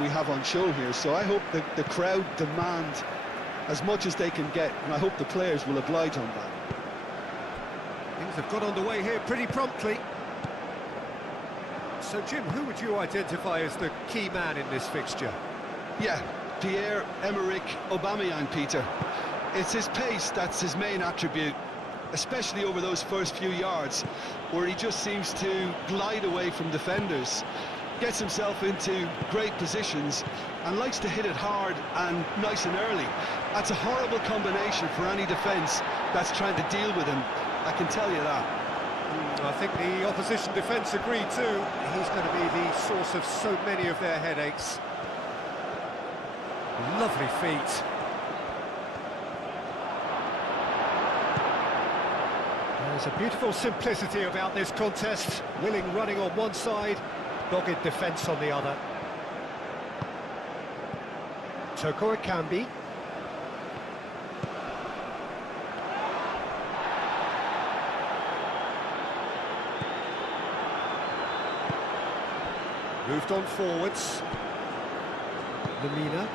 we have on show here. So I hope that the crowd demand as much as they can get, and I hope the players will oblige on that. Things have got underway here pretty promptly. So, Jim, who would you identify as the key man in this fixture? Yeah, Pierre-Emerick Aubameyang, Peter. It's his pace that's his main attribute, especially over those first few yards, where he just seems to glide away from defenders, gets himself into great positions, and likes to hit it hard and nice and early. That's a horrible combination for any defence that's trying to deal with him, I can tell you that. I think the opposition defence agree too. He's going to be the source of so many of their headaches. Lovely feet. There's a beautiful simplicity about this contest. Willing running on one side, dogged defence on the other. Toko Ekambi. Moved on forwards. Lamina.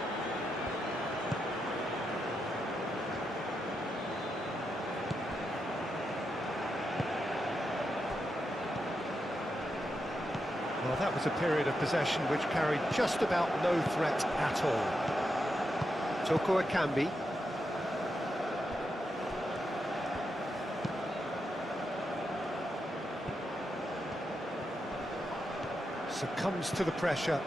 Well, that was a period of possession which carried just about no threat at all. Toko Ekambi. Succumbs to the pressure.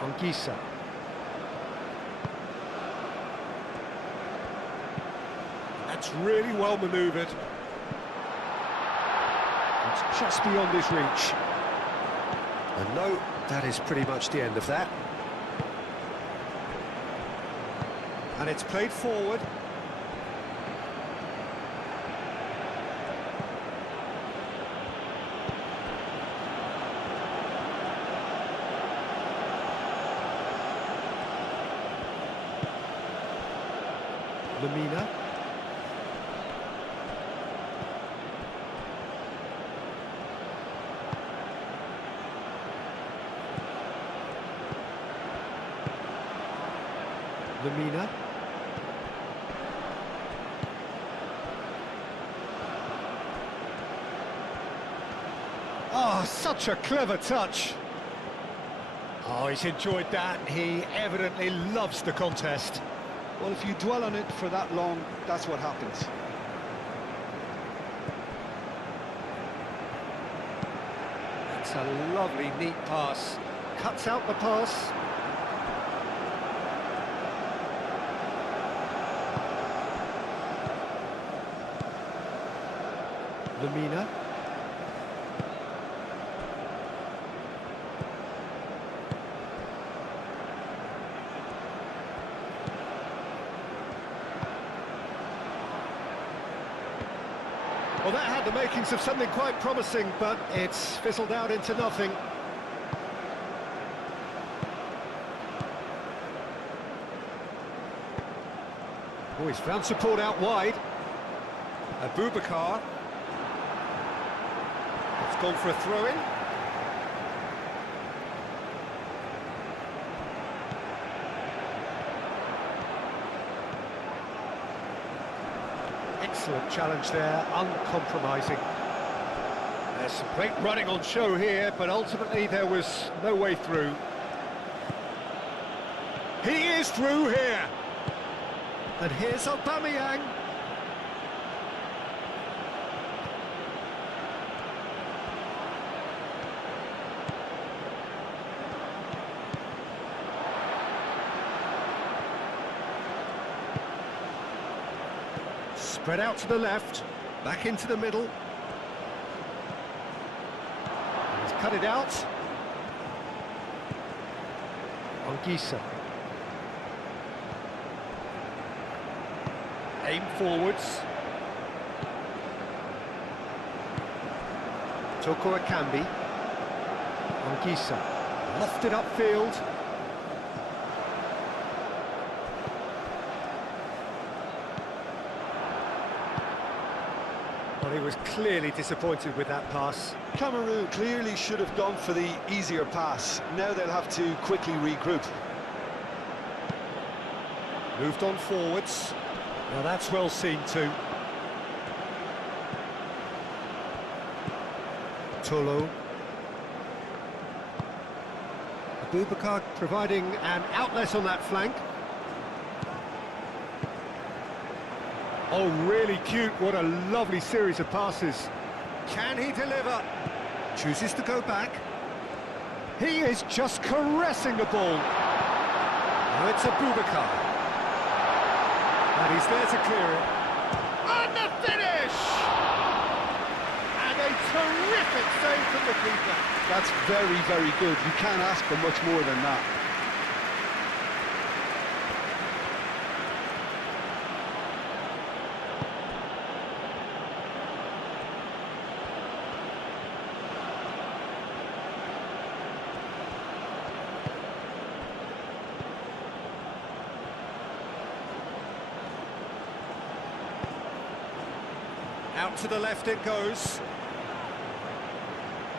Anguissa. That's really well manoeuvred. It's just beyond his reach. And no, that is pretty much the end of that. And it's played forward. Lamina. Lamina. Oh, such a clever touch. Oh, he's enjoyed that. He evidently loves the contest. Well, if you dwell on it for that long, that's what happens. That's a lovely, neat pass. Cuts out the pass. Lamina. Well, that had the makings of something quite promising, but it's fizzled out into nothing. Oh, he's found support out wide. Abubakar. It's gone for a throw-in. Excellent challenge there, uncompromising. There's some great running on show here, but ultimately there was no way through. He is through here! And here's Aubameyang. Spread out to the left, back into the middle. He's cut it out. Anguissa. Aim forwards. Toko Ekambi. Anguissa. Lofted upfield. Well, He was clearly disappointed with that pass. Cameroon clearly should have gone for the easier pass. Now they'll have to quickly regroup. Moved on forwards. Now that's well seen too. Tolo. Abubakar providing an outlet on that flank. Oh, really cute. What a lovely series of passes. Can he deliver? Chooses to go back. He is just caressing the ball. Now it's Abubakar. And he's there to clear it. And the finish! And a terrific save from the keeper. That's very, very good. You can't ask for much more than that. Out to the left it goes.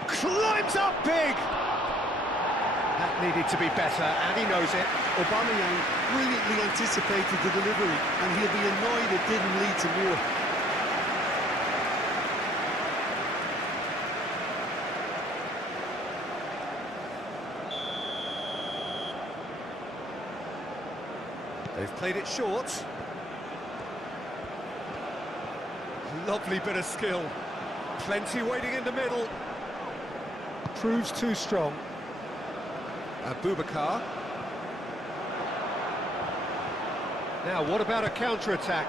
Climbs up big! That needed to be better, and he knows it. Aubameyang brilliantly anticipated the delivery, and he'll be annoyed it didn't lead to more. They've played it short. Lovely bit of skill. Plenty waiting in the middle. Proves too strong. Abubakar. Now, what about a counter-attack?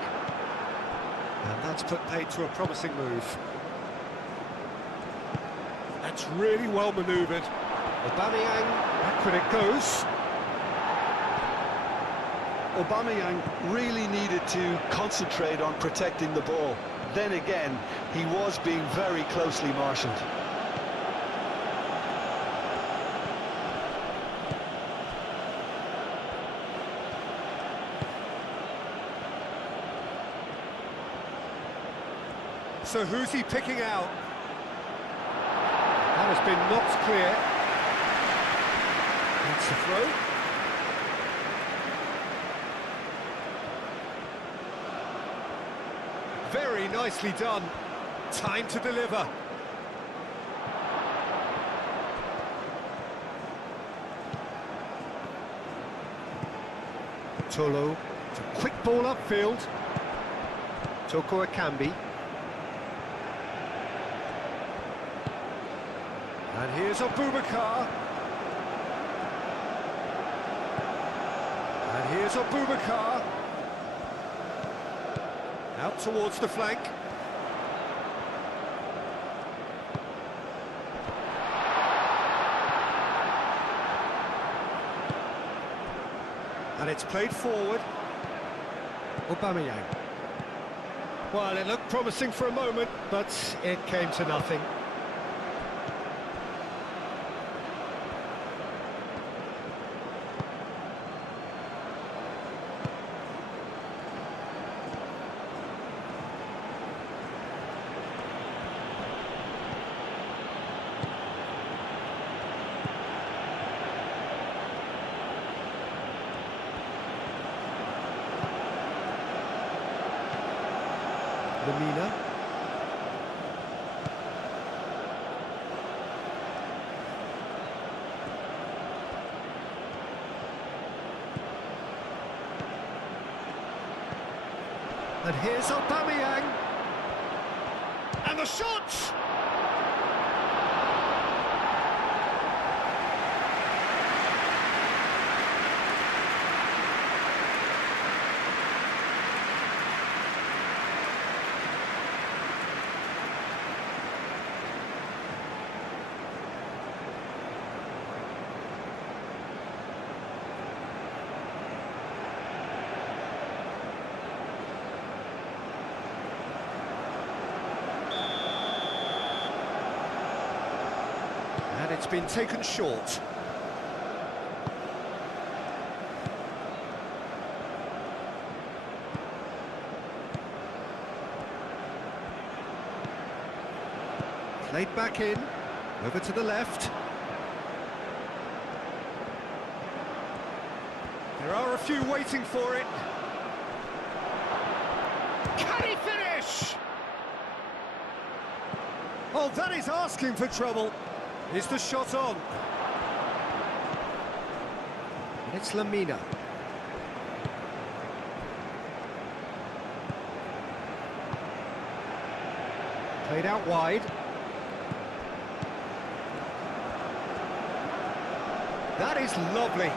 And that's put paid to a promising move. That's really well manoeuvred. Aubameyang, backward it goes. Aubameyang really needed to concentrate on protecting the ball. Then again, he was being very closely marshalled. So who's he picking out? That has been knocked clear. That's the throw. Very nicely done. Time to deliver. Tolo. It's a quick ball upfield. Toko Akambi. And here's Abubakar. And here's Abubakar. Out towards the flank. And it's played forward. Aubameyang. Well, it looked promising for a moment, but it came to nothing. Lamina. And here's Aubameyang. And the shot! And it's been taken short. Played back in, over to the left. There are a few waiting for it. Can he finish? Oh, that is asking for trouble. Is the shot on? And it's Lamina. Played out wide. That is lovely.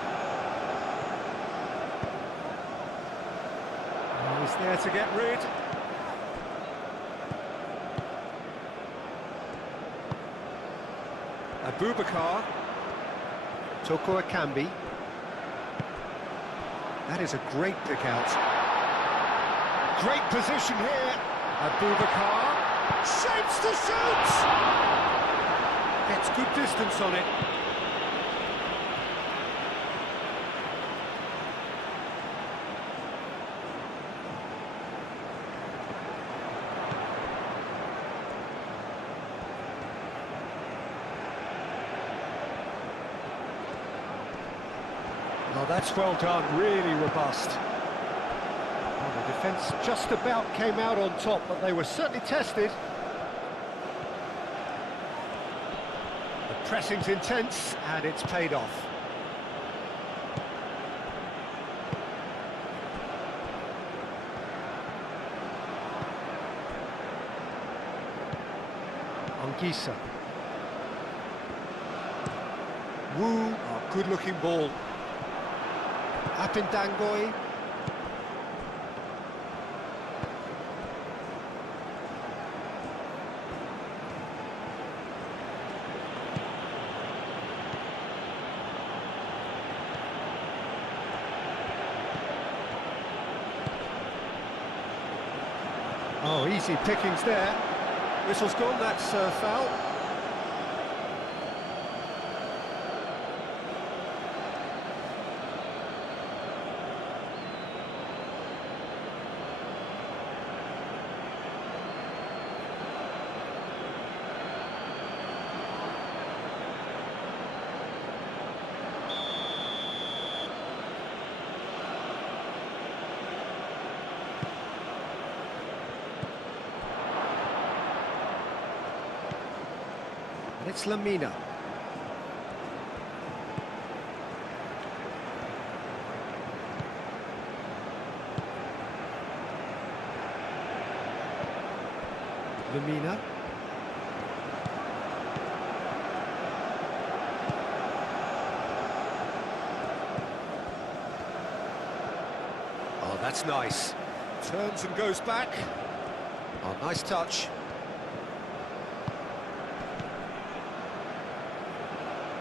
Oh, he's there to get rid. Abubakar. Toko Akambi. That is a great pick out. Great position here. Abubakar. Shapes to shoot! Gets good distance on it. Oh, that's well done, really robust. Well, the defence just about came out on top, but they were certainly tested. The pressing's intense, and it's paid off. Anguissa. Wu, oh, good-looking ball. Apindangoy. Oh, easy pickings there. Whistle's gone, that's foul. And it's Lamina. Lamina. Oh, that's nice. Turns and goes back. Oh, nice touch.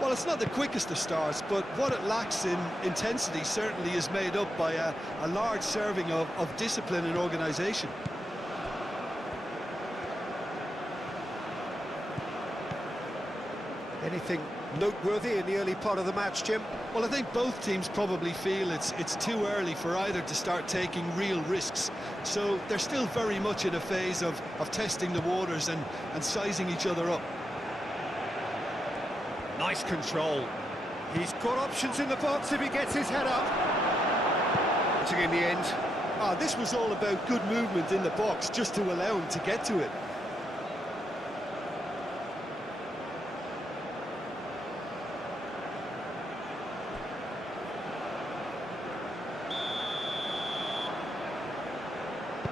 Well, it's not the quickest of starts, but what it lacks in intensity certainly is made up by a large serving of discipline and organisation. Anything noteworthy in the early part of the match, Jim? Well, I think both teams probably feel it's too early for either to start taking real risks. So they're still very much in a phase of testing the waters and sizing each other up. Nice control. He's got options in the box if he gets his head up. In the end. This was all about good movement in the box just to allow him to get to it.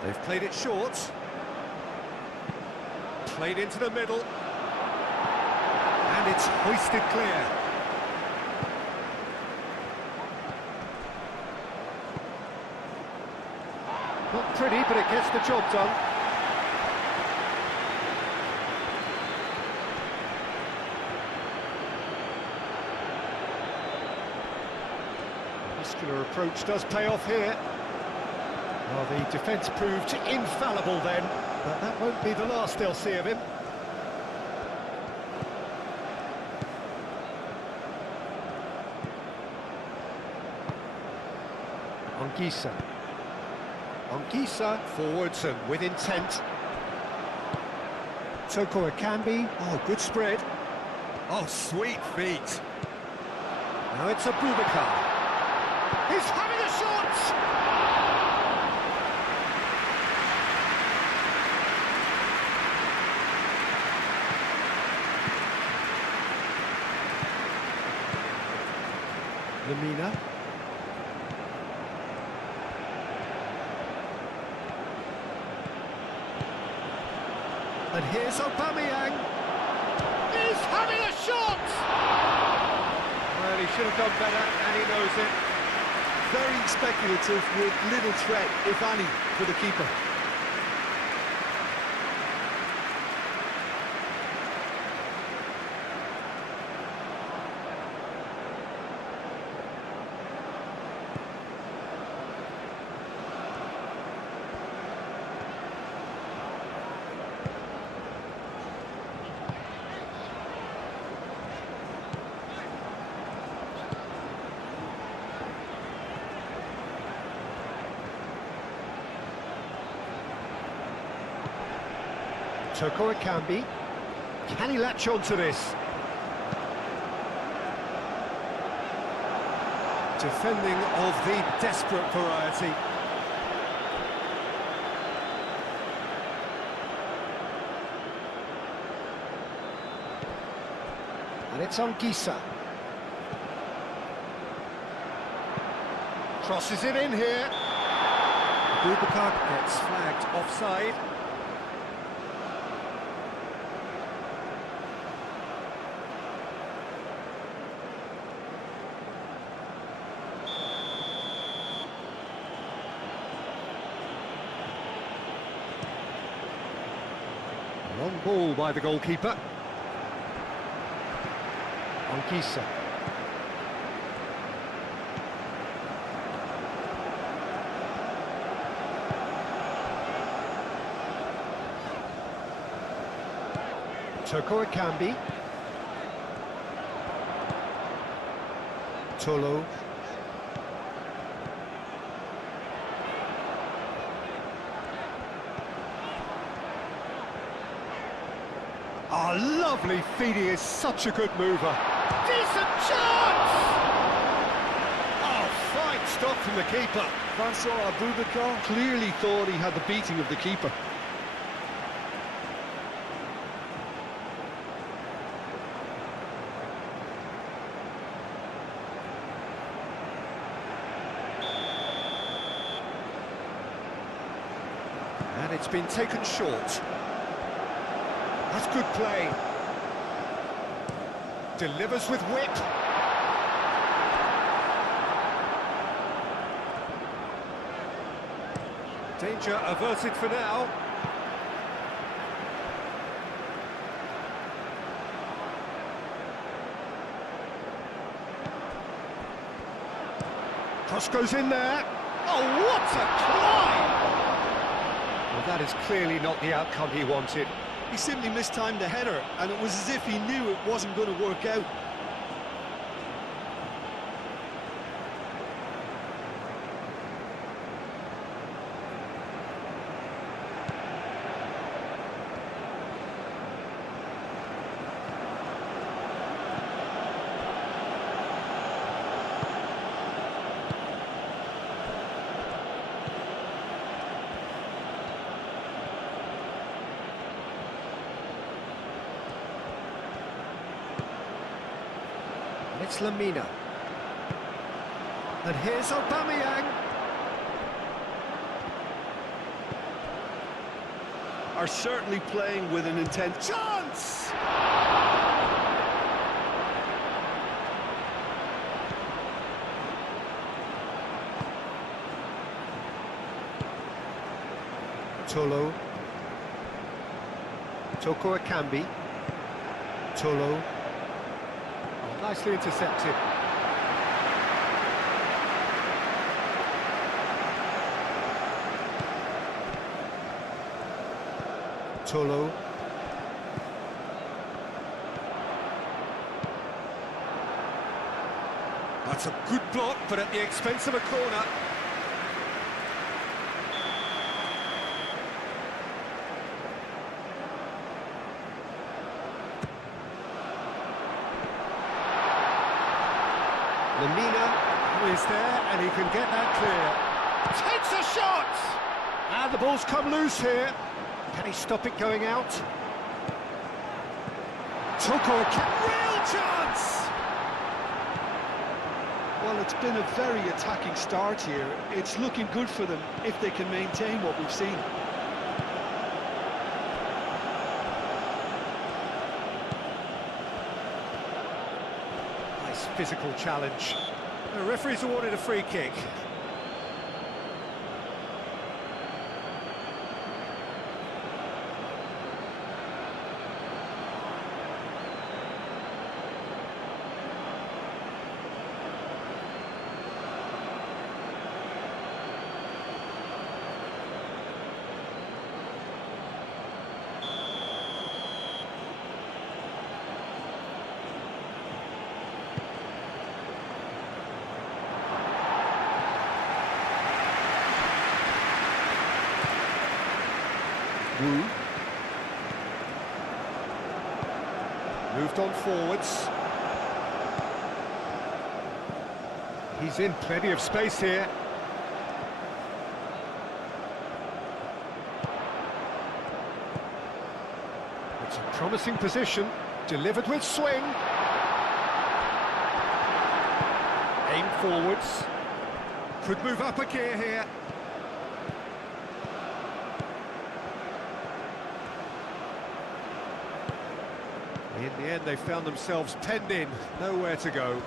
They've played it short. Played into the middle. And it's hoisted clear. Not pretty, but it gets the job done. Muscular approach does pay off here. Well, the defence proved infallible then, but that won't be the last they'll see of him. Anguissa. Anguissa forwards and with intent. Toko Akambi. Oh, good spread. Oh, sweet feet. Now it's Abubakar. He's having a shot! Lamina. And here's Aubameyang. He's having a shot! Well, he should have done better, and he knows it. Very speculative with little threat, if any, for the keeper. Toko Akambi. Can he latch on to this? Defending of the desperate variety. And it's on Gisa. Crosses it in here. Abubakar gets flagged offside. Long ball by the goalkeeper. Anguissa. Toko Akambi. Tolo. Oh, lovely feed, he is such a good mover. Decent chance! Oh, fine stop from the keeper. Francois Abubakar clearly thought he had the beating of the keeper. And it's been taken short. That's good play. Delivers with whip. Danger averted for now. Cross goes in there. Oh, what a climb! Well, that is clearly not the outcome he wanted. He simply mistimed the header, and it was as if he knew it wasn't going to work out. It's Lamina. And here's Aubameyang. Are certainly playing with an intent. Chance! Tolo. Toko Akambi. Tolo. Nicely intercepted. Tolo. That's a good block, but at the expense of a corner. Lemina is there, and he can get that clear. Takes a shot! And the ball's come loose here. Can he stop it going out? Real chance! Well, it's been a very attacking start here. It's looking good for them if they can maintain what we've seen. Nice physical challenge. The referee's awarded a free kick. Wu. Moved on forwards. He's in plenty of space here. It's a promising position, delivered with swing. Aim forwards. Could move up a gear here. In the end, they found themselves penned in, nowhere to go.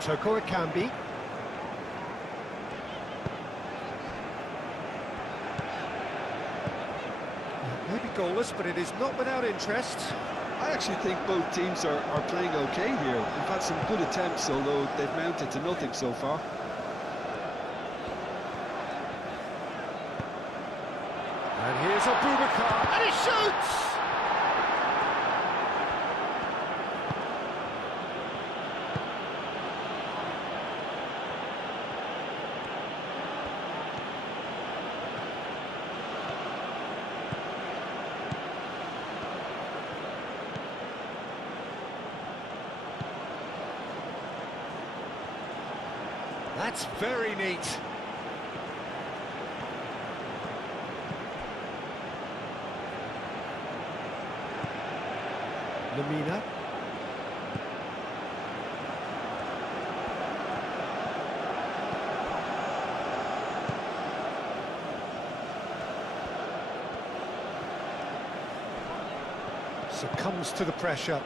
Counterattack. Maybe goalless, but it is not without interest. I actually think both teams are playing okay here. We've had some good attempts, although they've mounted to nothing so far. And here's Abubakar, and he shoots! That's very neat. Lemina. Succumbs to the pressure.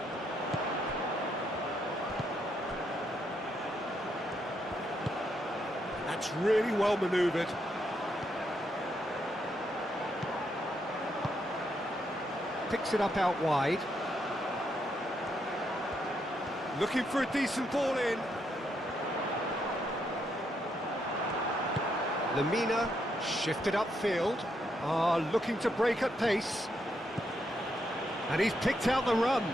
That's really well manoeuvred. Picks it up out wide. Looking for a decent ball in. Lemina shifted upfield. Looking to break at pace. And he's picked out the run.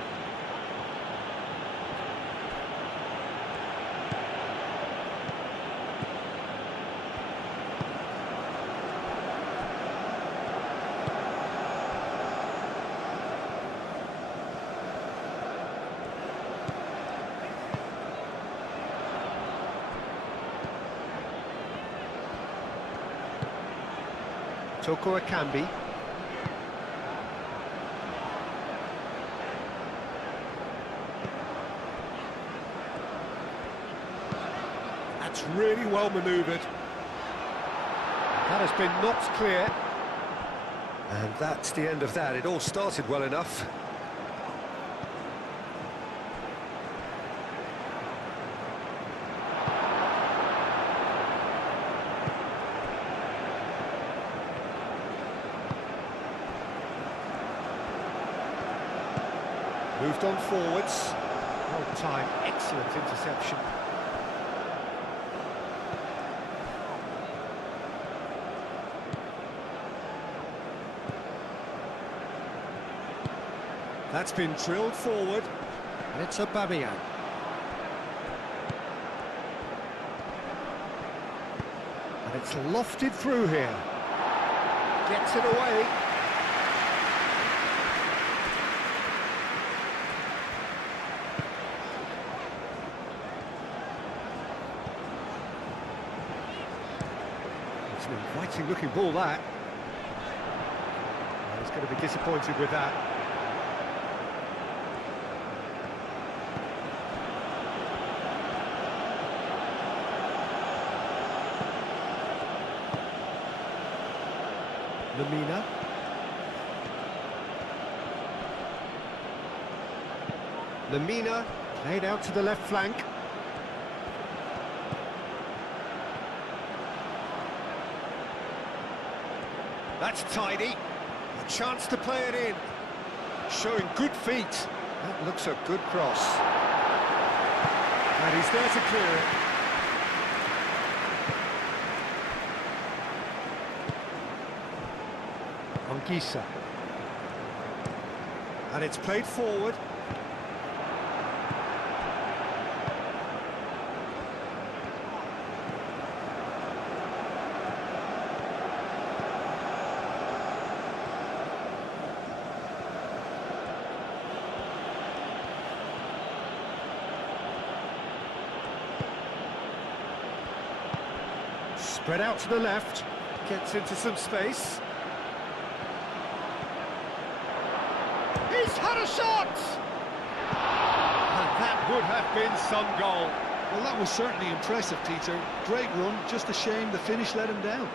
Counterattack. That's really well manoeuvred. That has been knocked clear. And that's the end of that. It all started well enough. Moved on forwards. Well timed, excellent interception. That's been drilled forward, and it's Aubameyang. And it's lofted through here. Gets it away. Exciting looking ball that. He's going to be disappointed with that. Lamina. Lamina played out to the left flank. That's tidy. A chance to play it in. Showing good feet. That looks a good cross. And he's there to clear it. Anguissa. And it's played forward. Spread out to the left, gets into some space. He's had a shot! And that would have been some goal. Well, that was certainly impressive, Peter. Great run, just a shame the finish let him down.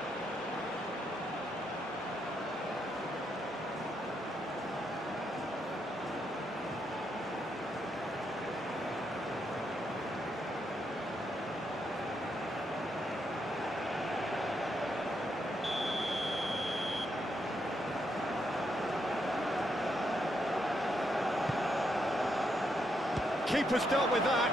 Keeper's dealt with that.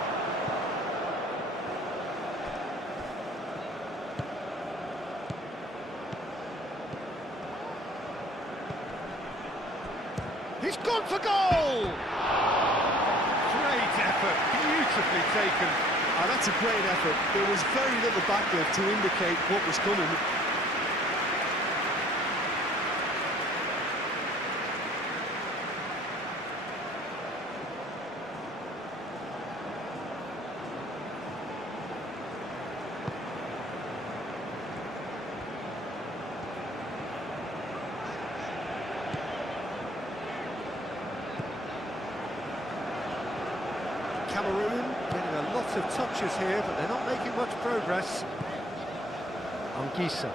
He's gone for goal! Great effort, beautifully taken. Ah, that's a great effort. There was very little backlift to indicate what was coming. Cameroon getting a lot of touches here, but they're not making much progress. Anguissa.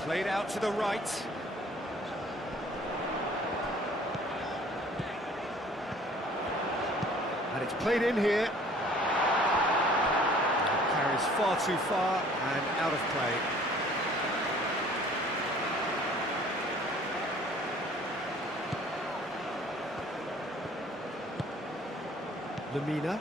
Played out to the right. And it's played in here. Carries far too far and out of play. Lamina.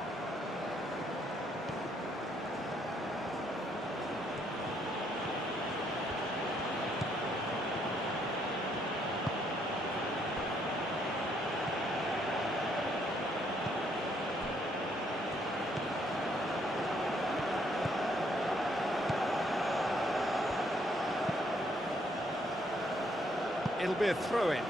It'll be a throw-in.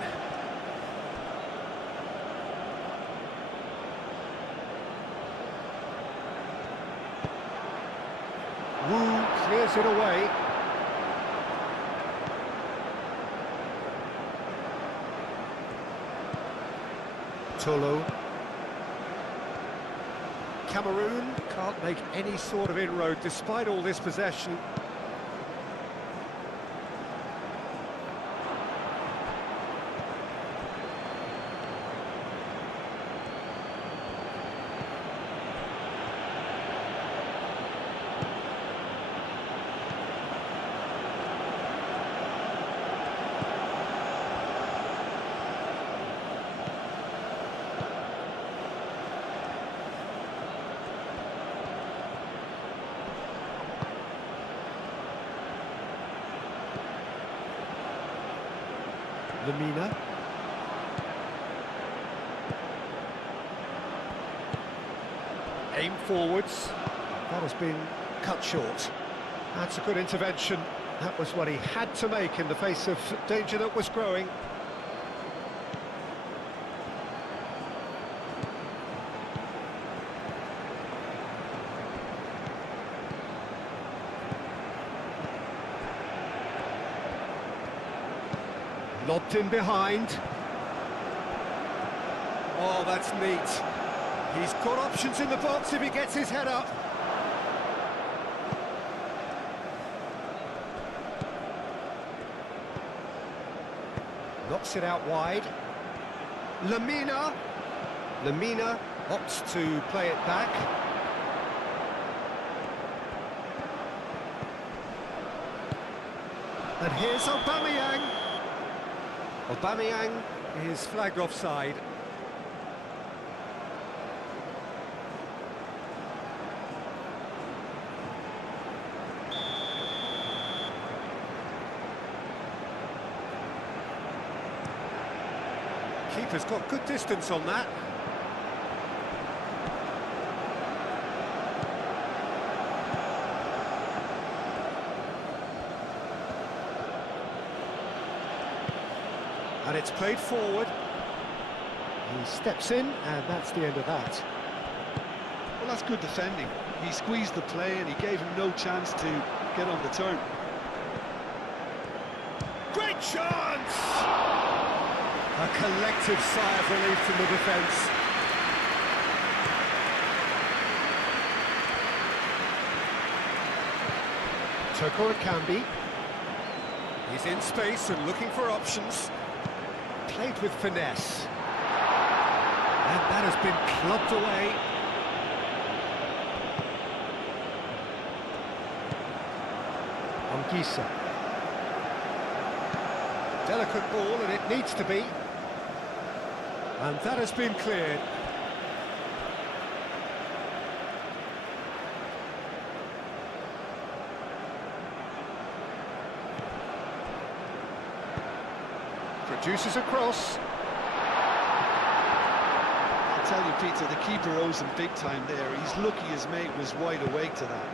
Wu clears it away. Tolo. Cameroon can't make any sort of inroad despite all this possession. Lamina. Aim forwards. That has been cut short. That's a good intervention. That was what he had to make in the face of danger that was growing. Lobbed in behind. Oh, that's neat. He's got options in the box if he gets his head up. Knocks it out wide. Lamina opts to play it back. And here's Aubameyang. Aubameyang is flagged offside. Keeper's got good distance on that. And it's played forward. He steps in, and that's the end of that. Well, that's good defending. He squeezed the play and he gave him no chance to get on the turn. Great chance! A collective sigh of relief from the defence. Counterattack. He's in space and looking for options. Played with finesse. And that has been clubbed away. Anguissa. Delicate ball, and it needs to be. And that has been cleared. Produces a cross. I tell you, Peter, the keeper owes him big time there. He's lucky his mate was wide awake to that.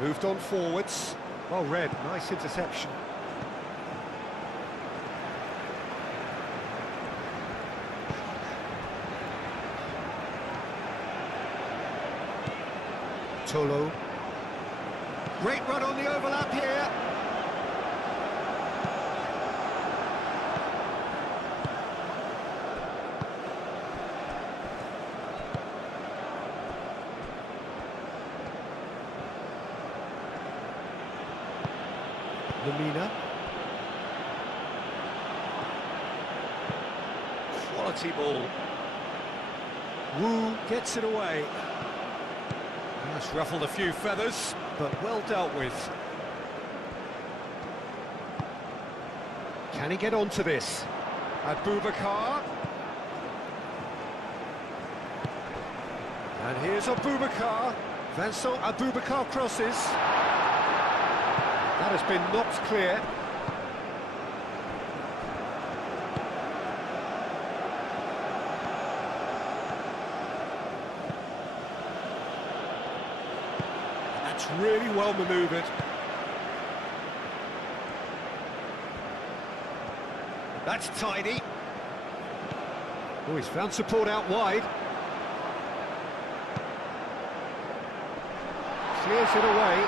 Moved on forwards. Well read, nice interception. Tolo. Great run on the overlap here. Lamina. Quality ball. Wu gets it away. That's ruffled a few feathers, but well dealt with. Can he get onto this? Abubakar. And here's Abubakar. Vincent Abubakar crosses. That has been knocked clear. That's really well manoeuvred. That's tidy. Oh, he's found support out wide. Clears it away.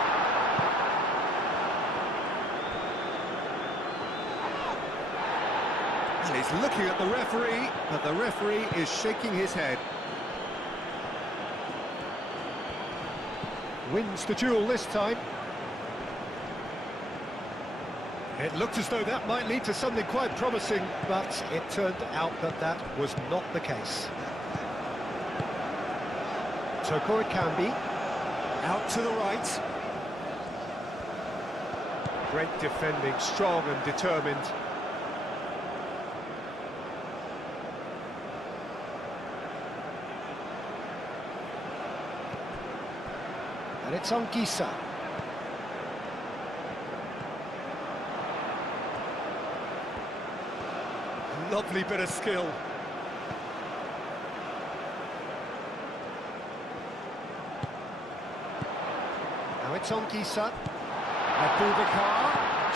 And he's looking at the referee, but the referee is shaking his head. Wins the duel this time. It looked as though that might lead to something quite promising, but it turned out that that was not the case. Counterattack, out to the right. Great defending, strong and determined. And it's Anguissa. Lovely bit of skill. Now it's Anguissa. Abubakar.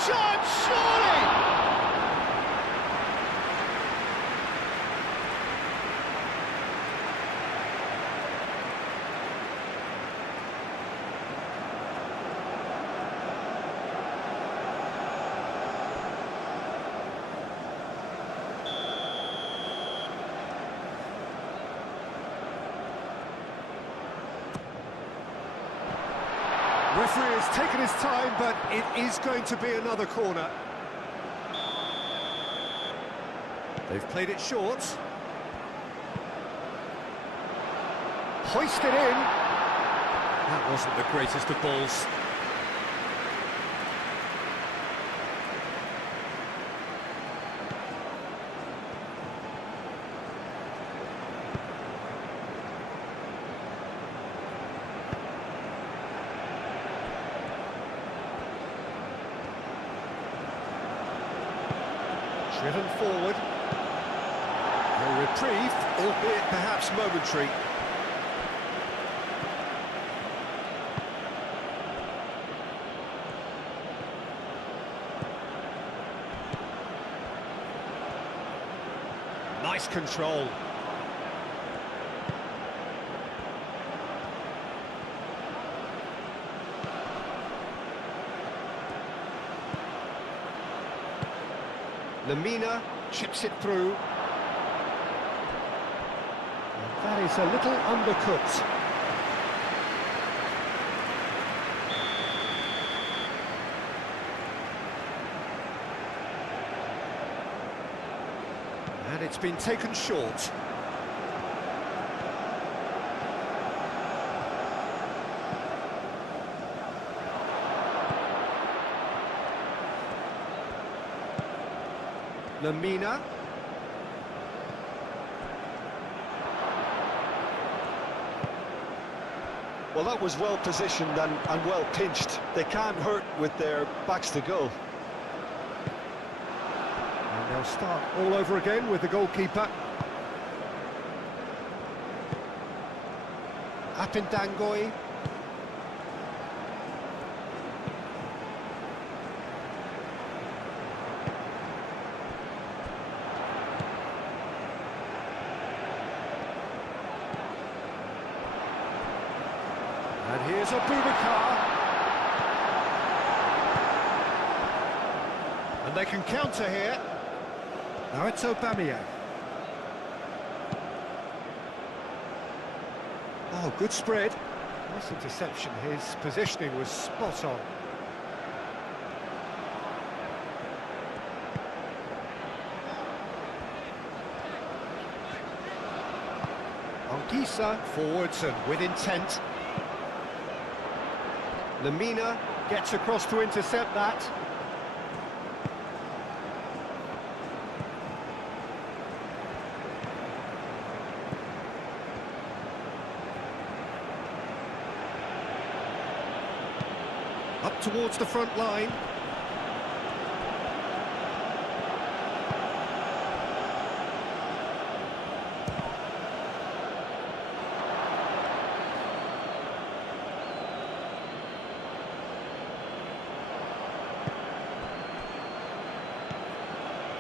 Shot, surely! Referee has taken his time, but it is going to be another corner. They've played it short. Hoisted in. That wasn't the greatest of balls. Driven forward. A reprieve, albeit perhaps momentary. Nice control. Lamina chips it through. And that is a little undercooked. And it's been taken short. Lamina. Well, that was well positioned and well pinched. They can't hurt with their backs to goal. And they'll start all over again with the goalkeeper. Apindangoi. And here's Abubakar. And they can counter here. Now it's Aubameyang. Oh, good spread. Nice interception. His positioning was spot on. Anguissa forwards and with intent. Lamina gets across to intercept that. Up towards the front line.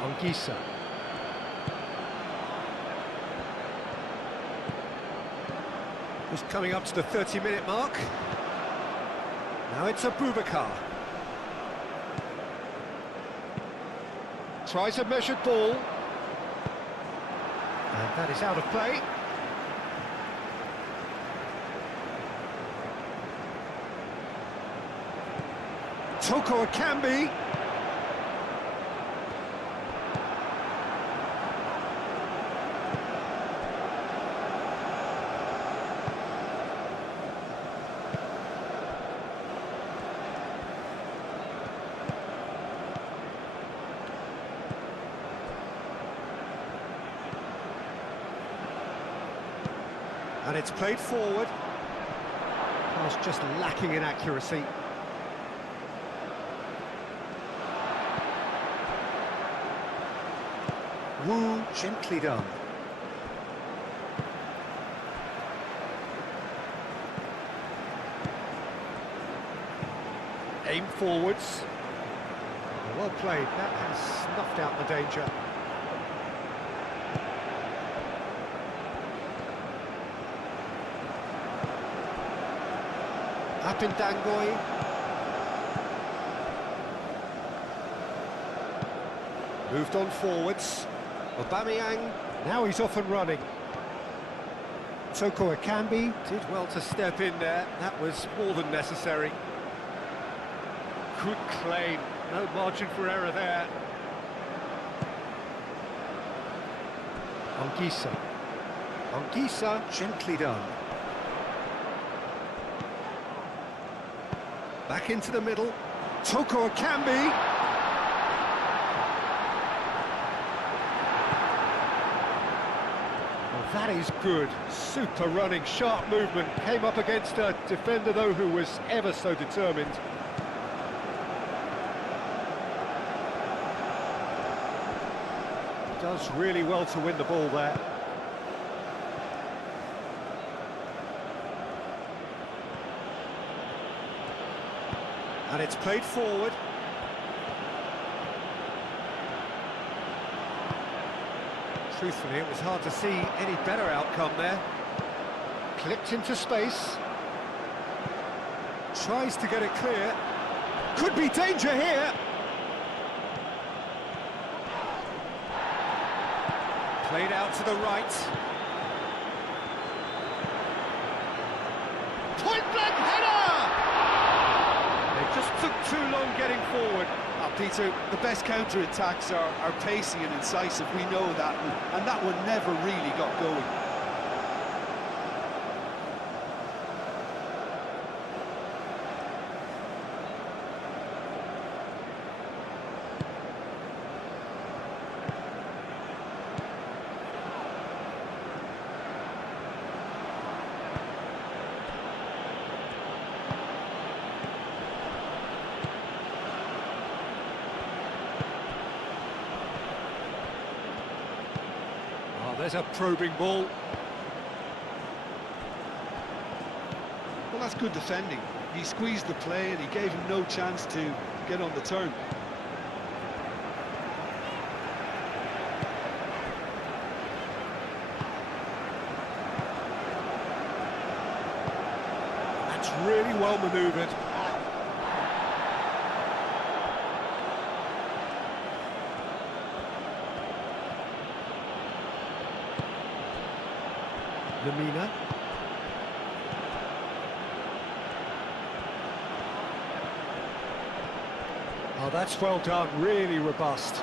Anguissa. Just coming up to the 30-minute mark. Now it's Abubakar. Tries a measured ball. And that is out of play. Toko Akambi. And it's played forward. Pass just lacking in accuracy. Wu, gently done. Aim forwards. Well played, that has snuffed out the danger. Apindangoi. Moved on forwards. Aubameyang, now he's off and running. Toko Akambi did well to step in there, that was more than necessary. Good claim, no margin for error there. Anguissa, gently done. Back into the middle. Toko Akambi. Well, that is good. Super running, sharp movement. Came up against a defender, though, who was ever so determined. Does really well to win the ball there. And it's played forward. Truthfully, it was hard to see any better outcome there. Clipped into space. Tries to get it clear. Could be danger here. Played out to the right. Point-blank header! They just took too long getting forward. Peter, the best counter-attacks are pacey and incisive, we know that, and that one never really got going. There's a probing ball. Well, that's good defending. He squeezed the play and he gave him no chance to get on the turn. That's really well manoeuvred. Lamina. Oh, that's well done, really robust.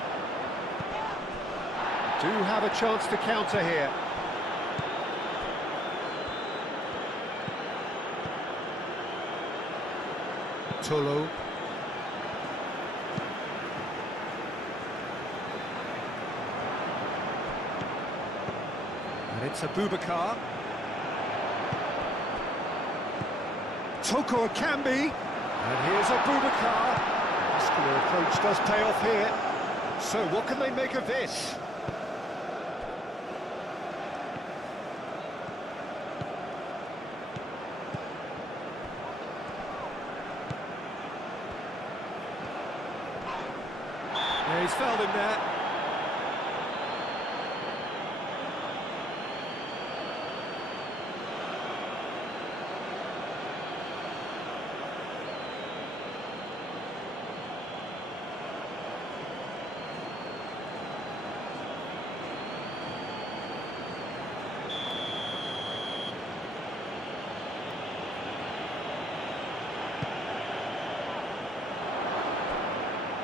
Do have a chance to counter here. Tolo. And it's Abubakar. Toko Akambi, and here's Abubakar. Muscular approach does pay off here. So what can they make of this? Yeah, he's fouled him there.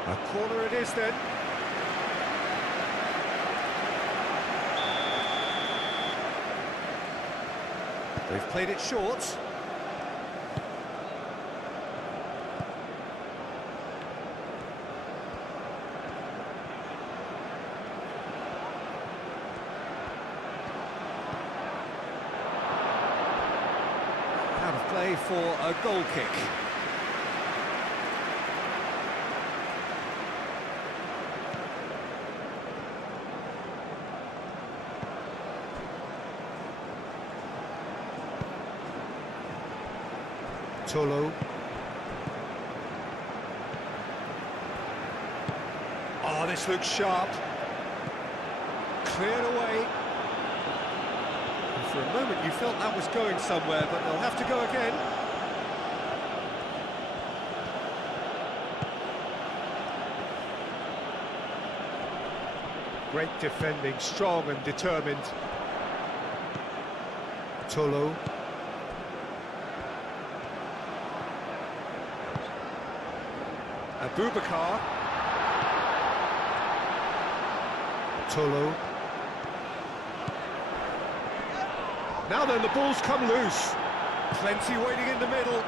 A corner it is then. They've played it short. Out of play for a goal kick. Tolo. Oh, this looks sharp. Cleared away. And for a moment you felt that was going somewhere, but they'll have to go again. Great defending, strong and determined. Tolo. Abubakar. Tolo. Now then, the ball's come loose. Plenty waiting in the middle.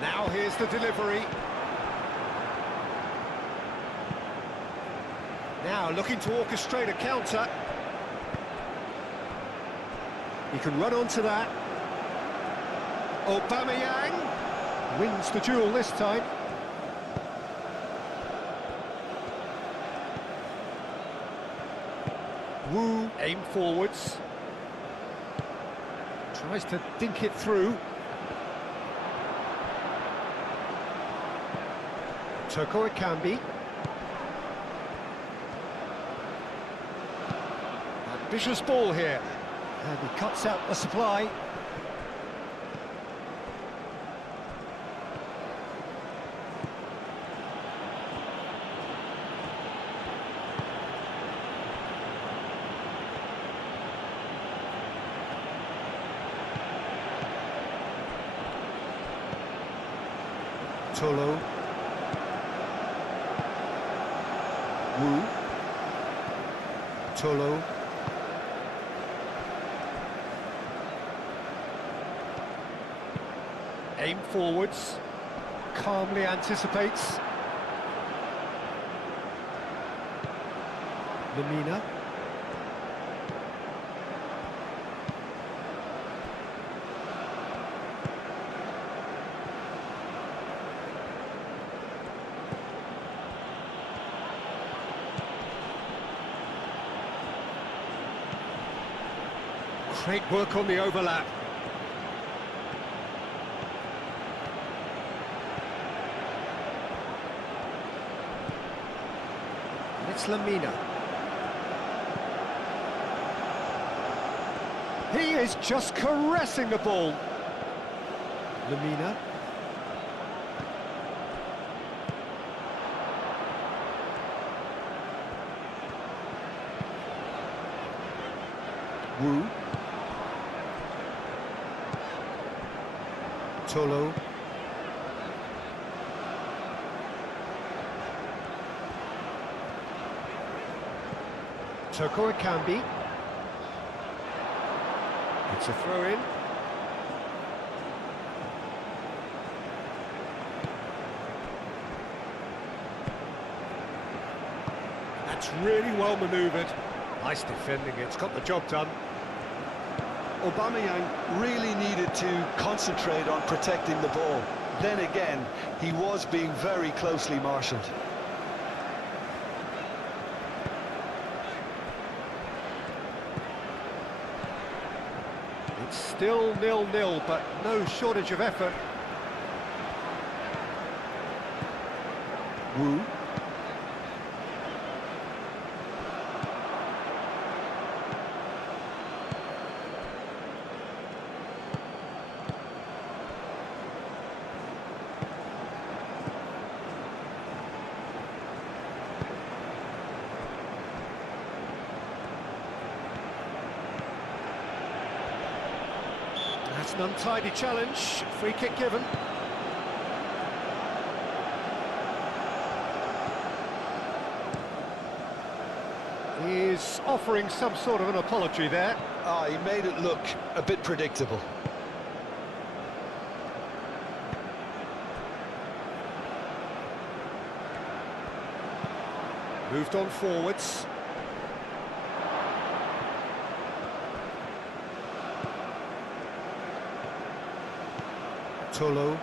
Now here's the delivery. Now looking to orchestrate a counter. He can run onto that. Aubameyang wins the duel this time. Wu, aim forwards. Tries to dink it through. Toko Ekambi. Ambitious ball here. And he cuts out the supply. Tolo. Wu. Tolo. Aim forwards. Calmly anticipates. Lamina. Great work on the overlap. It's Lamina. He is just caressing the ball. Lamina. Wu. Tolo. Toko Ekambi. It's a throw-in. That's really well manoeuvred. Nice defending, it's got the job done. Aubameyang really needed to concentrate on protecting the ball. Then again, he was being very closely marshalled. It's still 0-0, but no shortage of effort. Wu. That's an untidy challenge, free kick given. He's offering some sort of an apology there. He made it look a bit predictable. Moved on forwards. Tolo.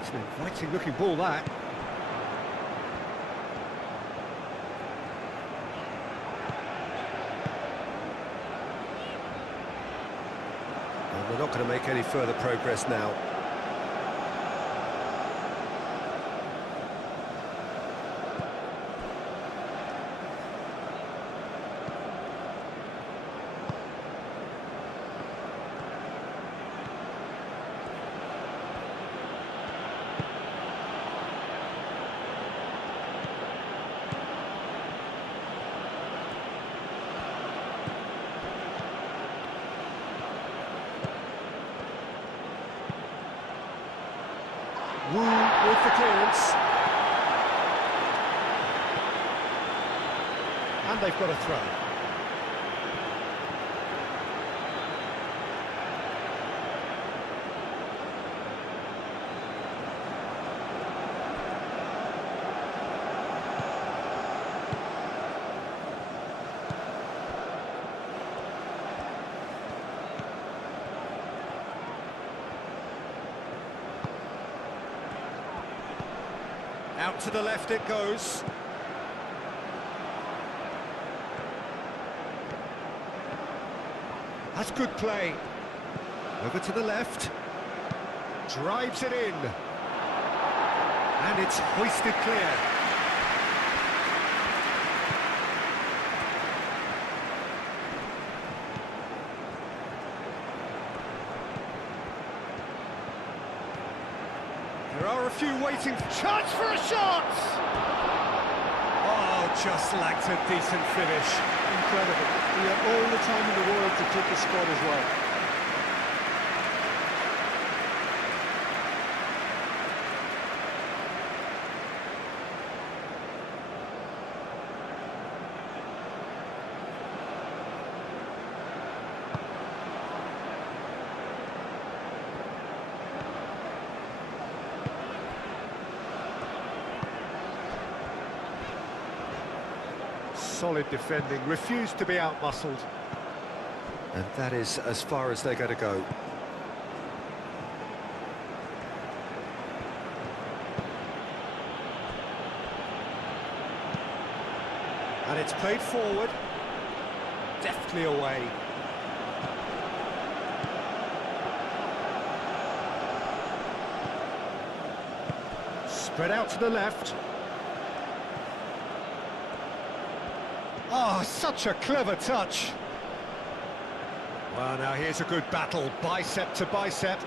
It's an inviting looking ball, that. And they're not going to make any further progress now. Wu with the clearance. And they've got a throw. Out to the left it goes. That's good play. Over to the left. Drives it in. And it's hoisted clear. There are a few waiting. Chance for a shot! Oh, just lacked a decent finish. Incredible. He had all the time in the world to pick a spot as well. Solid defending, refused to be out-muscled. And that is as far as they're going to go. And it's played forward. Deftly away. Spread out to the left. Oh, such a clever touch. Well, now here's a good battle, bicep to bicep.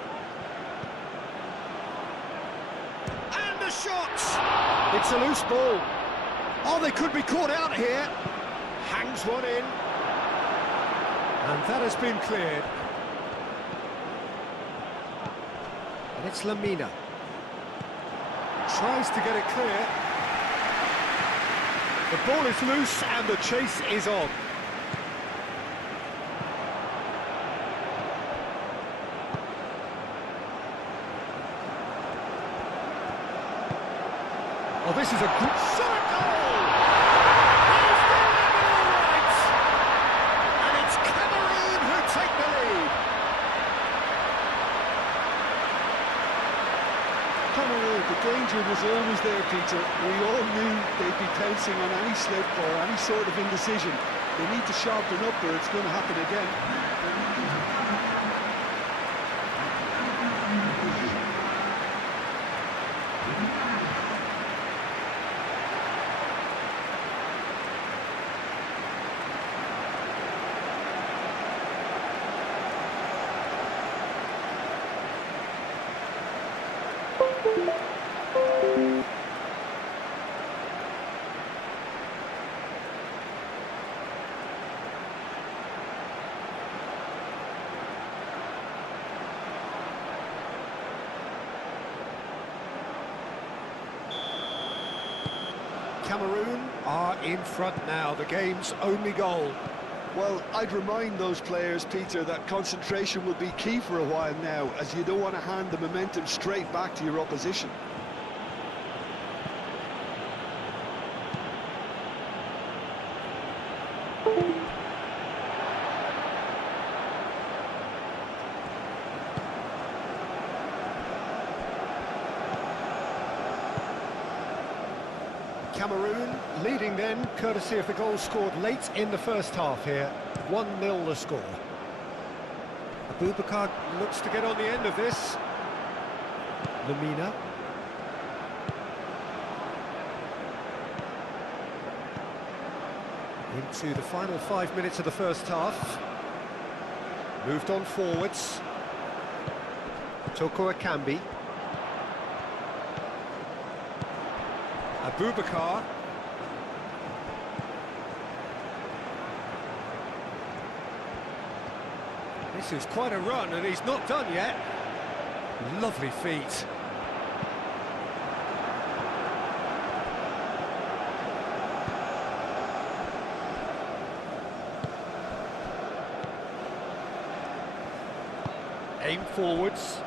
And the shot! It's a loose ball. Oh, they could be caught out here. Hangs one in. And that has been cleared. And it's Lamina. Tries to get it clear. The ball is loose and the chase is on. Oh, this is a good shot goal! He's delivered all right! And it's Cameroon who take the lead. Cameroon, the danger was always there, Peter. We all knew they'd be pouncing on any slip or any sort of indecision. They need to sharpen up or it's going to happen again. Cameroon are in front now, the game's only goal. Well, I'd remind those players, Peter, that concentration will be key for a while now, as you don't want to hand the momentum straight back to your opposition. Cameroon leading then, courtesy of the goal scored late in the first half here. 1-0 the score. Abubakar looks to get on the end of this. Lamina. Into the final 5 minutes of the first half. Moved on forwards. Toko Akambi. Abubakar. This is quite a run and he's not done yet. Lovely feet. Aim forwards.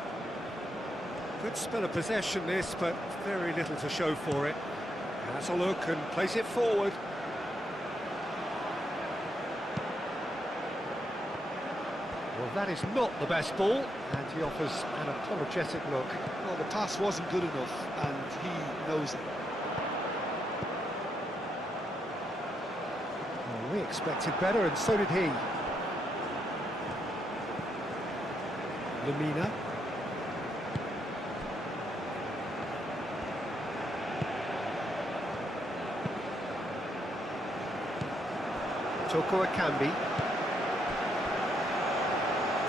Good spell of possession this, but very little to show for it. Has a look and plays it forward. Well, that is not the best ball, and he offers an apologetic look. Well, the pass wasn't good enough, and he knows it. Well, we expected better, and so did he. Lamina. Toko Akambi.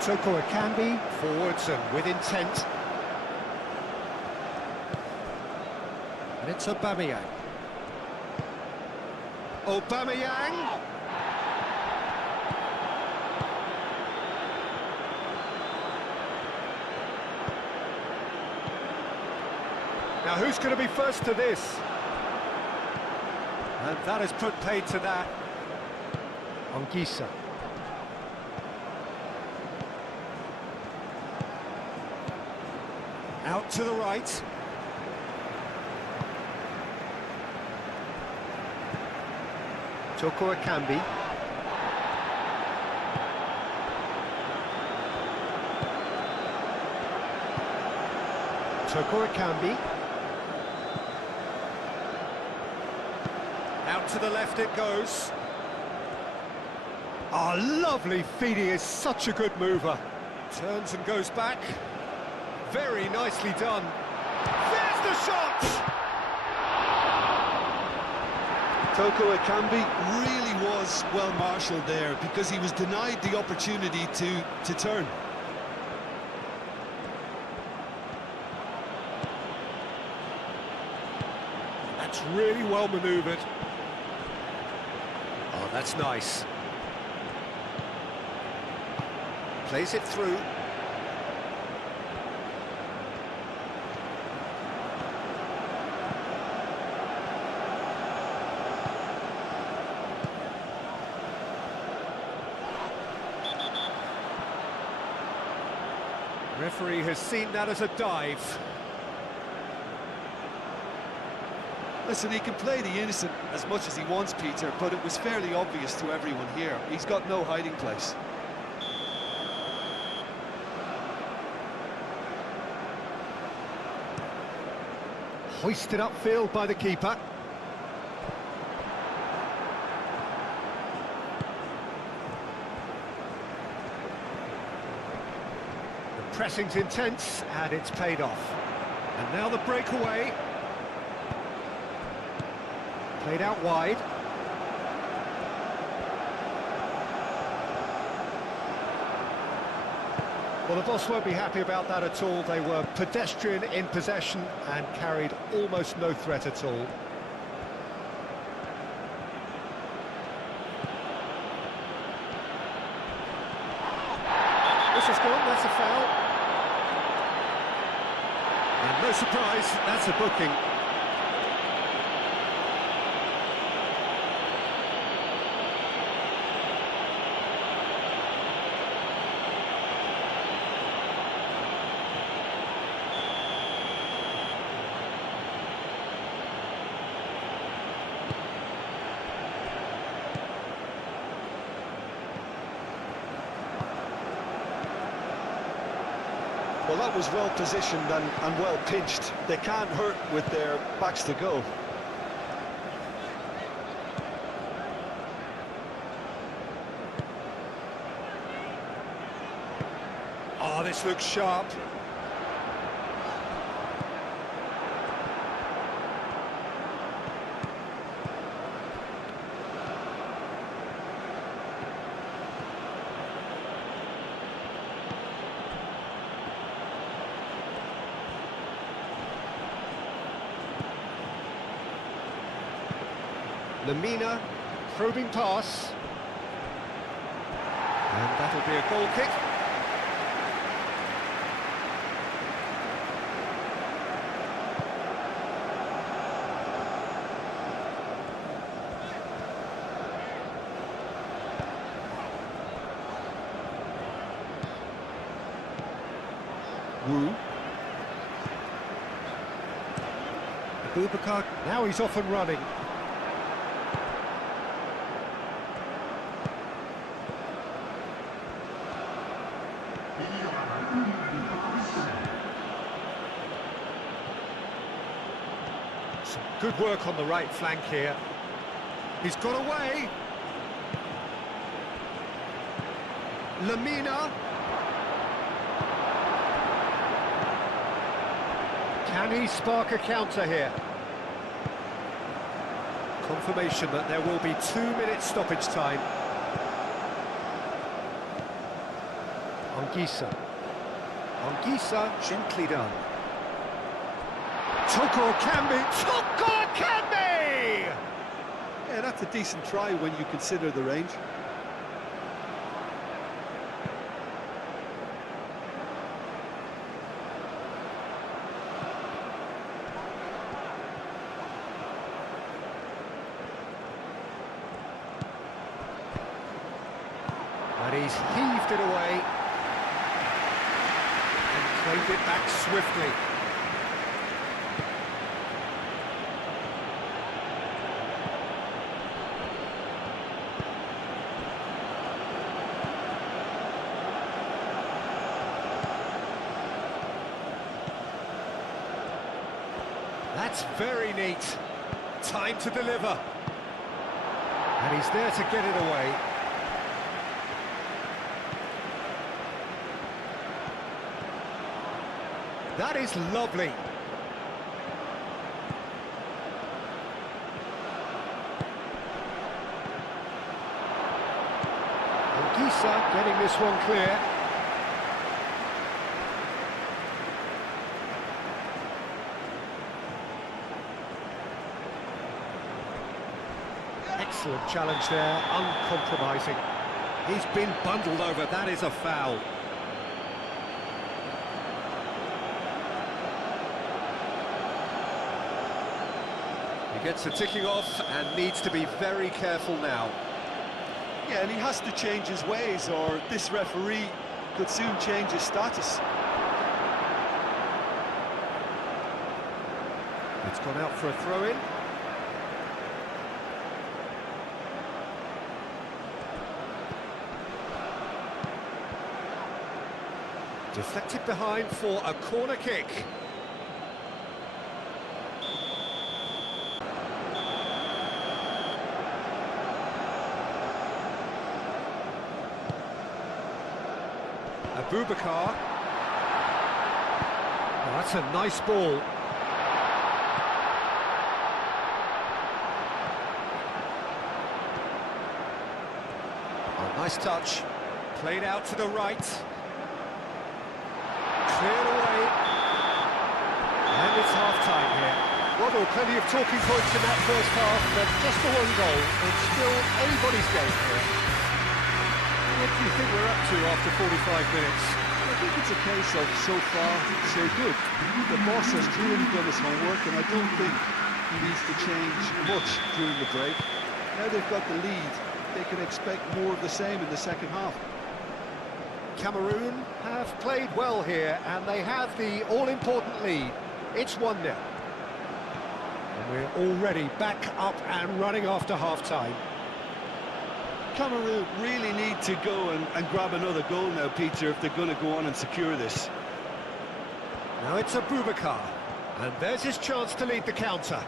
Toko Akambi, forwards and with intent. And it's Aubameyang. Aubameyang! Now who's going to be first to this? And that has put paid to that. Anguissa. Out to the right. Toko Akambi. Toko Akambi. Out to the left it goes. Ah, lovely feed, he is such a good mover. Turns and goes back. Very nicely done. There's the shot! Toko Akambi really was well marshalled there because he was denied the opportunity to turn. That's really well manoeuvred. Oh, that's nice. Plays it through. Referee has seen that as a dive. Listen, he can play the innocent as much as he wants, Peter, but it was fairly obvious to everyone here. He's got no hiding place. Hoisted upfield by the keeper. The pressing's intense, and it's paid off. And now the breakaway. Played out wide. Well, the boss won't be happy about that at all. They were pedestrian in possession and carried almost no threat at all. This is gone, that's a foul. And no surprise, that's a booking. Well, that was well positioned and well pinched. They can't hurt with their backs to go. Oh, this looks sharp. Lamina, probing pass. And that'll be a goal kick. Wu. Abubakar, now he's off and running. Some good work on the right flank here. He's got away. Lamina. Can he spark a counter here? Confirmation that there will be 2 minutes stoppage time. Anguissa. Anguissa, gently done. Toko Kambi! Toko Kambi! Yeah, that's a decent try when you consider the range. And he's heaved it away and claimed it back swiftly. That's very neat. Time to deliver. And he's there to get it away. That is lovely. Anguissa getting this one clear. Excellent challenge there, uncompromising. He's been bundled over, that is a foul. He gets the ticking off and needs to be very careful now. Yeah, and he has to change his ways, or this referee could soon change his status. It's gone out for a throw-in. Deflected behind for a corner kick. Abubakar. Oh, that's a nice ball. Oh, nice touch. Played out to the right. Cleared away. And it's half-time here. Well, there were plenty of talking points in that first half, but just the one goal. It's still anybody's game here. What do you think we're up to after 45 minutes? I think it's a case of so far, so good. The boss has clearly done his homework, and I don't think he needs to change much during the break. Now they've got the lead, they can expect more of the same in the second half. Cameroon have played well here, and they have the all-important lead. It's 1-0. And we're already back up and running after half-time. Cameroon really need to go and grab another goal now, Peter, if they're going to go on and secure this. Now it's Abubakar, and there's his chance to lead the counter.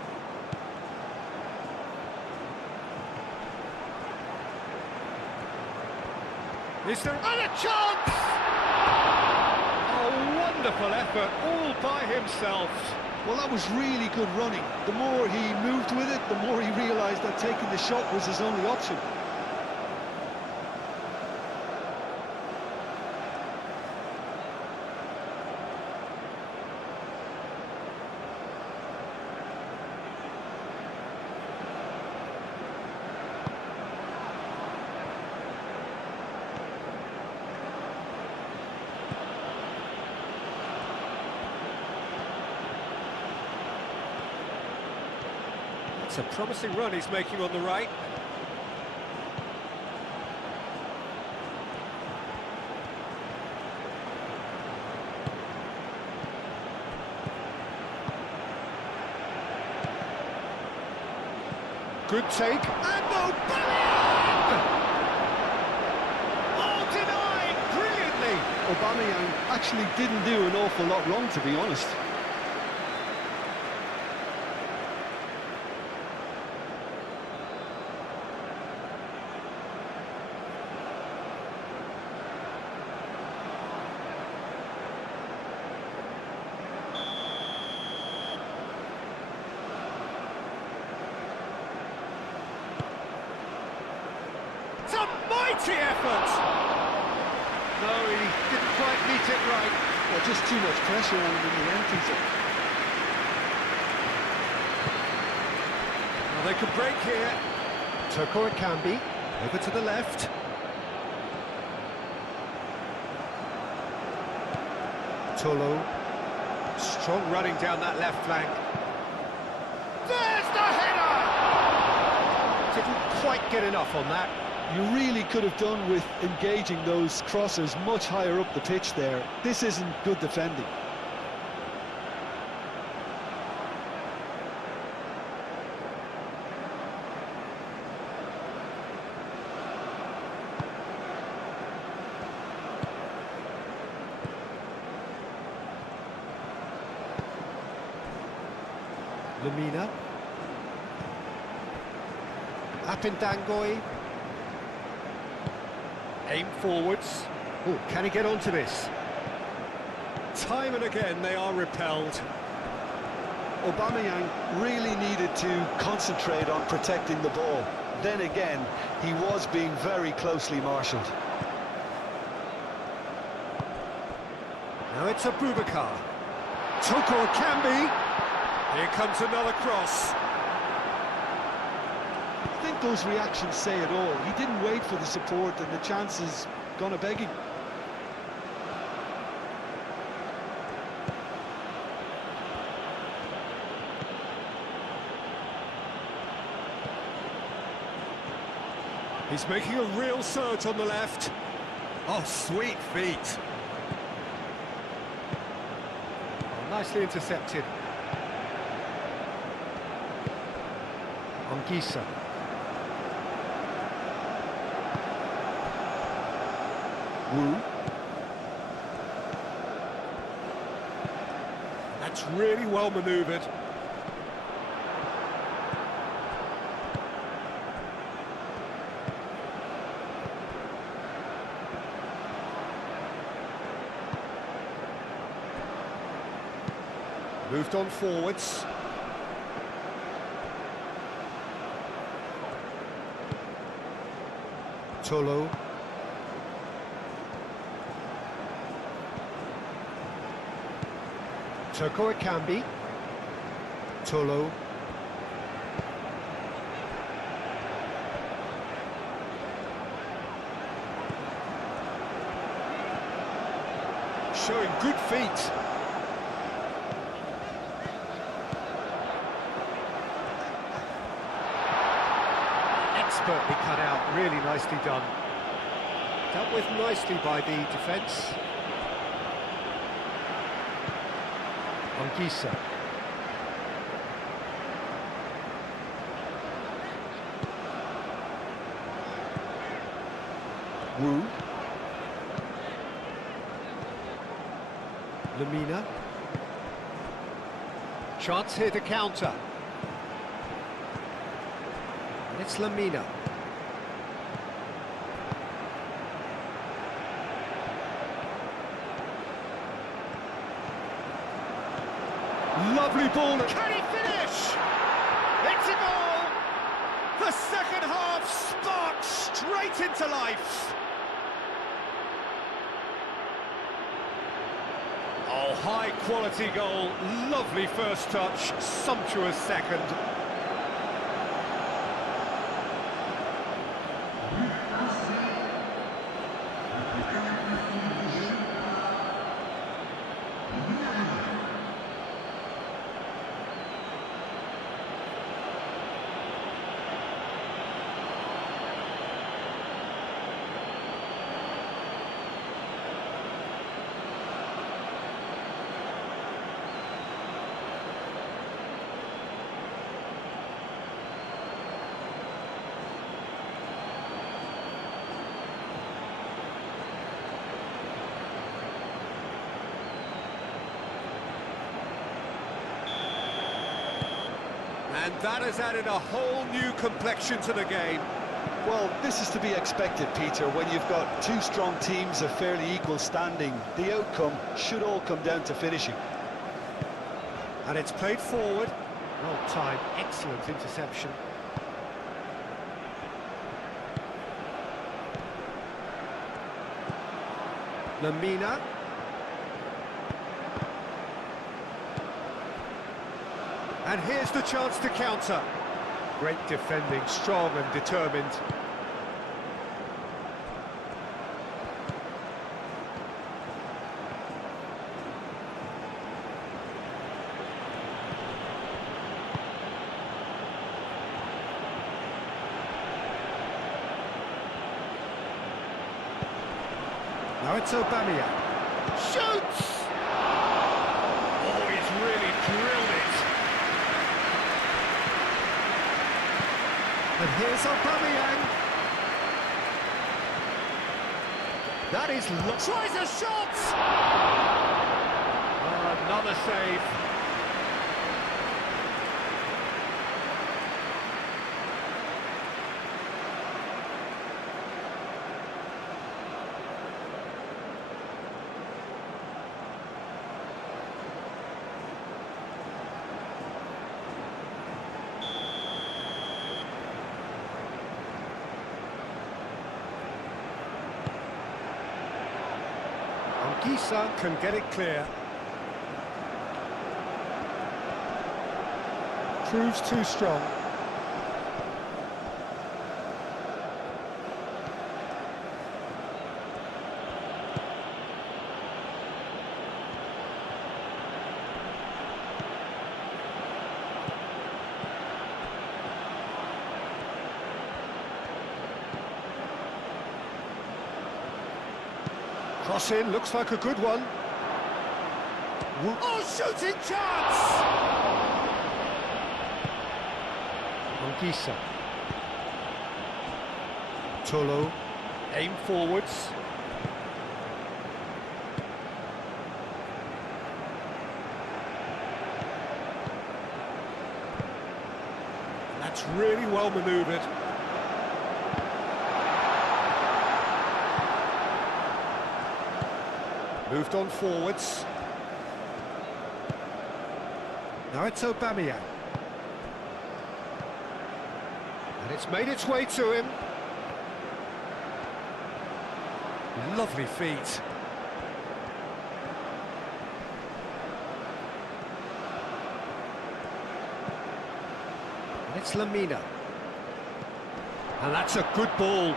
Is there a chance? A wonderful effort, all by himself. Well, that was really good running. The more he moved with it, the more he realised that taking the shot was his only option. It's a promising run he's making on the right. Good take, and Aubameyang! Oh, denied brilliantly! Aubameyang actually didn't do an awful lot wrong, to be honest. It's a mighty effort! No, he didn't quite meet it right. Well, just too much pressure on him in the end, Peter. Well, they could break here. Toko it can be. Over to the left. Tolo. Strong running down that left flank. There's the header! Didn't quite get enough on that. You really could have done with engaging those crossers much higher up the pitch there. This isn't good defending. Lamina. Apindangoi. Aim forwards. Oh, can he get onto this? Time and again they are repelled. Aubameyang really needed to concentrate on protecting the ball. Then again, he was being very closely marshalled. Now it's Abubakar. Toko Akambi. Here comes another cross. I think those reactions say it all. He didn't wait for the support, and the chance is gonna beg him. He's making a real surge on the left. Oh, sweet feet. Oh, nicely intercepted. Anguissa. Wu. That's really well manoeuvred. Moved on forwards. Tolo. Toko Akambi. Tolo. Showing good feet. Expertly cut out, really nicely done. Dealt with nicely by the defence. Anguissa. Wu. Lamina. Chance here to counter. And it's Lamina. Lovely ball. Can he finish? It's a goal! The second half sparked straight into life. Oh, high quality goal. Lovely first touch, sumptuous second. That has added a whole new complexion to the game. Well, this is to be expected, Peter. When you've got two strong teams of fairly equal standing, the outcome should all come down to finishing. And it's played forward. Well timed, excellent interception. Lamina. And here's the chance to counter. Great defending, strong and determined. Now it's Aubameyang. Shoots! Oh, he's really drilled it. And here's Aubameyang. That is... Tries a shot! Oh, another save. Gisa can get it clear. Proves too strong. Cross in, looks like a good one. Oh, shooting chance! Gisa. Tolo, aim forwards. That's really well manoeuvred. Moved on forwards. Now it's Aubameyang. And it's made its way to him. Lovely feet. And it's Lamina. And that's a good ball.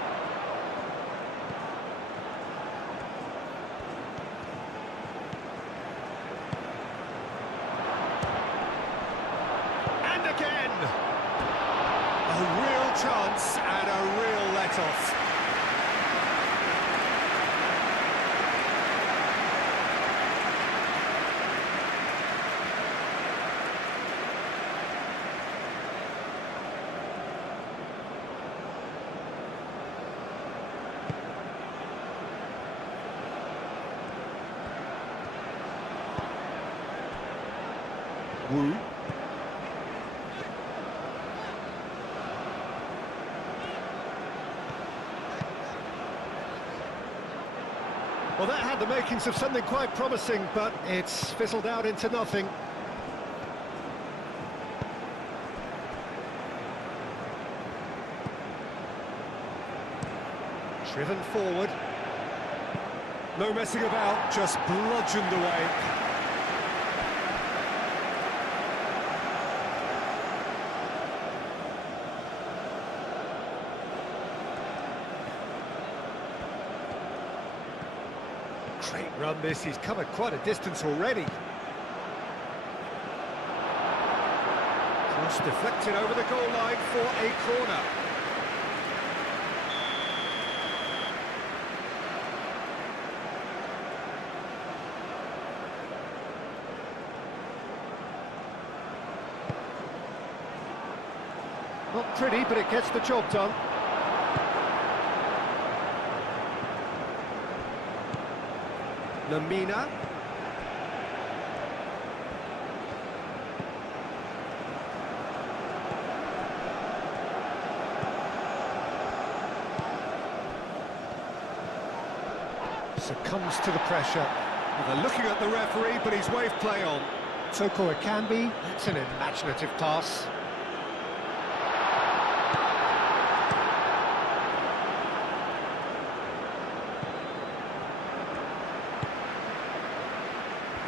A real chance and a real let-off. Wu. Well, that had the makings of something quite promising, but it's fizzled out into nothing. Driven forward. No messing about, just bludgeoned away. Great run this, he's covered quite a distance already. Cross deflected over the goal line for a corner. Not pretty, but it gets the job done. Lamina. Succumbs to the pressure. Well, they're looking at the referee, but he's waved play on. Toko Ekambi, that's an imaginative pass.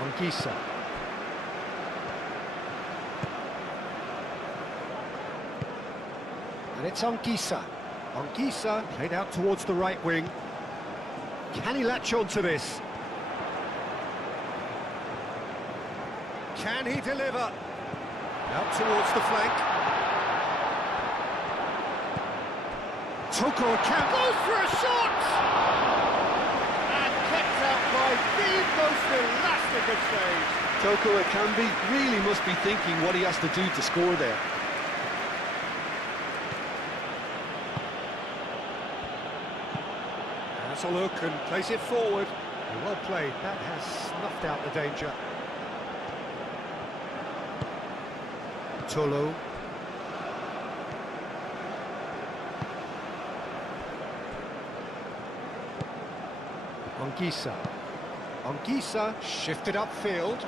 Ongisa. And it's Ongisa. Ongisa played out towards the right wing. Can he latch on to this? Can he deliver? Out towards the flank. Toko Ekambi goes for a shot! And kept out by the most elastic of saves. Toko Ekambi really must be thinking what he has to do to score there. Has a look and plays it forward. Well played, that has snuffed out the danger. Tolo. Ongisa. Ongisa shifted upfield.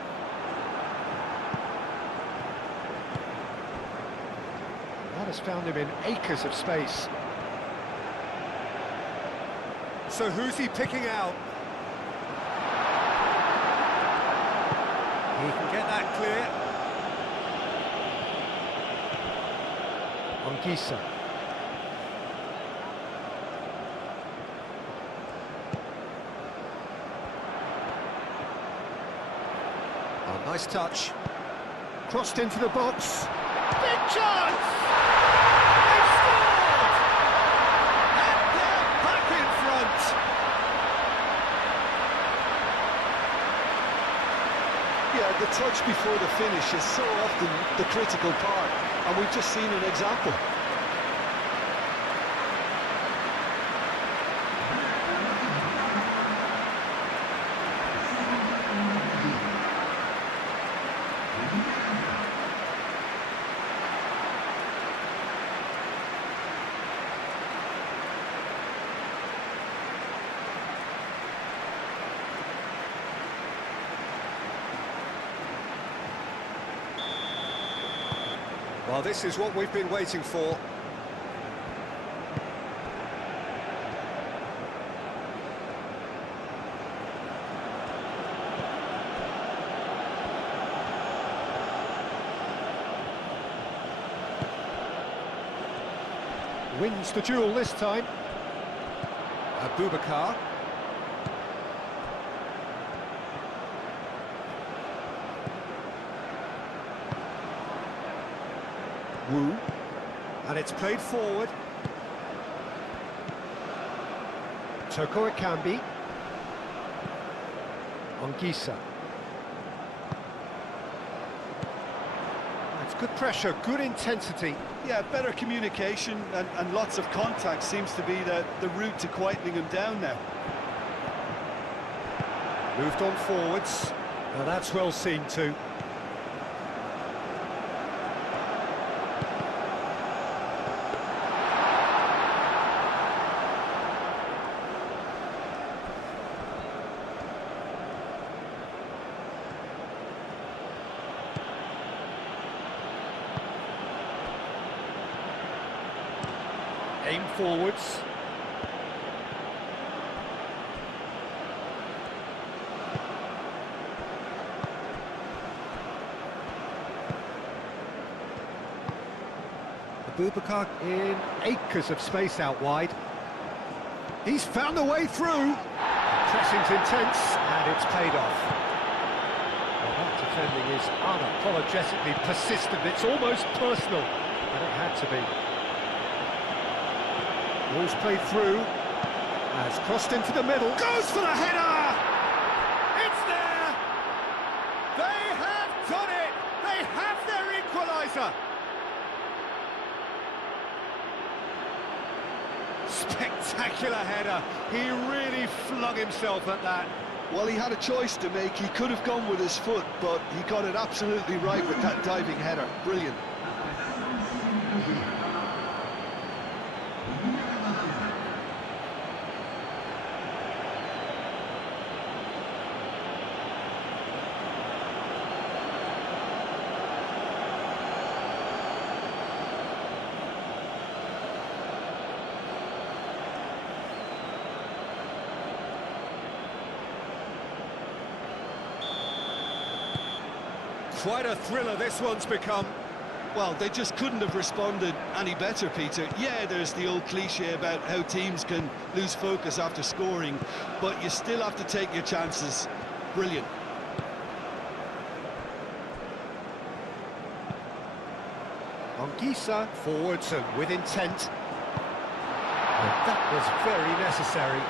That has found him in acres of space. So who's he picking out? He can get that clear. Ongisa. Oh, nice touch. Crossed into the box. Big chance! They've scored! And they're back in front. Yeah, the touch before the finish is so often the critical part, and we've just seen an example. Well, this is what we've been waiting for. Wins the duel this time. Abubakar. Wu, and it's played forward. Toko Ekambi. Ongisa. It's good pressure, good intensity. Yeah, better communication and lots of contact seems to be the route to quietening him down now. Moved on forwards. Now that's well seen too. Aim forwards. Abubakar in acres of space out wide. He's found a way through. Pressing's intense, and it's paid off. Well, that defending is unapologetically persistent. It's almost personal, but it had to be. Ball's played through, has crossed into the middle, goes for the header! It's there! They have done it! They have their equalizer! Spectacular header, he really flung himself at that. Well, he had a choice to make. He could have gone with his foot, but he got it absolutely right with that diving header. Brilliant. Quite a thriller this one's become. Well, they just couldn't have responded any better, Peter. Yeah, there's the old cliche about how teams can lose focus after scoring, but you still have to take your chances. Brilliant. Anguissa forwards and with intent. And that was very necessary.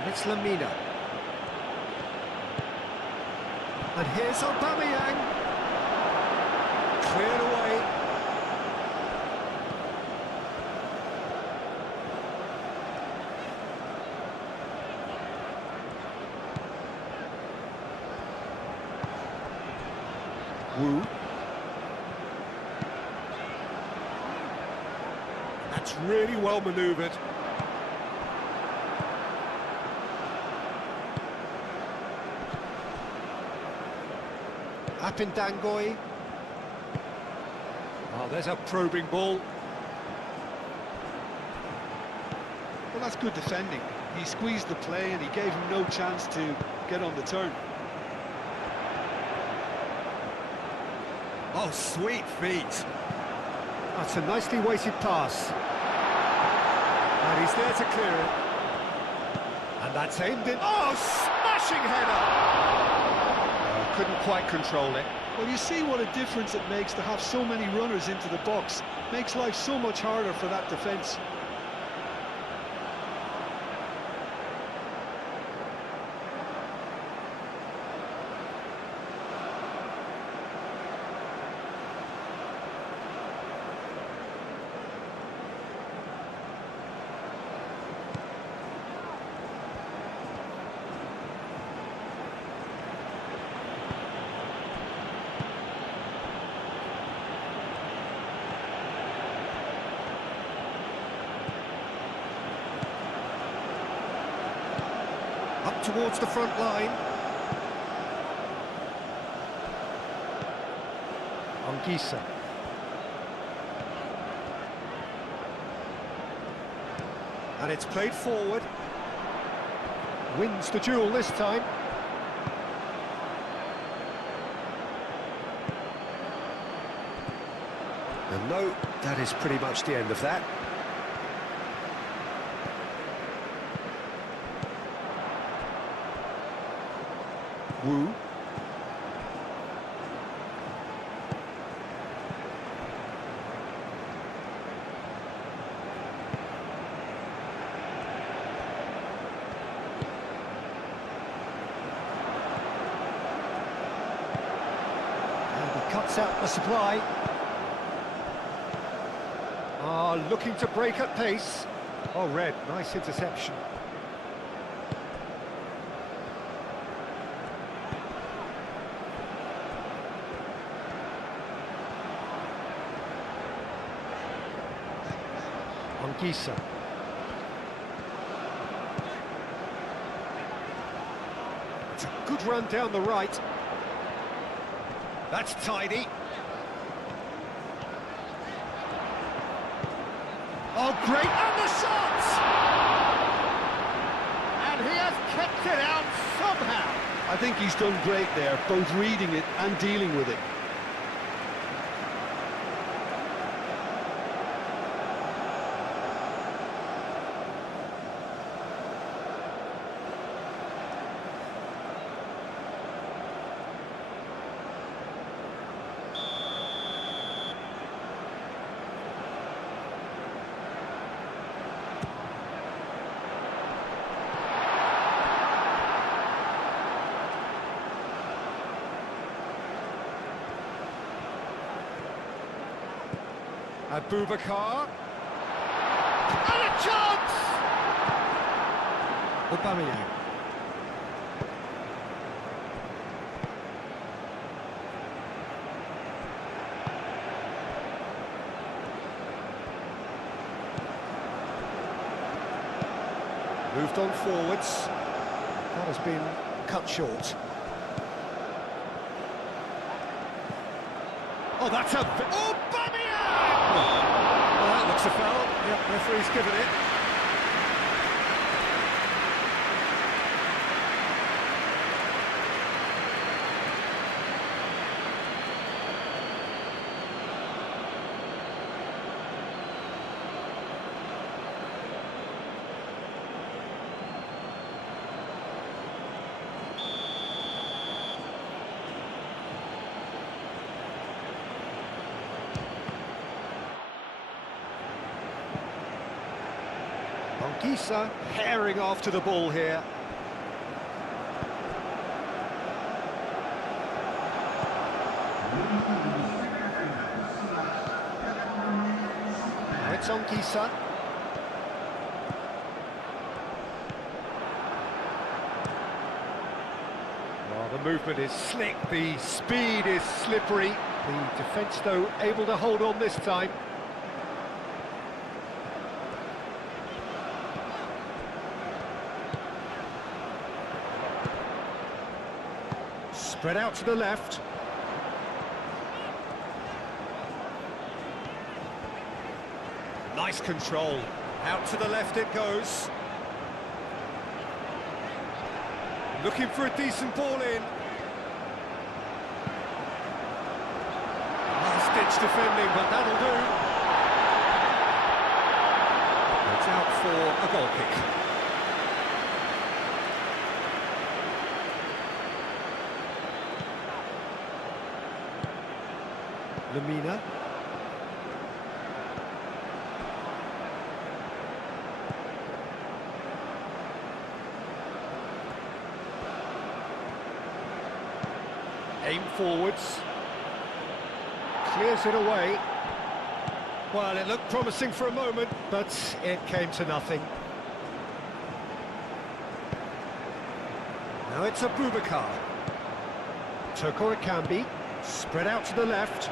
And it's Lamina. And here's Aubameyang. Cleared away. Wu. That's really well manoeuvred. Up in Dangoy. Oh, there's a probing ball. Well, that's good defending. He squeezed the play and he gave him no chance to get on the turn. Oh, sweet feet. That's a nicely weighted pass. And he's there to clear it. And that's aimed in. Oh, smashing header! Oh, couldn't quite control it. Well, you see what a difference it makes to have so many runners into the box. Makes life so much harder for that defence. Up towards the front line. Anguissa. And it's played forward. Wins the duel this time. And no, that is pretty much the end of that. Wu. And he cuts out the supply. Looking to break at pace. Oh, Red, nice interception. Anguissa. It's a good run down the right. That's tidy. Oh, great! And the shot! And he has kept it out somehow. I think he's done great there, both reading it and dealing with it. Abubakar. And a chance! Aubameyang. Moved on forwards. That has been cut short. Oh, that's a... Aubameyang! Oh, that looks a foul. Yep, referee's given it. Anguissa herring after the ball here. Now it's Anguissa. Well, the movement is slick, the speed is slippery. The defence, though, able to hold on this time. Spread out to the left. Nice control. Out to the left it goes. Looking for a decent ball in. Last-ditch defending, but that'll do. It's out for a goal kick. Lamina. Aim forwards. Clears it away. Well, it looked promising for a moment, but it came to nothing. Now it's Abubakar. Toko Ekambi. Spread out to the left.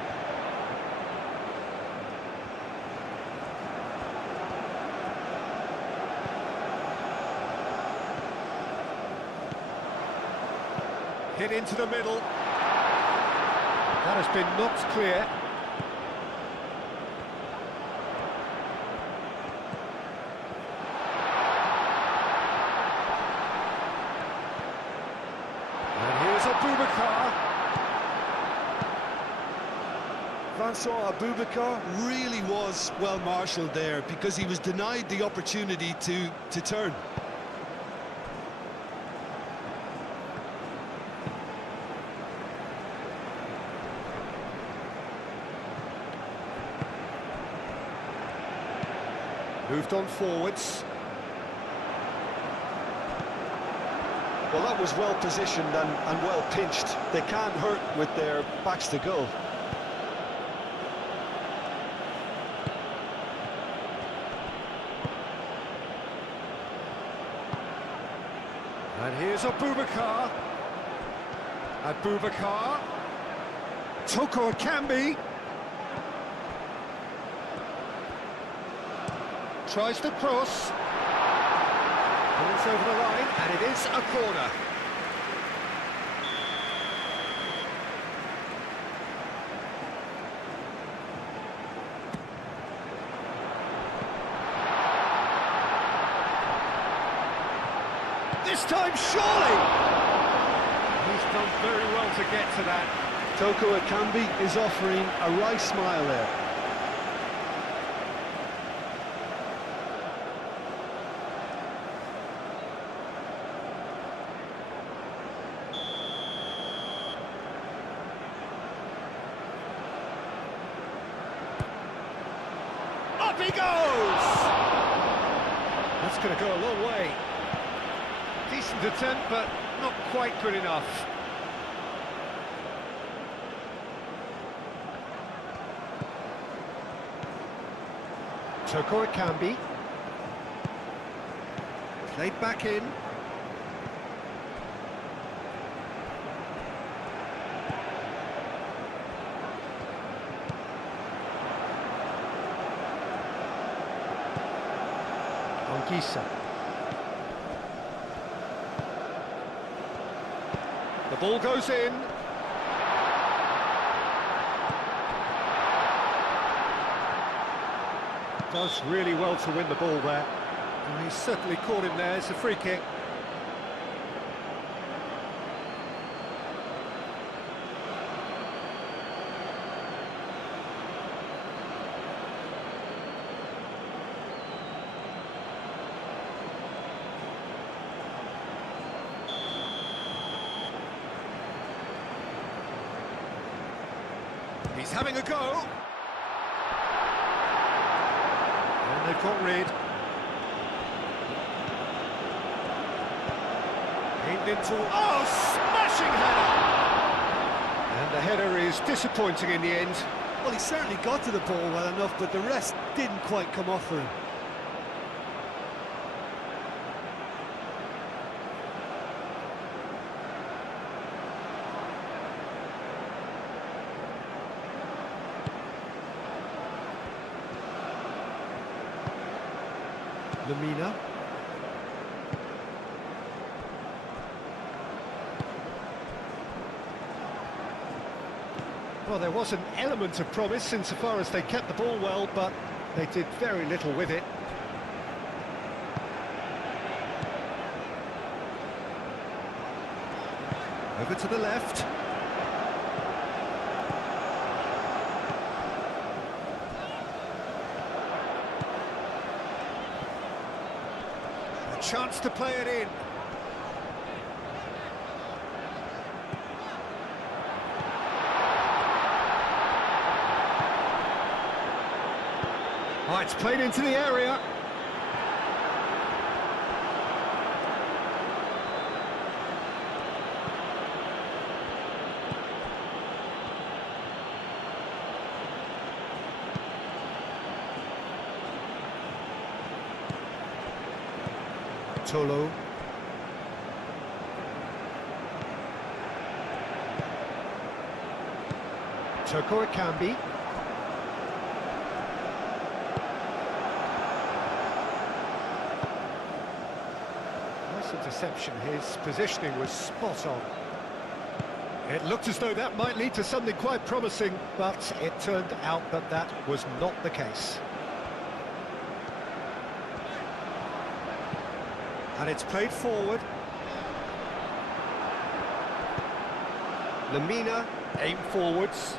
Hit into the middle. That has been knocked clear. And here's Abubakar. Vincent Abubakar really was well marshalled there because he was denied the opportunity to turn. Moved on forwards. Well, that was well positioned and well pinched. They can't hurt with their backs to goal. And here's Abubakar. Abubakar. Toko Ekambi. Tries to cross. Balls over the line, and it is a corner. This time, surely! He's done very well to get to that. Toko Ekambi is offering a wry smile there. Up he goes! That's going to go a long way. Decent attempt, but not quite good enough. Toko Ekambi. Played back in. Anguissa. The ball goes in. Does really well to win the ball there. And he's certainly caught him there. It's a free kick. He's having a go. And they've got rid. Aimed into... Oh, smashing header! And the header is disappointing in the end. Well, he certainly got to the ball well enough, but the rest didn't quite come off for him. Lamina. Well, there was an element of promise insofar as they kept the ball well, but they did very little with it. Over to the left. A chance to play it in. Oh, it's played into the area. Tolo. Toko Ekambi. Nice interception. His positioning was spot on. It looked as though that might lead to something quite promising, but it turned out that that was not the case. And it's played forward. Lamina, aim forwards.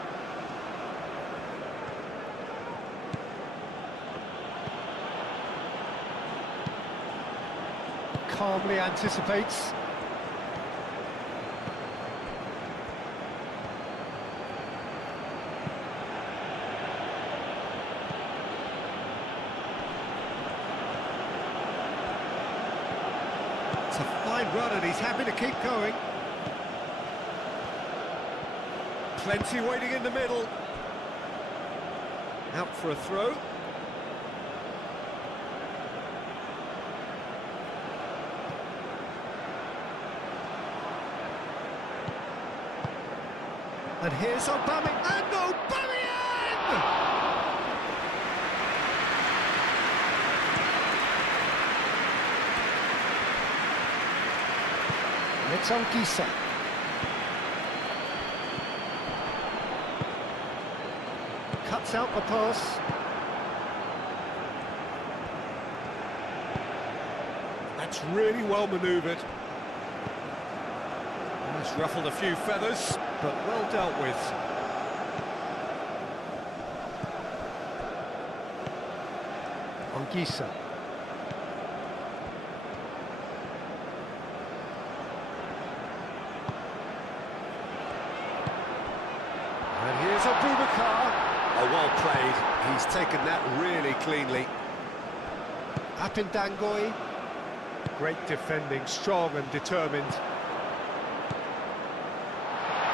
Calmly anticipates. It's a fine run and he's happy to keep going. Plenty waiting in the middle. Out for a throw. And here's Aubameyang, and Aubameyang! It's Anguissa. Cuts out the pass. That's really well manoeuvred. Almost ruffled a few feathers, but well dealt with. Anguissa. And here's Abubakar. Oh, well played. He's taken that really cleanly. Apindangoy. Great defending, strong and determined.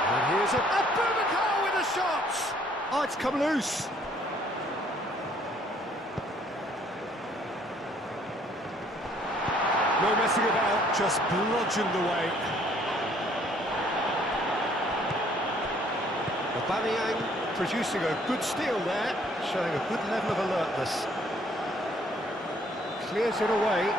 And here's Abubakar with a shot! Oh, it's come loose. No messing about, just bludgeoned away. Aubameyang producing a good steal there, showing a good level of alertness. Clears it away.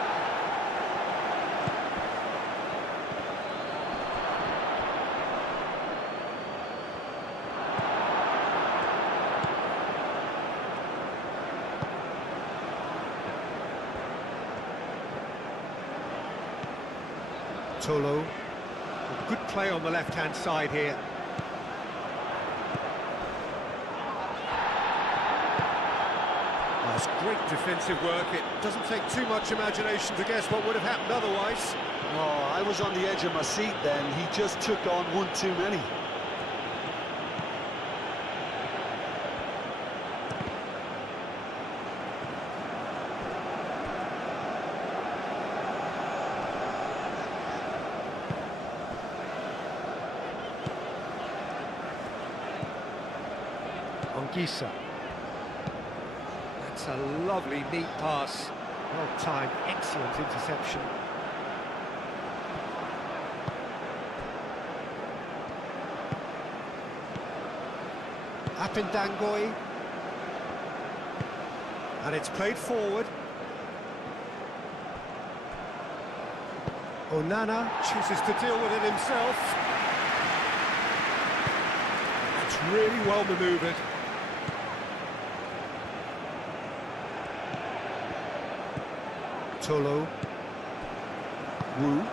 Tolo. Good play on the left-hand side here. That's great defensive work. It doesn't take too much imagination to guess what would have happened otherwise. Oh, I was on the edge of my seat then. He just took on one too many. Ongisa. That's a lovely, neat pass. Well timed, excellent interception. Apindangoi. And it's played forward. Onana chooses to deal with it himself. That's really well manoeuvred. Tolo. Wu.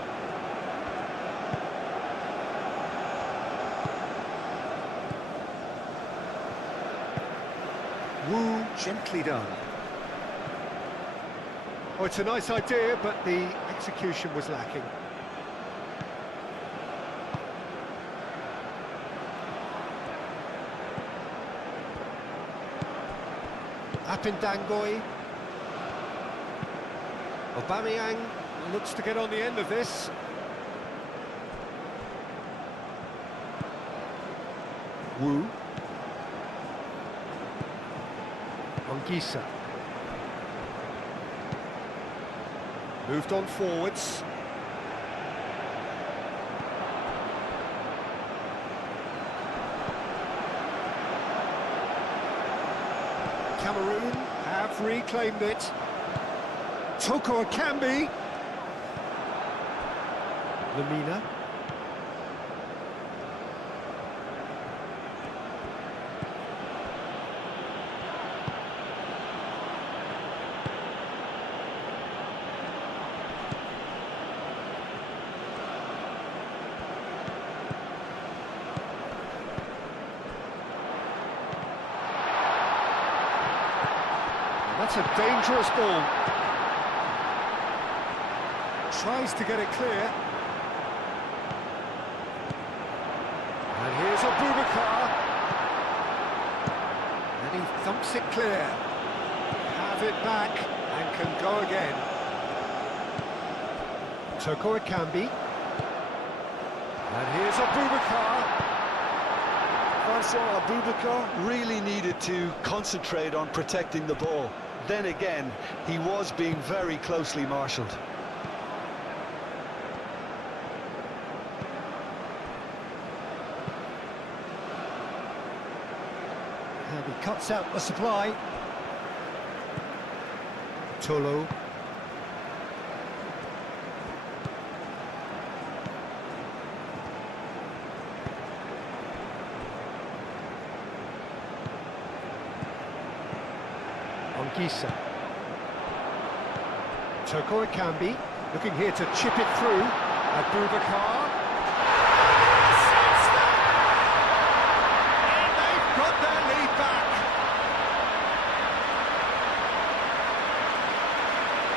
Wu, gently done. Oh, it's a nice idea, but the execution was lacking. Apindangoi. Aubameyang looks to get on the end of this. Wu. Ongisa. Moved on forwards. Cameroon have reclaimed it. Toko Akambi. Lamina. That's a dangerous ball. Tries to get it clear. And here's Abubakar. And he thumps it clear. Have it back and can go again. Toko Akambi. And here's Abubakar. I saw Abubakar really needed to concentrate on protecting the ball. Then again, he was being very closely marshalled. And he cuts out the supply. Tolo. Ongisa. Toko Akambi, looking here to chip it through. Abubakar. And they've got their lead back.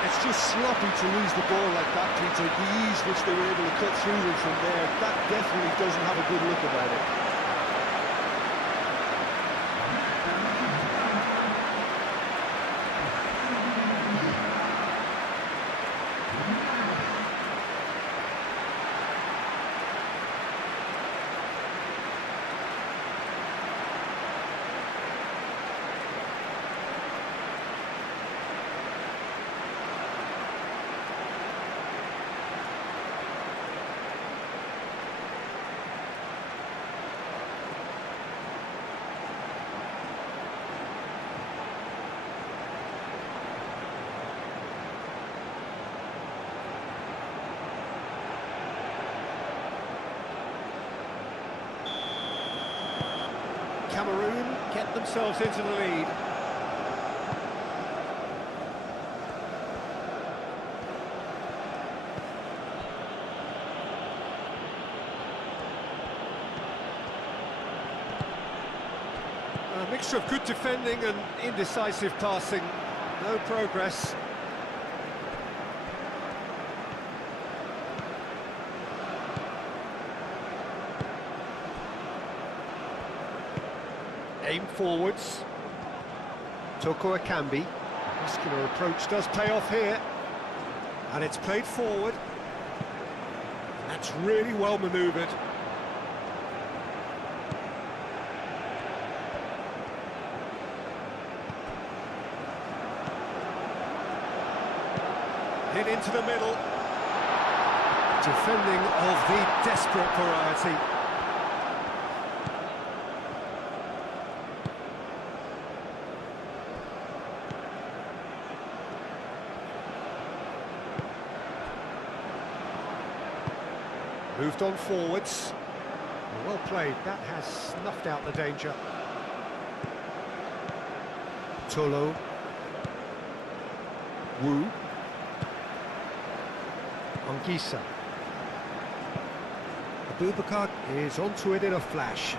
It's just sloppy to lose the ball like that, Peter. The ease which they were able to cut through them from there, that definitely doesn't have a good look about it. Cameroon get themselves into the lead. A mixture of good defending and indecisive passing. No progress. Aim forwards. Toko Akambi. Muscular approach does pay off here. And it's played forward. And that's really well manoeuvred. Hit into the middle. Defending of the desperate variety. Moved on forwards. Well played, that has snuffed out the danger. Tolo. Wu. Anguissa. Abubakar is onto it in a flash.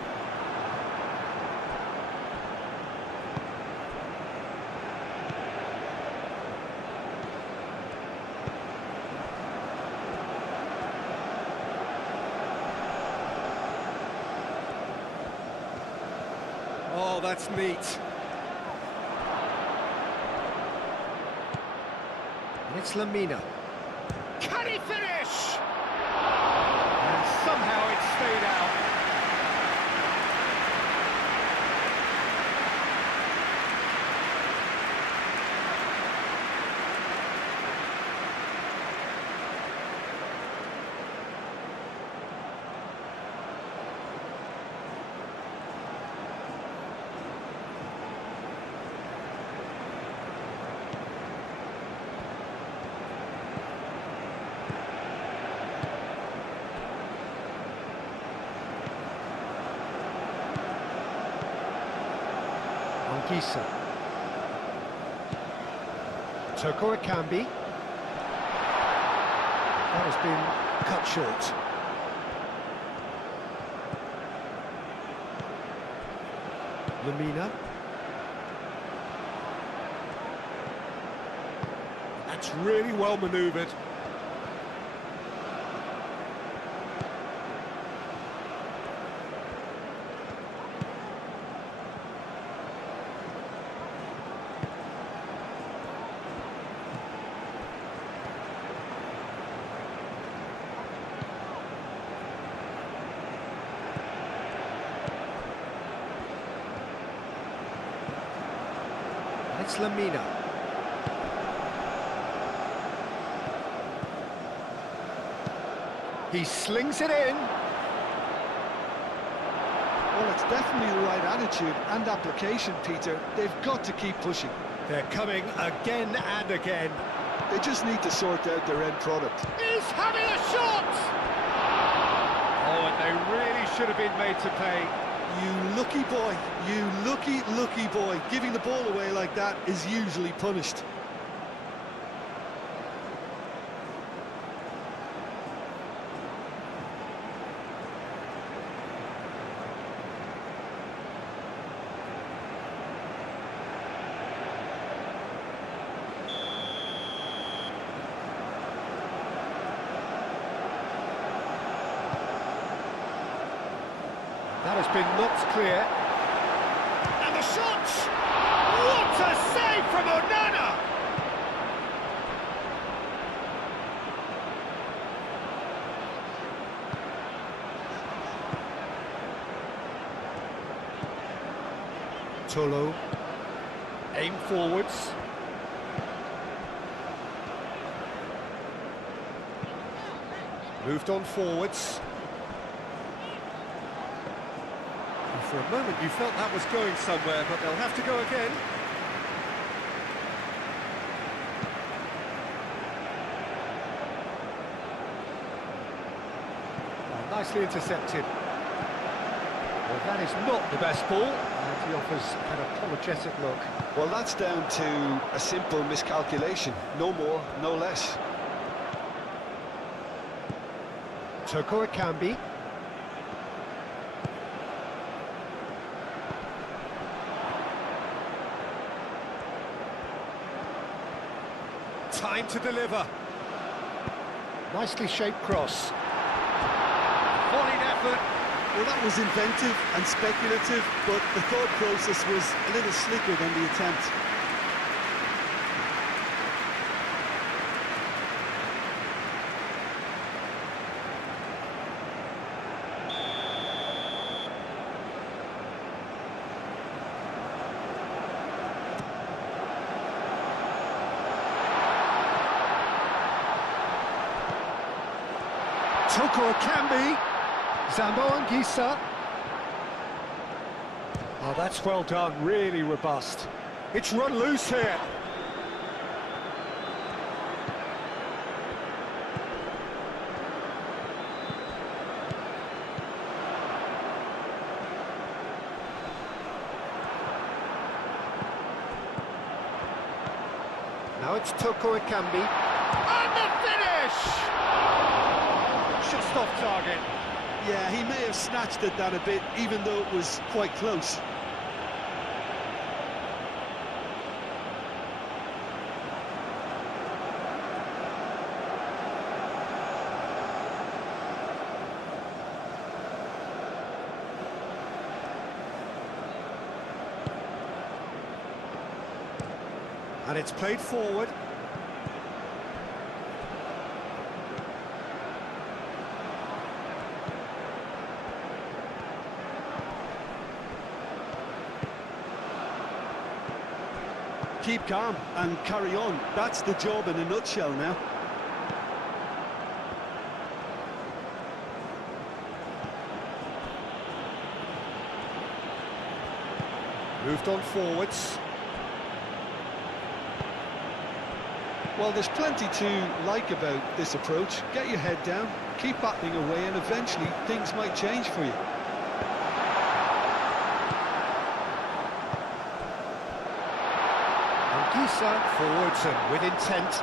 Oh, that's neat. And it's Lamina. Can he finish? And somehow it stayed out. Anguissa. Toko Ekambi. That has been cut short. Lamina. That's really well manoeuvred. It's Lamina. He slings it in. Well, it's definitely the right attitude and application, Peter. They've got to keep pushing. They're coming again and again. They just need to sort out their end product. He's having a shot! Oh, and they really should have been made to pay. You lucky boy, you lucky boy. Giving the ball away like that is usually punished. That has been knocked clear. And the shot! What a save from Onana! Tolo. Aim forwards. Moved on forwards. For a moment you felt that was going somewhere, but they'll have to go again. Oh, nicely intercepted. Well, that is not the best ball, and he offers an apologetic look. Well, that's down to a simple miscalculation. No more, no less. Toko Ekambi. Time to deliver. Nicely shaped cross. Volleyd effort. Well, that was inventive and speculative, but the thought process was a little slicker than the attempt. Toko Akambi. Zambo Anguissa. Oh, that's well done, really robust. It's run loose here. Now it's Toko Akambi. And the finish! Just off target. Yeah, he may have snatched at that a bit, even though it was quite close. And it's played forward. Keep calm and carry on. That's the job in a nutshell now. Moved on forwards. Well, there's plenty to like about this approach. Get your head down, keep battling away, and eventually things might change for you. Anguissa forwards and with intent.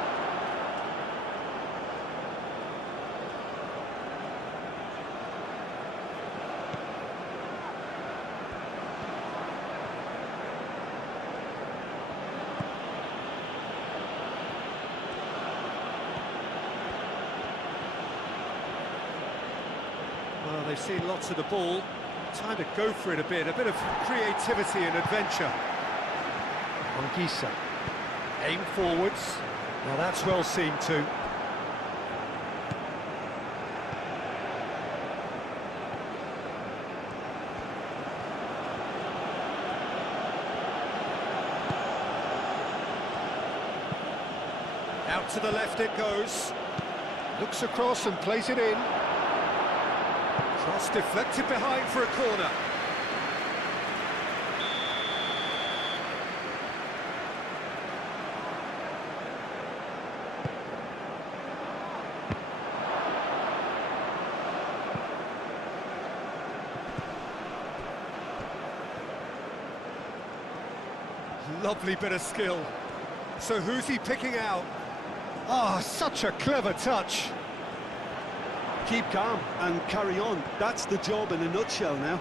Well, they've seen lots of the ball. Time to go for it a bit of creativity and adventure. Anguissa. Aim forwards. Now that's well seen too. Out to the left it goes. Looks across and plays it in. Cross deflected behind for a corner. Lovely bit of skill. So who's he picking out? Oh, such a clever touch. Keep calm and carry on. That's the job in a nutshell now.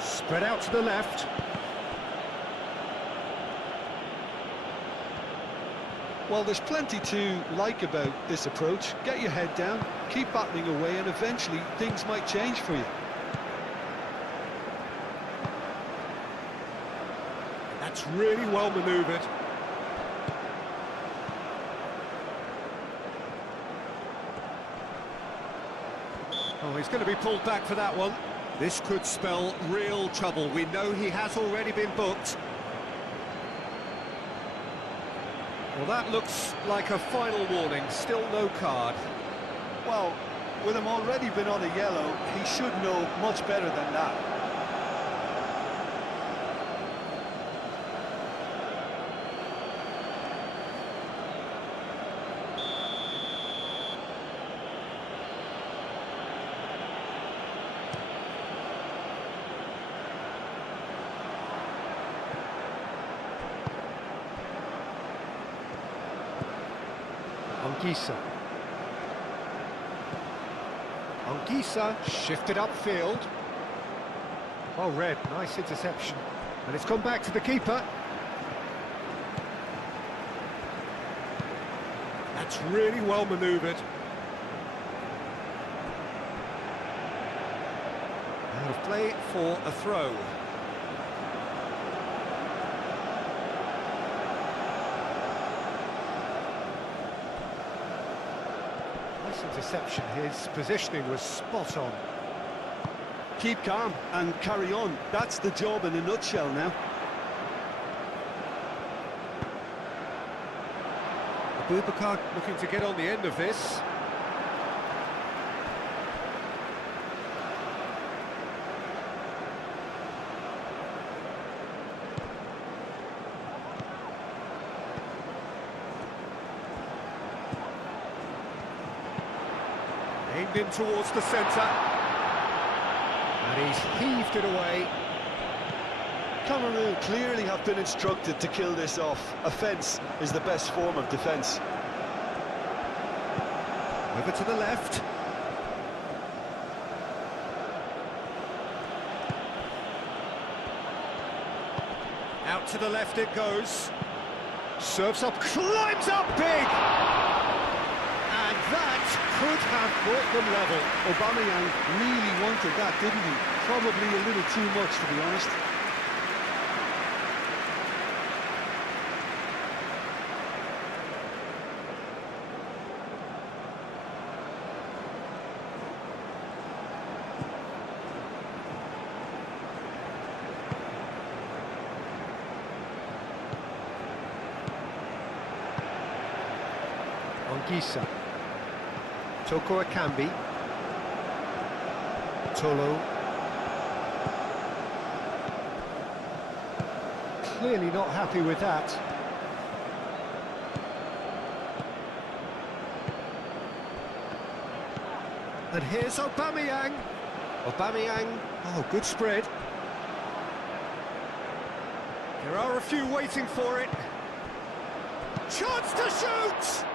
Spread out to the left. Well, there's plenty to like about this approach. Get your head down, keep battling away, and eventually things might change for you. That's really well manoeuvred. Oh, he's going to be pulled back for that one. This could spell real trouble. We know he has already been booked. Well, that looks like a final warning, still no card. Well, with him already been on a yellow, he should know much better than that. Anguissa. Anguissa shifted upfield. Oh, red, nice interception. And it's gone back to the keeper. That's really well manoeuvred. Out of play for a throw. Nice interception. His positioning was spot on. Keep calm and carry on. That's the job in a nutshell now. Abubakar looking to get on the end of this. Aimed in towards the centre. And he's heaved it away. Cameroon clearly have been instructed to kill this off. Offence is the best form of defence. Over to the left. Out to the left it goes. Serves up, climbs up big! And that could have brought them level. Aubameyang really wanted that, didn't he? Probably a little too much, to be honest. Ongisa. Toko Akambi. Tolo. Clearly not happy with that. And here's Aubameyang. Aubameyang. Oh, good spread. There are a few waiting for it. Chance to shoot!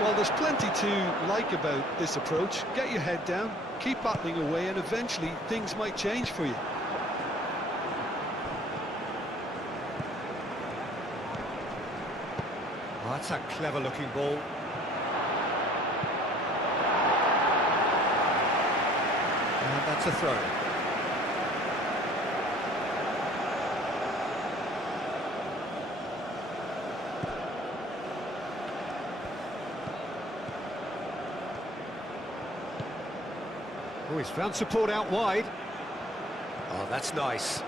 Well, there's plenty to like about this approach. Get your head down, keep battling away, and eventually things might change for you. Oh, that's a clever-looking ball. And that's a throw. Oh, he's found support out wide. Oh, that's nice.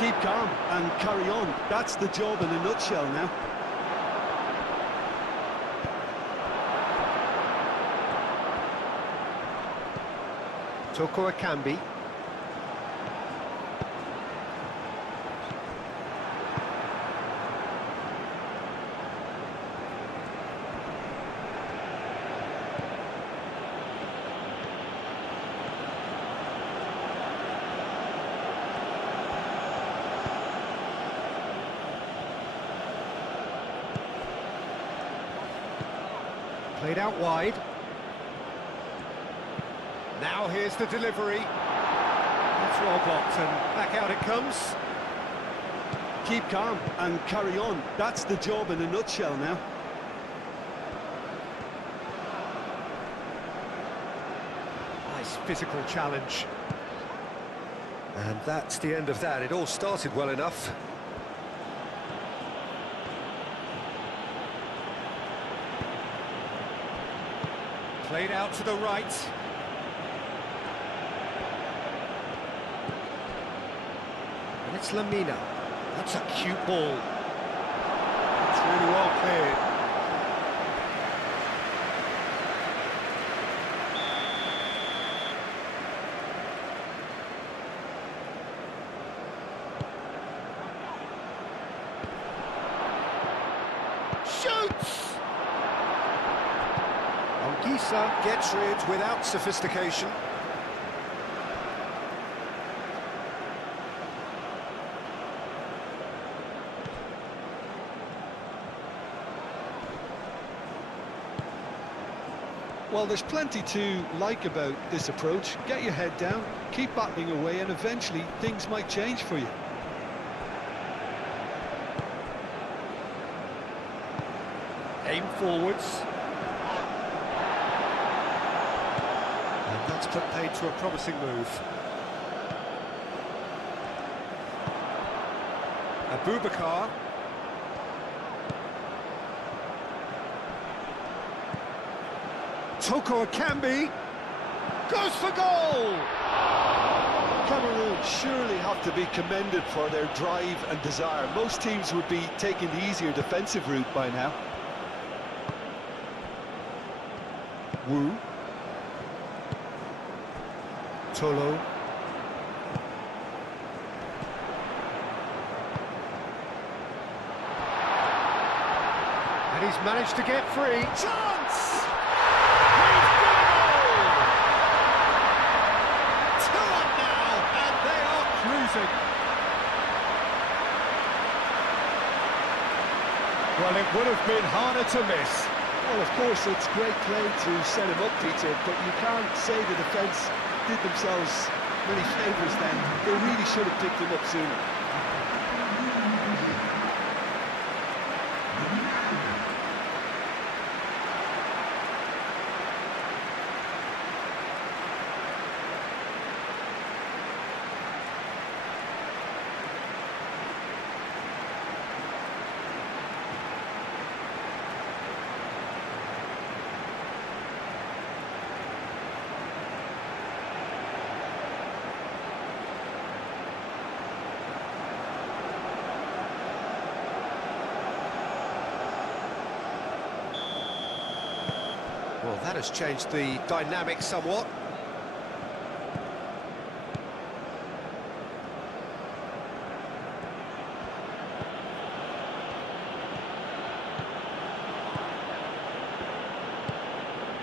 Keep calm and carry on. That's the job in a nutshell now. Toko Akambi. Played out wide. Now here's the delivery. That's well blocked and back out it comes. Keep calm and carry on. That's the job in a nutshell now. Nice physical challenge. And that's the end of that. It all started well enough. Played out to the right. And it's Lamina. That's a cute ball. It's really well cleared. Shoots! Ongisa gets rid without sophistication. Well, there's plenty to like about this approach. Get your head down, keep battling away, and eventually things might change for you. Aim forwards. And that's put paid to a promising move. Abubakar. Toko Akambi goes for goal! Cameroon surely have to be commended for their drive and desire. Most teams would be taking the easier defensive route by now. Wu. Tolo. And he's managed to get free. Chance! He's got a goal! 2-up now, and they are cruising. Well, it would have been harder to miss. Well, of course, it's great play to set him up, Peter, but you can't say the defence did themselves many favours then. They really should have picked him up sooner. Well, that has changed the dynamic somewhat.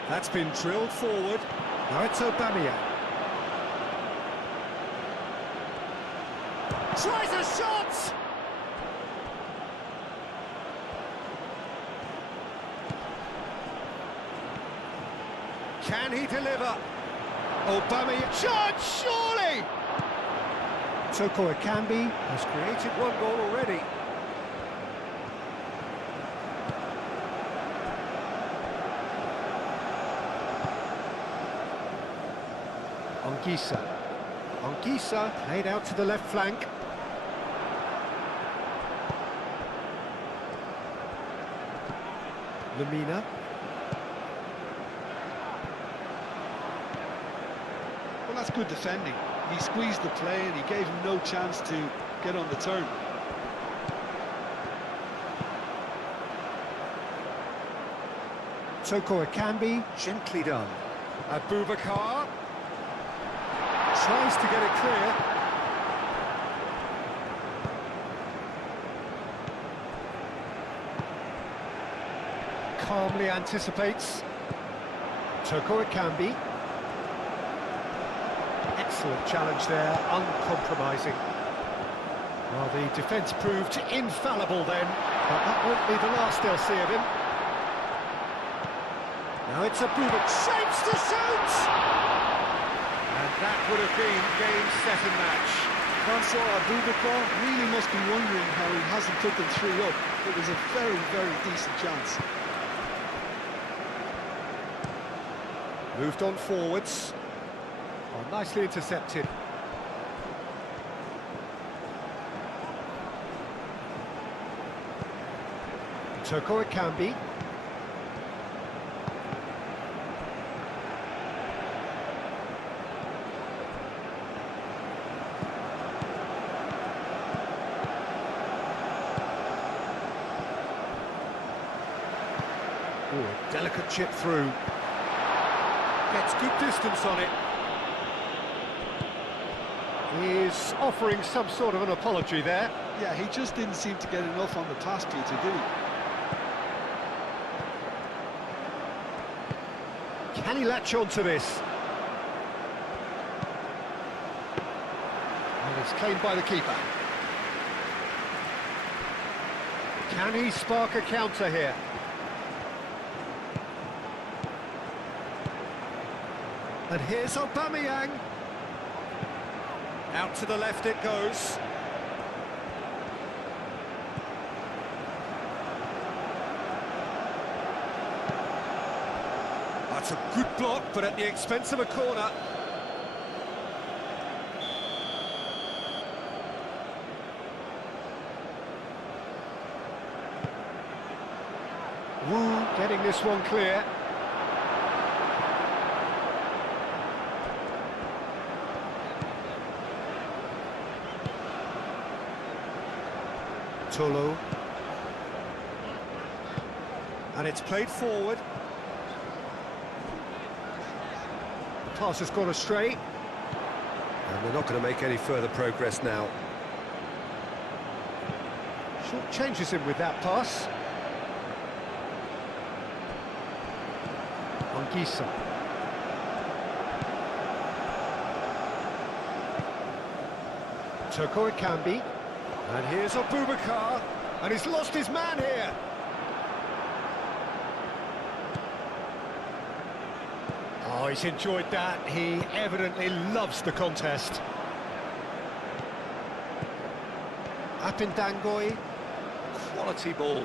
That's been drilled forward. Now it's Aubameyang. Tries a shot! Can he deliver? Aubameyang, shot, surely! Toko Akambi has created one goal already. Anguissa played out to the left flank. Lamina. Well, that's good defending. He squeezed the play and he gave him no chance to get on the turn. Toko Akambi, gently done. Abubakar tries to get it clear. Calmly anticipates. Toko Akambi. Excellent challenge there, uncompromising. Well, the defence proved infallible then, but that won't be the last they'll see of him. Now it's Abubakar, shapes to shoot! And that would have been game, set and match. Francois Abubakar really must be wondering how he hasn't put them 3 up. It was a very, very decent chance. Moved on forwards. Oh, nicely intercepted. Toko Akambi. Oh, a delicate chip through. Gets good distance on it. He's offering some sort of an apology there. Yeah, he just didn't seem to get enough on the pass, Peter, did he? Can he latch on to this? And it's claimed by the keeper. Can he spark a counter here? And here's Aubameyang. Out to the left it goes. That's a good block, but at the expense of a corner. Wu getting this one clear. Tolo. And it's played forward. The pass has gone astray. And they're not going to make any further progress now. Short changes him with that pass. Angisa. Toko Ekambi. And here's Abubakar. And he's lost his man here. Oh, he's enjoyed that. He evidently loves the contest. Apindangoy. Quality ball.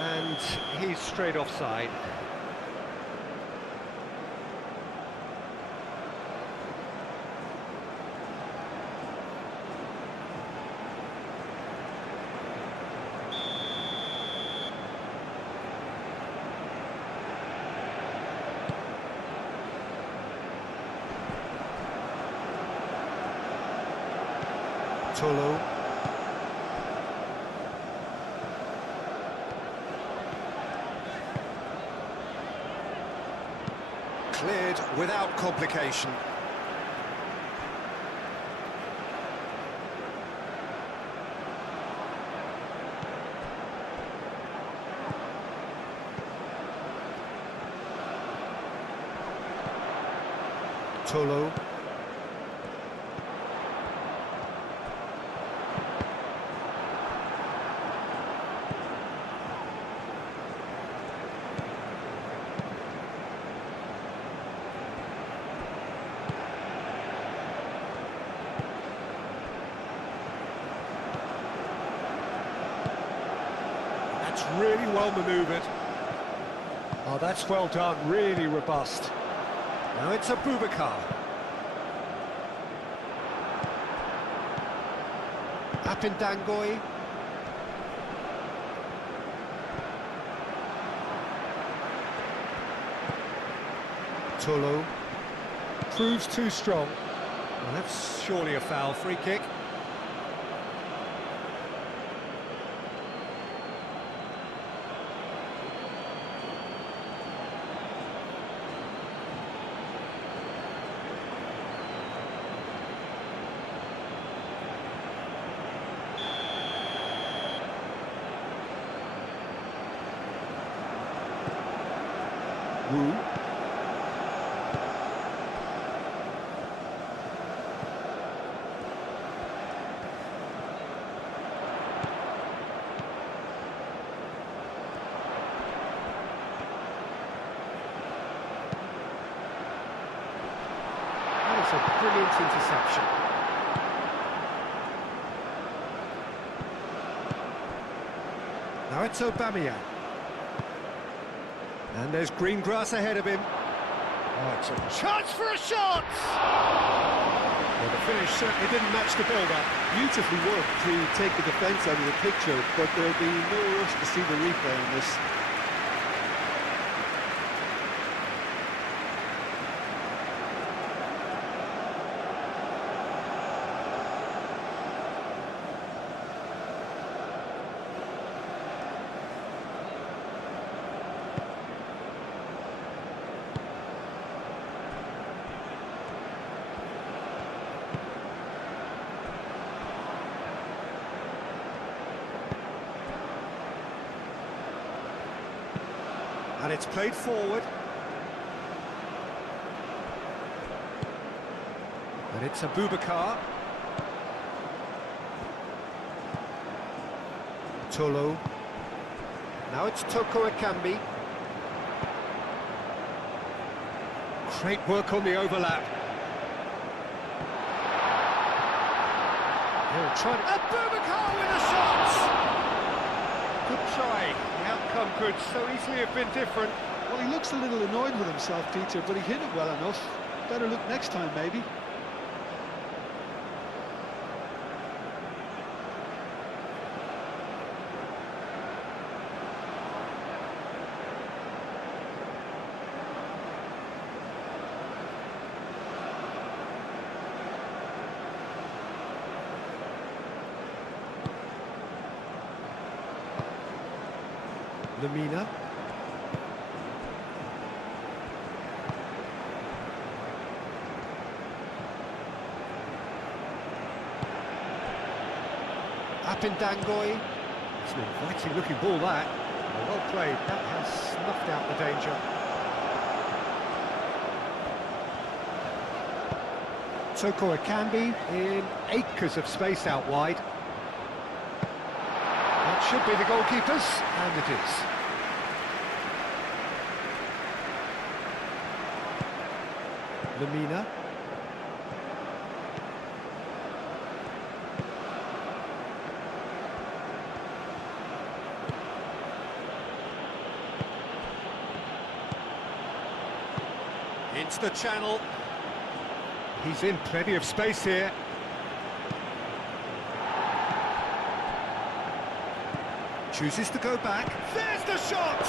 And he's straight offside. Tolo. Cleared without complication. Tolo. Really well manoeuvred. Oh, that's well done, really robust. Now it's Abubakar. Apindangoy. Tolo. Proves too strong. Well, that's surely a foul. Free kick. Wu. That is a brilliant interception. Now it's Aubameyang. And there's green grass ahead of him. Oh, it's a chance for a shot! Well, the finish certainly didn't match the build-up. Beautifully worked to take the defence out of the picture, but there'll be no rush to see the replay on this. And it's played forward. And it's Abubakar. Tolo. Now it's Toko Ekambi. Great work on the overlap. He'll try to... Abubakar with a shot! Good try. The outcome could so easily have been different. Well, he looks a little annoyed with himself, Peter, but he hit it well enough. Better look next time, maybe. Lamina. Apindangoi. It's an inviting looking ball that. Well played, that has snuffed out the danger. Toko Akambi in acres of space out wide. That should be the goalkeeper's, and it is. Lamina. Into the channel. He's in plenty of space here. Chooses to go back. There's the shot!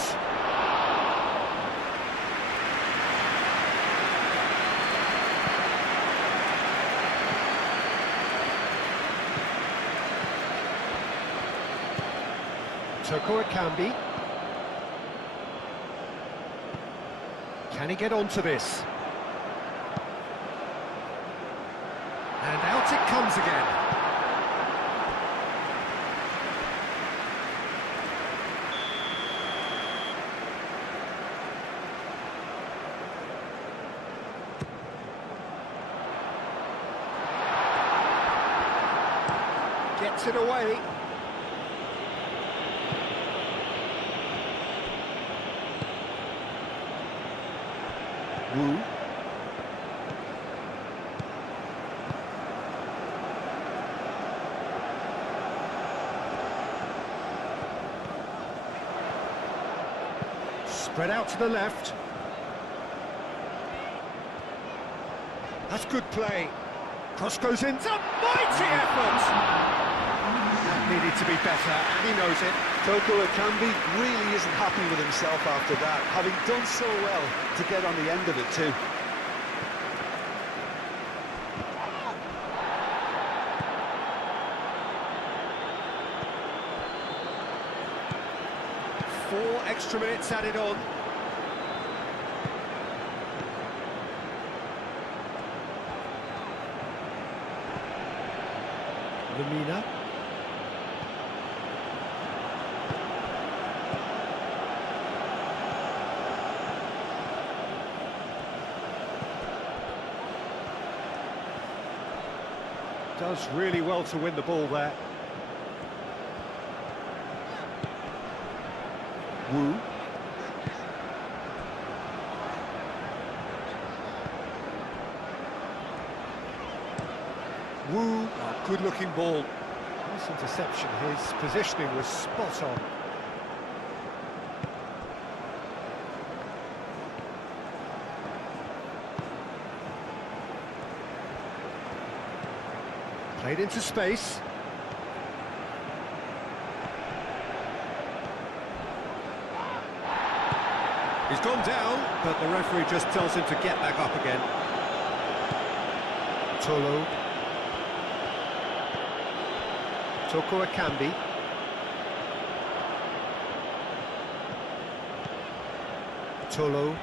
Toko Akambi. Can he get onto this? And out it comes again. Gets it away. Wu. Spread out to the left. That's good play. Cross goes in. It's a mighty effort! That needed to be better, and he knows it. Toko Akambi really isn't happy with himself after that, having done so well to get on the end of it too. Four extra minutes added on. Lamina. Does really well to win the ball there. Wu. Wu, good looking ball. Nice interception, his positioning was spot on. Played into space. He's gone down, but the referee just tells him to get back up again. Tolo. Toko Akambi. Tolo.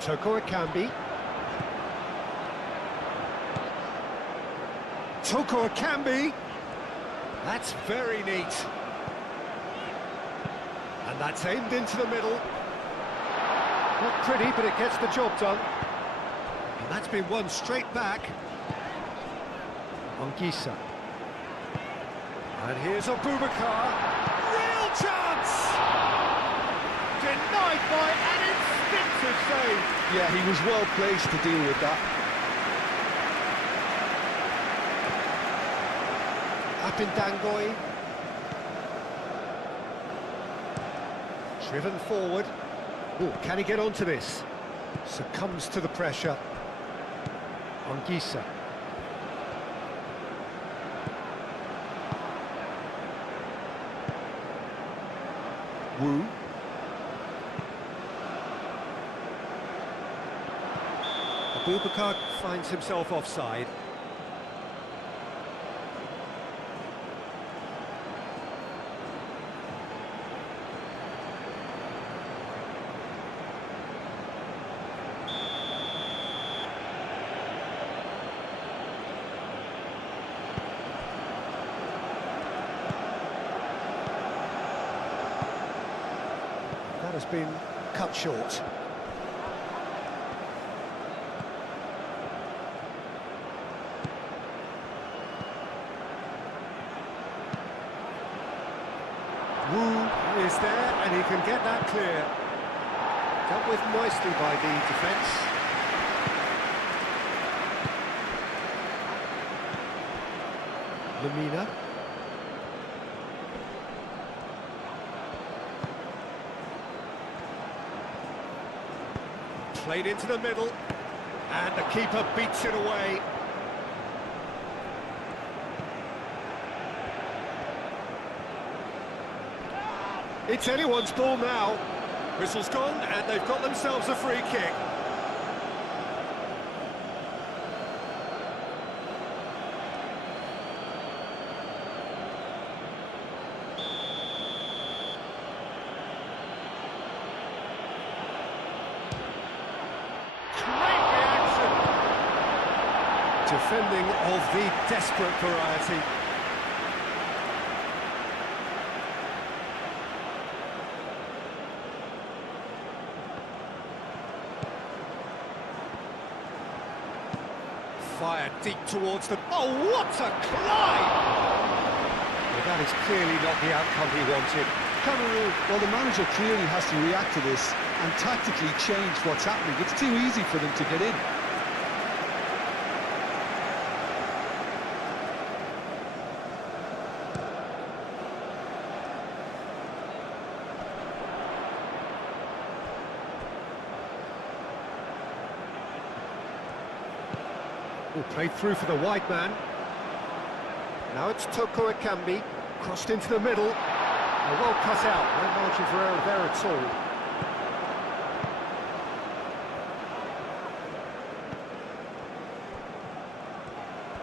Toko Akambi. Toko Akambi. That's very neat. And that's aimed into the middle. Not pretty, but it gets the job done. And that's been won straight back. Ongisa. And here's Abubakar. Real chance! Denied by an instinctive save. Yeah, he was well placed to deal with that. Apindangoi. Driven forward. Oh, can he get onto this? Succumbs to the pressure. Ongisa. Wu. Abubakar finds himself offside. that has been cut short. Wu is there, and he can get that clear. Dealt with nicely by the defence. Lamina. Played into the middle, and the keeper beats it away. It's anyone's ball now. Whistle's gone, and they've got themselves a free kick. Great reaction. Defending of the desperate variety. Fired deep towards the... Oh, what a climb! Well, that is clearly not the outcome he wanted. Cameroon, well, the manager clearly has to react to this and tactically change what's happening. It's too easy for them to get in. Oh, played through for the wide man. Now it's Toko Ekambi, crossed into the middle. Well cut out, no margin for error there at all.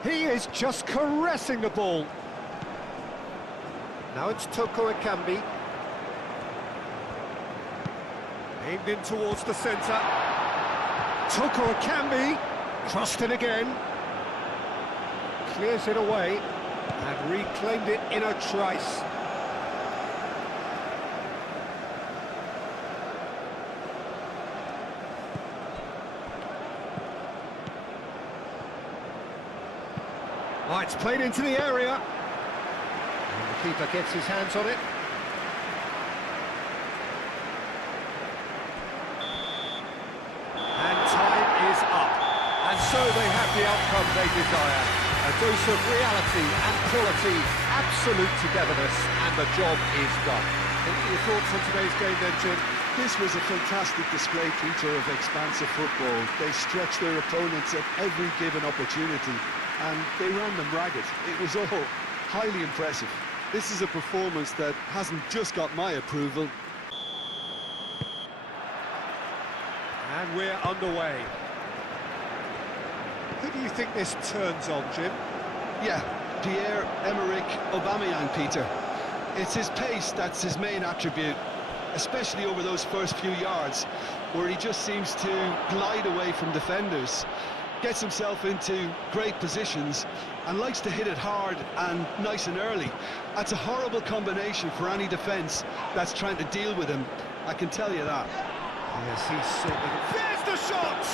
He is just caressing the ball. Now it's Toko Ekambi. Aimed in towards the centre. Toko Ekambi. Crossed in again, clears it away, and reclaimed it in a trice. Oh, it's played into the area, and the keeper gets his hands on it. And time is up. And so they have the outcome they desire. A dose of reality and quality, absolute togetherness, and the job is done. What are your thoughts on today's game then, Jim? This was a fantastic display, Peter, of expansive football. They stretched their opponents at every given opportunity, and they ran them ragged. It was all highly impressive. This is a performance that hasn't just got my approval. And we're underway. Who do you think this turns on, Jim? Yeah, Pierre-Emerick Aubameyang, Peter. It's his pace that's his main attribute, especially over those first few yards, where he just seems to glide away from defenders, gets himself into great positions, and likes to hit it hard and nice and early. That's a horrible combination for any defence that's trying to deal with him, I can tell you that. Yes, he's certainly... There's the shot!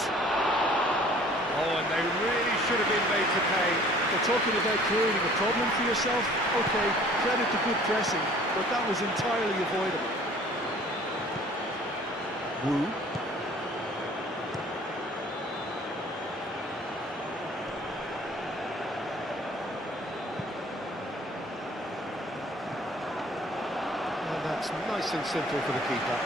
Oh, and they really should have been made to pay. They're talking about creating a problem for yourself. OK, credit to good pressing, but that was entirely avoidable. Wu. And that's nice and simple for the keeper.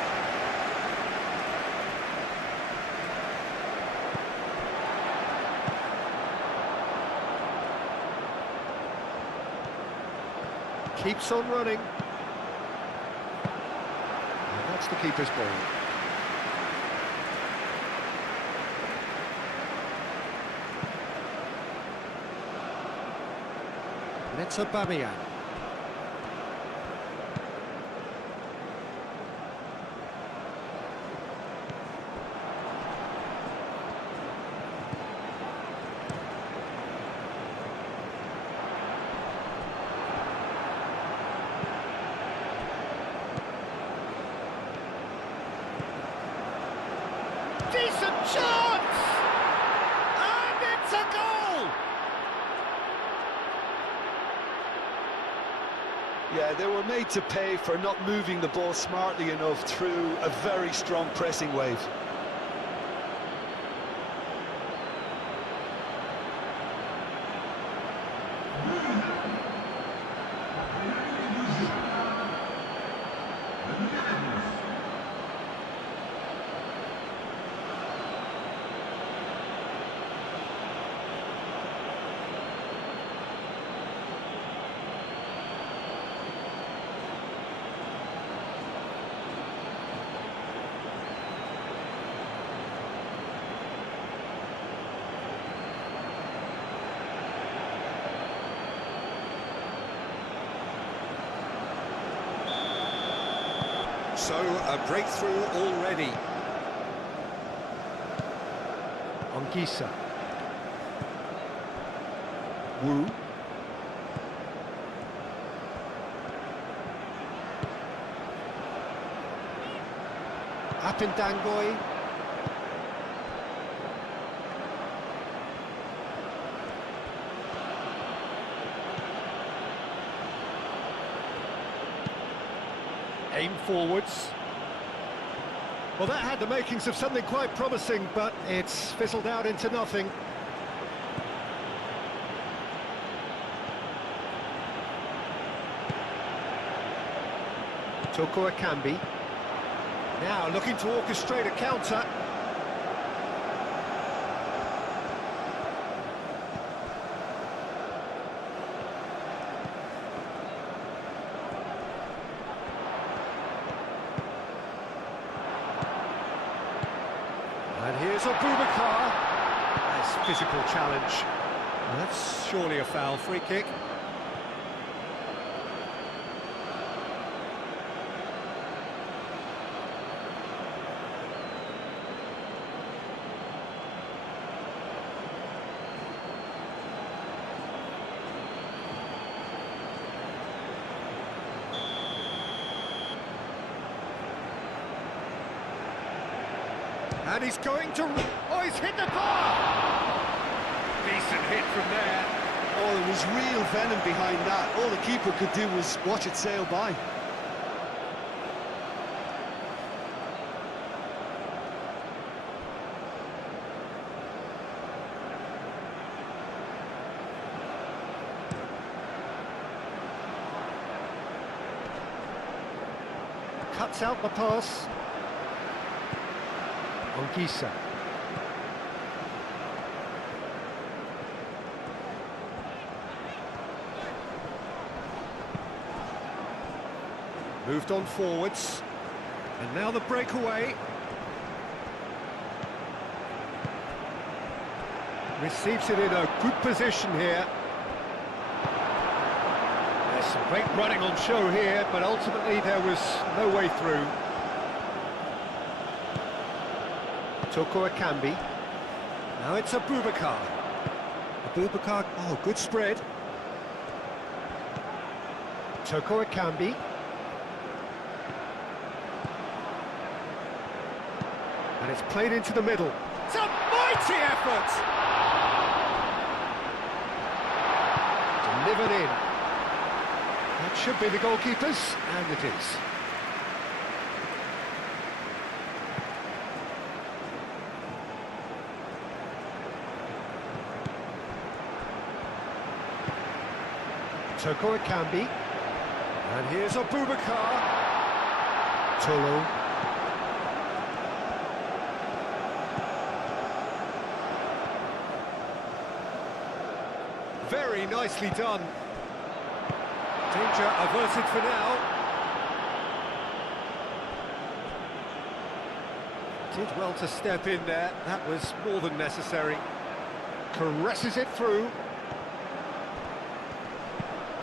Keeps on running. And that's the keeper's ball. And it's Aubameyang. Yeah, they were made to pay for not moving the ball smartly enough through a very strong pressing wave. So, a breakthrough already. Anguissa. Wu. Apindangoy. Aim forwards. Well, that had the makings of something quite promising, but it's fizzled out into nothing. Toko Akambi. Now looking to orchestrate a counter. And here's Abubakar. Nice physical challenge. That's surely a foul. Free kick. And he's going to... Oh, he's hit the bar! Decent hit from there. Oh, there was real venom behind that. All the keeper could do was watch it sail by. Cuts out the pass. Anguissa. Moved on forwards. And now the breakaway. Receives it in a good position here. There's some great running on show here, but ultimately there was no way through. Toko Akambi. Now it's Abubakar. Abubakar, oh, good spread. Toko Akambi. And it's played into the middle. It's a mighty effort! Delivered in. That should be the goalkeeper's, and it is. Toko Akambi. And here's Abubakar. Tolo. Very nicely done. Danger averted for now. Did well to step in there. That was more than necessary. Caresses it through.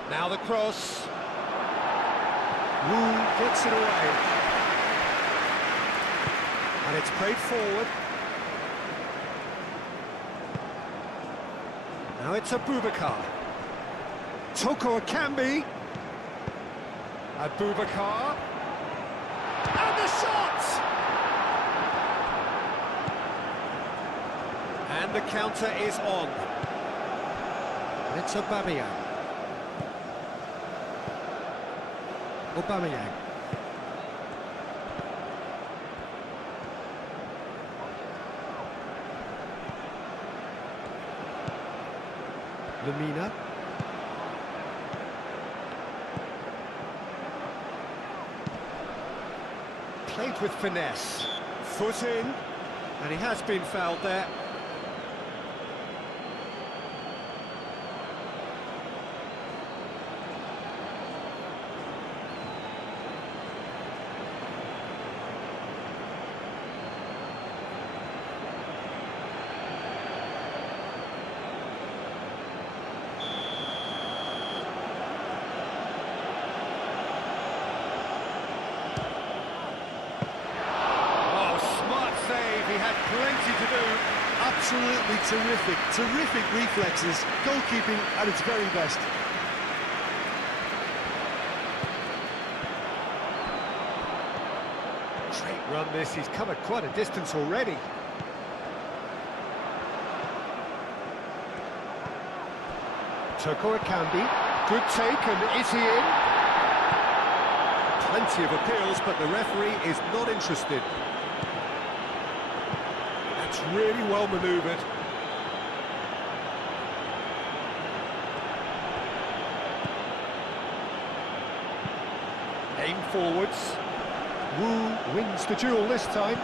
Now the cross. Wu gets it away. And it's played forward. Now it's Abubakar. Toko Akambi. Abubakar. And the shot! And the counter is on. And it's Aubameyang. Aubameyang. Lemina. Played with finesse. Foot in. And he has been fouled there. Plenty to do. Absolutely terrific reflexes, goalkeeping at its very best. Great run this, he's covered quite a distance already. Counterattack, good take, and is he in? Plenty of appeals, but the referee is not interested. That's really well manoeuvred. Aim forwards. Wu wins the duel this time.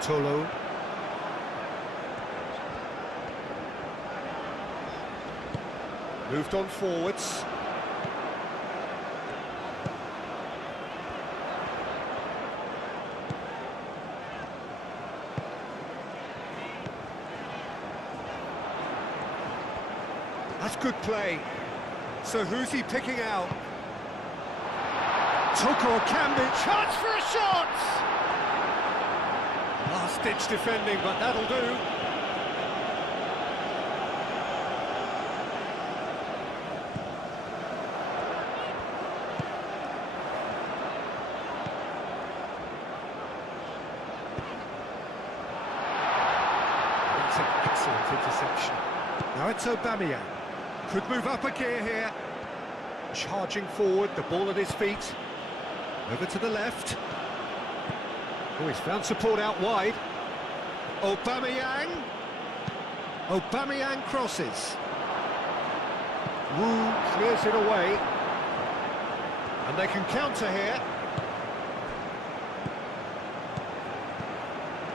Tolo. Moved on forwards. That's good play. So who's he picking out? Counterattack, chance for a shot! Last-ditch defending, but that'll do. It's an excellent interception. Now it's Aubameyang. Could move up a gear here. Charging forward, the ball at his feet. Over to the left. Oh, he's found support out wide. Aubameyang. Aubameyang crosses. Wu clears it away. And they can counter here.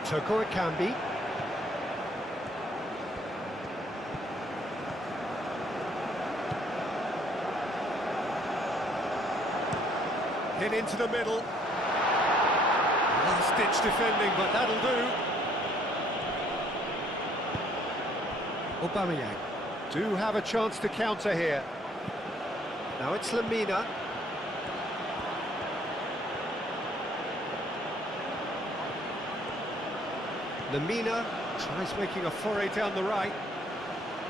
Counterattack. Hit into the middle. Last-ditch defending, but that'll do. Aubameyang do have a chance to counter here. Now it's Lemina. Lemina tries making a foray down the right.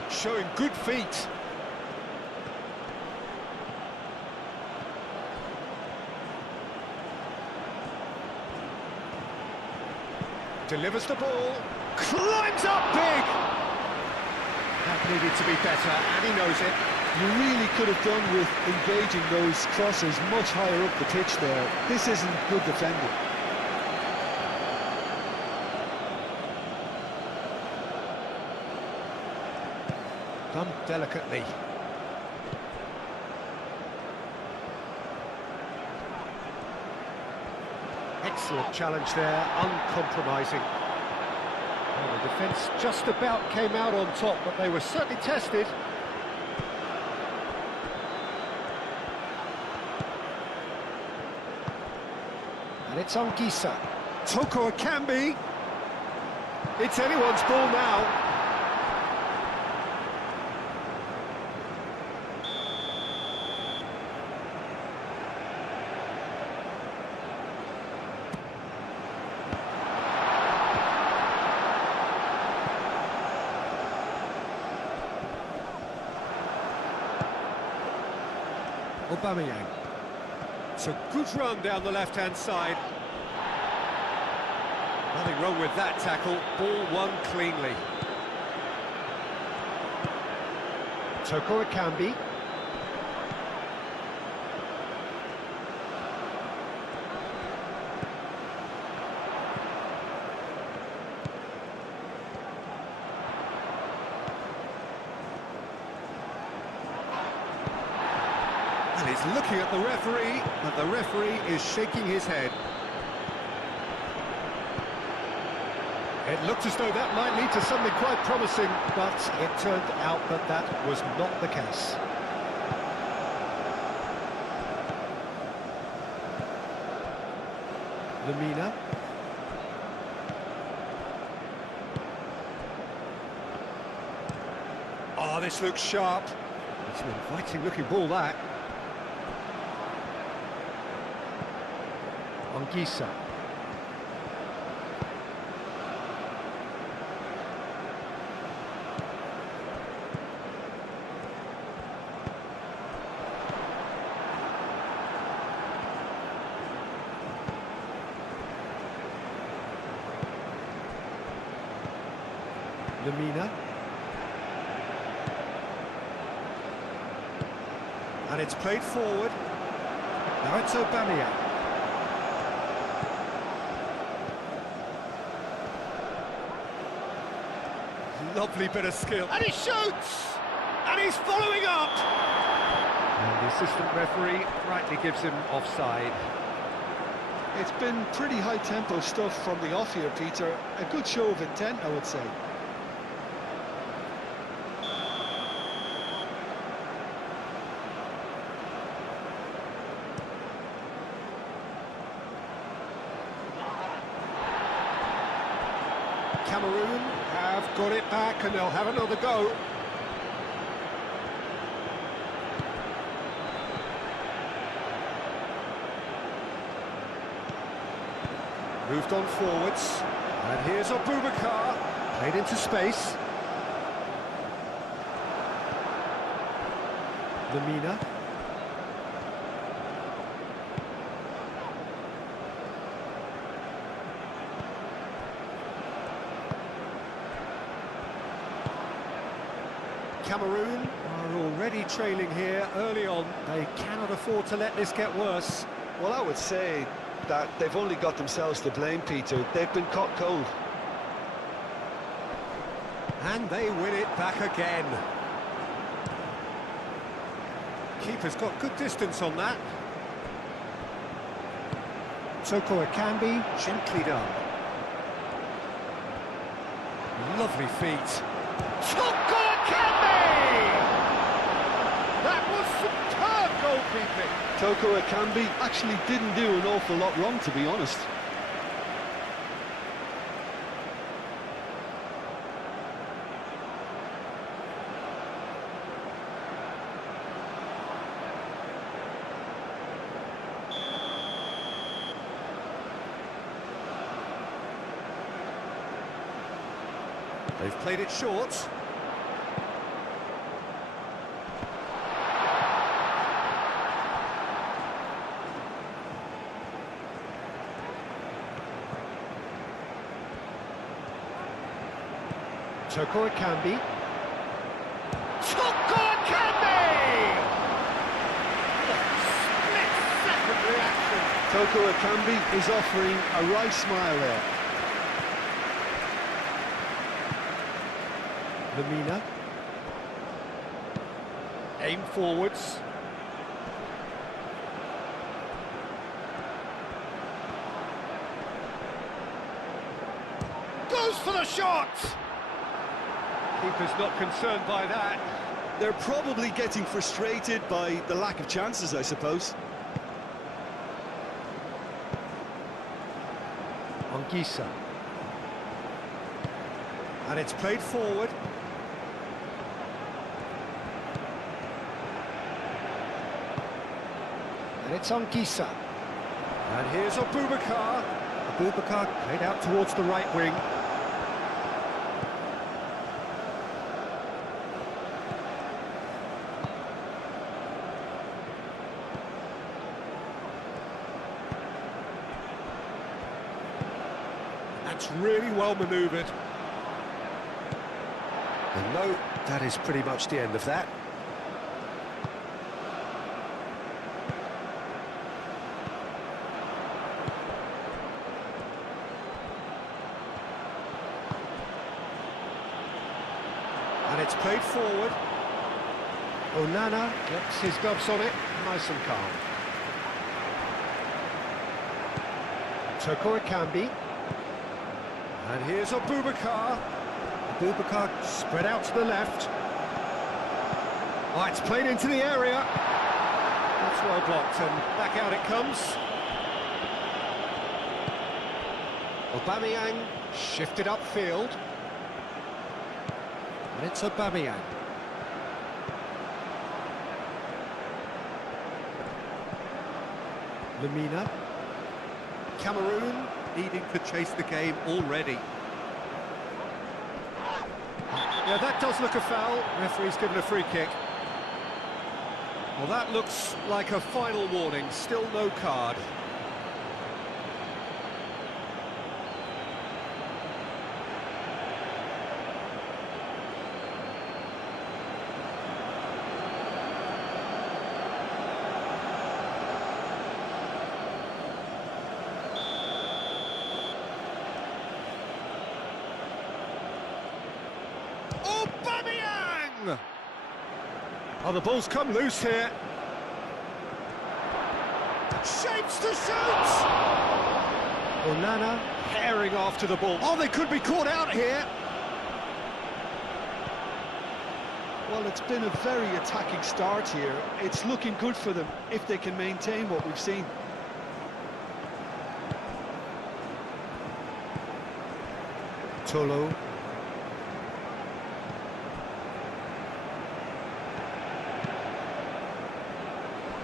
Showing good feet. Delivers the ball, climbs up big! That needed to be better, and he knows it. You really could have done with engaging those crosses much higher up the pitch there. This isn't good defending. Done delicately. Excellent challenge there, uncompromising. Well, the defence just about came out on top, but they were certainly tested. And it's on Gisa. Counterattack. It's anyone's ball now. Aubameyang. It's a good run down the left-hand side. Nothing wrong with that tackle. Ball won cleanly. Toko Ekambi. And he's looking at the referee, but the referee is shaking his head. It looked as though that might lead to something quite promising, but it turned out that that was not the case. Lamina. Oh, this looks sharp. It's an inviting-looking ball, that. Anguissa. Lamina. And it's played forward. Now it's Aubameyang. Lovely bit of skill. And he shoots! And he's following up! And the assistant referee rightly gives him offside. It's been pretty high-tempo stuff from the off here, Peter. A good show of intent, I would say. Cameroon have got it back and they'll have another go. Moved on forwards. And here's Abubakar. Played into space. Lamina. Cameroon are already trailing here early on. They cannot afford to let this get worse. Well, I would say that they've only got themselves to blame, Peter. They've been caught cold. And they win it back again. Keeper's got good distance on that. Toko Ekambi. Gently done. Lovely feet. Toko Ekambi! That was superb goalkeeping. Toko Ekambi actually didn't do an awful lot wrong, to be honest. They've played it short. Toko Ekambi. Toko Ekambi! Split-second reaction. Toko Ekambi is offering a right smile there. Lamina. Aim forwards. Goes for the shot! Keeper's not concerned by that. They're probably getting frustrated by the lack of chances, I suppose. Anguissa. And it's played forward. And it's Anguissa. And here's Abubakar. Abubakar played out towards the right wing. That's really well manoeuvred. And no, that is pretty much the end of that. And it's played forward. Onana gets his gloves on it, nice and calm. Toko Ekambi. And here's Abubakar. Abubakar spread out to the left. Oh, it's played into the area. That's well blocked, and back out it comes. Aubameyang shifted upfield. And it's Aubameyang. Lamina. Cameroon needing to chase the game already. Yeah, that does look a foul. Referee's given a free kick. Well, that looks like a final warning. Still no card. Aubameyang! Oh, the ball's come loose here. Shapes to shoot! Onana herring after the ball. Oh, they could be caught out here. Well, it's been a very attacking start here. It's looking good for them if they can maintain what we've seen. Tolo.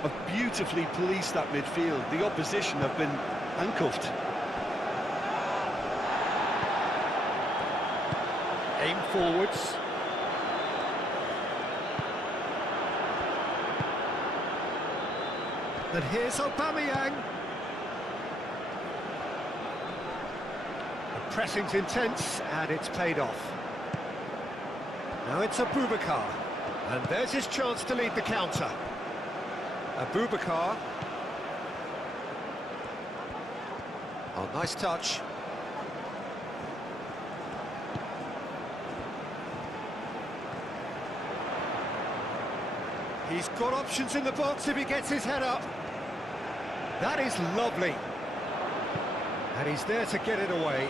Have beautifully policed that midfield. The opposition have been handcuffed. Aim forwards. And here's Aubameyang. The pressing's intense, and it's paid off. Now it's Abubakar. And there's his chance to lead the counter. Abubakar. Oh, nice touch. He's got options in the box if he gets his head up. That is lovely. And he's there to get it away.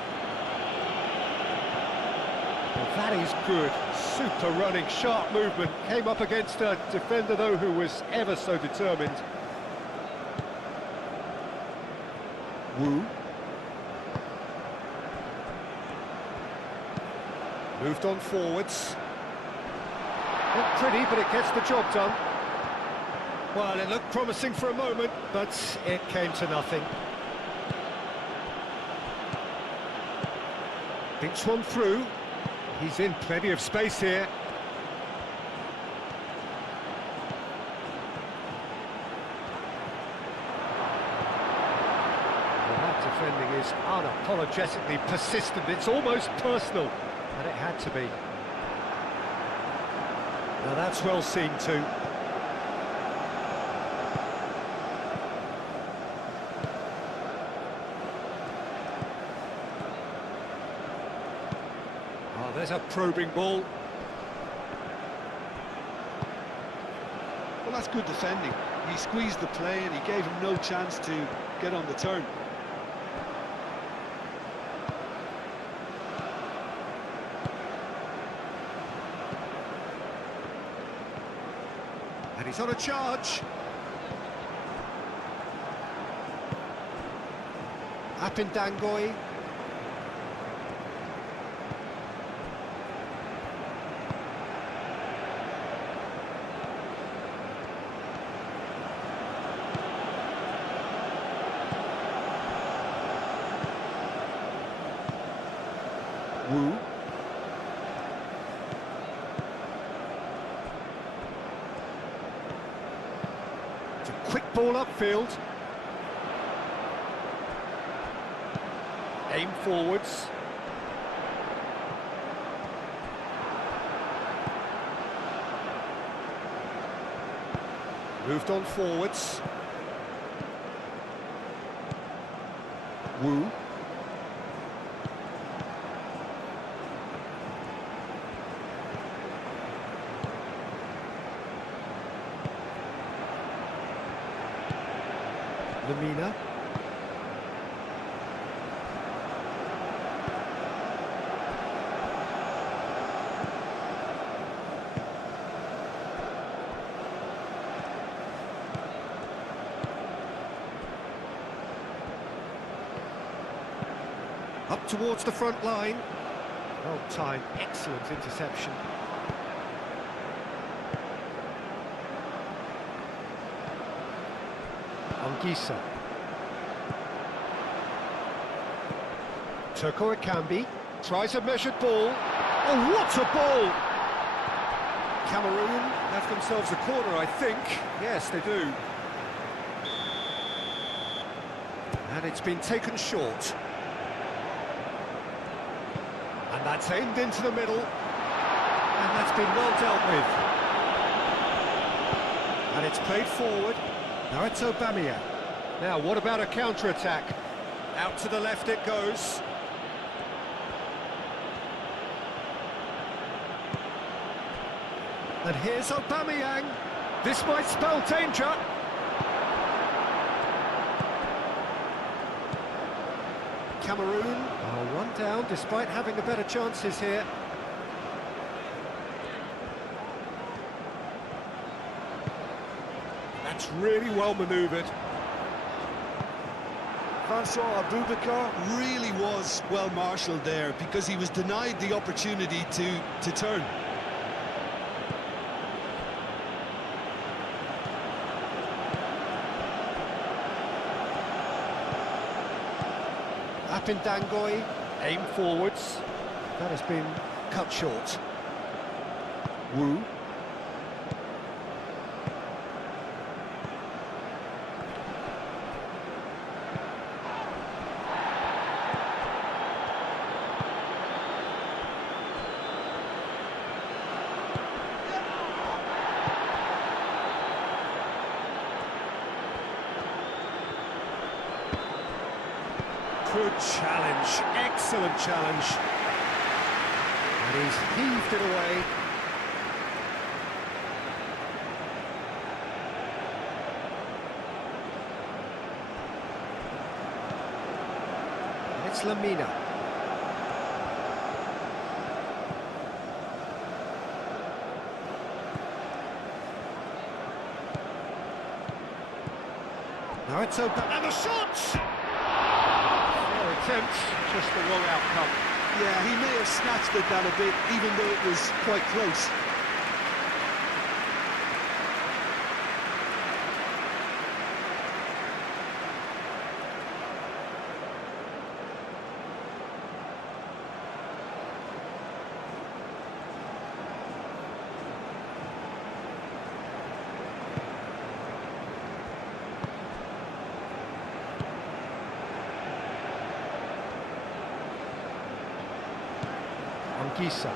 Well, that is good. Super running, sharp movement. Came up against a defender, though, who was ever so determined. Wu. Moved on forwards. Not pretty, but it gets the job done. Well, it looked promising for a moment, but it came to nothing. Thinks one through. He's in plenty of space here. Well, that defending is unapologetically persistent. It's almost personal, and it had to be. Now that's well seen too. Oh, there's a probing ball. Well, that's good defending. He squeezed the play and he gave him no chance to get on the turn. And he's on a charge. Apindangoi. Wu. It's a quick ball upfield. Aim forwards. Moved on forwards. Wu. Lamina. Up towards the front line. Well timed, excellent interception. Anguissa. Turco Ekambi tries a measured ball. Oh, what a ball! Cameroon have themselves a corner, I think. Yes, they do. And it's been taken short. And that's aimed into the middle. And that's been well dealt with. And it's played forward. Now it's Aubameyang. Now, what about a counter-attack? Out to the left it goes. And here's Aubameyang. This might spell danger. Cameroon are one down despite having the better chances here. That's really well manoeuvred. Francois Aboubakar really was well marshalled there because he was denied the opportunity to turn. Apindangoy, aim forwards. That has been cut short. Wu. Good challenge, excellent challenge. And he's heaved it away. And it's Lamina. Now it's open, and the shot! Attempt, just the wrong outcome. Yeah, he may have snatched at that a bit, even though it was quite close. Anguissa.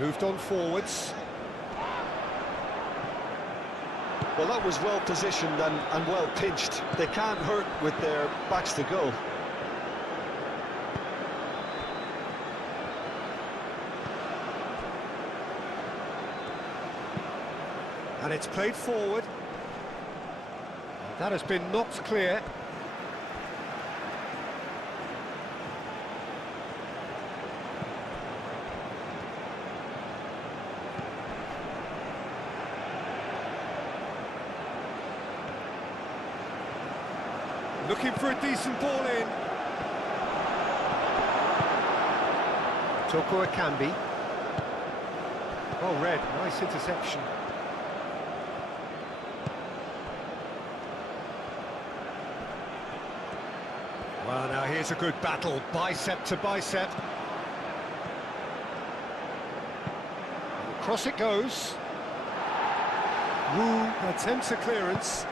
Moved on forwards. Well, that was well positioned and well pinched. They can't hurt with their backs to goal. And it's played forward. That has been knocked clear. Looking for a decent ball in. Toko Ekambi. Well read, nice interception. Well, now here's a good battle, bicep to bicep. Across it goes. Wu attempts a clearance.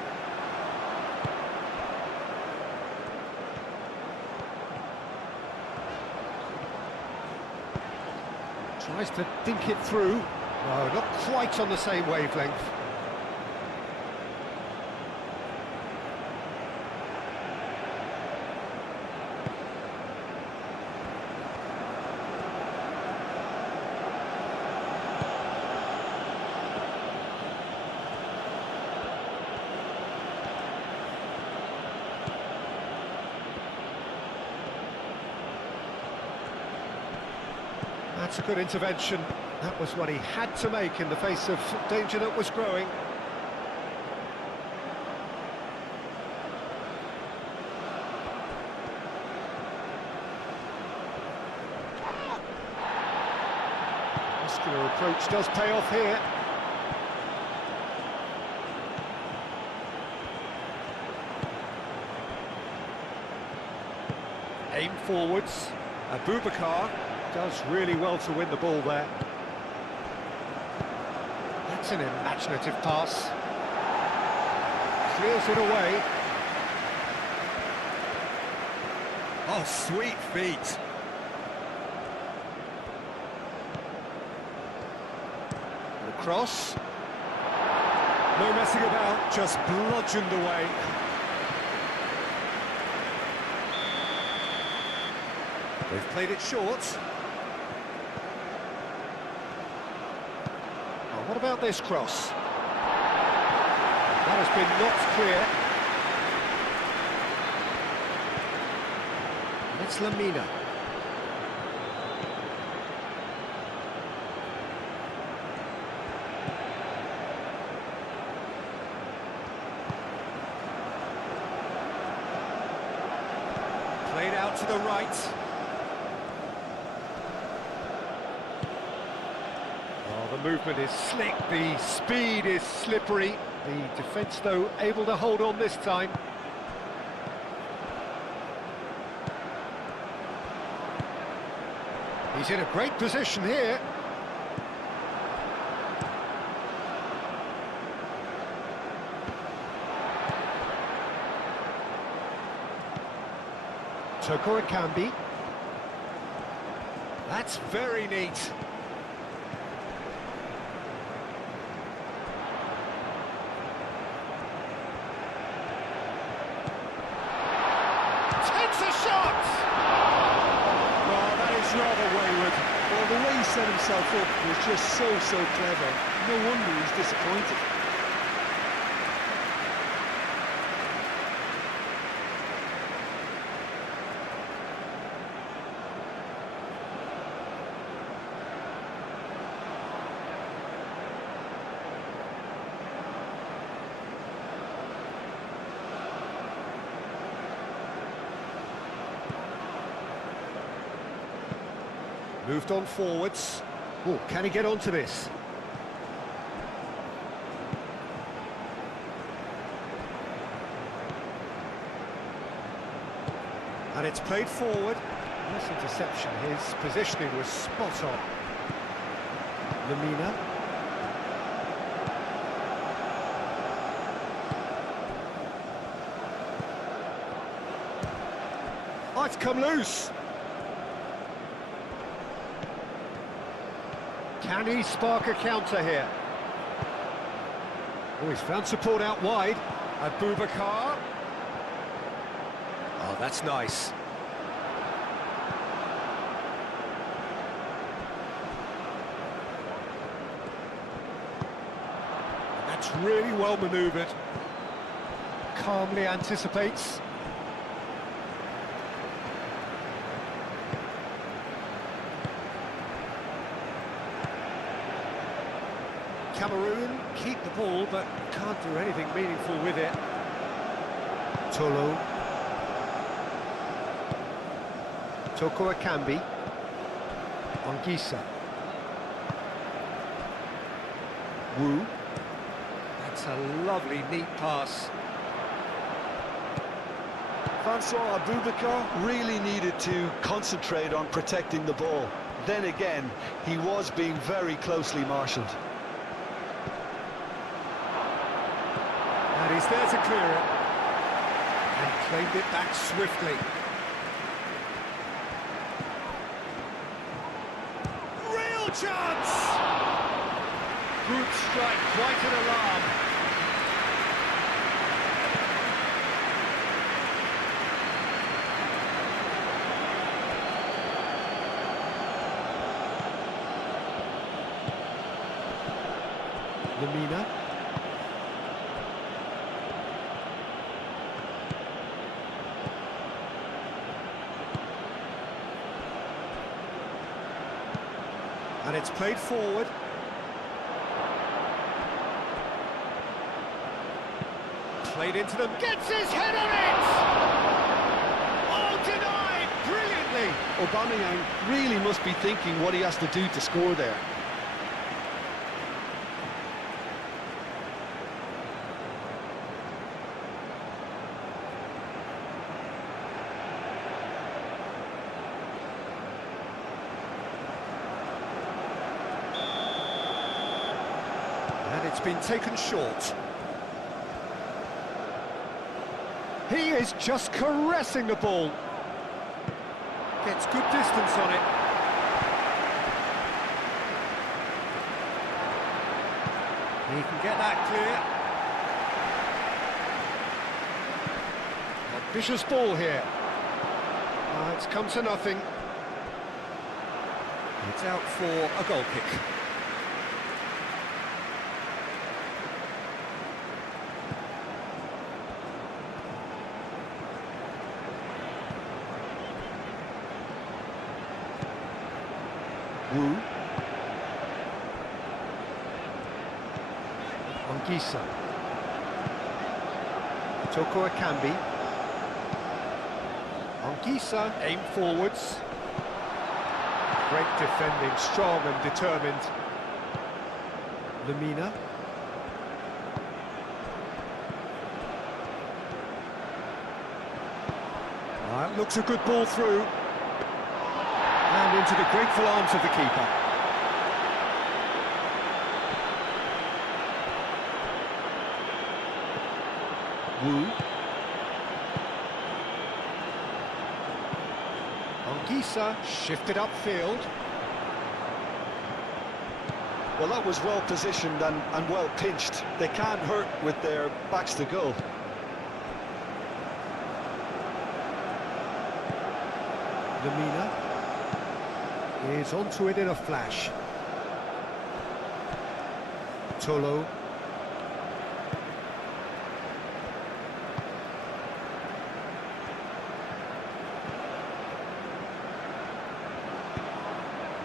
Tries to dink it through. No, not quite on the same wavelength. That's a good intervention. That was what he had to make in the face of danger that was growing. Muscular approach does pay off here. Aim forwards. Abubakar does really well to win the ball there. That's an imaginative pass. Clears it away. Oh, sweet feet. And across. No messing about, just bludgeoned away. They've played it short. What about this cross? That has been knocked clear. And it's Lamina. Played out to the right. The movement is slick, the speed is slippery. The defence, though, able to hold on this time. He's in a great position here. Toko Ekambi. That's very neat. Rather wayward. Well, the way he set himself up was just so clever. No wonder he's disappointed. Moved on forwards. Oh, can he get onto this? And it's played forward. Nice interception. His positioning was spot on. Lamina. Oh, it's come loose. Can he spark a counter here? Oh, he's found support out wide. Abubakar. Oh, that's nice. That's really well manoeuvred. Calmly anticipates. Cameroon keep the ball, but can't do anything meaningful with it. Tolo. Toko Ekambi. Ongisa. Wu. That's a lovely, neat pass. Francois Abubakar really needed to concentrate on protecting the ball. then again, he was being very closely marshalled. And he's there to clear it. And claimed it back swiftly. Real chance! Good strike, quite an alarm. Lamina. And it's played forward. Played into them, gets his head on it! Oh, denied brilliantly! Aubameyang really must be thinking what he has to do to score there. And it's been taken short. He is just caressing the ball. Gets good distance on it. He can get that clear. A vicious ball here. It's come to nothing. It's out for a goal kick. Wu. Anguissa. Toko Akambi. Anguissa, aim forwards. Great defending, strong and determined. Lamina. That looks a good ball through. And into the grateful arms of the keeper. Wu. Anguissa shifted upfield. Well, that was well positioned and well pinched. They can't hurt with their backs to goal. Lamina is onto it in a flash. Tolo.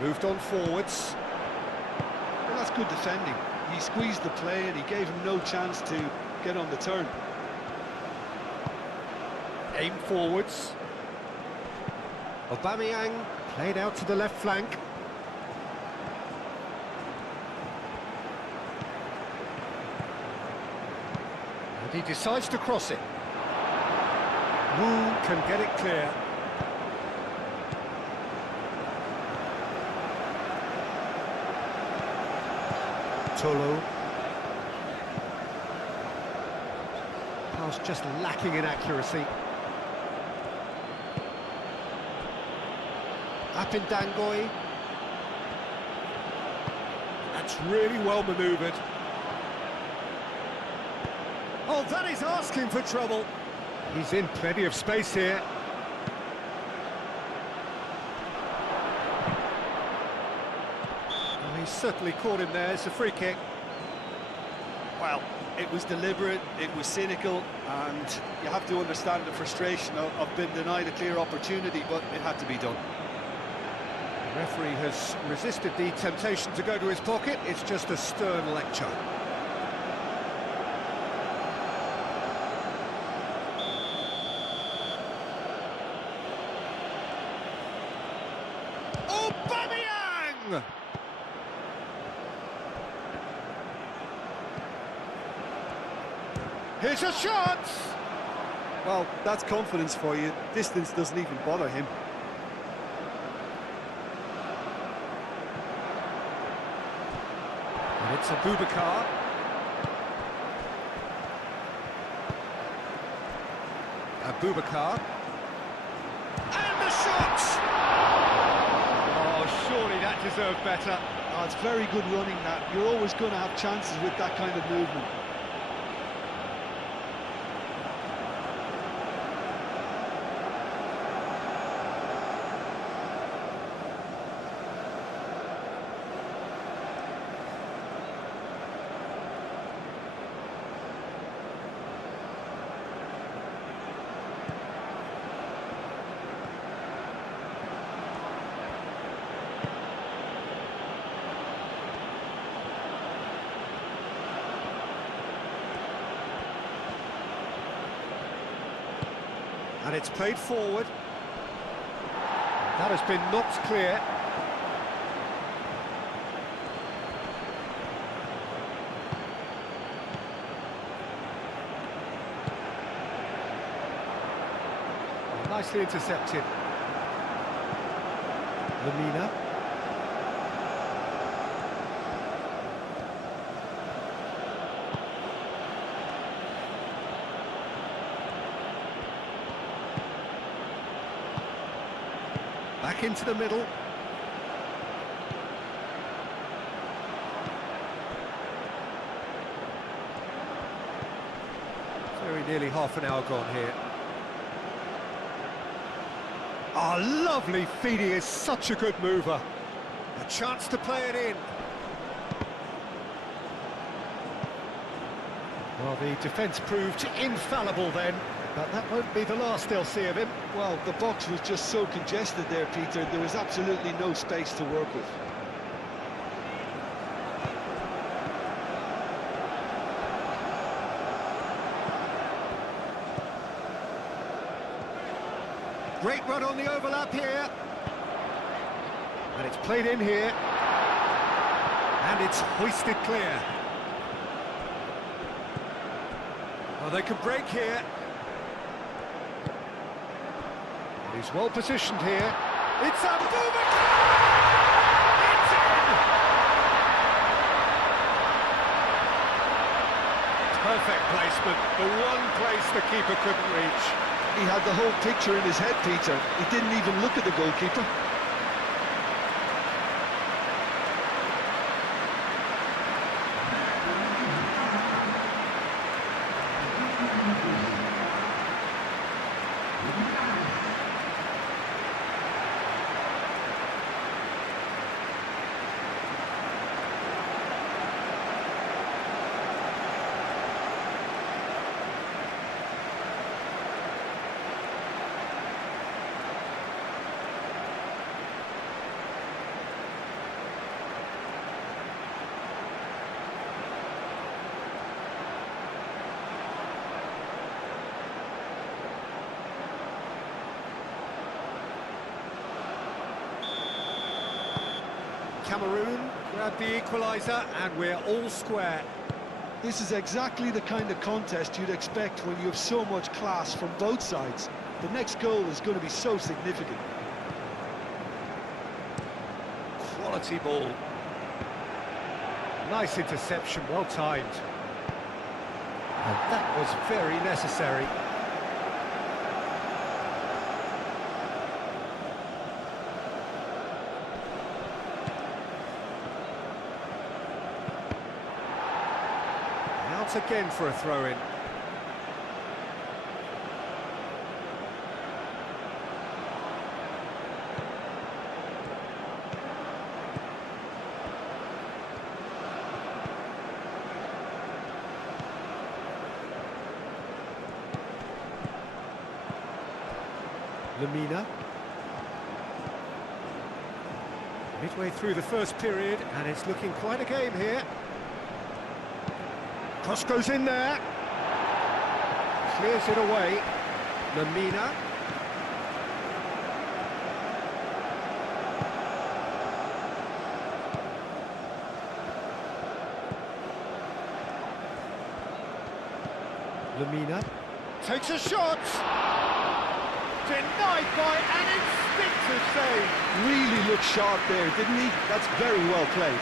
Moved on forwards. Well, that's good defending. He squeezed the play and he gave him no chance to get on the turn. Aim forwards. Aubameyang played out to the left flank. And he decides to cross it. Wu can get it clear. Tolo. Pass just lacking in accuracy. Up in Dangoy. That's really well manoeuvred. Oh, that is asking for trouble. He's in plenty of space here. Well, he's certainly caught him there. It's a free kick. Well, it was deliberate, it was cynical, and you have to understand the frustration of being denied a clear opportunity, but it had to be done. The referee has resisted the temptation to go to his pocket. It's just a stern lecture. Aubameyang! Here's a shot! Well, that's confidence for you. Distance doesn't even bother him. It's Abubakar. Abubakar. And the shot! Oh, surely that deserved better. Oh, it's very good running, that. You're always going to have chances with that kind of movement. And it's played forward. That has been knocked clear. Nicely intercepted. Lamina. Back into the middle. Very nearly half an hour gone here. Oh, lovely feed. He is such a good mover. A chance to play it in. Well, the defence proved infallible then, but that won't be the last they'll see of him. Well, the box was just so congested there, Peter. There was absolutely no space to work with. Great run on the overlap here. And it's played in here. And it's hoisted clear. Well, they could break here. And he's well positioned here. It's Abubakar! It's in! Perfect placement. The one place the keeper couldn't reach. He had the whole picture in his head, Peter. He didn't even look at the goalkeeper. Cameroon grab the equalizer and we're all square. This is exactly the kind of contest you'd expect when you have so much class from both sides. The next goal is going to be so significant. Quality ball. Nice interception, well timed. And that was very necessary. Out again for a throw-in. Lamina. Midway through the first period, and it's looking quite a game here. Cross goes in there. Clears it away. Lamina. Lamina takes a shot. Denied by an instinctive save. Really looked sharp there, didn't he? That's very well played.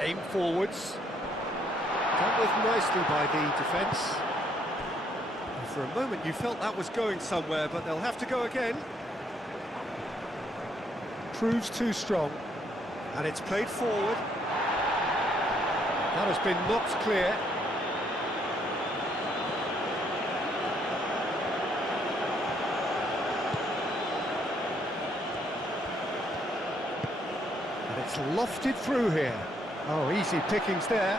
Aim forwards. Dealt with nicely by the defence. And for a moment you felt that was going somewhere, but they'll have to go again. Proves too strong. And it's played forward. That has been knocked clear. And it's lofted through here. Oh, easy pickings there.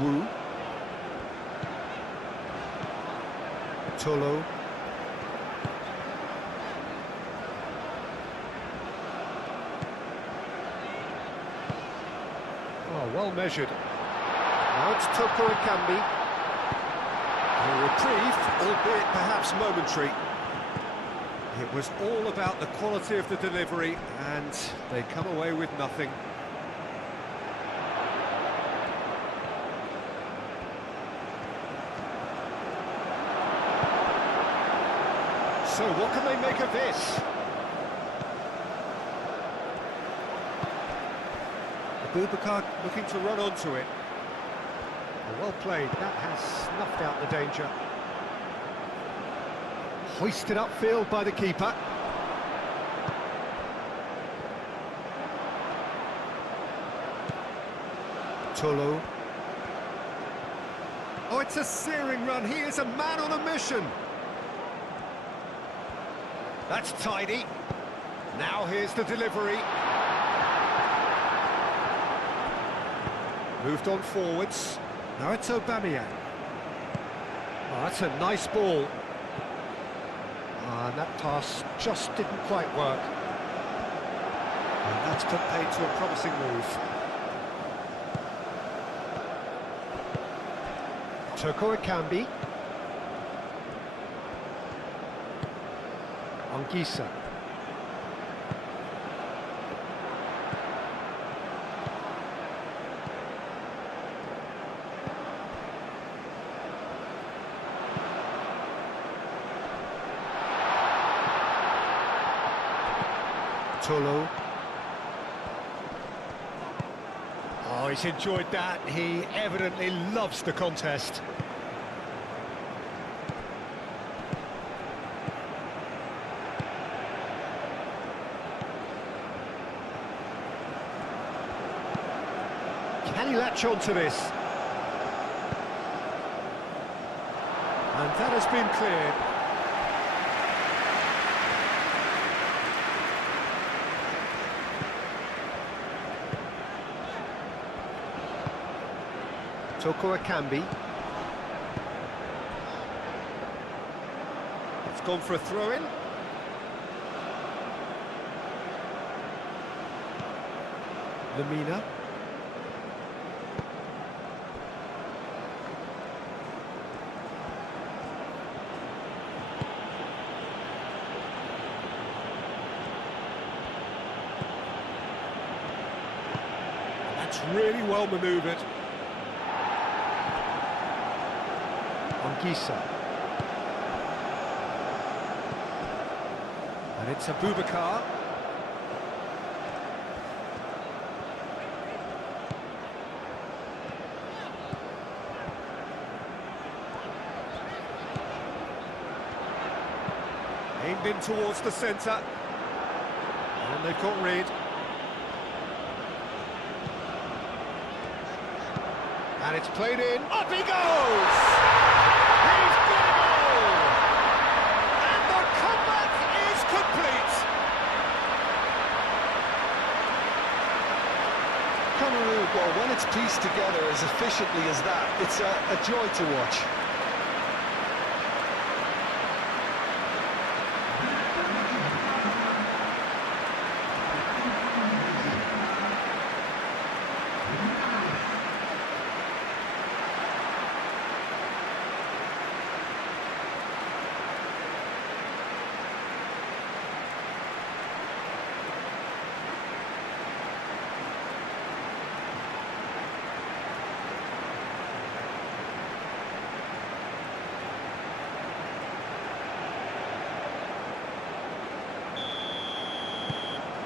Wu. Tolo. Oh, well measured. Now it's Toko Ekambi. A reprieve, albeit perhaps momentary. It was all about the quality of the delivery, and they come away with nothing. So what can they make of this? Abubakar looking to run onto it. Well played, that has snuffed out the danger. Hoisted upfield by the keeper. Tolo. Oh, it's a searing run. He is a man on a mission. That's tidy. Now here's the delivery. Moved on forwards. Now it's Aubameyang. Oh, that's a nice ball. And that pass just didn't quite work. And that's put paid to a promising move. Toko Ekambi. Anguissa. Tolo. Oh, he's enjoyed that. He evidently loves the contest. Can he latch on to this? And that has been cleared. Toko Ekambi. It's gone for a throw-in. Lamina. That's really well manoeuvred. Anguissa. And it's Abubakar. Aimed in towards the centre. And they've got rid. And it's played in. Up he goes! He's got a goal! And the comeback is complete! Cameroon, well, when it's pieced together as efficiently as that, it's a joy to watch.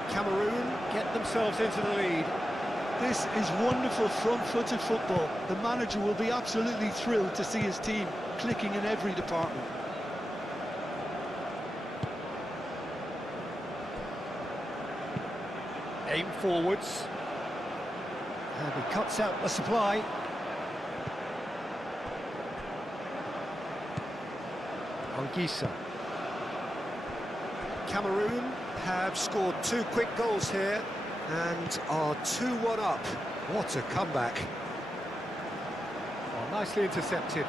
Cameroon get themselves into the lead. This is wonderful front-footed football. The manager will be absolutely thrilled to see his team clicking in every department. Aim forwards. And he cuts out the supply. Anguissa. Cameroon have scored 2 quick goals here and are 2-1 up. What a comeback. Oh, nicely intercepted.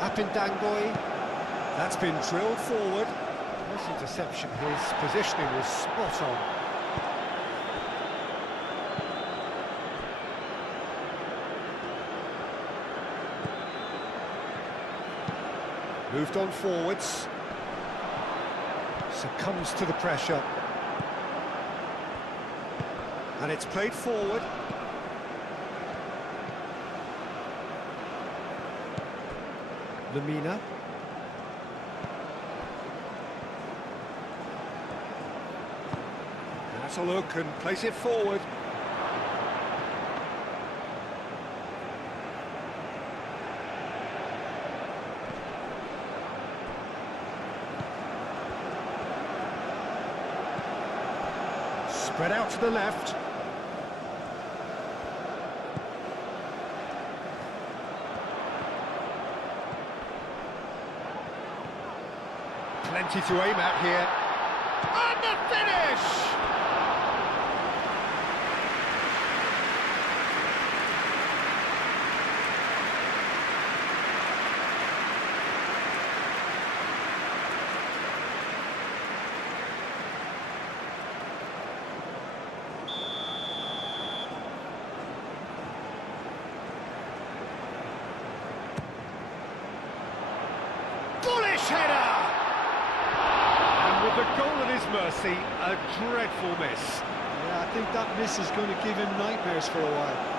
Apindangoy. That's been drilled forward. Nice interception. His positioning was spot on. Moved on forwards. Succumbs to the pressure. And it's played forward. Lamina. That's a look and place it forward. Spread out to the left. Plenty to aim at here. And the finish! Bullish header! With the goal at his mercy, a dreadful miss. Yeah, I think that miss is going to give him nightmares for a while.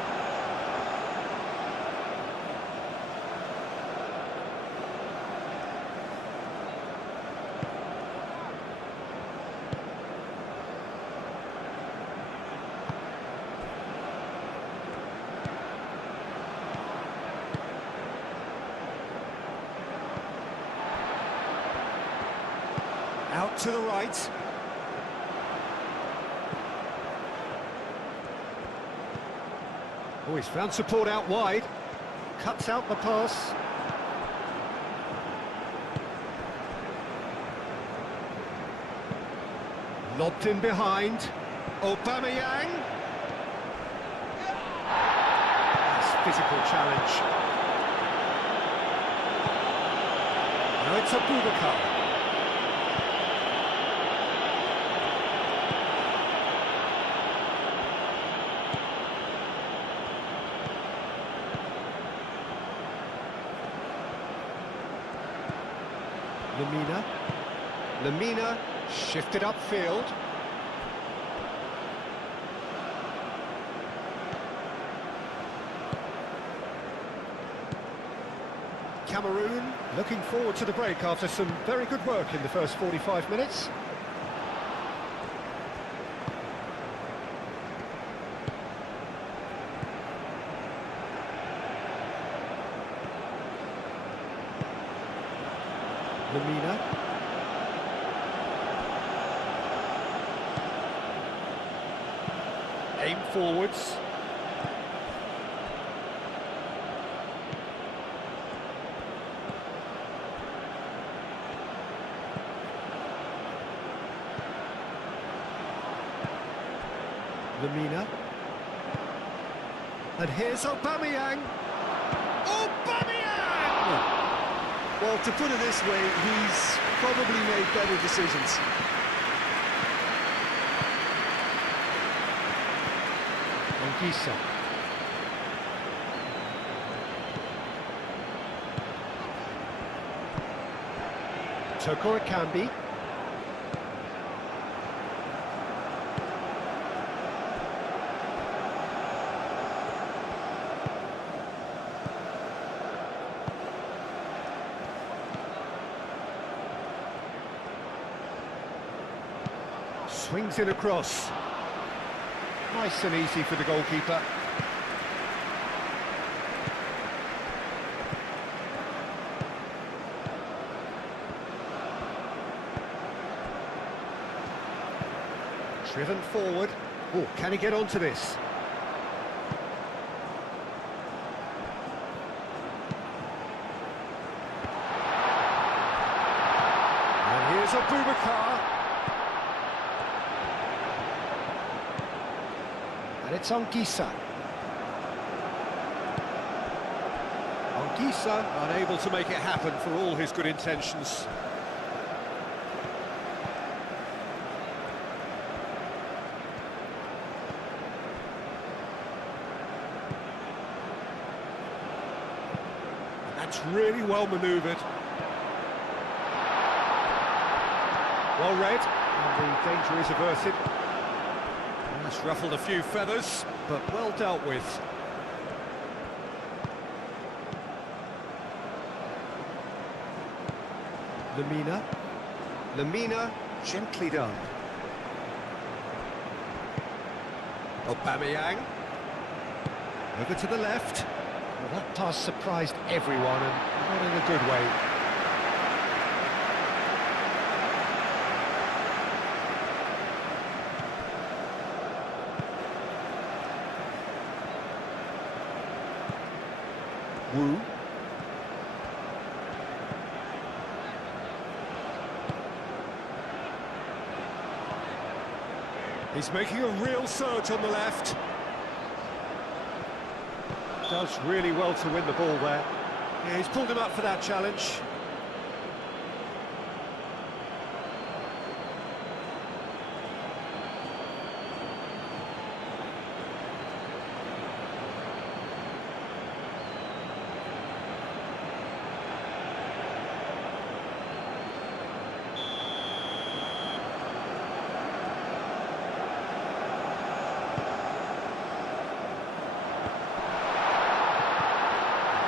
Out to the right. Oh, he's found support out wide. Cuts out the pass. Lobbed in behind. Aubameyang. Nice physical challenge. Now it's Abubakar. Lamina shifted upfield. Cameroon looking forward to the break after some very good work in the first 45 minutes. Lamina. Aim forwards. Lamina. And here's Aubameyang. Aubameyang! Well, to put it this way, he's probably made better decisions. Anguissa. Counterattack. Swings in across. Nice and easy for the goalkeeper. Driven forward. Oh, can he get onto this? And here's Abubakar. And it's Anguissa. Anguissa unable to make it happen for all his good intentions. That's really well manoeuvred. Well read, and the danger is averted. That's ruffled a few feathers, but well dealt with. Lemina, gently done. Aubameyang. Over to the left. Well, that pass surprised everyone, and not in a good way. Wu. He's making a real surge on the left. Does really well to win the ball there. Yeah, he's pulled him up for that challenge.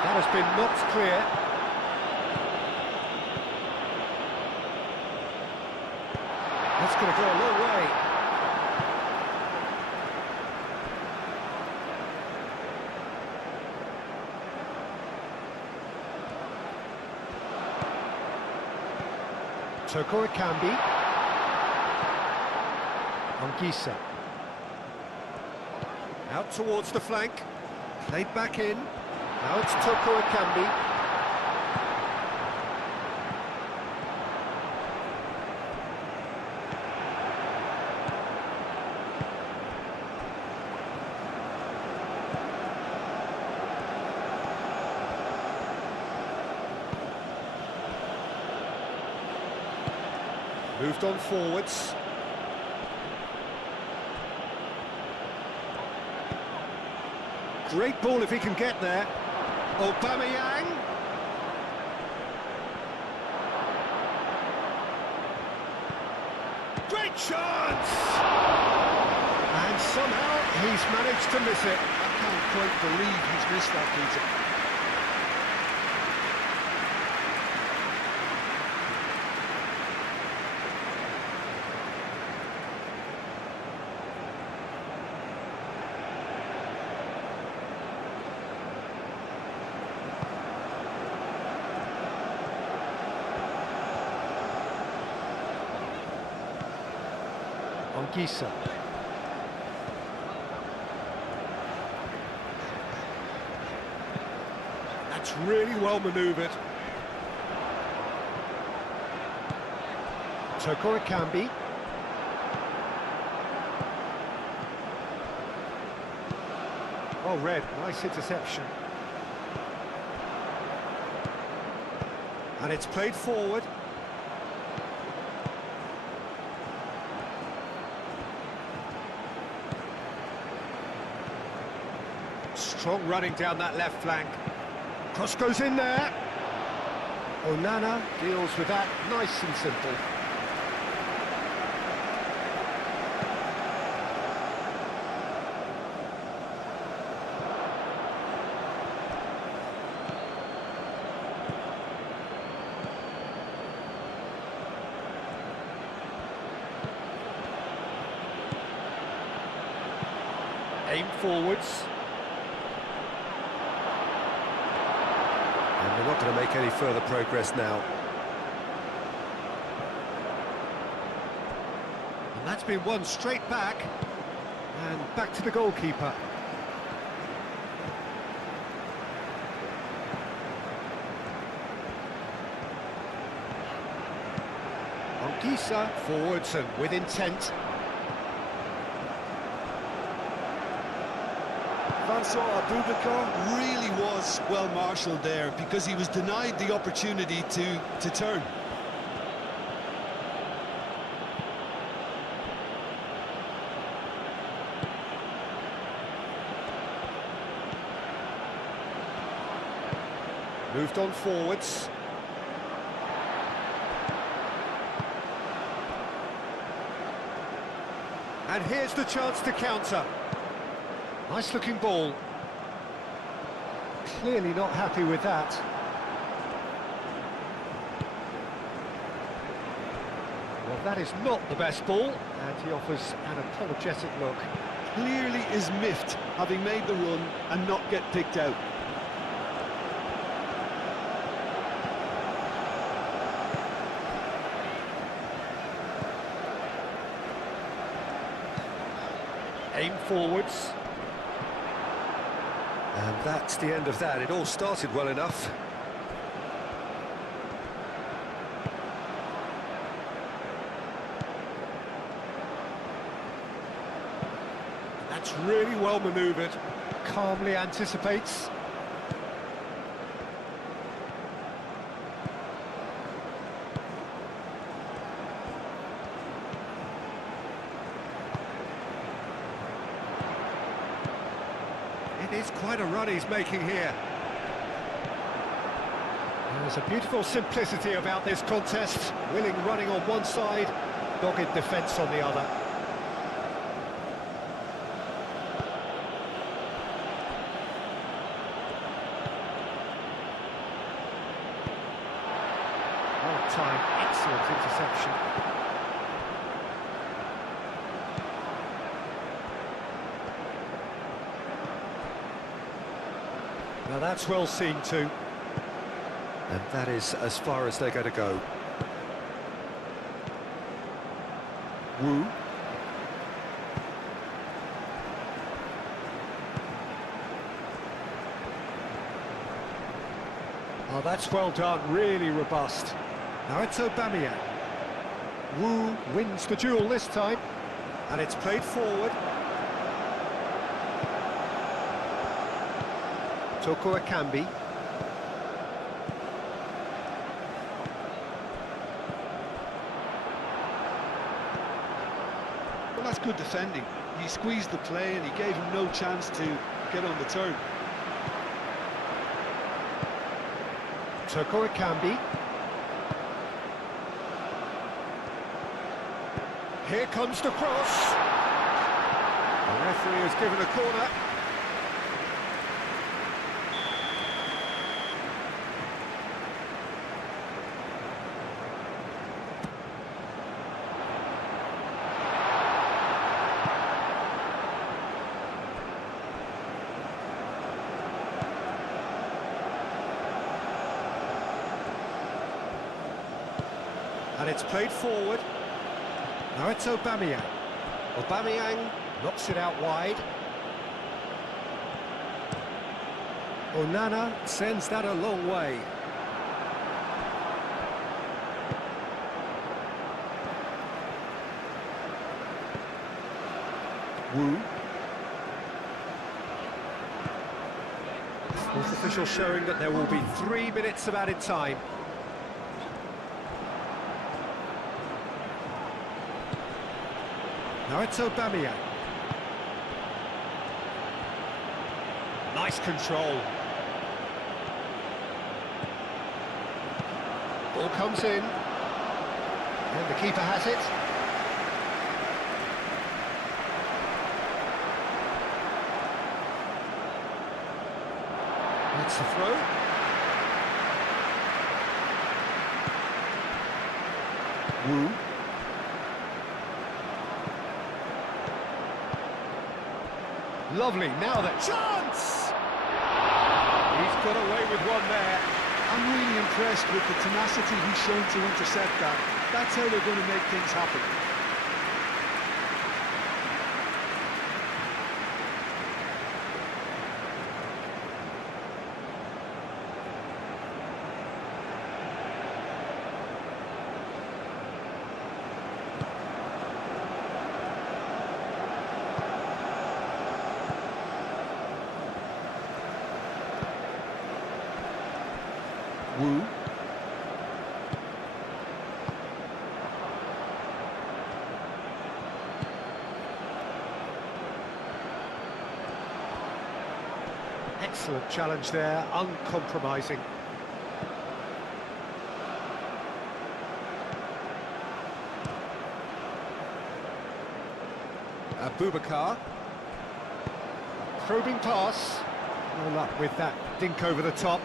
That has been knocked clear. That's going to go a long way. Toko Ekambi. Anguissa. Out towards the flank. Played back in. Now it's Toko Ekambi. Moved on forwards. Great ball if he can get there. Aubameyang. Great chance! And somehow he's managed to miss it. I can't quite believe he's missed that, Peter. Anguissa. That's really well manoeuvred. Toko Ekambi. Well read, nice interception. And it's played forward. Strong running down that left flank. Cross goes in there. Onana deals with that nice and simple. Aim forwards. And they're not going to make any further progress now. And that's been won straight back. And back to the goalkeeper. Gisa forwards and with intent. Vincent Abubakar really was well marshalled there because he was denied the opportunity to turn. Moved on forwards. And here's the chance to counter. Nice looking ball. Clearly not happy with that. Well, that is not the best ball, and he offers an apologetic look. Clearly is miffed, having made the run and not get picked out. Aim forwards. And that's the end of that. It all started well enough. That's really well manoeuvred. Calmly anticipates. It is quite a run he's making here. There's a beautiful simplicity about this contest. Willing running on one side, dogged defence on the other. Well timed, excellent interception. Now that's well seen too. And that is as far as they're going to go. Wu. Oh, that's well done, really robust. Now it's Aubameyang. Wu wins the duel this time. And it's played forward. Toko Akambi. Well, that's good defending. He squeezed the play and he gave him no chance to get on the turn. Toko Akambi. Here comes the cross. The referee has given a corner. And it's played forward. Now it's Aubameyang. Aubameyang knocks it out wide. Onana sends that a long way. Wu. Fourth official showing that there will be 3 minutes of added time. Now it's Aubameyang. Nice control. Ball comes in. And the keeper has it. That's the throw. Wu. Lovely, now the chance! He's got away with one there. I'm really impressed with the tenacity he's shown to intercept that. That's how they're going to make things happen. Wu. Excellent challenge there, uncompromising. Abubakar. Probing pass. No luck with that dink over the top.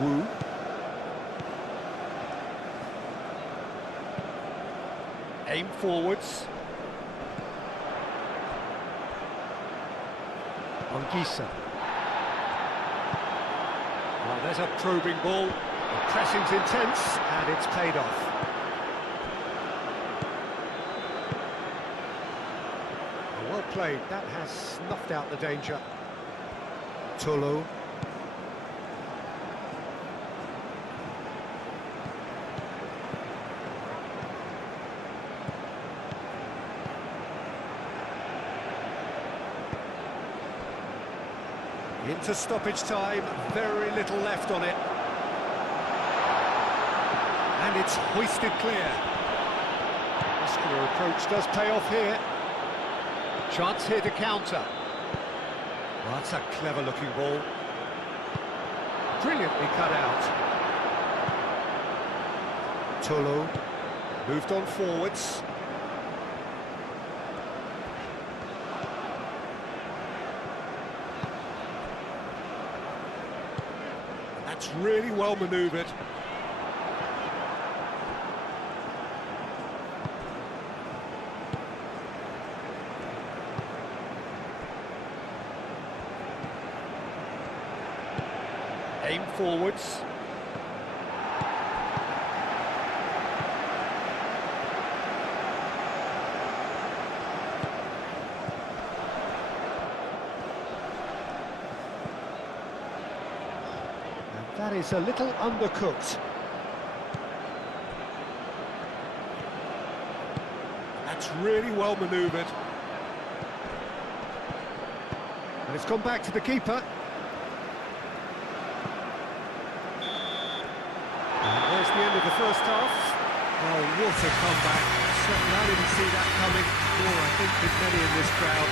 Wu. Aim forwards. Anguissa. Well, there's a probing ball. The pressing's intense, and it's paid off. Well played. That has snuffed out the danger. Tolo. Into stoppage time, very little left on it. And it's hoisted clear. Muscular approach does pay off here. Chance here to counter. Well, that's a clever-looking ball. Brilliantly cut out. Tolo moved on forwards. That's really well manoeuvred. Aim forwards. That is a little undercooked. That's really well manoeuvred. And it's gone back to the keeper. And there's the end of the first half. Oh, what a comeback. Certainly I didn't see that coming, nor I think did many in this crowd.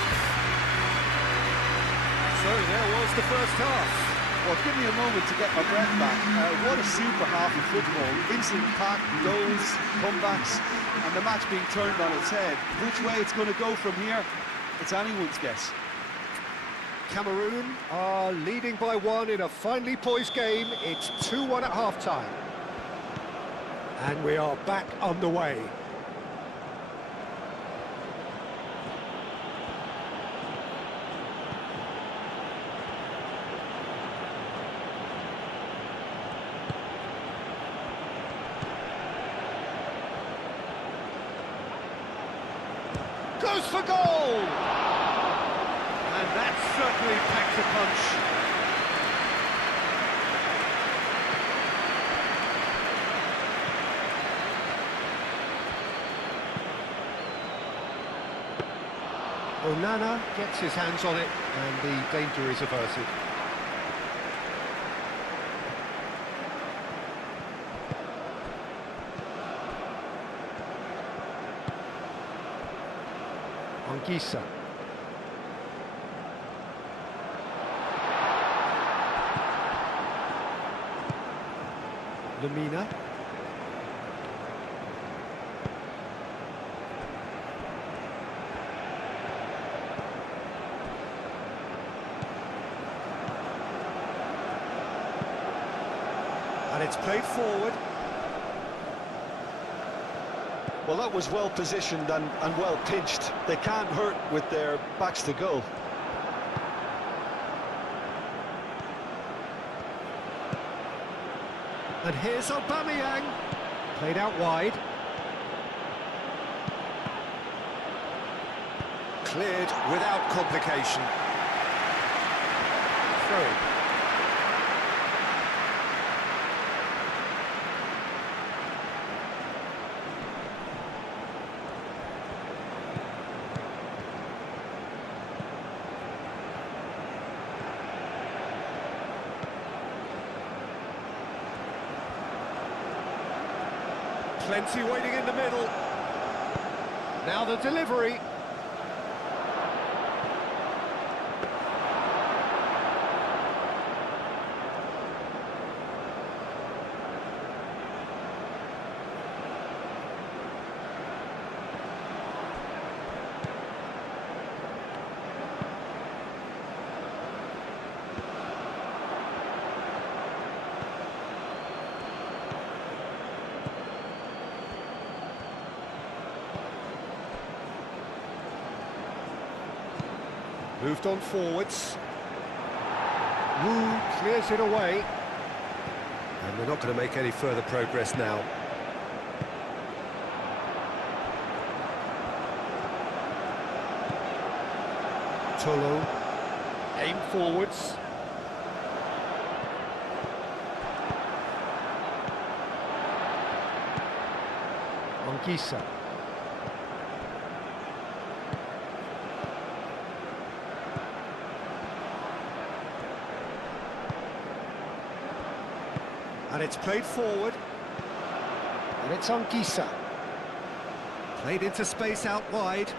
So there was the first half. Well, give me a moment to get my breath back. What a super half of football. Instant pack, goals, comebacks, and the match being turned on its head. Which way it's going to go from here, it's anyone's guess. Cameroon are leading by 1 in a finely poised game. It's 2-1 at half-time. And we are back underway. Goes for goal! And that certainly packs a punch. Onana gets his hands on it, and the danger is averted. Anguissa. Lamina. it's played forward. Well, that was well positioned and well pitched. They can't hurt with their backs to goal. And here's Aubameyang. Played out wide. Cleared without complication. Throw. Plenty waiting in the middle. Now the delivery. Moved on forwards. Wu clears it away. And they're not going to make any further progress now. Tolo. Aim forwards. Ongisa. And it's played forward. And it's Ongisa. Played into space out wide.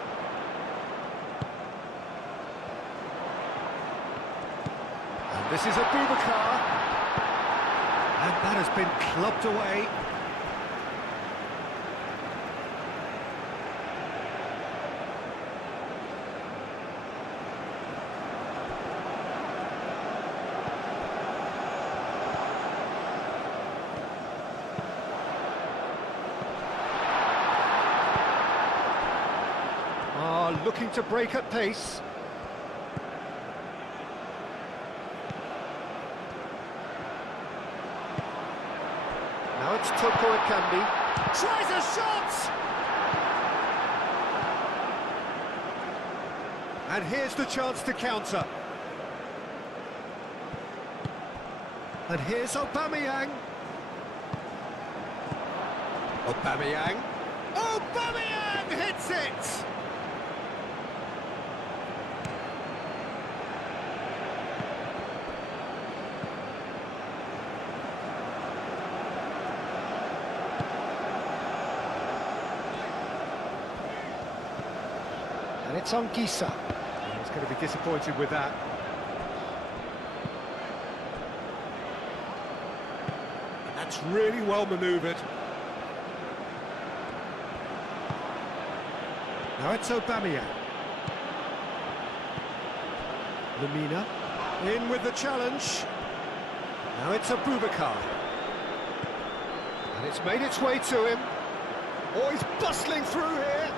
And this is Abubakar. And that has been clubbed away. Looking to break at pace. Now it's Toko Ekambi. Tries a shot! And here's the chance to counter. And here's Aubameyang. Aubameyang. Aubameyang hits it! And it's Ongisa. He's going to be disappointed with that. And that's really well manoeuvred. Now it's Aubameyang. Lamina. In with the challenge. Now it's Abubakar. And it's made its way to him. Oh, he's bustling through here.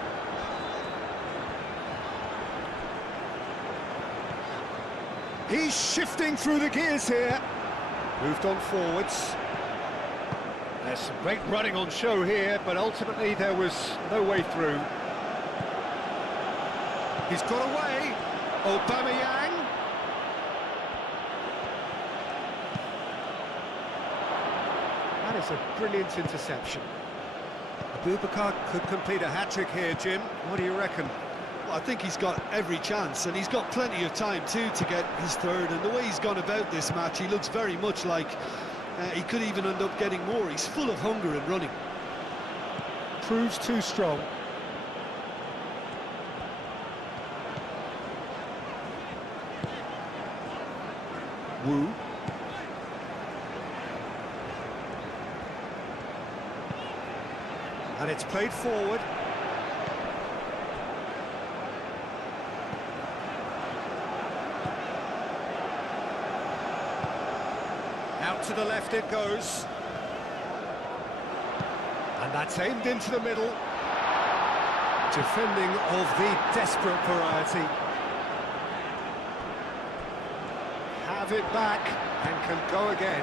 He's shifting through the gears here. Moved on forwards. There's some great running on show here, but ultimately there was no way through. He's got away. Aubameyang. That is a brilliant interception. Abubakar could complete a hat-trick here, Jim. What do you reckon? I think he's got every chance, and he's got plenty of time too to get his third. And the way he's gone about this match, he looks very much like he could even end up getting more. He's full of hunger and running. Proves too strong. Wu. And it's played forward. Out to the left it goes. And that's aimed into the middle. Defending of the desperate variety. Have it back and can go again.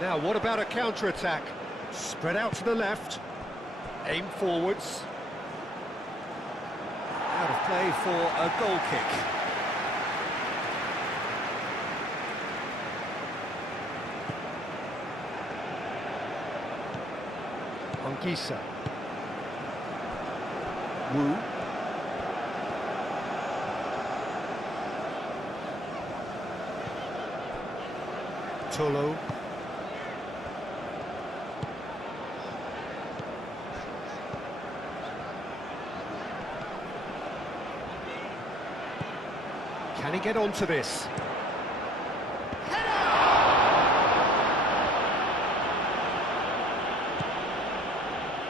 Now, what about a counter-attack? Spread out to the left. Aim forwards. Out of play for a goal kick. Anguissa. Wu. Tolo. Can he get onto this?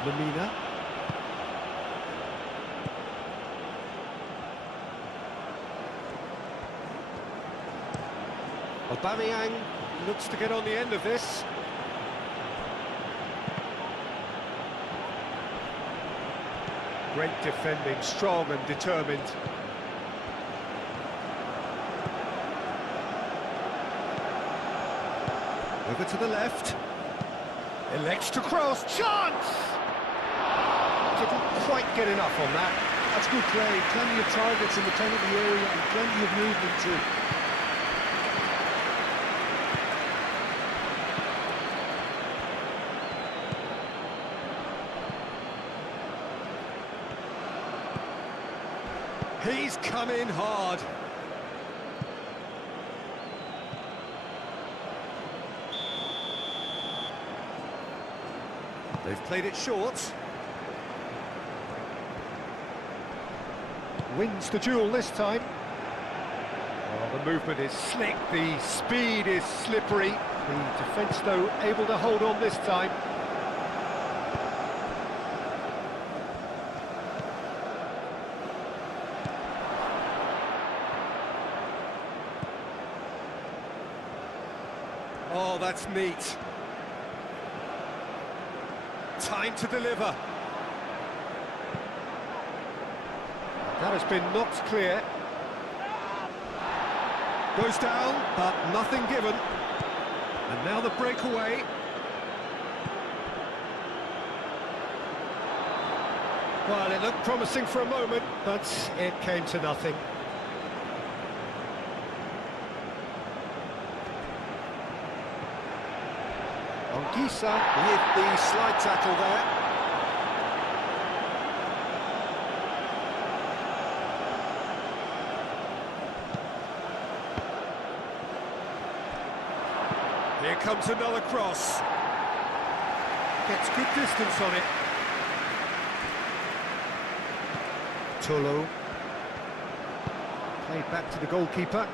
Lamina. Aubameyang looks to get on the end of this. Great defending, strong and determined. Over to the left. Elects to cross. Chance! Didn't quite get enough on that. That's good play. Plenty of targets in the penalty area and plenty of movement too. He's come in hard. They've played it short. Wins the duel this time. Oh, the movement is slick, the speed is slippery. The defence, though, able to hold on this time. Oh, that's neat. Time to deliver. That has been knocked clear. Goes down, but nothing given. And now the breakaway. Well, it looked promising for a moment, but it came to nothing. Anguissa with the slide tackle there. Here comes another cross. Gets good distance on it. Tolo. Played back to the goalkeeper.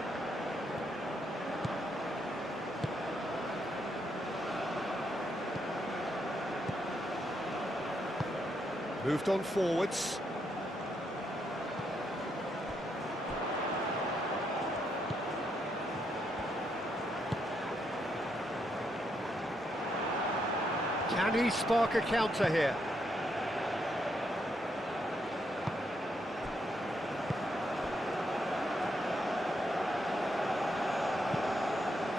Moved on forwards. Can he spark a counter here?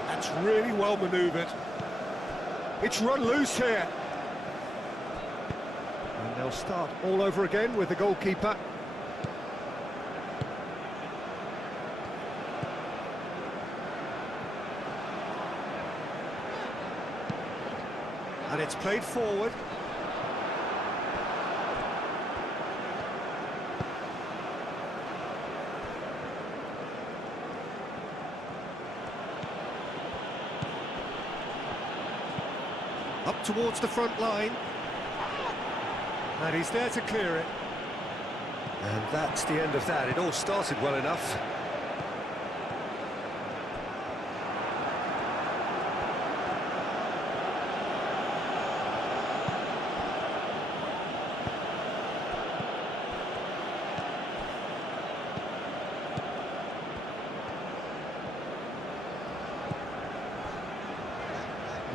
That's really well manoeuvred. It's run loose here. And they'll start all over again with the goalkeeper. And it's played forward. Up towards the front line. And he's there to clear it. And that's the end of that. It all started well enough.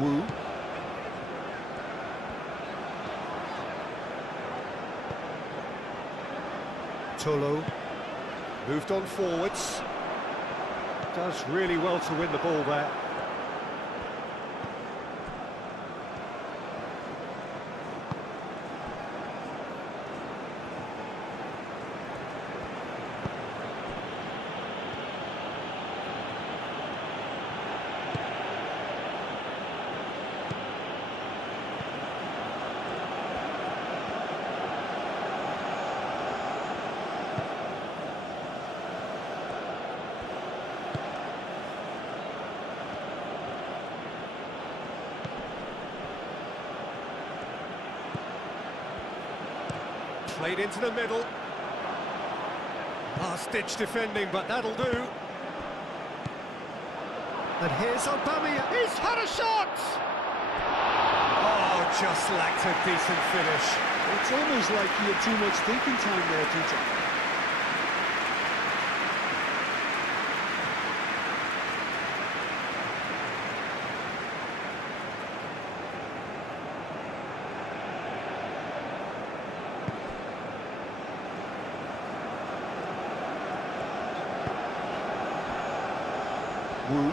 Wu. Tolo. Moved on forwards. Does really well to win the ball there. Played into the middle. Last-ditch defending, but that'll do. And here's Aubameyang. He's had a shot! Oh, just lacked a decent finish. It's almost like he had too much thinking time there, Peter. Wu.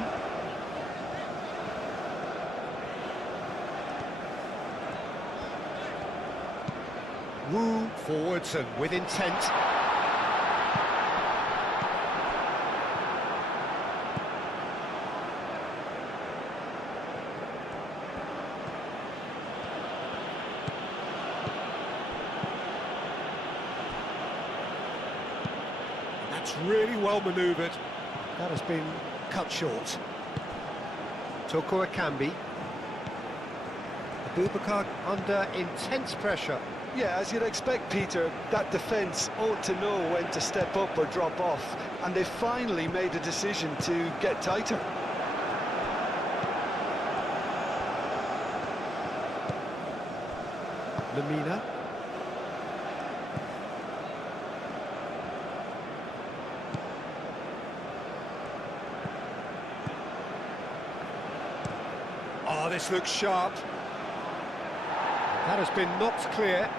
Wu forwards and with intent. That's really well manoeuvred. That has been cut short. Toko Akambi. Abubakar under intense pressure. Yeah, as you'd expect, Peter, that defence ought to know when to step up or drop off, and they finally made a decision to get tighter. Lamina. Oh, this looks sharp. That has been knocked clear.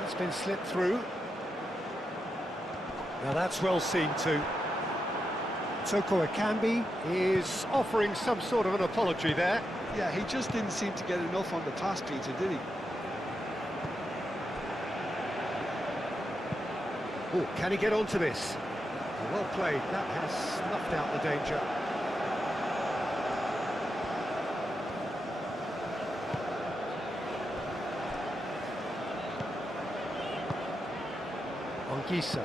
That's been slipped through. Now that's well seen too. Toko Akambi is offering some sort of an apology there. Yeah, he just didn't seem to get enough on the pass, Peter, did he? Oh, can he get onto this? Well played, that has snuffed out the danger. Anguissa.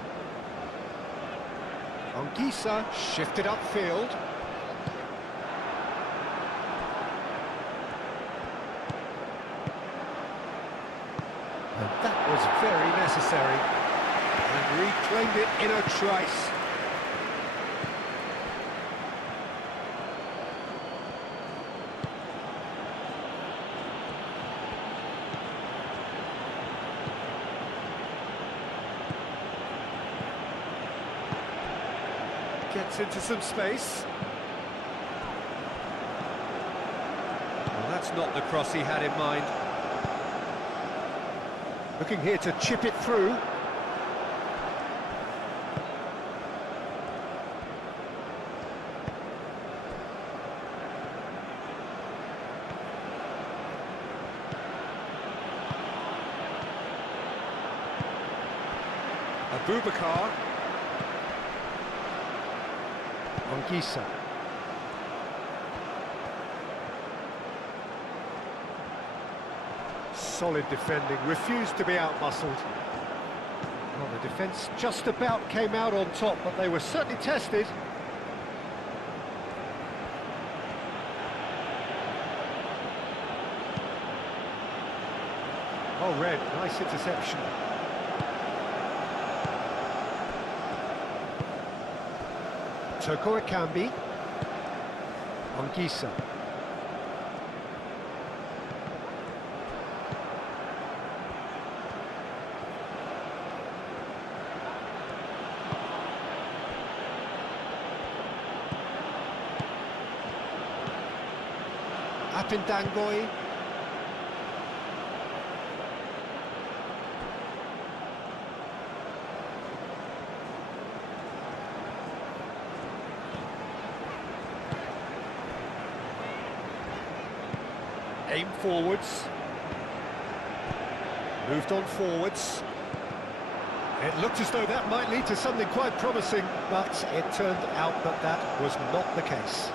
Anguissa shifted upfield. And that was very necessary. And reclaimed it in a trice. Gets into some space. Well, that's not the cross he had in mind. Looking here to chip it through. Abubakar. Anguissa. Solid defending, refused to be outmuscled. Well, the defence just about came out on top, but they were certainly tested. Oh, red, nice interception. Toko Akambi. Anguissa. up in Dangoy. Aim forwards. Moved on forwards. It looked as though that might lead to something quite promising, but it turned out that that was not the case.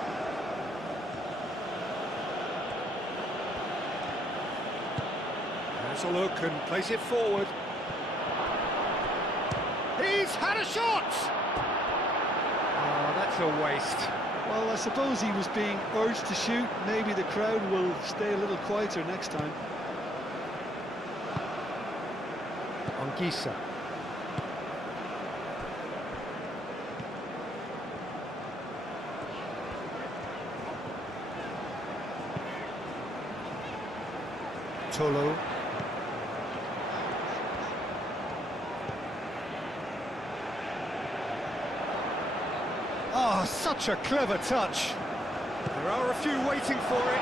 Has a look and plays it forward. He's had a shot! Oh, that's a waste. Well, I suppose he was being urged to shoot. Maybe the crowd will stay a little quieter next time. Anguissa. Tolo. Oh, such a clever touch. There are a few waiting for it.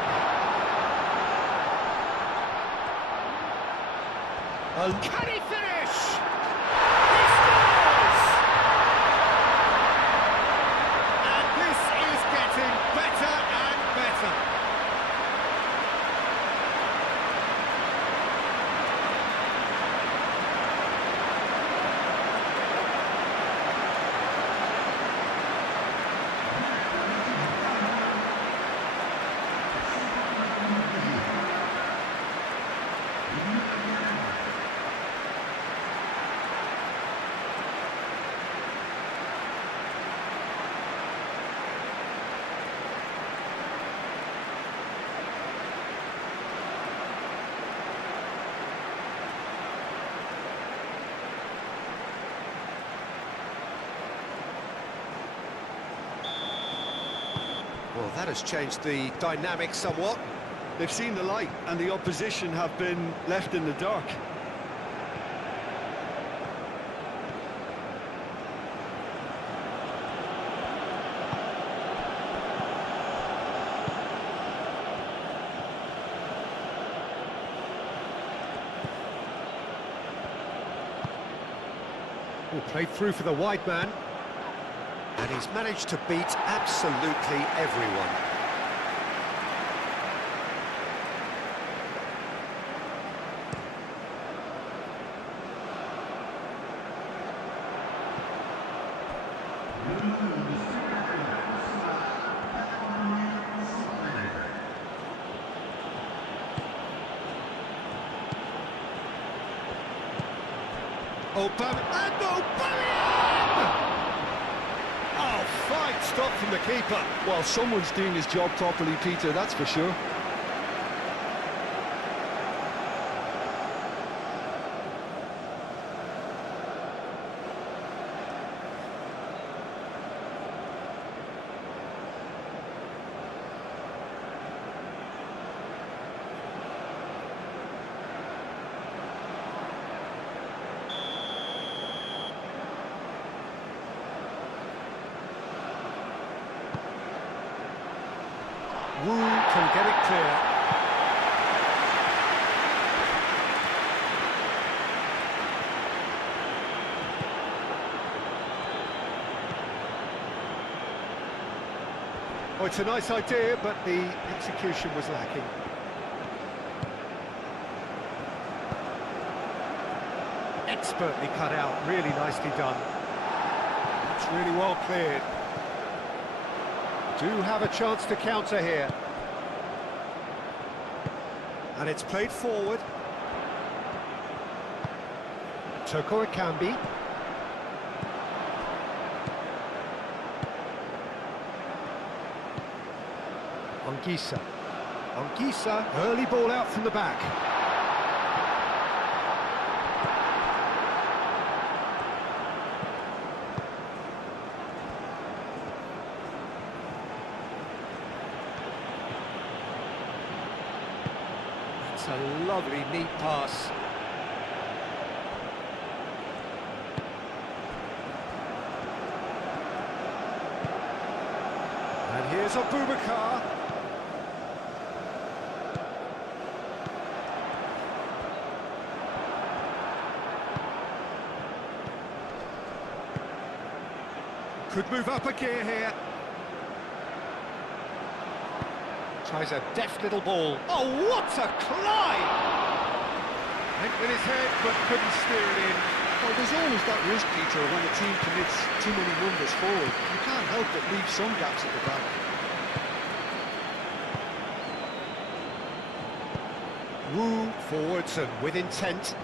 Can he finish? He scores! And this is getting better and better. Well, that has changed the dynamic somewhat. They've seen the light, and the opposition have been left in the dark. Played through for the wide man. And he's managed to beat absolutely everyone. Oh, fine stop from the keeper. Well, someone's doing his job properly, Peter, that's for sure. Wu can get it clear. Oh, it's a nice idea, but the execution was lacking. Expertly cut out, really nicely done. That's really well cleared. Do have a chance to counter here. And it's played forward. Toko Ekambi. Anguissa. Anguissa, early ball out from the back. It's a lovely, neat pass. And here's Abubakar. Could move up a gear here. Tries a deft little ball. Oh, what a climb! Went with his head, but couldn't steer it in. Well, there's always that risk, Peter, when a team commits too many numbers forward. You can't help but leave some gaps at the back. Wu forwards and with intent.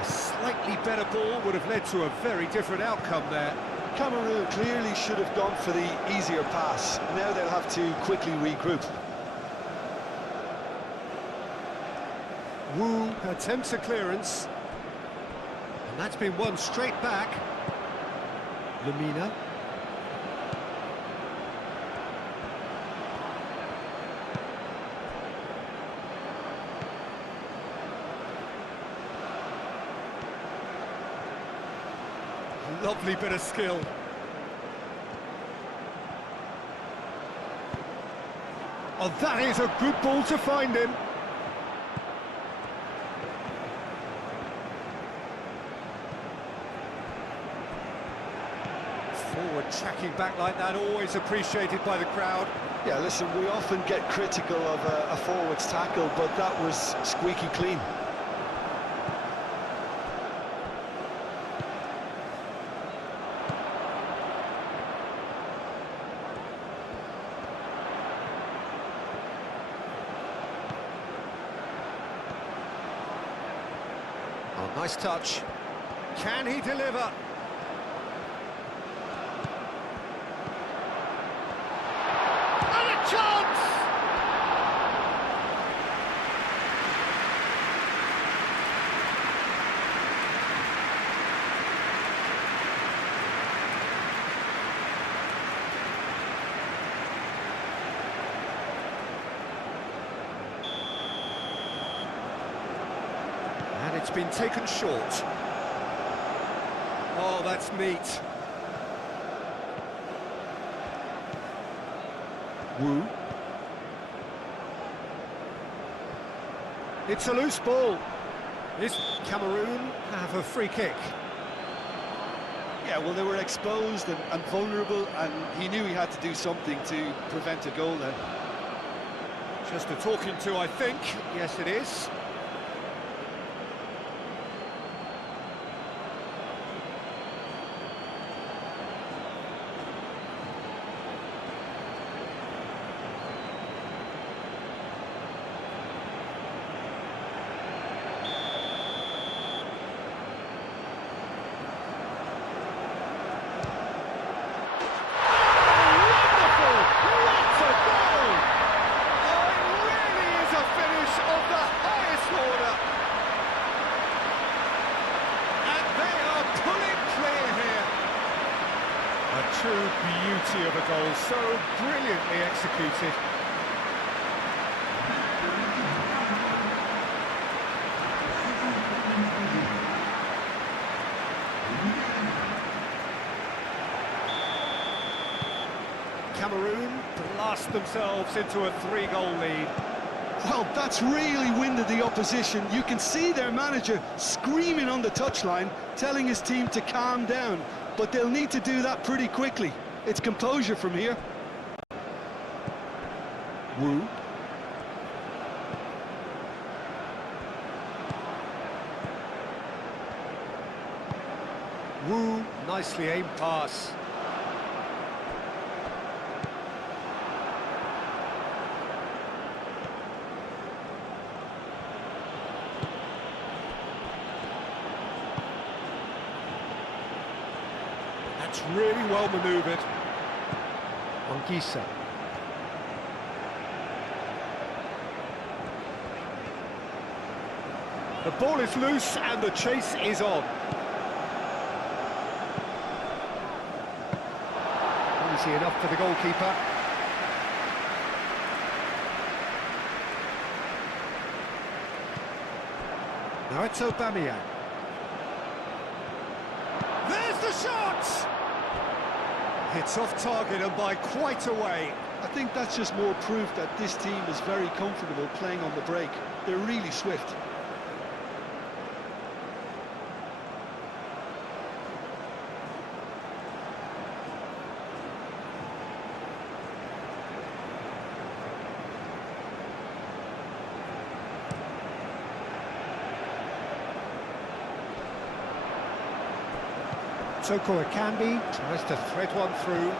A slightly better ball would have led to a very different outcome there. Cameroon clearly should have gone for the easier pass. Now they'll have to quickly regroup. Wu attempts a clearance. And that's been won straight back. Lamina. Lovely bit of skill. Oh, that is a good ball to find him. Forward tracking back like that, always appreciated by the crowd. Yeah, listen, we often get critical of a forward's tackle, but that was squeaky clean. Oh, nice touch. Can he deliver? And a chance! And it's been taken short. Oh, that's neat. Wu. It's a loose ball. Is Cameroon have a free kick? Yeah, well, they were exposed and vulnerable, and he knew he had to do something to prevent a goal then. Just a talking to, I think. Yes, it is. True beauty of a goal, so brilliantly executed. Cameroon blast themselves into a 3-goal lead. Well, that's really winded the opposition. You can see their manager screaming on the touchline, telling his team to calm down. But they'll need to do that pretty quickly. It's composure from here. Wu. Wu, nicely aimed pass. That's really well manoeuvred. Ongisa. The ball is loose and the chase is on. Easy enough for the goalkeeper. Now it's Aubameyang. There's the shot! It's off target and by quite a way. I think that's just more proof that this team is very comfortable playing on the break. They're really swift. Soko Akambi tries to thread one through.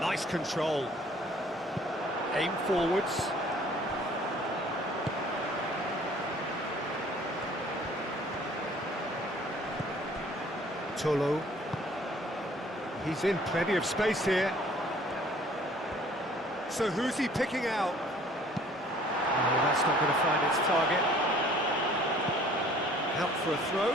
Nice control. Aim forwards. Tolo. He's in plenty of space here. So who's he picking out? Oh, that's not going to find its target. Out for a throw.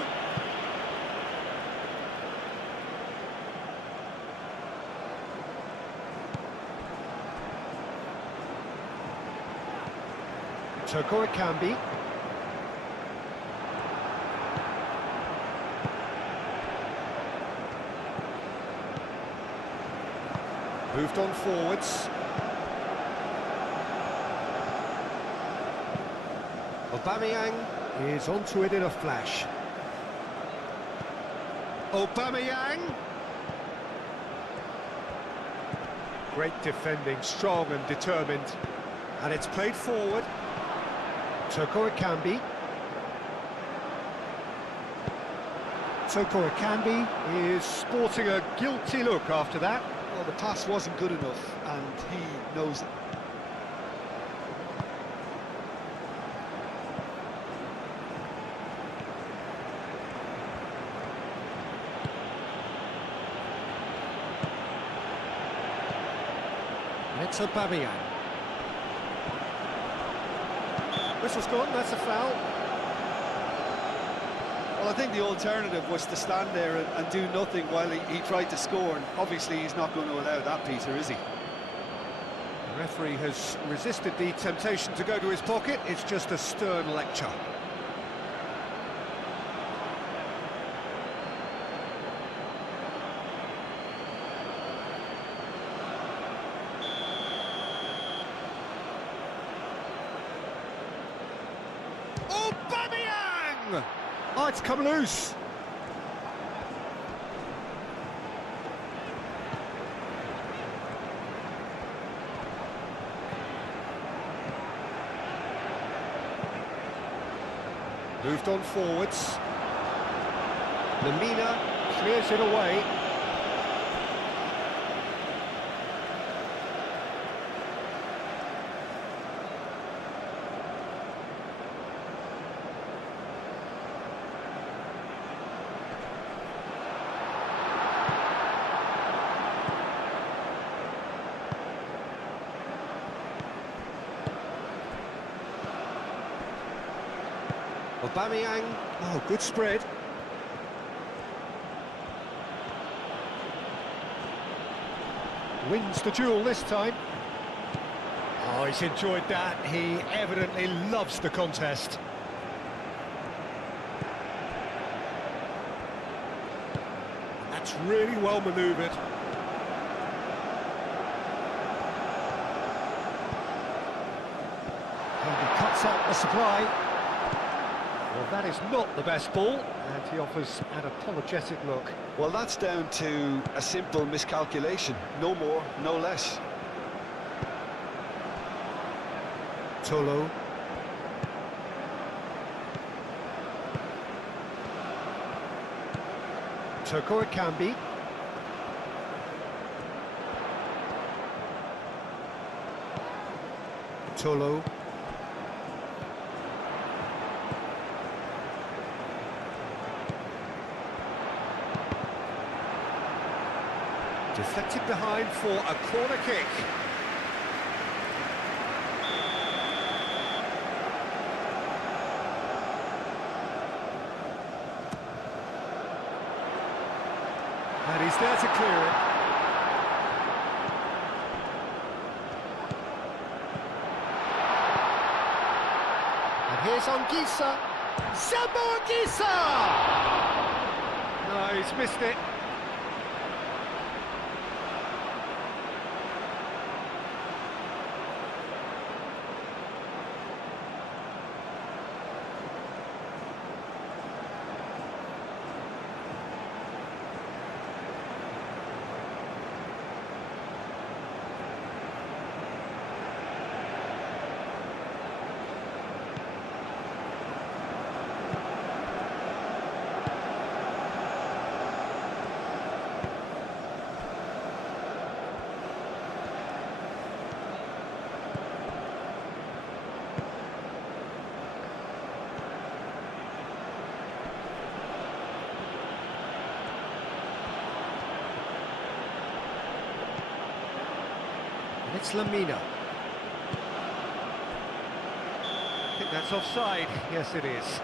Toko Akambi. Moved on forwards. Aubameyang is onto it in a flash. Aubameyang! Great defending, strong and determined. And it's played forward. Toko Akambi. Toko Akambi is sporting a guilty look after that. Well, the pass wasn't good enough, and he knows it. It's Aubameyang. Whistle's gone, that's a foul. Well, I think the alternative was to stand there and do nothing while he tried to score, and obviously he's not going to allow that, Peter, is he? The referee has resisted the temptation to go to his pocket. It's just a stern lecture. Aubameyang! Oh, it's come loose. Moved on forwards. Lamina clears it away. Aubameyang, oh, good spread. Wins the duel this time. Oh, he's enjoyed that. He evidently loves the contest. That's really well manoeuvred. And he cuts out the supply. Well, that is not the best ball, and he offers an apologetic look. Well, that's down to a simple miscalculation. No more, no less. Tolo. Toko Akambi. Tolo. Deflected behind for a corner kick. And he's there to clear it. And here's Anguissa. Sambo Anguissa! No, he's missed it. It's Lamina. I think that's offside. Yes, it is.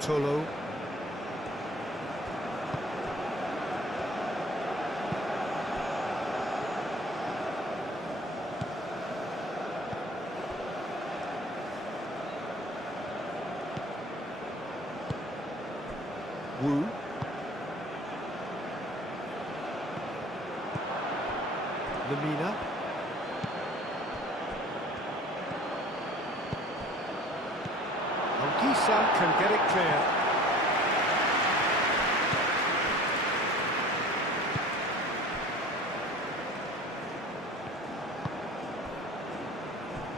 Tolo. Wu. Lamina. Gisa can get it clear.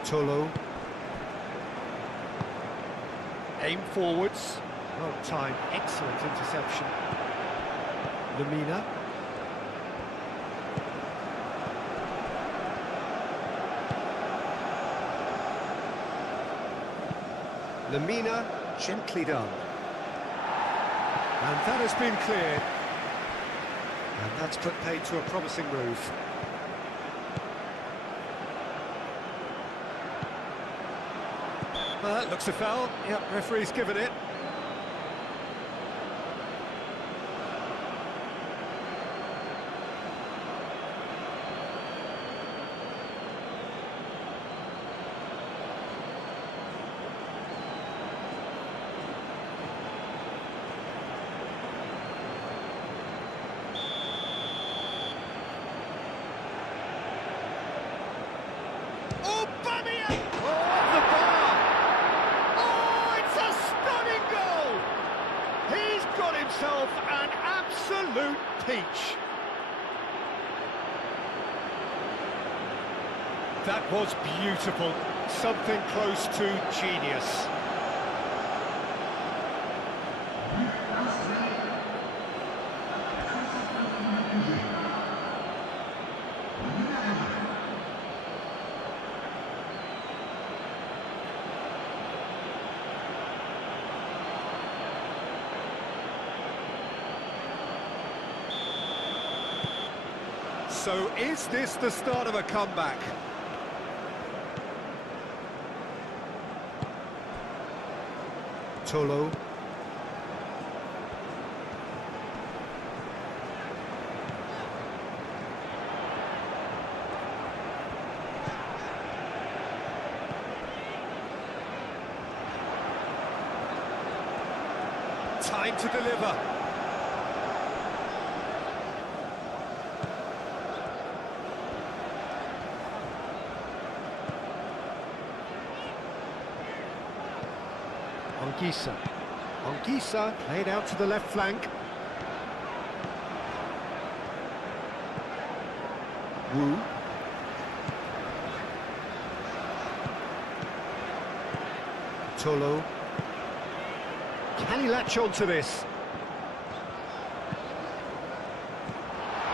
Tolo. Aim forwards. Well timed, excellent interception. Lamina. Lamina, gently done. And that has been cleared. And that's put paid to a promising move. Well, that looks a foul. Yep, referee's given it. Himself an absolute peach. That was beautiful, something close to genius. So is this the start of a comeback? Tolo. Time to deliver. Gisa played out to the left flank. Wu. Tolo. Can he latch on to this?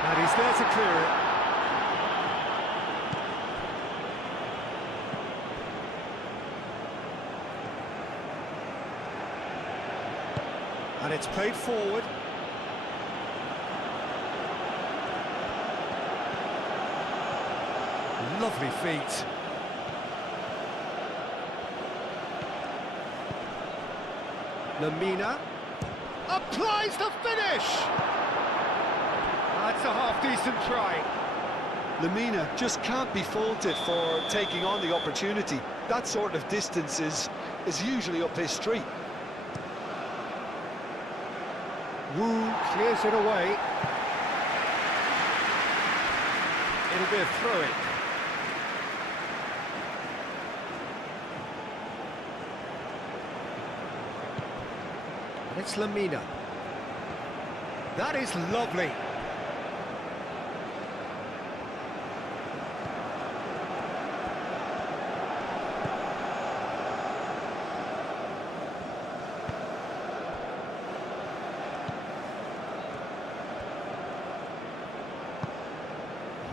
And he's there to clear it. And it's played forward. Lovely feet. Lamina applies the finish. That's a half-decent try. Lamina just can't be faulted for taking on the opportunity. That sort of distance is usually up his street. Wu clears it away. It'll be a throw-in. And it's Lamina. That is lovely.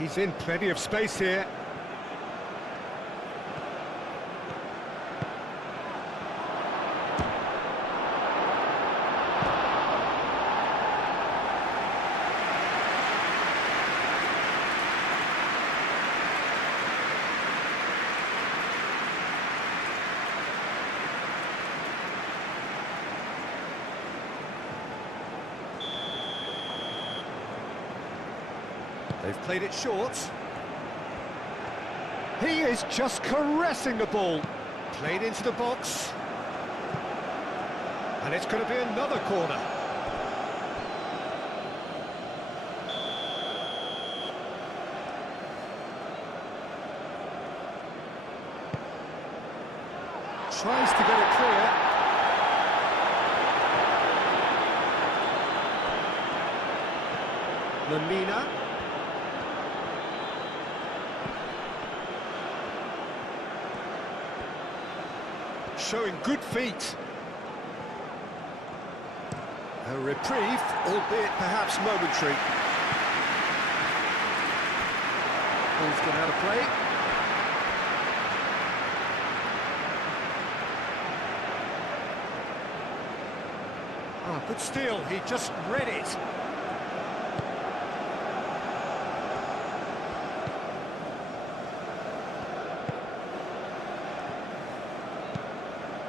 He's in plenty of space here. They've played it short. He is just caressing the ball. Played into the box. And it's going to be another corner. Tries to get it clear. Lamina. Showing good feet. A reprieve, albeit perhaps momentary. Ball's gone out of play. Ah, good steal, he just read it.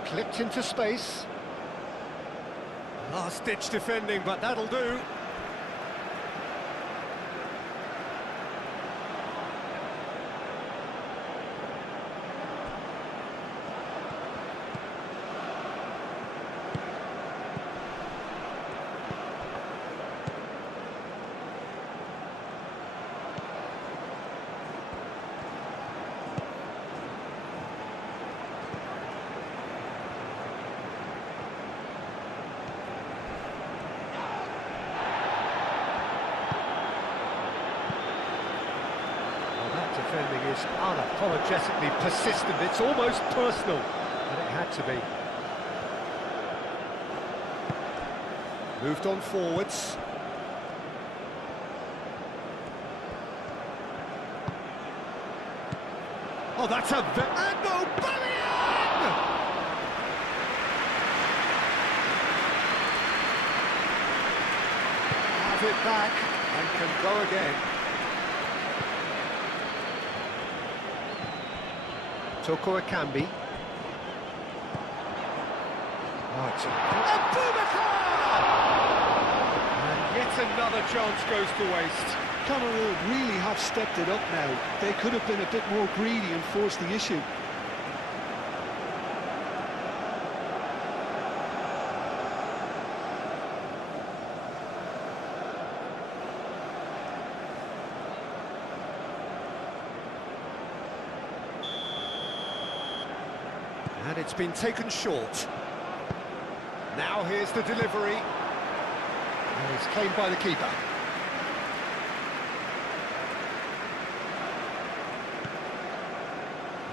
Clipped into space. Last-ditch defending, but that'll do. Defending is unapologetically persistent. It's almost personal, but it had to be. Moved on forwards. Oh, that's a... And Aubameyang! Has it back and can go again. Toko Akambi. Oh, it's and yet another chance goes to waste. Cameroon really have stepped it up now. They could have been a bit more greedy and forced the issue. And it's been taken short. Now here's the delivery. And it's claimed by the keeper.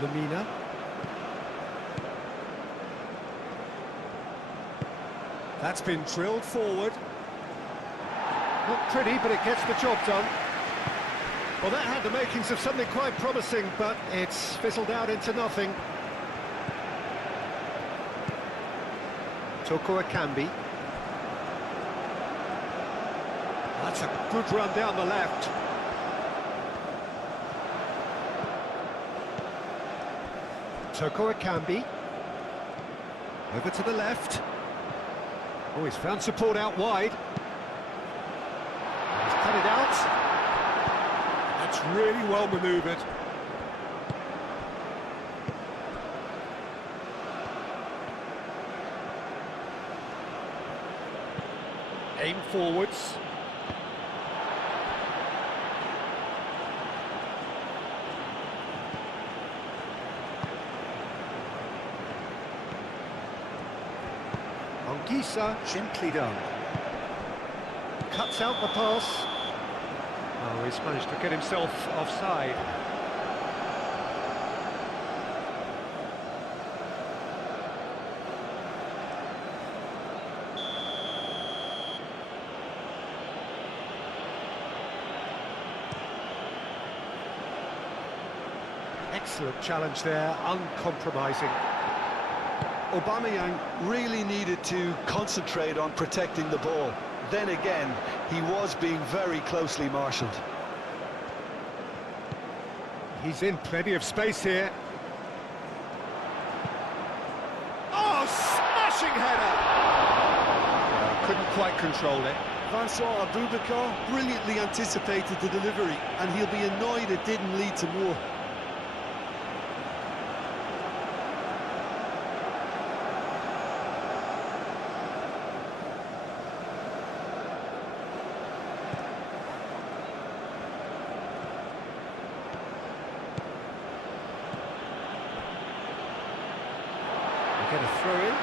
Lamina. That's been drilled forward. Not pretty, but it gets the job done. Well, that had the makings of something quite promising, but it's fizzled out into nothing. Toko Akambi. That's a good run down the left. Toko Akambi. Over to the left. Oh, he's found support out wide. He's cut it out. That's really well manoeuvred. Aim forwards. Anguissa, gently done. Cuts out the pass. Oh, he's managed to get himself offside. Excellent challenge there, uncompromising. Aubameyang really needed to concentrate on protecting the ball. Then again, he was being very closely marshalled. He's in plenty of space here. Oh, smashing header! Couldn't quite control it. Vincent Aboubakar brilliantly anticipated the delivery, and he'll be annoyed it didn't lead to more. Get a throw in.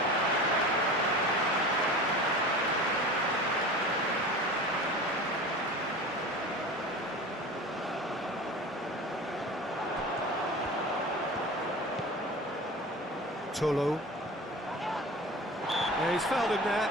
Tolo. Yeah, he's fouled him there.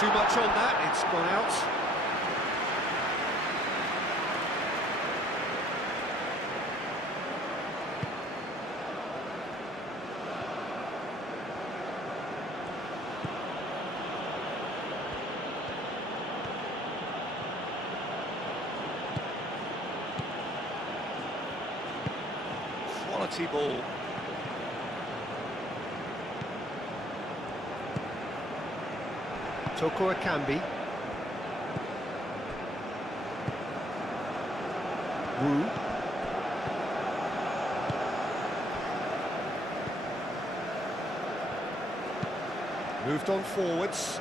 Too much on that, it's gone out. Quality ball. Toko Akambi. Wu. Moved on forwards.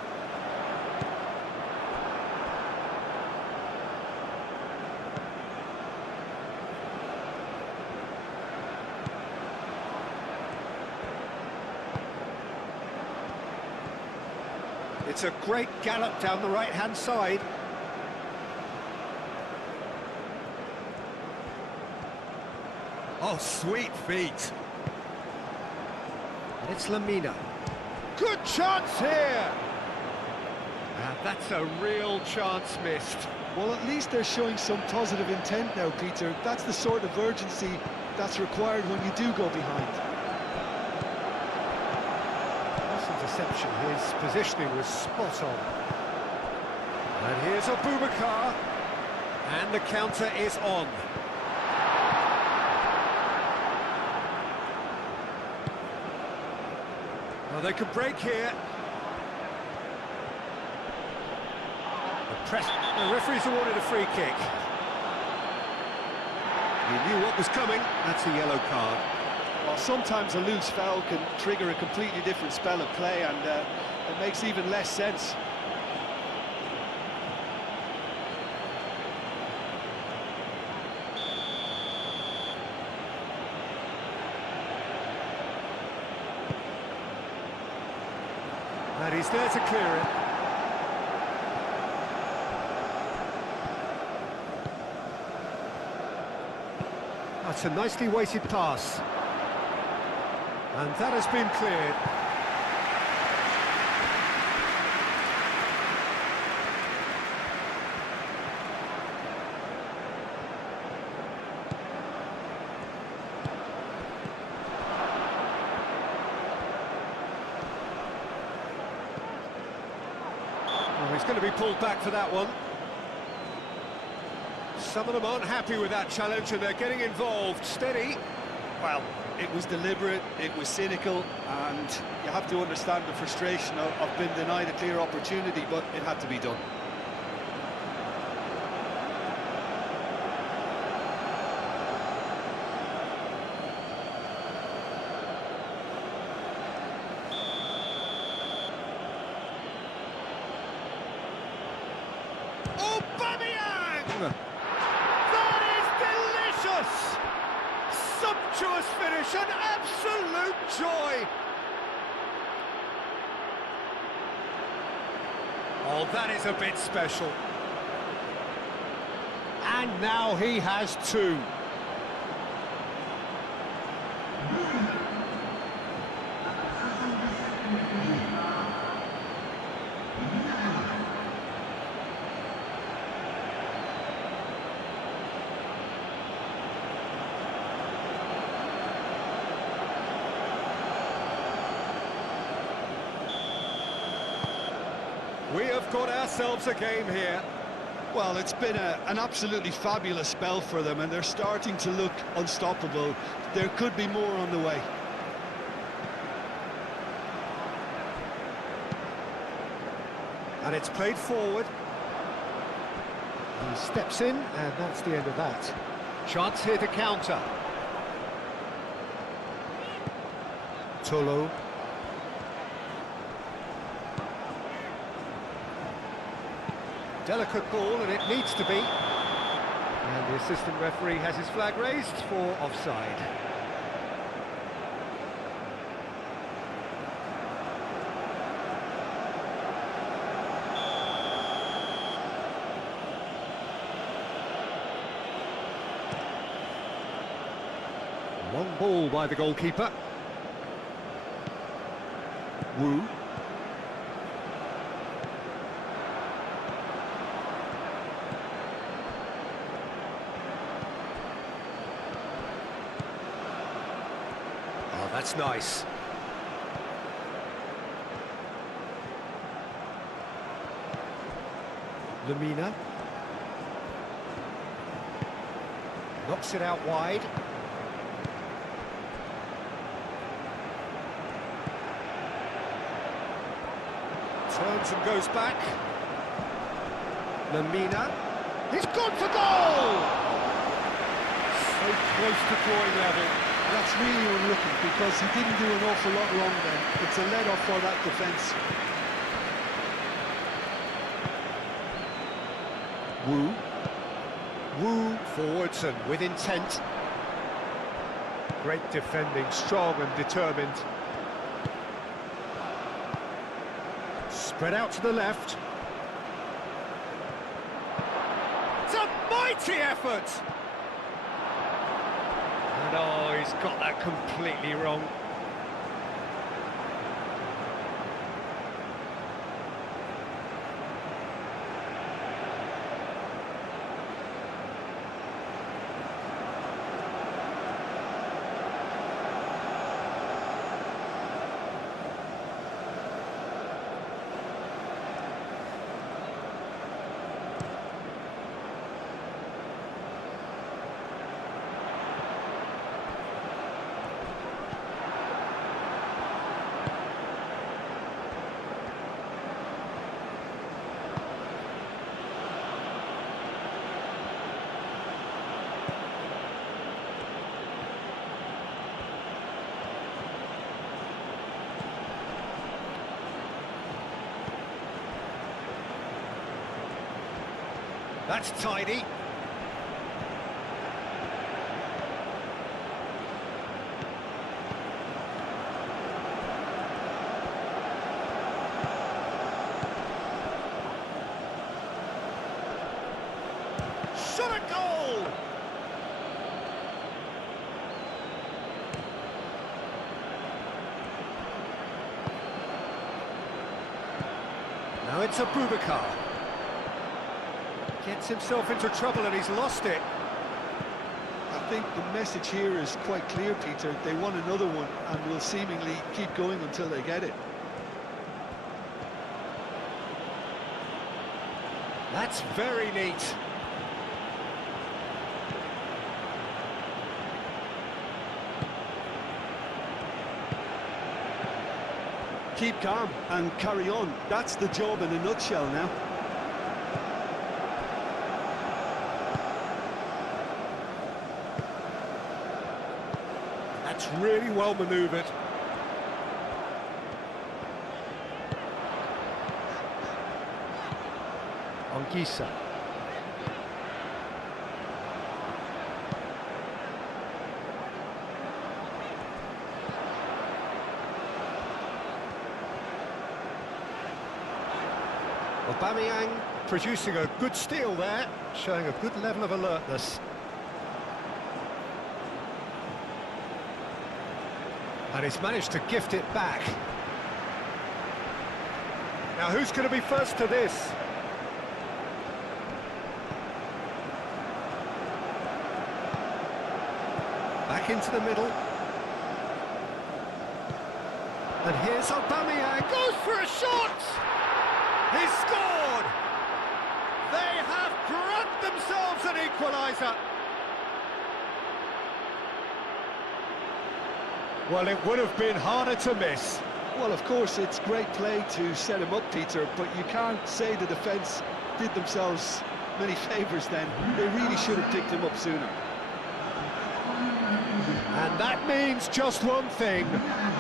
It's a great gallop down the right-hand side. Oh, sweet feet. It's Lamina. Good chance here! That's a real chance missed. Well, at least they're showing some positive intent now, Peter. That's the sort of urgency that's required when you do go behind. Interception, his positioning was spot on. And here's Aboubakar, and the counter is on. Well, they could break here. The referee's awarded a free kick. He knew what was coming. That's a yellow card. Well, sometimes a loose foul can trigger a completely different spell of play, and it makes even less sense. And he's there to clear it. That's a nicely weighted pass. And that has been cleared. Oh, he's going to be pulled back for that one. Some of them aren't happy with that challenge and they're getting involved. Steady. Well, it was deliberate, it was cynical, and you have to understand the frustration of being denied a clear opportunity, but it had to be done. Aubameyang! That is delicious! sumptuous finish, an absolute joy! Oh, that is a bit special. And now he has two. We have got ourselves a game here. Well, it's been an absolutely fabulous spell for them, and they're starting to look unstoppable. There could be more on the way. And it's played forward. He steps in, and that's the end of that. Chance here to counter. Tolo. Delicate ball, and it needs to be. And the assistant referee has his flag raised for offside. Long ball by the goalkeeper. Wu. That's nice. Lamina. Knocks it out wide. Turns and goes back. Lamina. He's gone for goal! So close to drawing level. That's really unlucky, because he didn't do an awful lot wrong then. It's a let-off for that defence. Wu. Wu forwards and with intent. Great defending, strong and determined. Spread out to the left. It's a mighty effort! And oh, he's got that completely wrong. That's tidy. Shot a goal! Now it's a Boubacar. Gets himself into trouble and he's lost it. I think the message here is quite clear, Peter. They want another one and will seemingly keep going until they get it. That's very neat. Keep calm and carry on. That's the job in a nutshell now. That's really well manoeuvred. Anguissa. Aubameyang producing a good steal there, showing a good level of alertness. And he's managed to gift it back. Now who's going to be first to this? Back into the middle. And here's Aubameyang, goes for a shot! He's scored! They have grabbed themselves an equalizer. Well, it would have been harder to miss. Well, of course, it's great play to set him up, Peter, but you can't say the defence did themselves many favours then. They really should have picked him up sooner. And that means just one thing,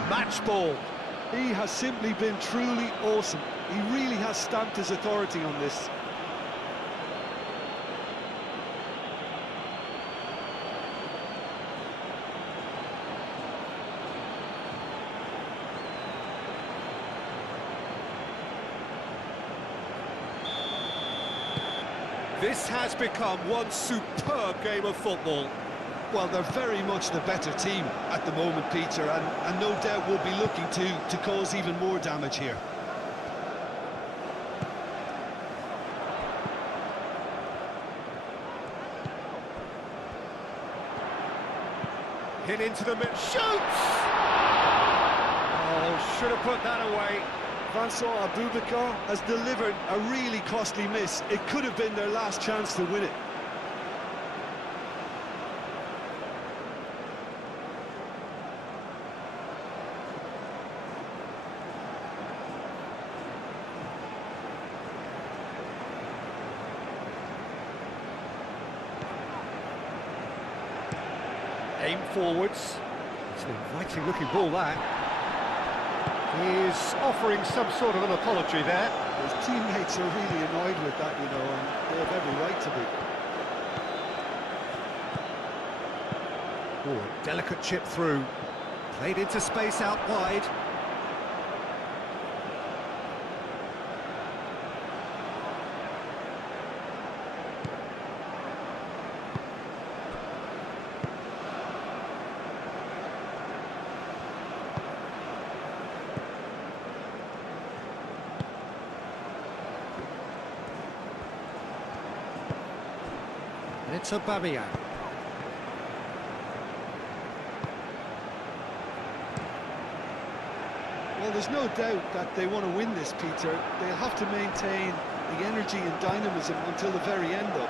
match ball. He has simply been truly awesome. He really has stamped his authority on this. This has become one superb game of football. Well, they're very much the better team at the moment, Peter, and no doubt will be looking to cause even more damage here. Hit into the middle, shoots! Oh, should have put that away. Vincent Aboubakar has delivered a really costly miss. It could have been their last chance to win it. Aim forwards. It's an inviting looking ball, that. He's offering some sort of an apology there. His teammates are really annoyed with that, you know, and they have every right to be. Oh, a delicate chip through. Played into space out wide. And it's Aubameyang. Well, there's no doubt that they want to win this, Peter. They'll have to maintain the energy and dynamism until the very end, though.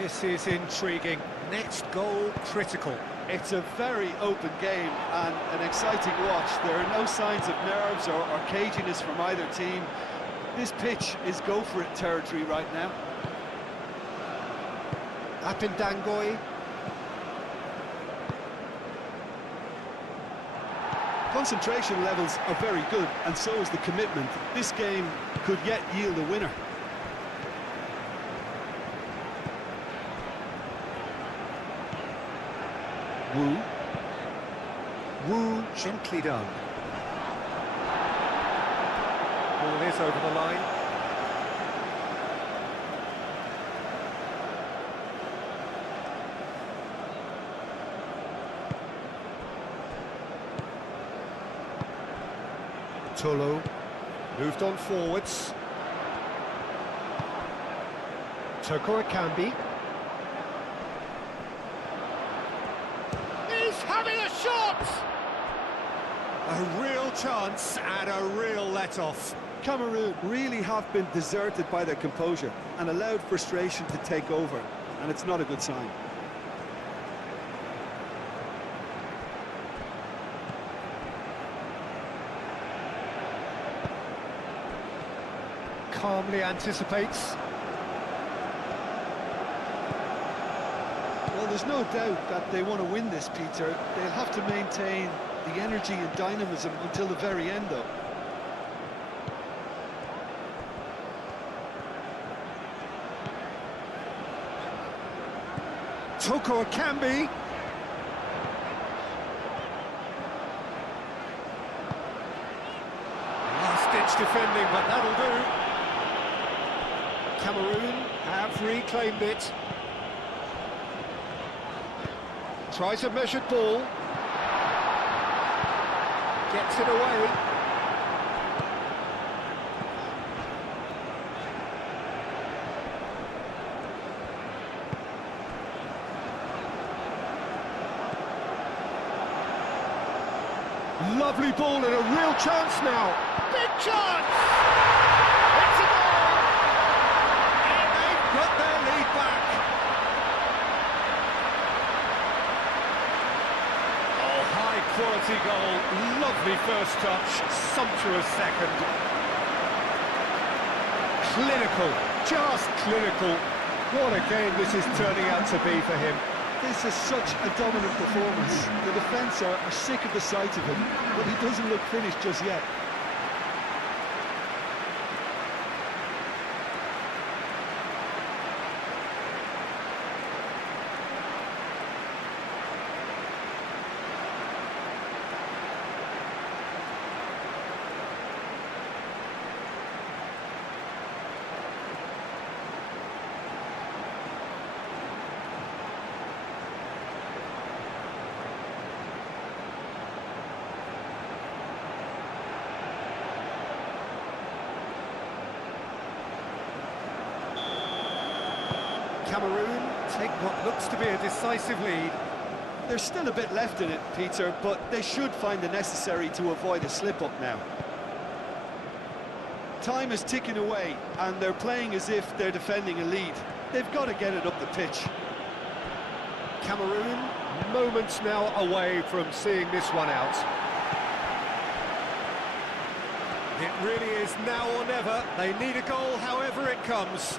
This is intriguing. Next goal critical. It's a very open game and an exciting watch. There are no signs of nerves or caginess from either team. This pitch is go-for-it territory right now. Up in Dangoy. Concentration levels are very good, and so is the commitment. This game could yet yield a winner. Wu, gently done. Ball is over the line. Tolo moved on forwards. Toko Akambi. He's having a shot! A real chance and a real let-off. Cameroon really have been deserted by their composure and allowed frustration to take over, and it's not a good sign. Calmly anticipates. Well, there's no doubt that they want to win this, Peter. They'll have to maintain the energy and dynamism until the very end, though. Toko Akambi. much defending, but that'll do. Cameroon have reclaimed it. Tries a measured ball. Gets it away. Lovely ball and a real chance now. Big chance! It's a goal! And they've got their lead back. Oh, high quality goal. Lovely first touch, sumptuous second. Clinical, just clinical. What a game this is turning out to be for him. This is such a dominant performance. The defence are sick of the sight of him, but he doesn't look finished just yet. Cameroon take what looks to be a decisive lead. There's still a bit left in it, Peter, but they should find the necessary to avoid a slip-up now. Time is ticking away, and they're playing as if they're defending a lead. They've got to get it up the pitch. Cameroon, moments now away from seeing this one out. It really is now or never. They need a goal however it comes.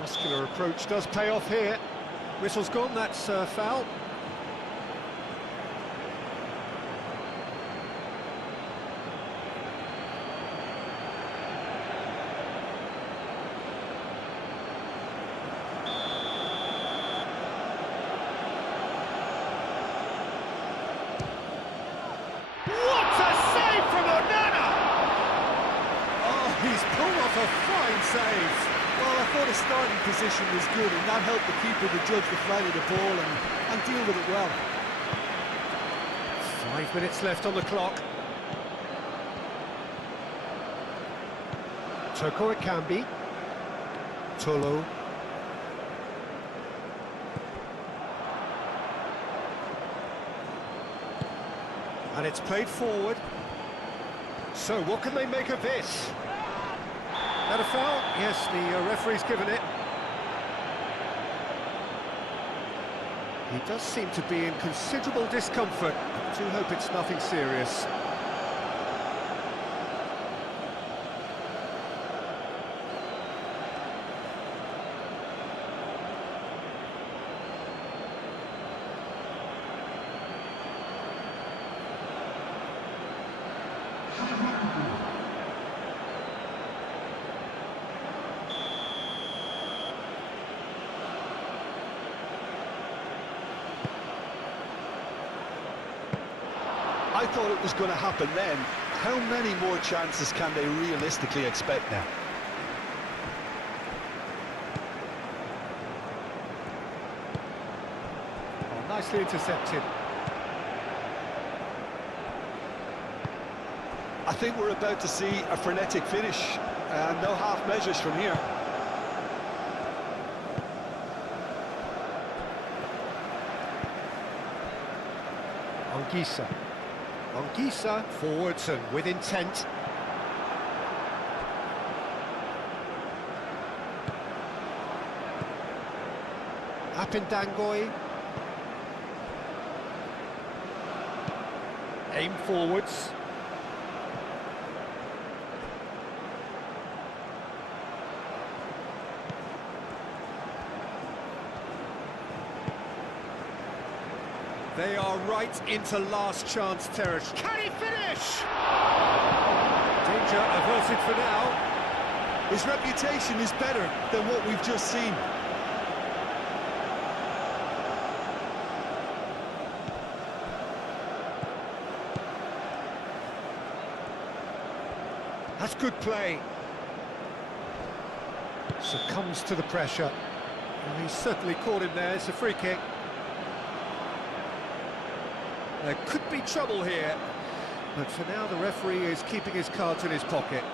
Muscular approach does pay off here. Whistle's gone, that's foul. What a save from Onana! Oh, he's pulled off a fine save. Well, I thought his starting position was good, and that helped the keeper to judge the flight of the ball and deal with it well. 5 minutes left on the clock. Toko it can be. Tolo. And it's played forward. So what can they make of this? That a foul? Yes, the referee's given it. He does seem to be in considerable discomfort. I do hope it's nothing serious. I thought it was going to happen then. How many more chances can they realistically expect now? Oh, nicely intercepted. I think we're about to see a frenetic finish, and no half measures from here. Anguissa. Anguissa forwards and with intent. Apindangoy. Aim forwards. They are right into last chance territory. Can he finish? Danger averted for now. His reputation is better than what we've just seen. That's good play. Succumbs to the pressure. Well, he's certainly caught him there. It's a free kick. There could be trouble here, but for now the referee is keeping his cards in his pocket.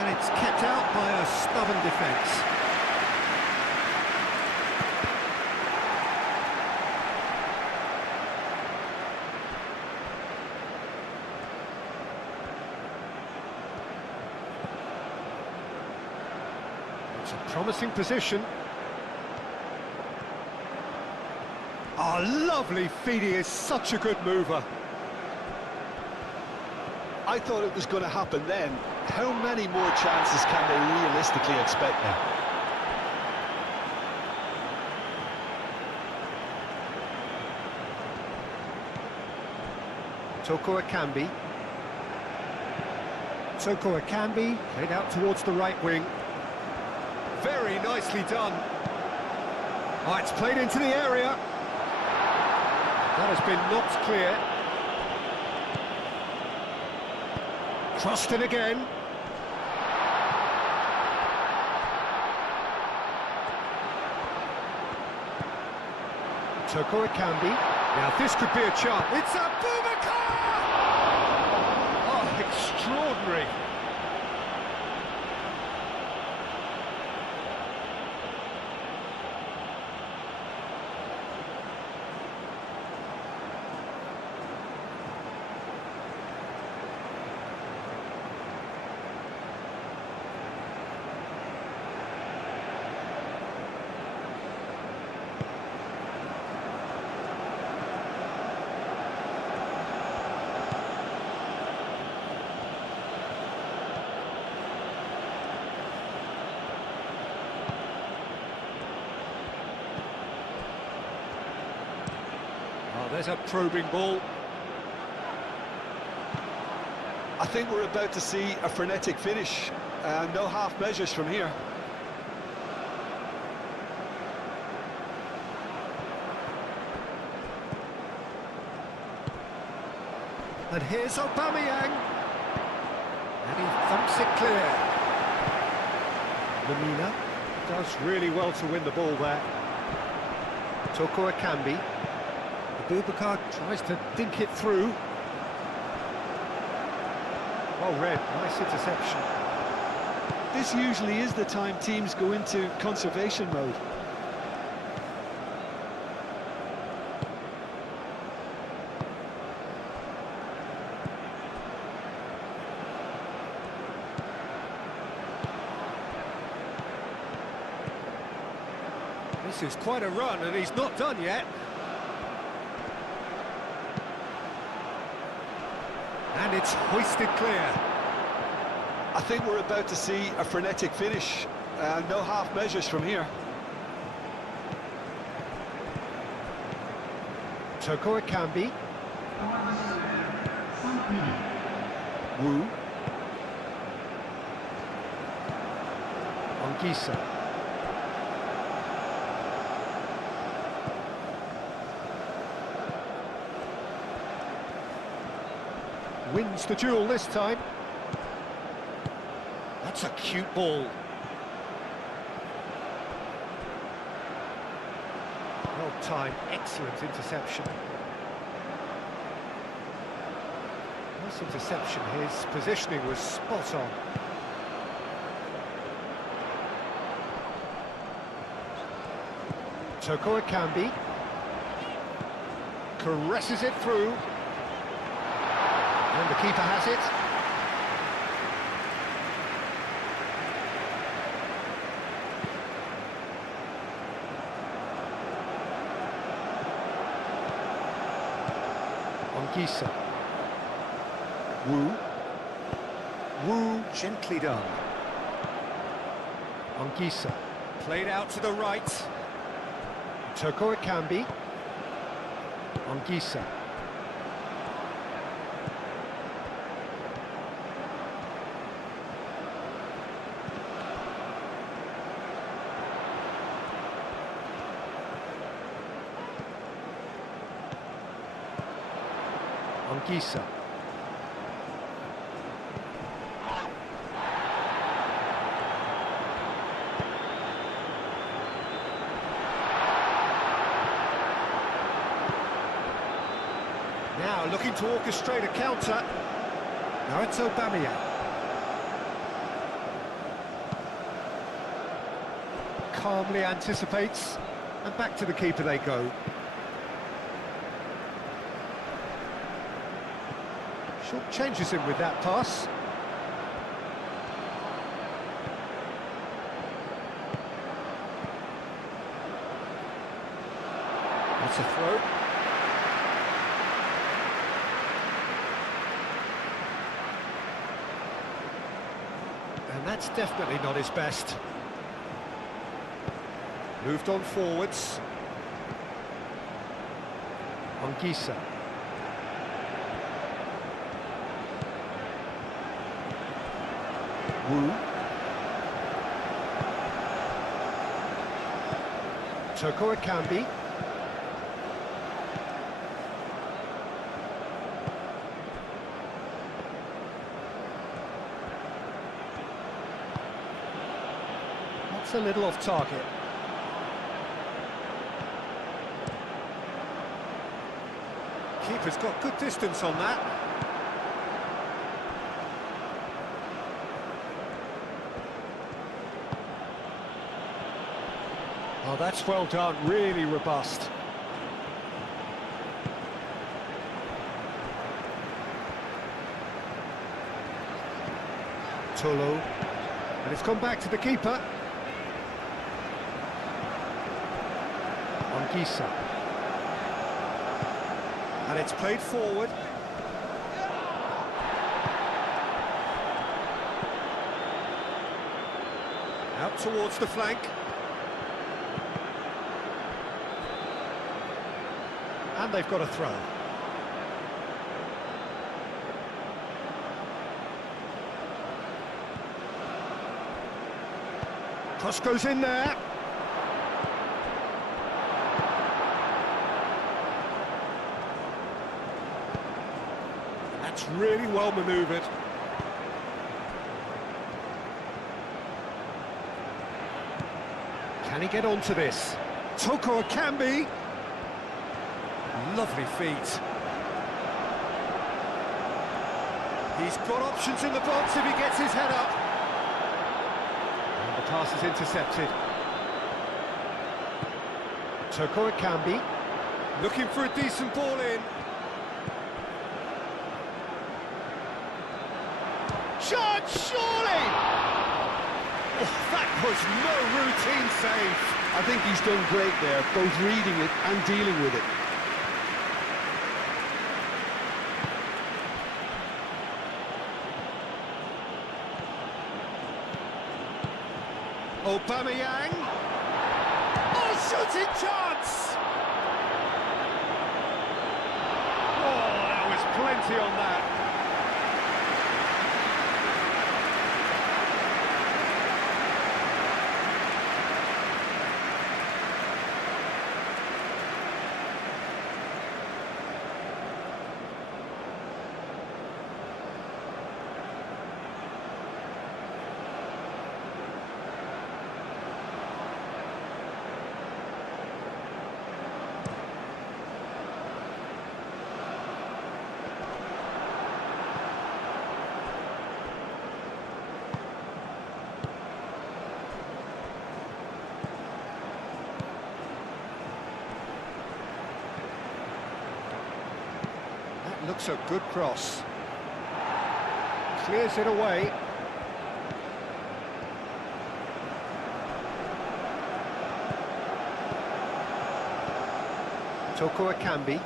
And it's kept out by a stubborn defence. It's a promising position. Oh, lovely feed. He is such a good mover. I thought it was going to happen then. How many more chances can they realistically expect now? Toko Akambi. Toko Akambi played out towards the right wing. Very nicely done. Oh, it's played into the area. That has been knocked clear. Crossed in again. Toko Akambi. Now this could be a chance. It's a Boubacar! Oh, extraordinary. Oh, there's a probing ball. I think we're about to see a frenetic finish, and no half measures from here. And here's Aubameyang. And he thumps it clear. Lamina does really well to win the ball there. Toko Akambi. Boubacar tries to dink it through. Well read, nice interception. This usually is the time teams go into conservation mode. This is quite a run, and he's not done yet. And it's hoisted clear. I think we're about to see a frenetic finish, and no half measures from here. Toko Akambi. Wu. Ongisa. Wins the duel this time. That's a cute ball. Well timed, excellent interception. Nice interception. His positioning was spot on. Toko Akambi caresses it through. And the keeper has it. Ongisa. Wu. Wu, gently done. Ongisa. Played out to the right. Toko Ekambi. Anguissa. Anguissa. Now looking to orchestrate a counter. Now it's Aubameyang. Calmly anticipates, and back to the keeper they go. Short changes him with that pass. That's a throw. And that's definitely not his best. Moved on forwards. Anguissa. Wu. Toko Ekambi. That's a little off target. Keeper's got good distance on that. Oh, that's well done, really robust. Tolo, and it's gone back to the keeper. Anguissa. And it's played forward. Out towards the flank. And they've got a throw. Cross goes in there. That's really well manoeuvred. Can he get onto this? Toko Ekambi. Lovely feet. He's got options in the box if he gets his head up. And the pass is intercepted. Toko Ekambi. Looking for a decent ball in. Shot, surely! Oh, that was no routine save. I think he's done great there, both reading it and dealing with it. Aubameyang. Oh, shooting chance! Oh, that was plenty on that. Looks a good cross. Clears it away. Toko Ekambi.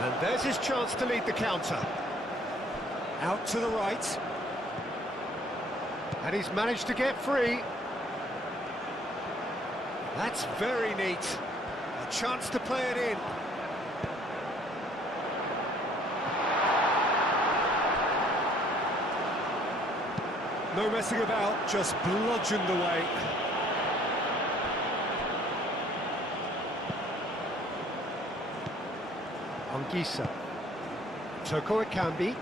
And there's his chance to lead the counter. Out to the right. And he's managed to get free. That's very neat. chance to play it in. No messing about, just bludgeoned away. Anguissa. Toko it can be.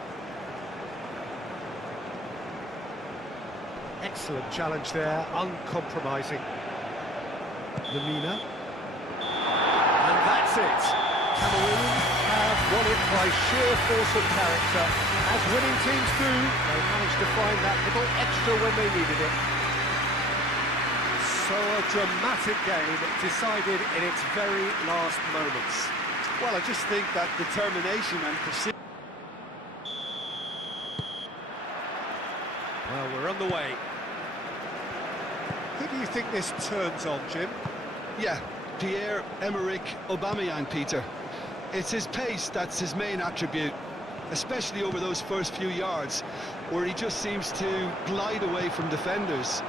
Excellent challenge there, uncompromising. Lamina. And that's it. Cameroon have won it by sheer force of character. As winning teams do, they managed to find that little extra when they needed it. So a dramatic game decided in its very last moments. Well, I just think that determination and precision. Well, we're on the way. Who do you think this turns on, Jim? Yeah, Pierre-Emerick Aubameyang, Peter. It's his pace that's his main attribute, especially over those first few yards, where he just seems to glide away from defenders,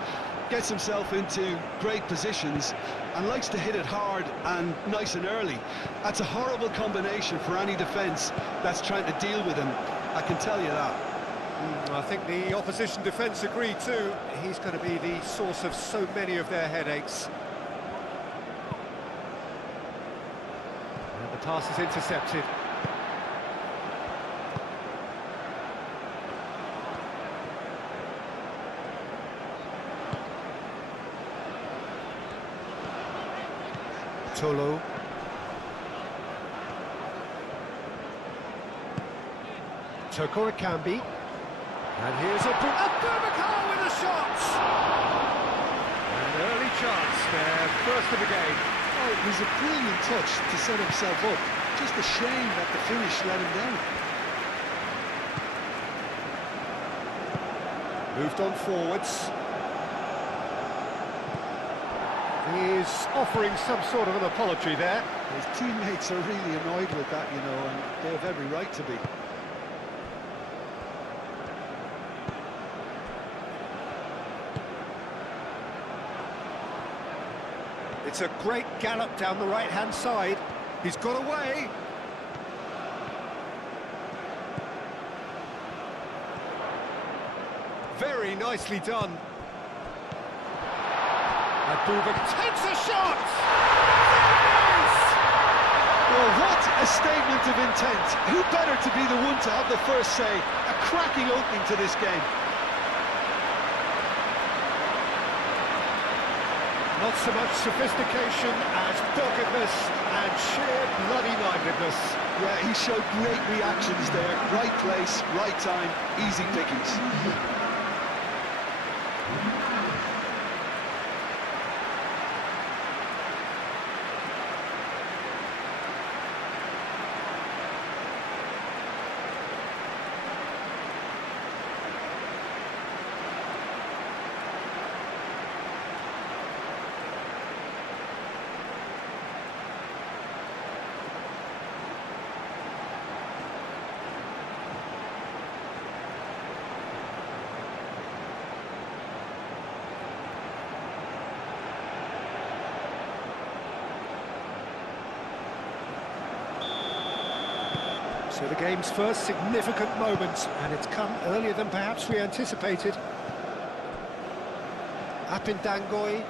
gets himself into great positions, and likes to hit it hard and nice and early. That's a horrible combination for any defence that's trying to deal with him, I can tell you that. I think the opposition defence agree too. He's going to be the source of so many of their headaches. And the pass is intercepted. Tolo. Toko it can be. And here's Abubakar with a shot! An early chance there, first of the game. Oh, it was a brilliant touch to set himself up. Just a shame that the finish let him down. Moved on forwards. He's offering some sort of an apology there. His teammates are really annoyed with that, you know, and they have every right to be. It's a great gallop down the right-hand side. He's got away. Very nicely done. Abubakar takes a shot! Well, what a statement of intent. Who better to be the one to have the first say? A cracking opening to this game. Not so much sophistication as doggedness and sheer bloody-mindedness. Yeah, he showed great reactions there. Right place, right time, easy pickings. So the game's first significant moment, and it's come earlier than perhaps we anticipated. Apindangoy.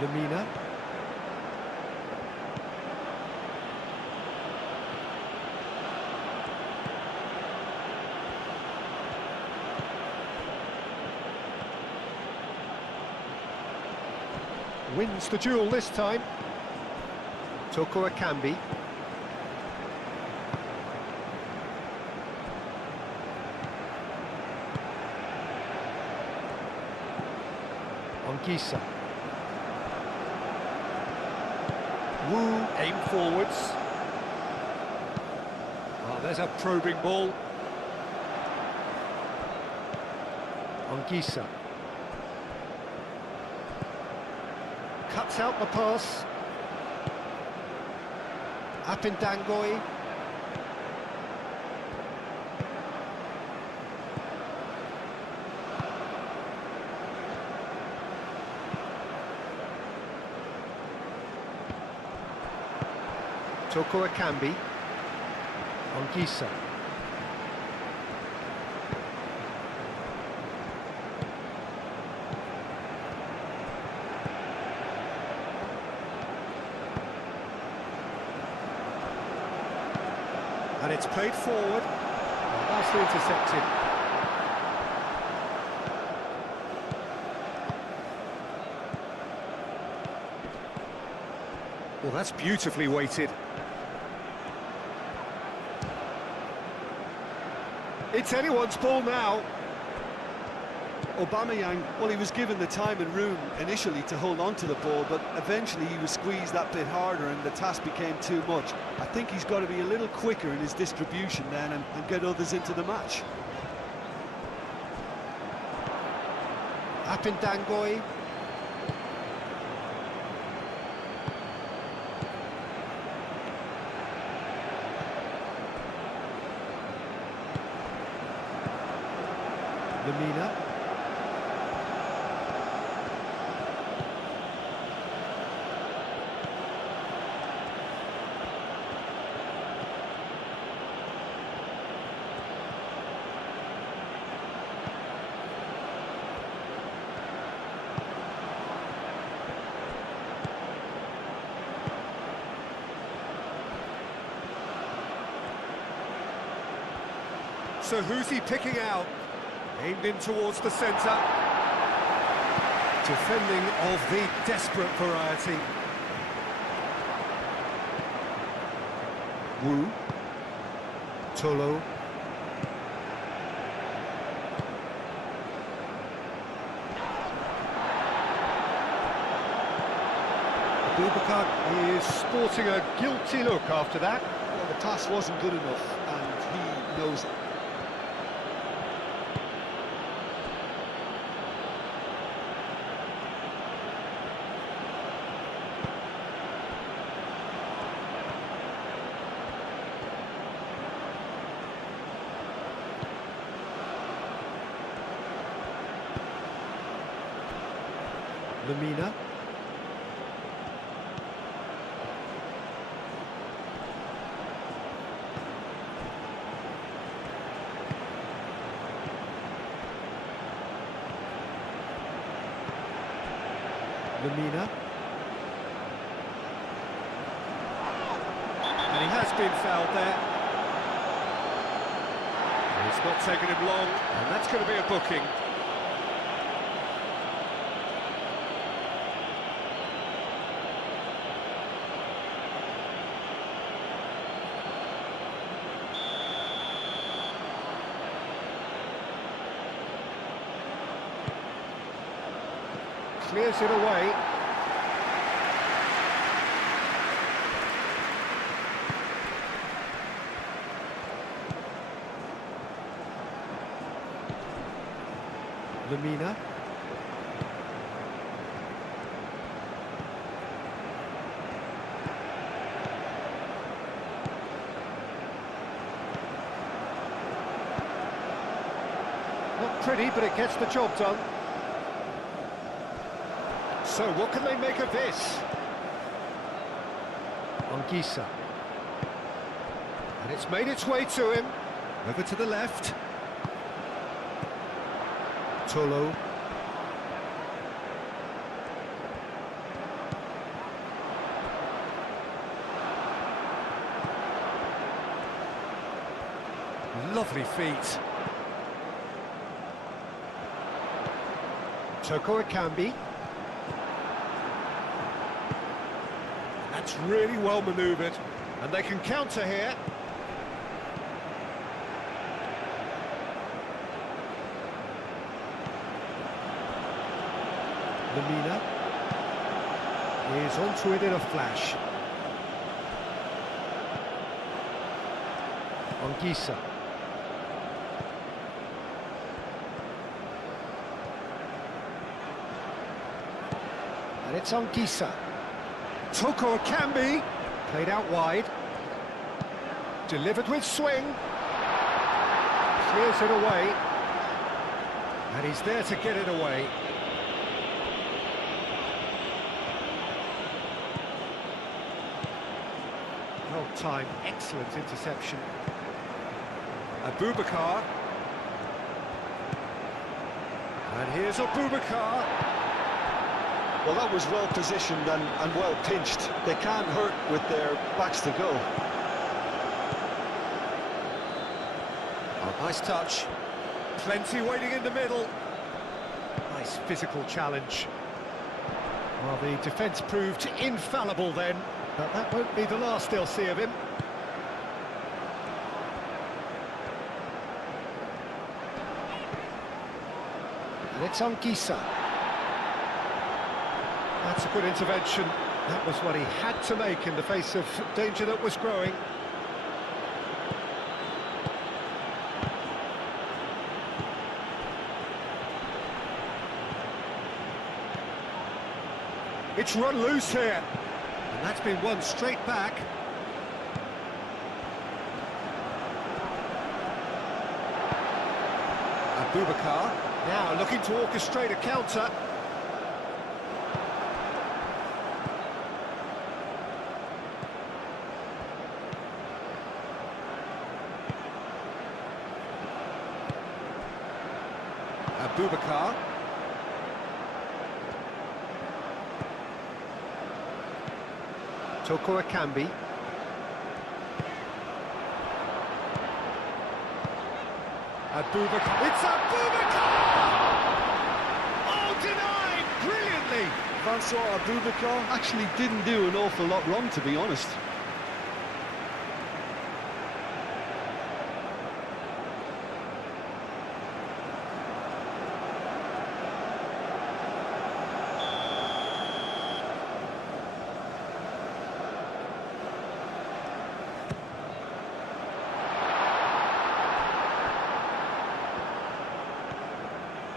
Lamina. Wins the duel this time. Toko Akambi. Anguissa. Wu, aim forwards. Oh, there's a probing ball. Anguissa. Cuts out the pass. Apindangoy. Toko Akambi. Ongisa. And it's played forward. Nicely intercepted. Well, that's beautifully weighted. It's anyone's ball now. Aubameyang, well, he was given the time and room initially to hold on to the ball, but eventually he was squeezed that bit harder and the task became too much. I think he's got to be a little quicker in his distribution then and get others into the match. Apindangoi. Lamina. So who's he picking out? Aimed in towards the centre. Defending of the desperate variety. Wu. Tolo. Abubakar is sporting a guilty look after that. Well, the pass wasn't good enough and he knows it. Lamina. Lamina. And he has been fouled there. It's not taken him long, and that's going to be a booking. Clears it away. Lamina. Not pretty, but it gets the job done. So, what can they make of this? Ongisa. And it's made its way to him. Over to the left. Tolo. Lovely feet. Toko Akambi. That's really well manoeuvred, and they can counter here. Lamina is onto it in a flash. Ongisa. And it's Ongisa. Toko Akambi, played out wide, delivered with swing, clears it away, and he's there to get it away. well timed, excellent interception. Abubakar. And here's Abubakar. Well, that was well positioned and well pinched. They can't hurt with their backs to go. Oh, nice touch. Plenty waiting in the middle. Nice physical challenge. Well, the defence proved infallible then, but that won't be the last they'll see of him. And it's Anguissa. That's a good intervention. That was what he had to make in the face of danger that was growing. It's run loose here, and that's been won straight back. Abubakar, now looking to orchestrate a counter. Abubakar. Toko Akambi. Abubakar. It's Abubakar! Oh, denied! Brilliantly! Francois Abubakar actually didn't do an awful lot wrong, to be honest.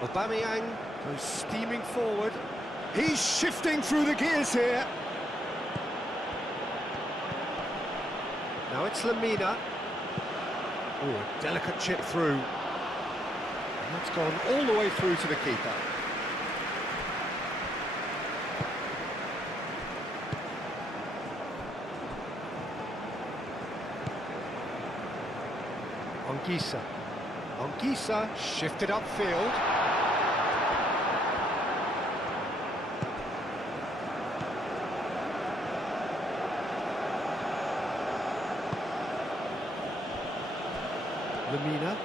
Aubameyang goes steaming forward. He's shifting through the gears here. Now it's Lamina. Oh, a delicate chip through. And that's gone all the way through to the keeper. Anguissa. Anguissa shifted upfield. Lamina.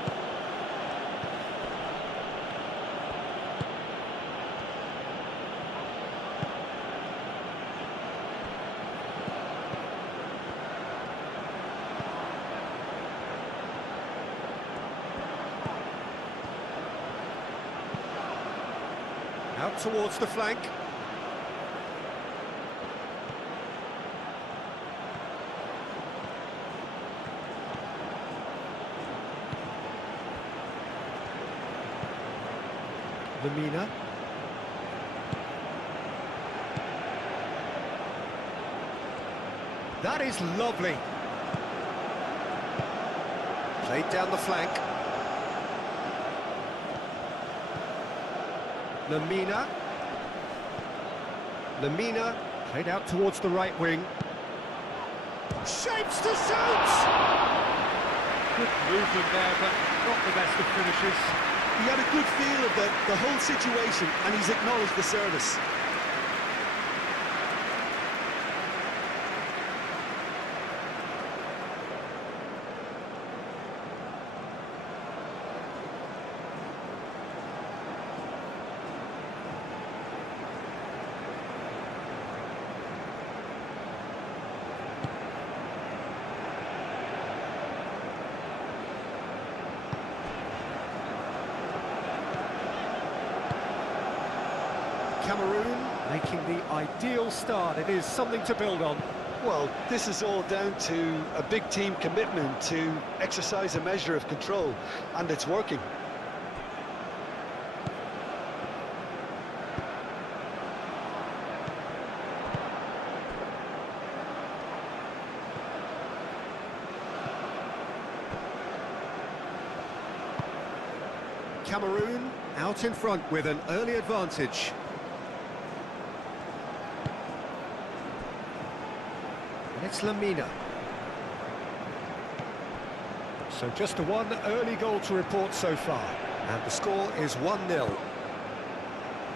Out towards the flank. Lamina. That is lovely. Played down the flank. Lamina. Lamina played out towards the right wing. Shapes to shoot! Good movement there, but not the best of finishes. He had a good feel of the whole situation, and he's acknowledged the service. Cameroon making the ideal start. It is something to build on. Well, this is all down to a big team commitment to exercise a measure of control, and it's working. Cameroon out in front with an early advantage. And it's Lamina. So just a one early goal to report so far. And the score is 1-0.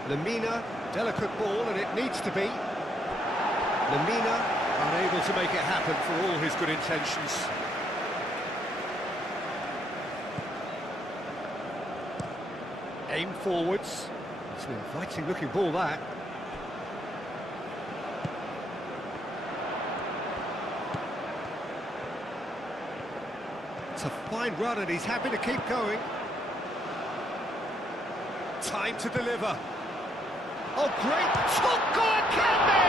Lemina, delicate ball, and it needs to be. Lemina, unable to make it happen for all his good intentions. Aim forwards. It's an inviting looking ball, that. It's a fine run and he's happy to keep going. Time to deliver. Oh, great! Toko Akambi!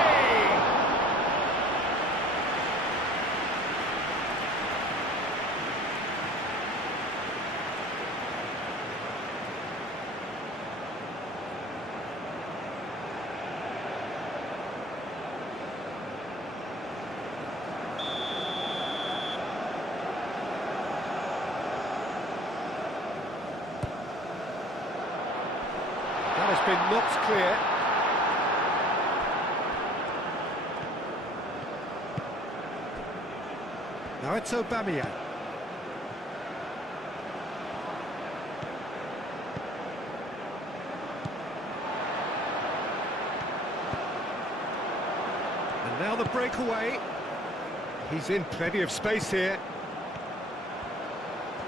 That has been knocked clear. Now it's Aubameyang. And now the breakaway. He's in plenty of space here.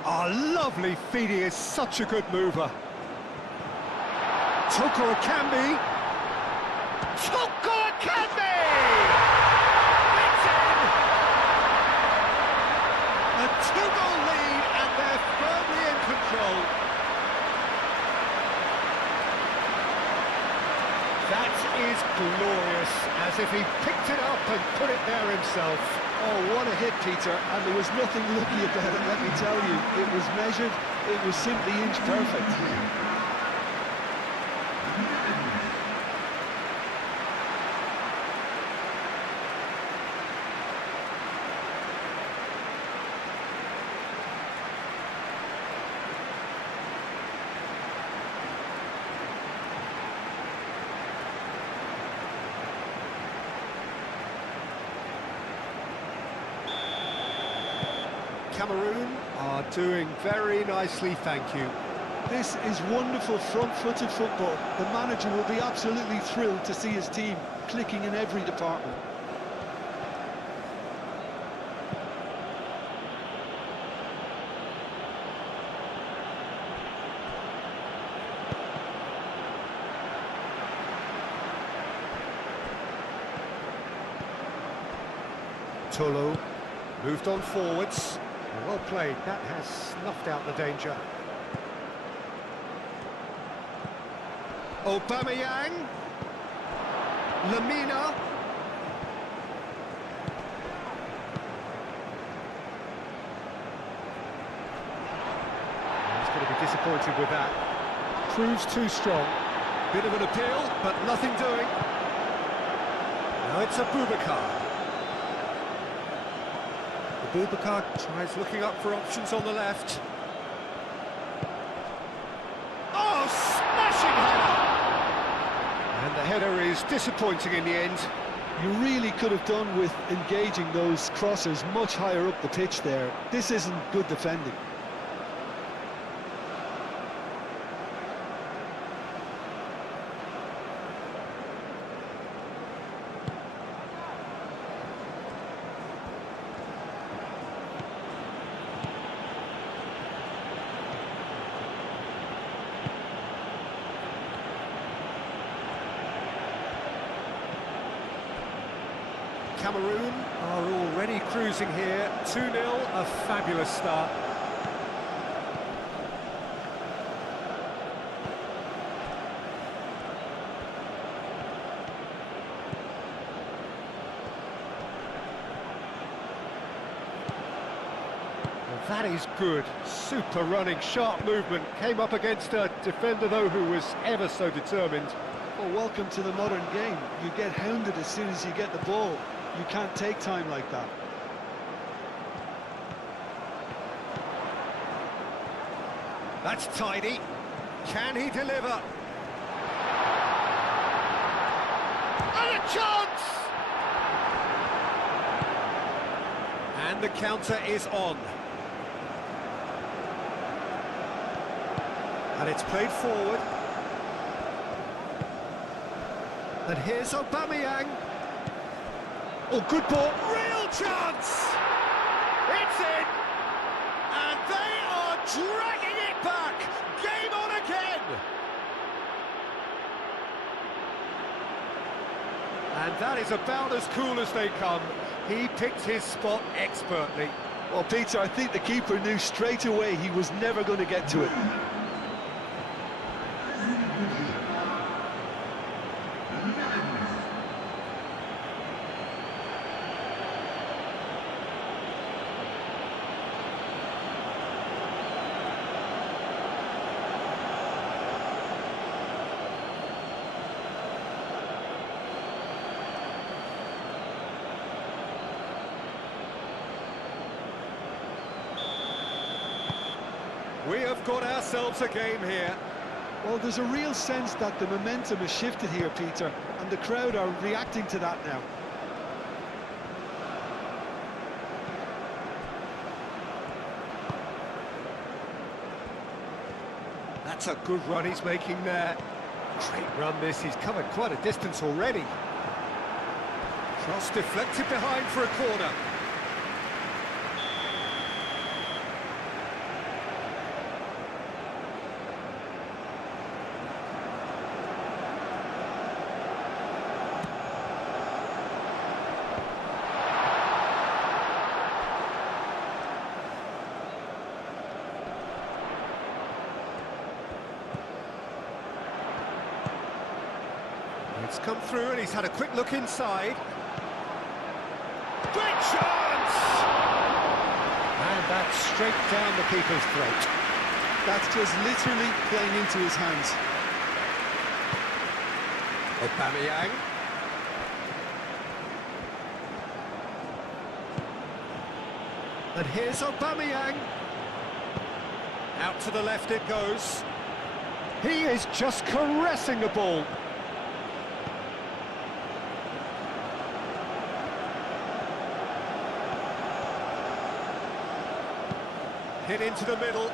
Oh, lovely feed, he is such a good mover. Toko Akambi. Toko Akambi! It's in! A two-goal lead, and they're firmly in control. That is glorious, as if he picked it up and put it there himself. Oh, what a hit, Peter, and there was nothing lucky about it, let me tell you. It was measured, it was simply inch perfect. Cameroon are doing very nicely, thank you. This is wonderful front-footed football. The manager will be absolutely thrilled to see his team clicking in every department. Tolo moved on forwards. Well played, that has snuffed out the danger. Aubameyang. Lemina. He's going to be disappointed with that. Proves too strong. Bit of an appeal, but nothing doing. Now it's Abubakar. Abubakar tries looking up for options on the left. Oh, smashing header! And the header is disappointing in the end. You really could have done with engaging those crossers much higher up the pitch there. This isn't good defending. Cameroon are already cruising here. 2-0, a fabulous start. Well, that is good. Super running, sharp movement. Came up against a defender, though, who was ever so determined. Well, welcome to the modern game. You get hounded as soon as you get the ball. You can't take time like that. That's tidy. Can he deliver? And a chance! And the counter is on. And it's played forward. And here's Aubameyang. Oh, good ball. Real chance! It's in! And they are dragging it back! Game on again! And that is about as cool as they come. He picked his spot expertly. Well, Peter, I think the keeper knew straight away he was never going to get to it. We have got ourselves a game here. Well, there's a real sense that the momentum has shifted here, Peter, and the crowd are reacting to that now. That's a good run he's making there. Great run this, he's covered quite a distance already. Cross deflected behind for a corner. It's come through and he's had a quick look inside. Great chance! And that's straight down the keeper's throat. That's just literally playing into his hands. Aubameyang. And here's Aubameyang. Out to the left it goes. He is just caressing the ball. Hit into the middle.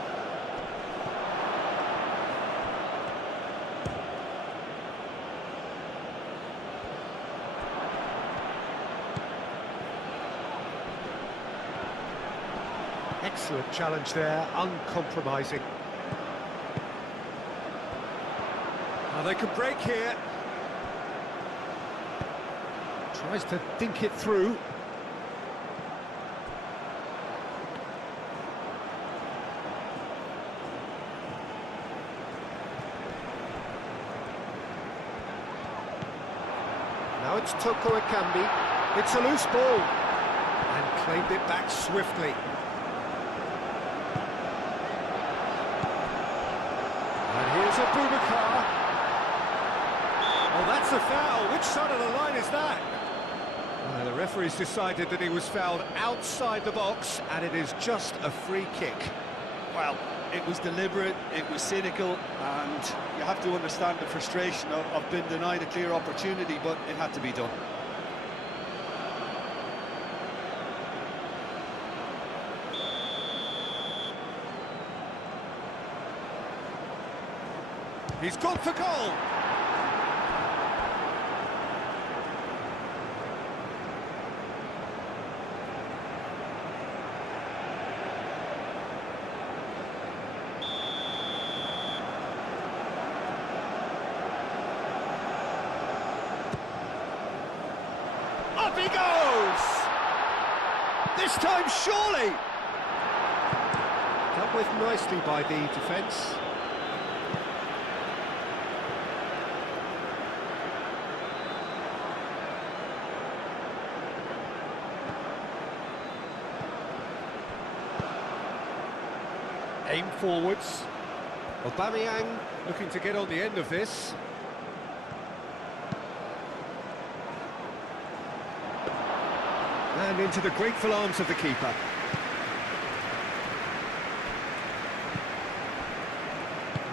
Excellent challenge there, uncompromising. Now they could break here. Tries to dink it through. Now it's Toko Ekambi. It's a loose ball. And claimed it back swiftly. And here's Abubakar. Oh, that's a foul. Which side of the line is that? The referee's decided that he was fouled outside the box, and it is just a free kick. Well, it was deliberate, it was cynical, and you have to understand the frustration of being denied a clear opportunity, but it had to be done. He's gone for goal! Up he goes! This time, surely! Dealt with nicely by the defence. Aim forwards. Aubameyang looking to get on the end of this. And into the grateful arms of the keeper.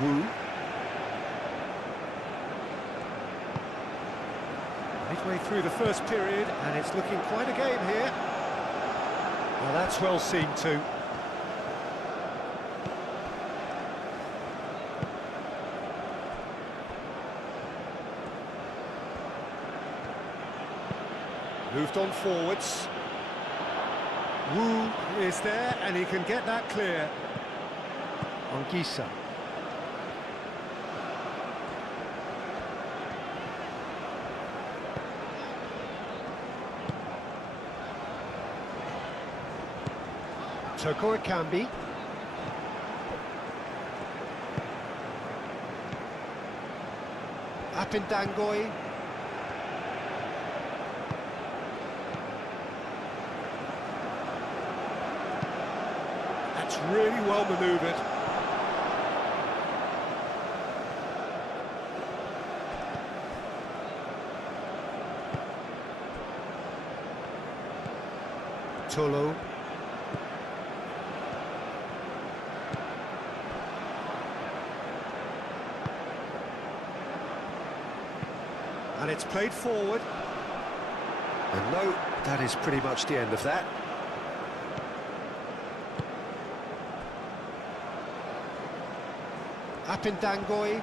Wu. Midway through the first period, and it's looking quite a game here. Well, that's well seen too. Moved on forwards. Wu is there, and he can get that clear. Anguissa. Toko Ekambi. Apindangoy. That's really well manoeuvred. Tolo. And it's played forward. And no, that is pretty much the end of that. Apindangoy.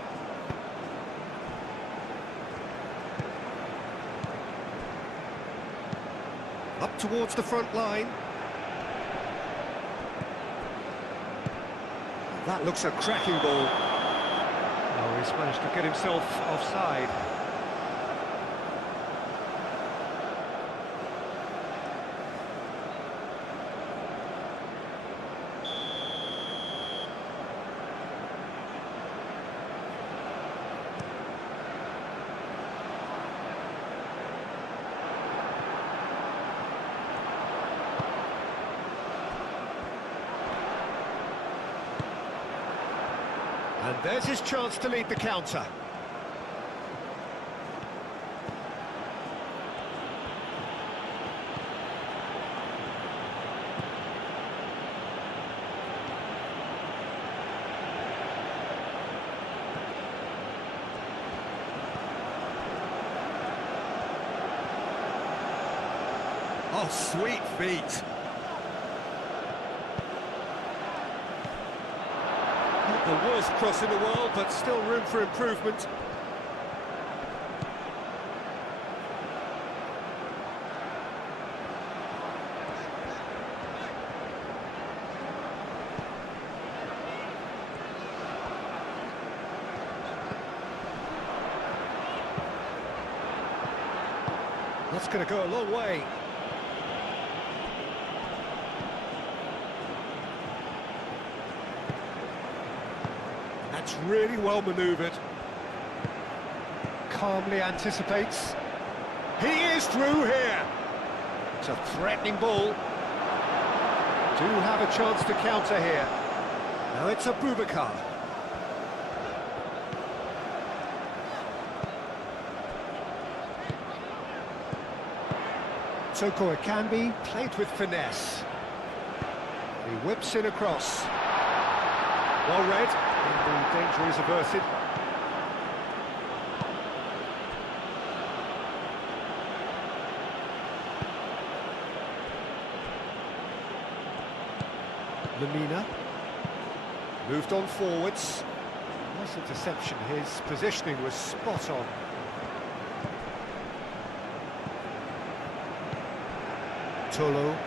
Up towards the front line. That looks a cracking ball. Oh, he's managed to get himself offside. And there's his chance to lead the counter. Oh, sweet feet. Not the worst cross in the world, but still room for improvement. That's going to go a long way. That's really well manoeuvred. Calmly anticipates. He is through here. It's a threatening ball. Do have a chance to counter here. Now it's Abubakar. Toko Ekambi, played with finesse. He whips in across. Well read, and the danger is averted. Lamina. Moved on forwards. Nice interception, his positioning was spot on. Tolo.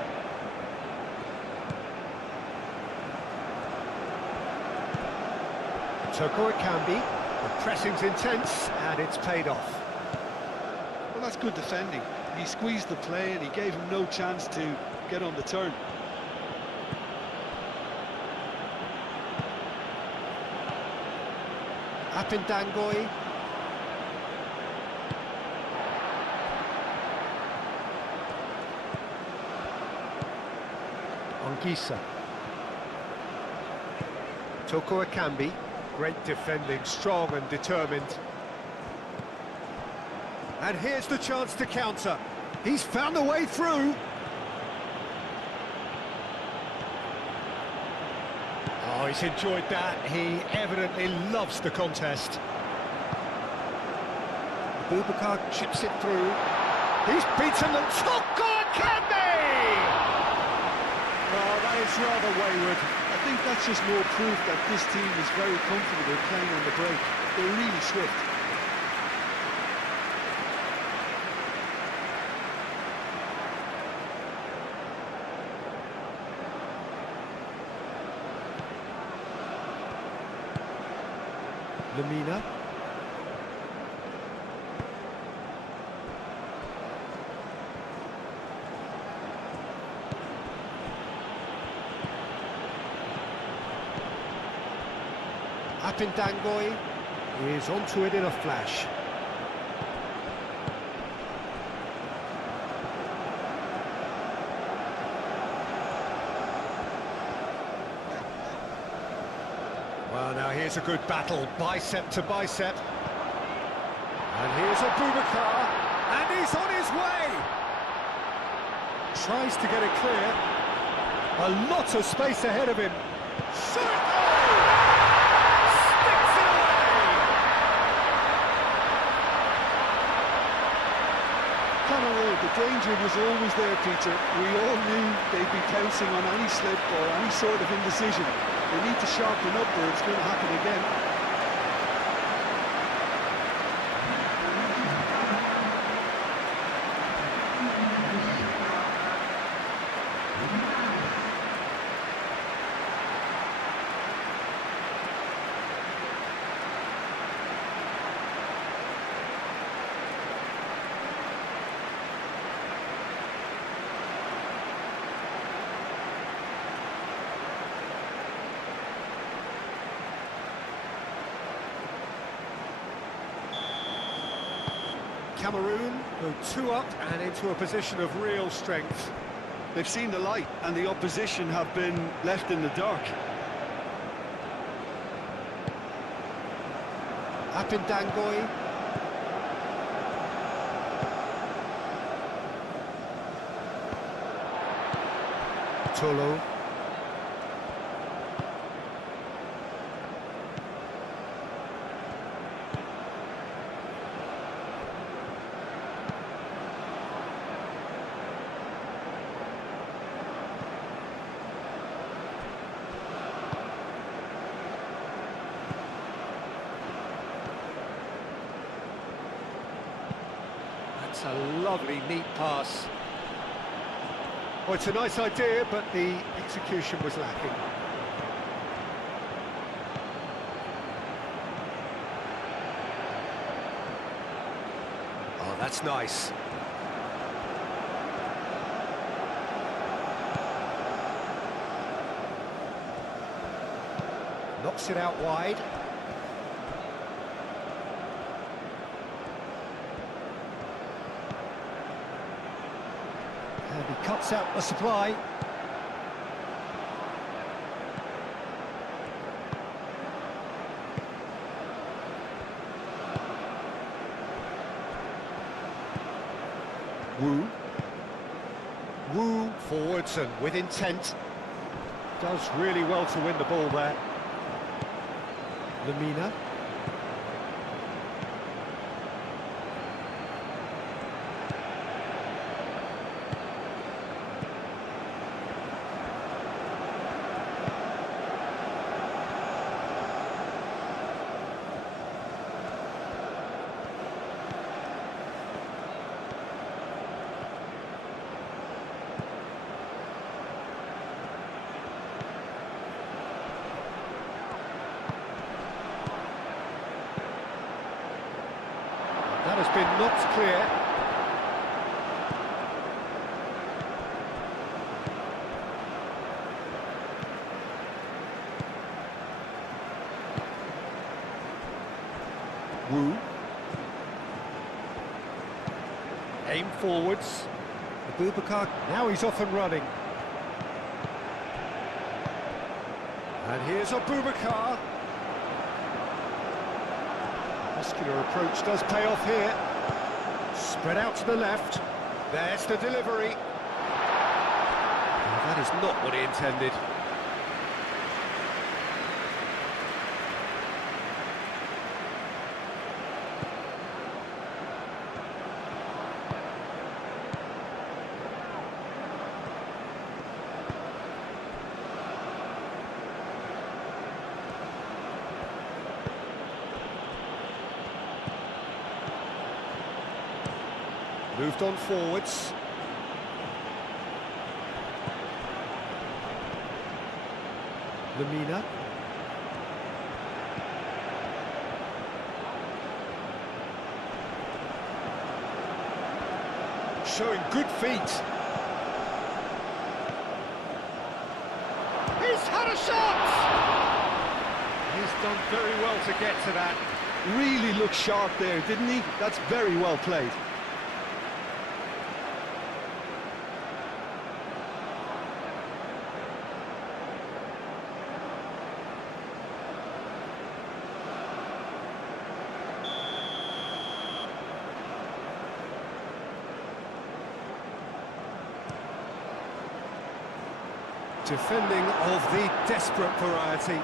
Toko Ekambi. The pressing's intense, and it's paid off. Well, that's good defending. He squeezed the play and he gave him no chance to get on the turn. Apindangoy. Anguissa. Toko Ekambi. Great defending, strong and determined. And here's the chance to counter. He's found a way through. Oh, he's enjoyed that. He evidently loves the contest. Abubakar chips it through. He's beaten them. Toko Ekambi! Oh, that is rather wayward. I think that's just more proof that this team is very comfortable playing on the break. They're really swift. Lemina. Apindangoy is onto it in a flash. Well, now here's a good battle, bicep to bicep. And here's Abubakar, and he's on his way! Tries to get it clear. A lot of space ahead of him. Sticks it away! Cameroon, the danger was always there, Peter. We all knew they'd be pouncing on any slip or any sort of indecision. They need to sharpen up or it's going to happen again. Cameroon go 2 up and into a position of real strength. They've seen the light and the opposition have been left in the dark. Apindangoy. Tolo. That's a lovely, neat pass. Oh, it's a nice idea, but the execution was lacking. Oh, that's nice. Knocks it out wide. And he cuts out the supply. Wu forwards and with intent. Does really well to win the ball there. Lemina. That has been knocked clear. Wu. Aim forwards. Abubakar, now he's off and running. And here's Abubakar. Muscular approach does pay off here. Spread out to the left. There's the delivery. Oh, that is not what he intended. Moved on forwards. Lemina. Showing good feet. He's had a shot! He's done very well to get to that. Really looked sharp there, didn't he? That's very well played. Defending of the desperate variety.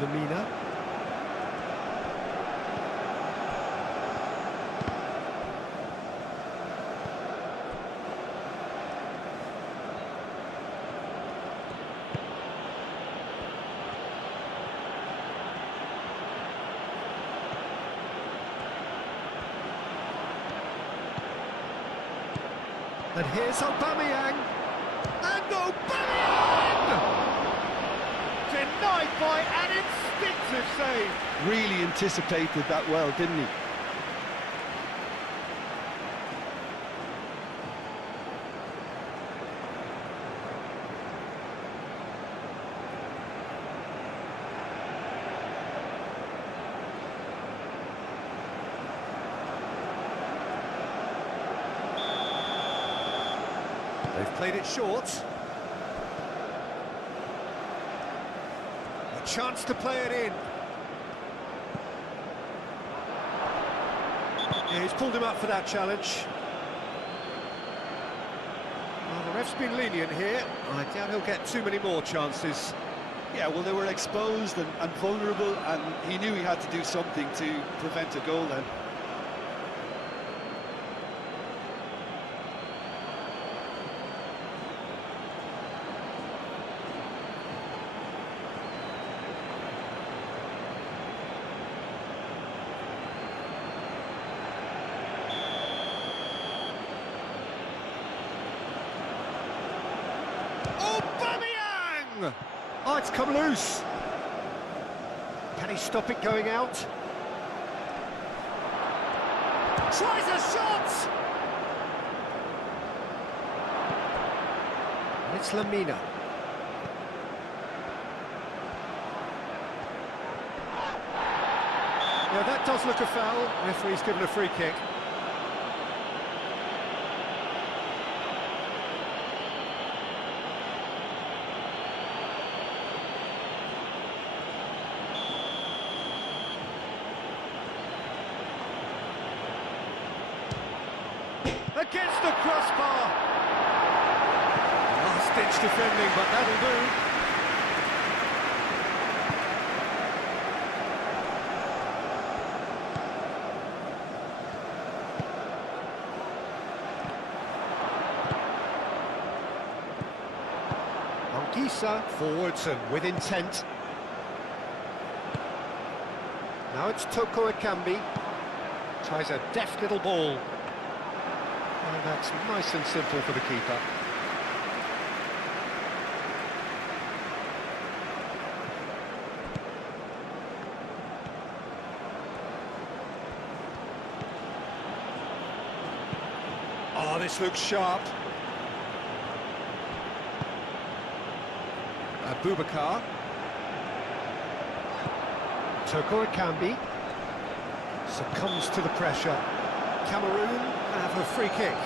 Lamina. And here's Aubameyang. And Aubameyang! Denied by an instinctive save. Really anticipated that well, didn't he? They've played it short. A chance to play it in. Yeah, he's pulled him up for that challenge. Well, the ref's been lenient here. I doubt he'll get too many more chances. Yeah, well, they were exposed and vulnerable, and he knew he had to do something to prevent a goal then. Aubameyang! Oh, it's come loose. Can he stop it going out? Tries a shot! And it's Lamina. Yeah, that does look a foul. Referee's given a free kick. Against the crossbar. Last-ditch defending, but that'll do. Anguissa forwards and with intent. Now it's Toko Ekambi. Tries a deft little ball. And that's nice and simple for the keeper. Oh, this looks sharp. Abubakar. Toko Ekambi succumbs to the pressure. Cameroon have a free kick.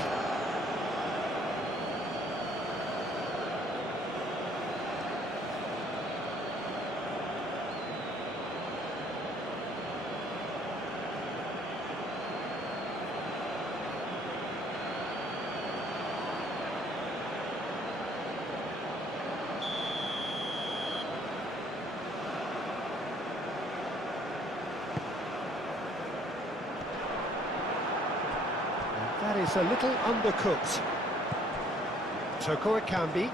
That is a little undercooked. Toko Ekambi.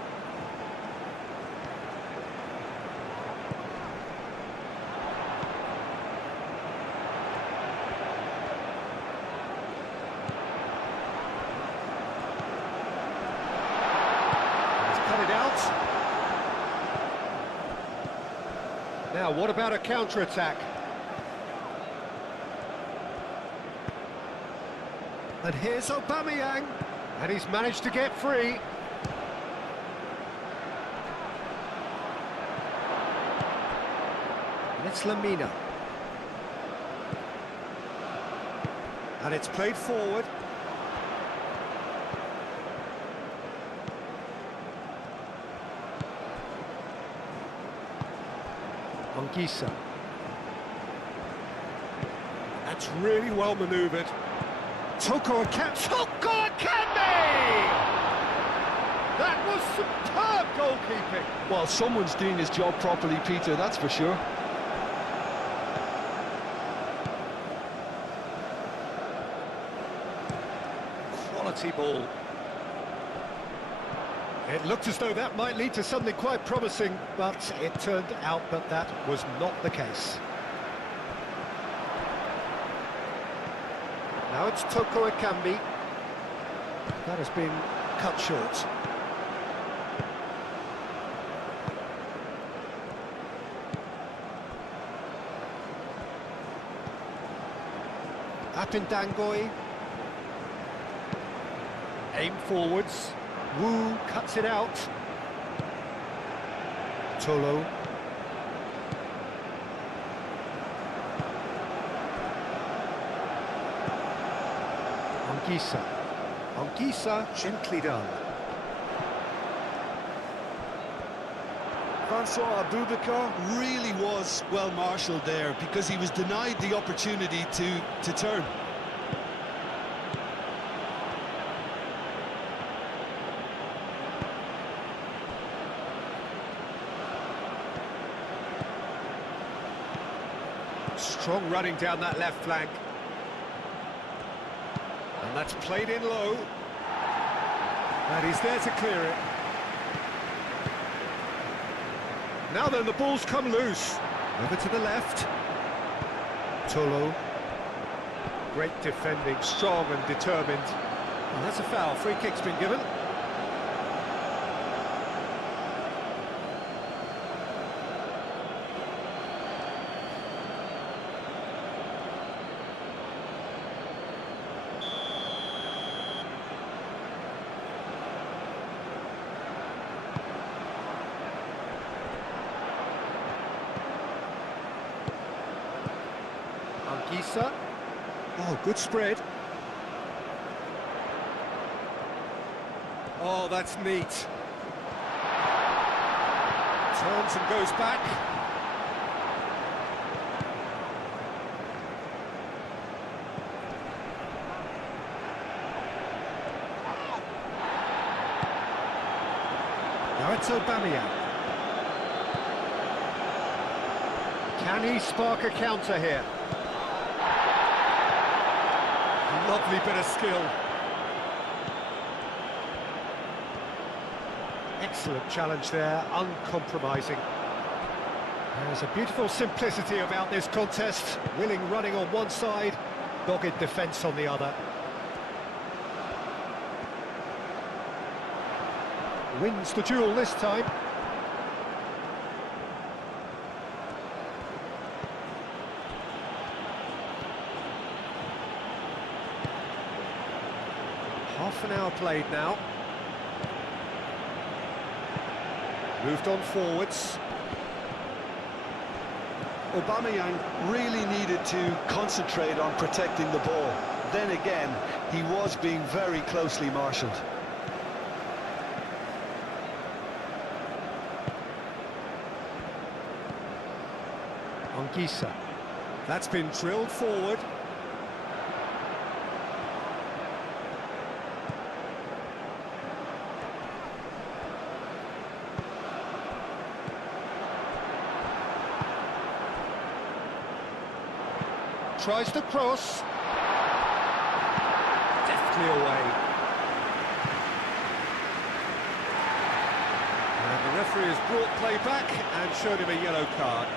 He's cut it out. Now, what about a counter-attack? And here's Aubameyang, and he's managed to get free. And it's Lamina. And it's played forward. Anguissa. That's really well manoeuvred. Toko Akanji! That was superb goalkeeping. Well, someone's doing his job properly, Peter, that's for sure. Quality ball. It looked as though that might lead to something quite promising, but it turned out that that was not the case. Now it's Toko Akanji. That has been cut short. Apindangoy. Aim forwards. Wu cuts it out. Tolo. Anguissa. Anguissa, gently done. Francois Aboubakar really was well marshalled there because he was denied the opportunity to turn. Strong running down that left flank. And that's played in low. And he's there to clear it. Now then, the ball's come loose. Over to the left. Tolo. Great defending, strong and determined. And that's a foul. Free kick's been given. Anguissa. Oh, good spread. Oh, that's neat. Turns and goes back. Now it's Aubameyang. Can he spark a counter here? Lovely bit of skill. Excellent challenge there, uncompromising. There's a beautiful simplicity about this contest. Willing running on one side, dogged defence on the other. Wins the duel this time. Half an hour played now. Moved on forwards. Aubameyang really needed to concentrate on protecting the ball. Then again, he was being very closely marshalled. Anguissa. That's been drilled forward. Tries to cross. Deftly away. And the referee has brought play back and showed him a yellow card.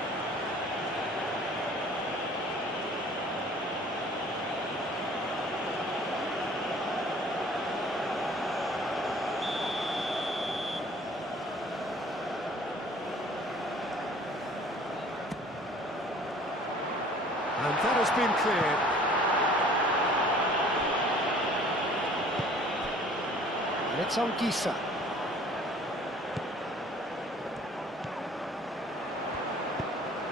And that has been cleared. And it's on Gisa.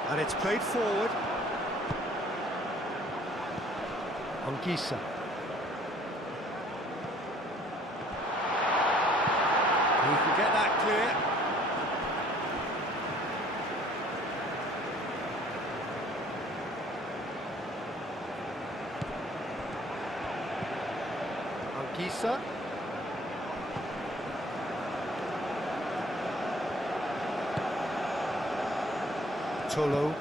And it's played forward. On Gisa. He can get that clear. Gisa. Tolo.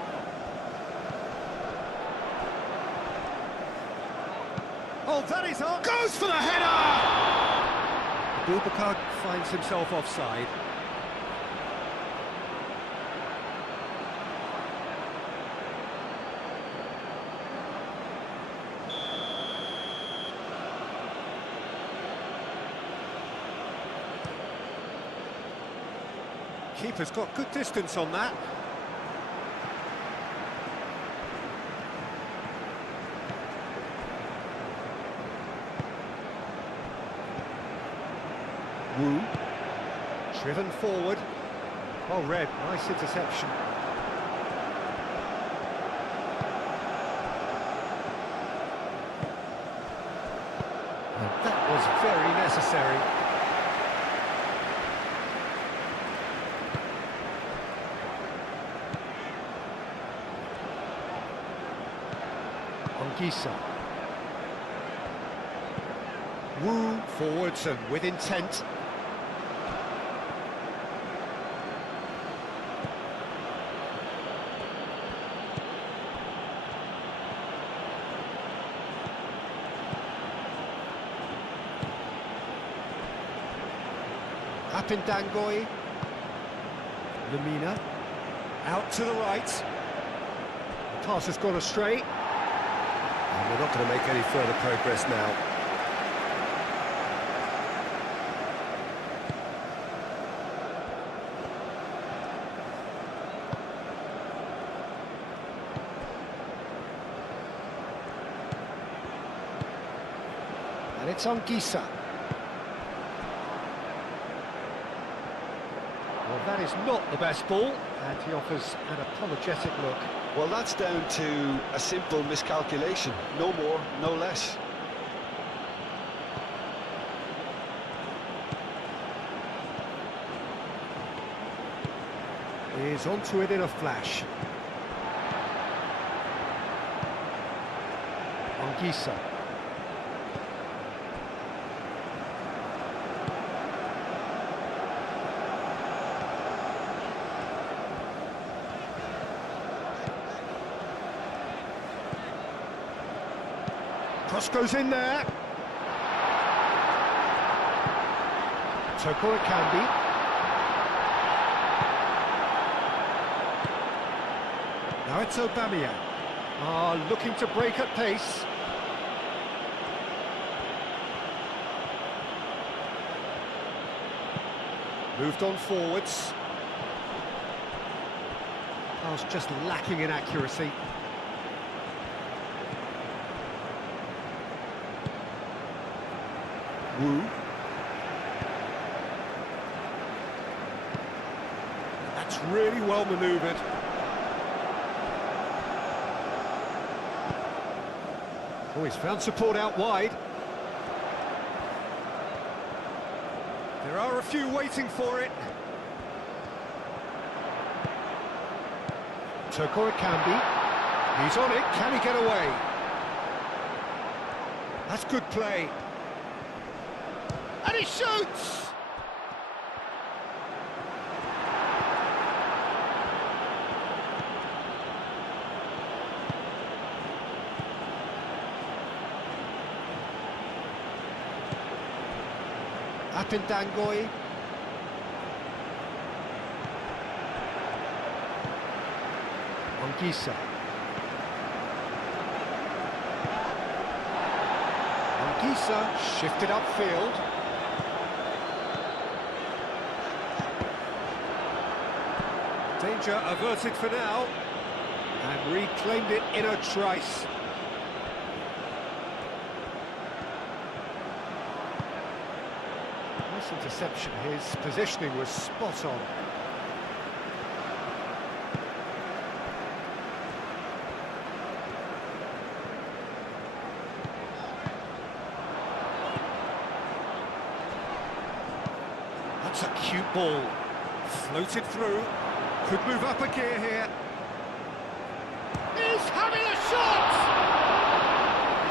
Oh, that is on. Goes for the header! Boubacar finds himself offside. Keeper's got good distance on that. Wu. Driven forward. Oh, Red, nice interception. And that was very necessary. Gisa. Wu forwards and with intent. Up in Dangoy. Lamina. Out to the right. The pass has gone astray. And we're not going to make any further progress now. And it's on Gisa. Well, that is not the best ball, and he offers an apologetic look. Well, that's down to a simple miscalculation. No more, no less. He's onto it in a flash. Anguissa. Cross goes in there. Toko it can be. Now it's Aubameyang. Looking to break at pace. Moved on forwards. Pass just lacking in accuracy. Wu. That's really well manoeuvred. Oh, he's found support out wide. There are a few waiting for it. Toko it can be. He's on it. Can he get away? That's good play. And he shoots! Up in Dangoy. Anguissa. Anguissa shifted upfield. Danger averted for now. and reclaimed it in a trice. Nice interception. His positioning was spot on. That's a cute ball. Floated through. Could move up a gear here. He's having a shot!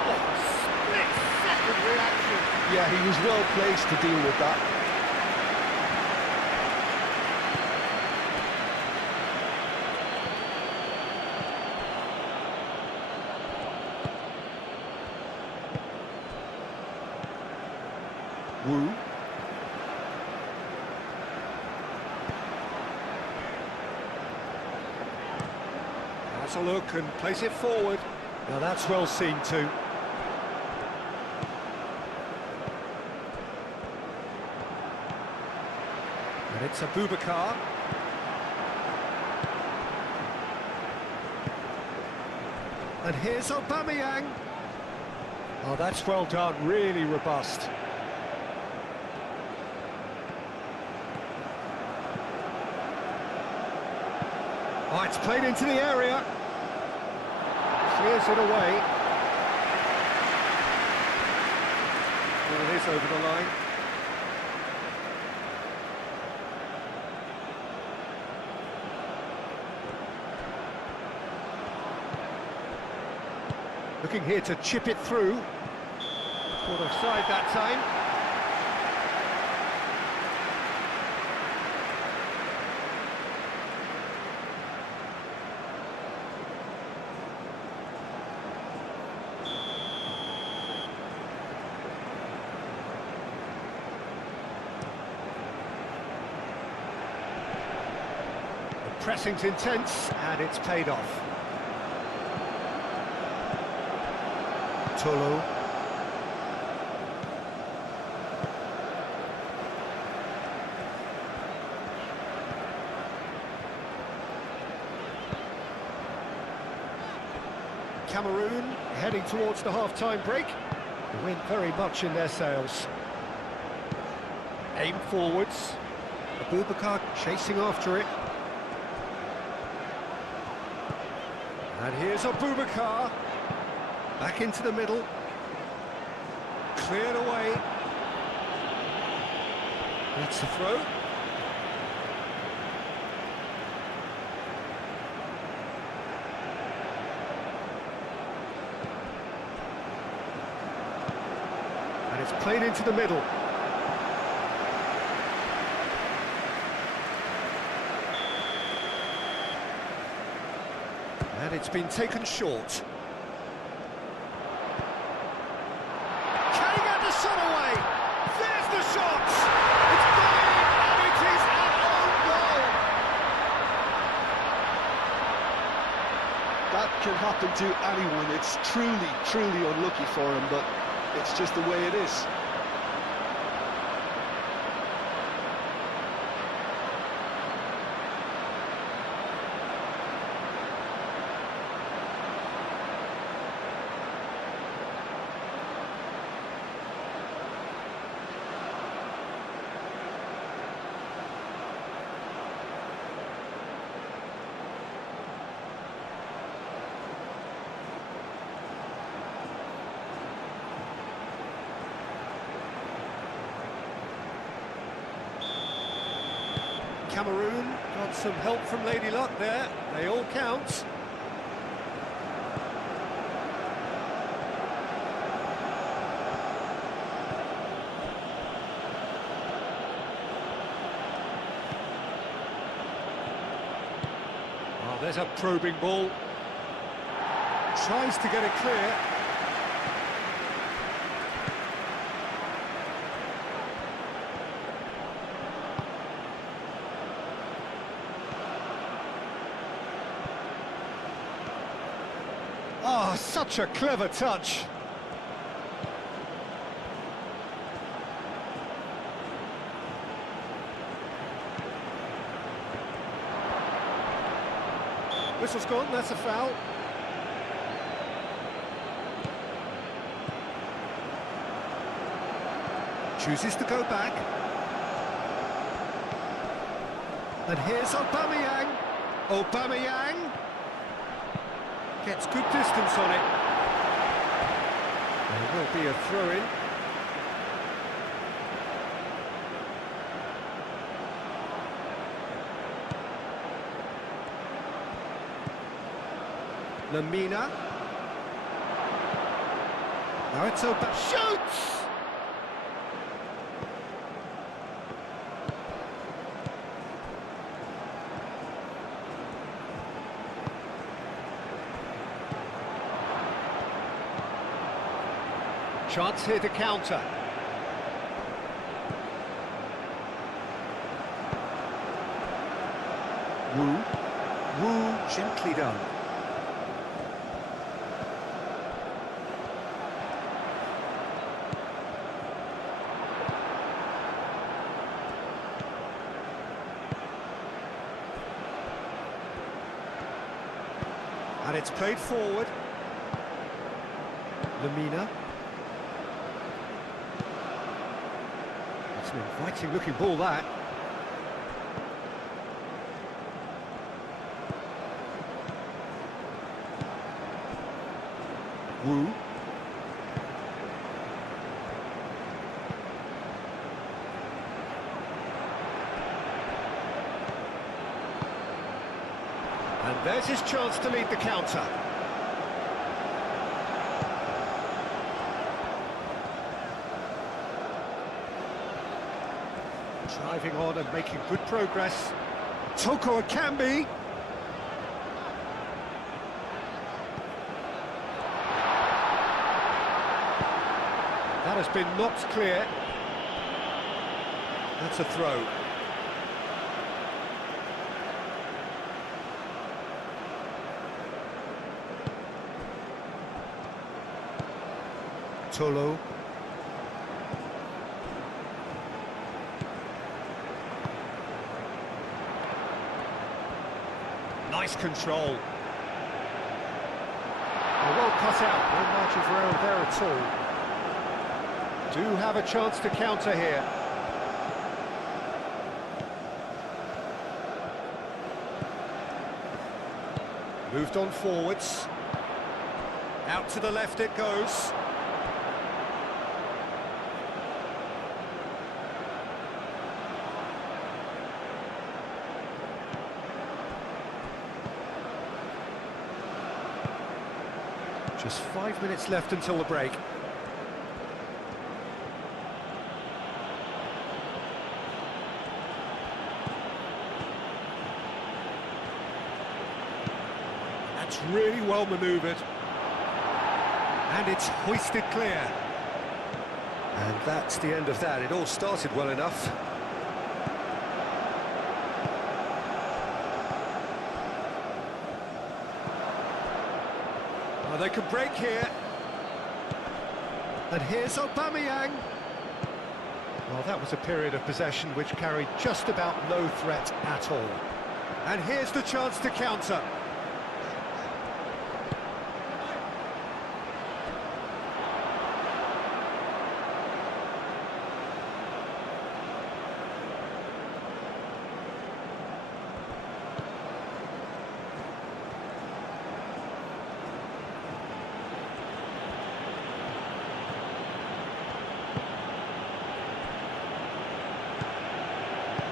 What a split-second reaction. Yeah, he was well placed to deal with that. Wu. Has a look and plays it forward. Now that's well seen too. And it's Abubakar. And here's Aubameyang. Oh, that's well done, really robust. Oh, it's played into the area. Clears it away. Well, it is over the line. Looking here to chip it through. Caught offside that time. The pressing's intense and it's paid off. Tolo. Cameroon heading towards the half-time break. The wind very much in their sails. Aim forwards. Abubakar chasing after it. And here's Abubakar. Back into the middle. Cleared away. That's the throw. And it's played into the middle. And it's been taken short. Shot away! There's the shot! It's going and it is an own goal! That can happen to anyone. It's truly, truly unlucky for him, but it's just the way it is. Cameroon got some help from Lady Luck there. They all count. Oh, there's a probing ball. Tries to get it clear. Oh, such a clever touch. Whistle's gone, that's a foul. Chooses to go back. And here's Aubameyang. Aubameyang gets good distance on it. There will be a throw-in. Lamina. Now it's open. Shoots! Chance here to counter. Wu, gently done. And it's played forward. Lamina. It's an inviting looking ball, that. Wu. And there's his chance to lead the counter. Driving on and making good progress. Toko Akambi. That has been knocked clear. That's a throw. Tolo. Nice control. Well cut out, no margin for error there at all. Do have a chance to counter here. Moved on forwards. Out to the left it goes. Just 5 minutes left until the break. That's really well manoeuvred. And it's hoisted clear. And that's the end of that. It all started well enough. They could break here. And here's Aubameyang. Well, that was a period of possession which carried just about no threat at all. And here's the chance to counter.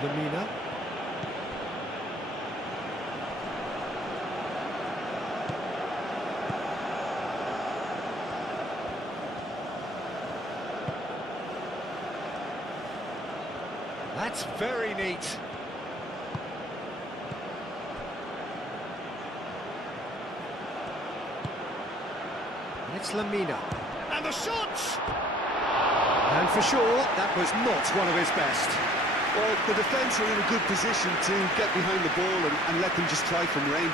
Lamina. That's very neat. It's Lamina. And the shot! And for sure, that was not one of his best. Well, the defence are in a good position to get behind the ball and let them just try from range.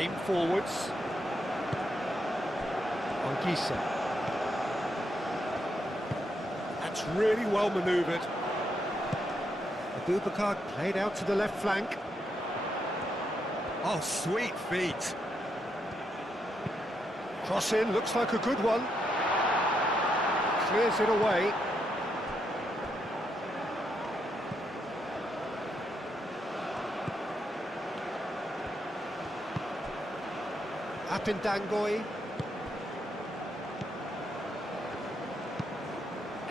Aim forwards. Anguissa. That's really well manoeuvred. Abubakar played out to the left flank. Oh, sweet feet. Cross in, looks like a good one. Clears it away. Apindangoy.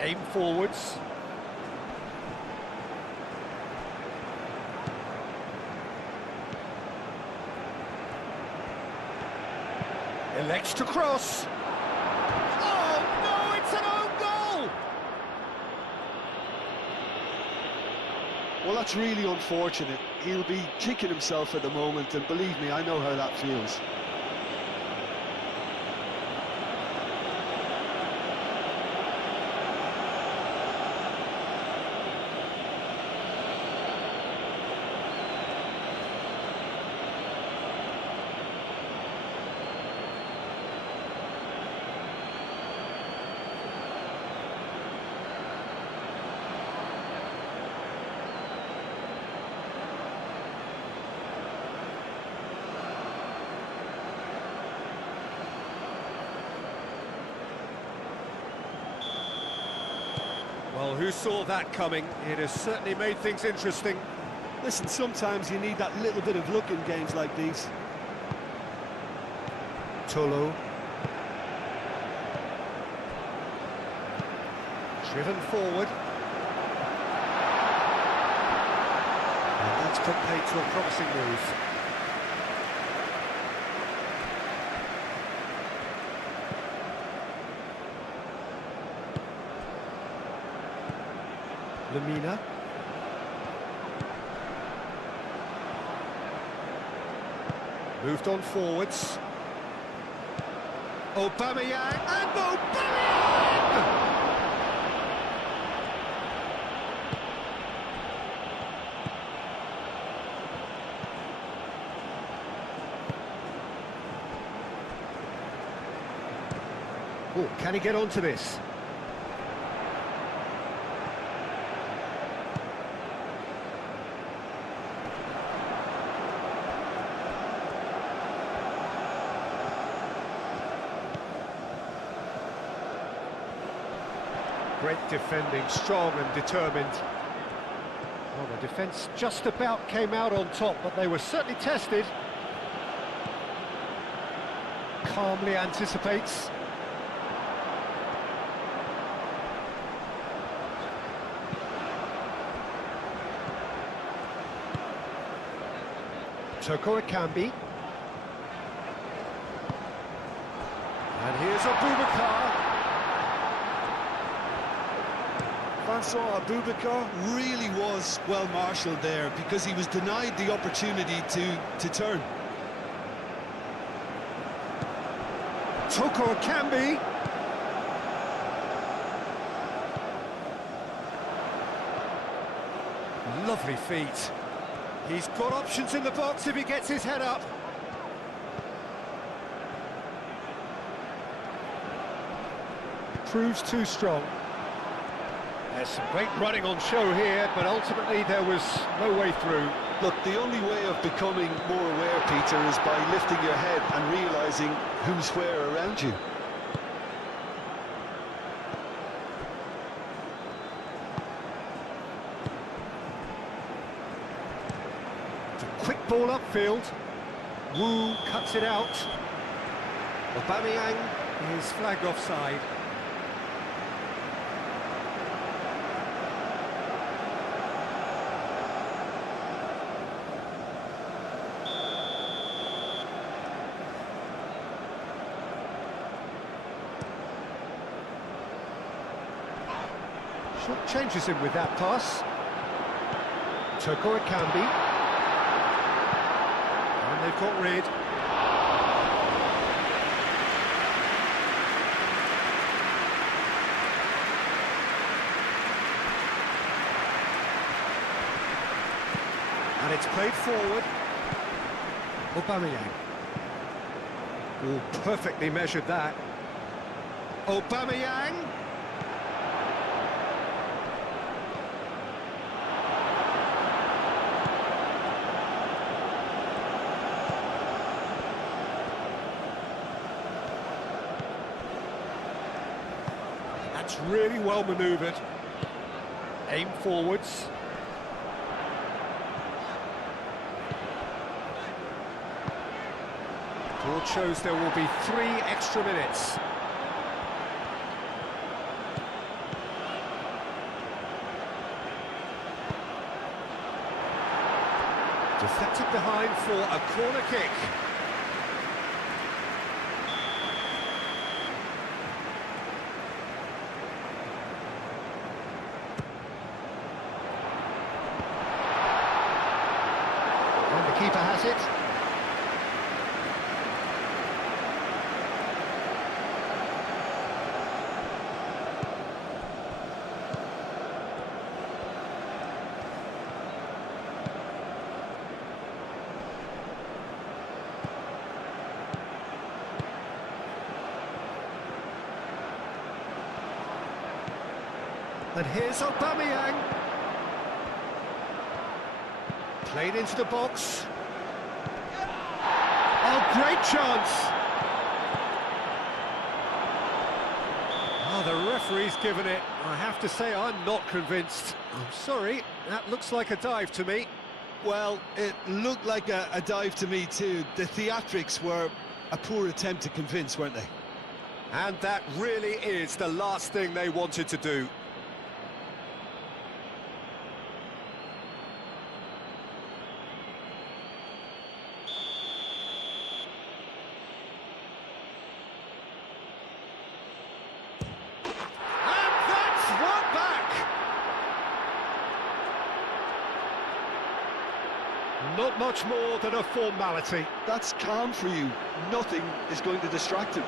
Aim forwards. Elects to cross. Oh no, it's an own goal! Well, that's really unfortunate. He'll be kicking himself at the moment, and believe me, I know how that feels. Well, who saw that coming? It has certainly made things interesting. Listen, sometimes you need that little bit of luck in games like these. Tolo. Driven forward. And that's put paid to a promising move. Lemina. Moved on forwards. Aubameyang and Aubameyang! Oh, can he get onto this? Great defending, strong and determined. Well, the defence just about came out on top, but they were certainly tested. Calmly anticipates. Toko Ekambi. And here's Abubakar. Francois Abubakar really was well marshalled there because he was denied the opportunity to turn. Toko Ekambi. Lovely feet. He's got options in the box if he gets his head up. Proves too strong. There's some great running on show here, but ultimately there was no way through. Look, the only way of becoming more aware, Peter, is by lifting your head and realising who's where around you. It's a quick ball upfield. Wu cuts it out. Aubameyang is flagged offside. Changes him with that pass. Toko Ekambi. And they've got rid. And it's played forward. Aubameyang. Oh, perfectly measured that. Aubameyang. That's really well manoeuvred. Aim forwards. Board shows there will be 3 extra minutes. Deflected behind for a corner kick. And the keeper has it. And here's Aubameyang. Played into the box. Oh, great chance! Oh, the referee's given it. I have to say, I'm not convinced. I'm sorry, that looks like a dive to me. Well, it looked like a dive to me too. The theatrics were a poor attempt to convince, weren't they? And that really is the last thing they wanted to do. Not much more than a formality. That's calm for you. Nothing is going to distract him.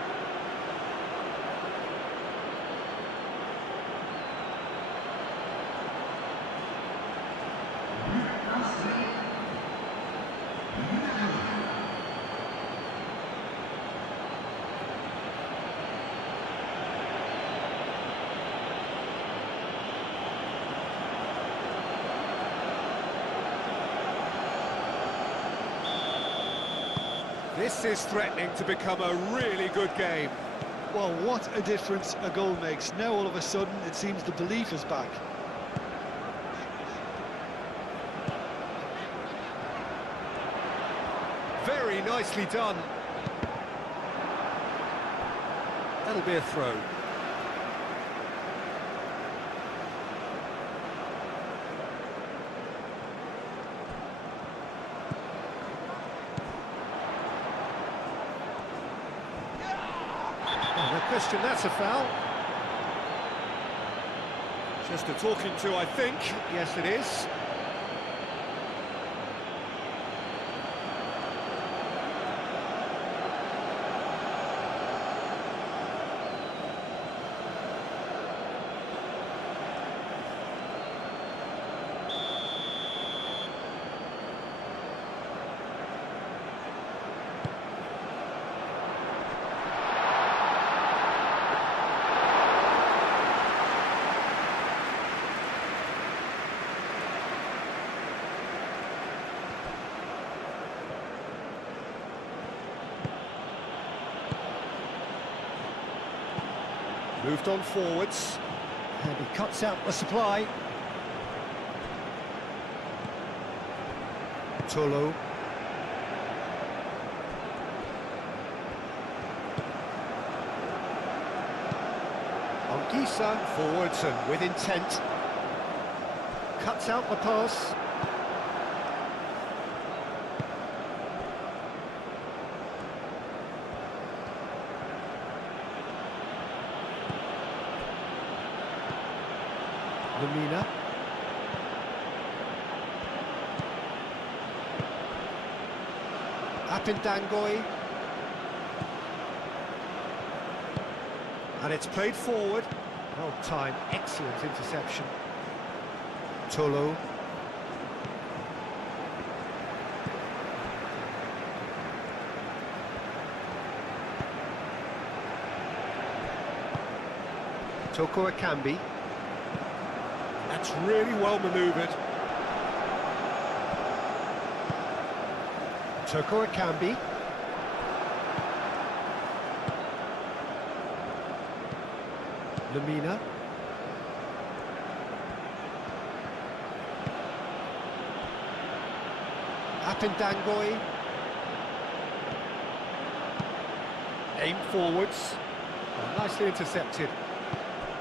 This is threatening to become a really good game. Well, what a difference a goal makes. Now all of a sudden it seems the belief is back. Very nicely done. That'll be a throw. No question, that's a foul. Just a talking to, I think. Yes, it is. Moved on forwards. And he cuts out the supply. Tolo. Anguissa forwards and with intent. Cuts out the pass. Lamina. Apindangoy. And it's played forward. Well timed, excellent interception. Tolo. Toko Ekambi. That's really well manoeuvred. Toko Ekambi. Lamina. Apindangoi. Aim forwards. Oh, nicely intercepted.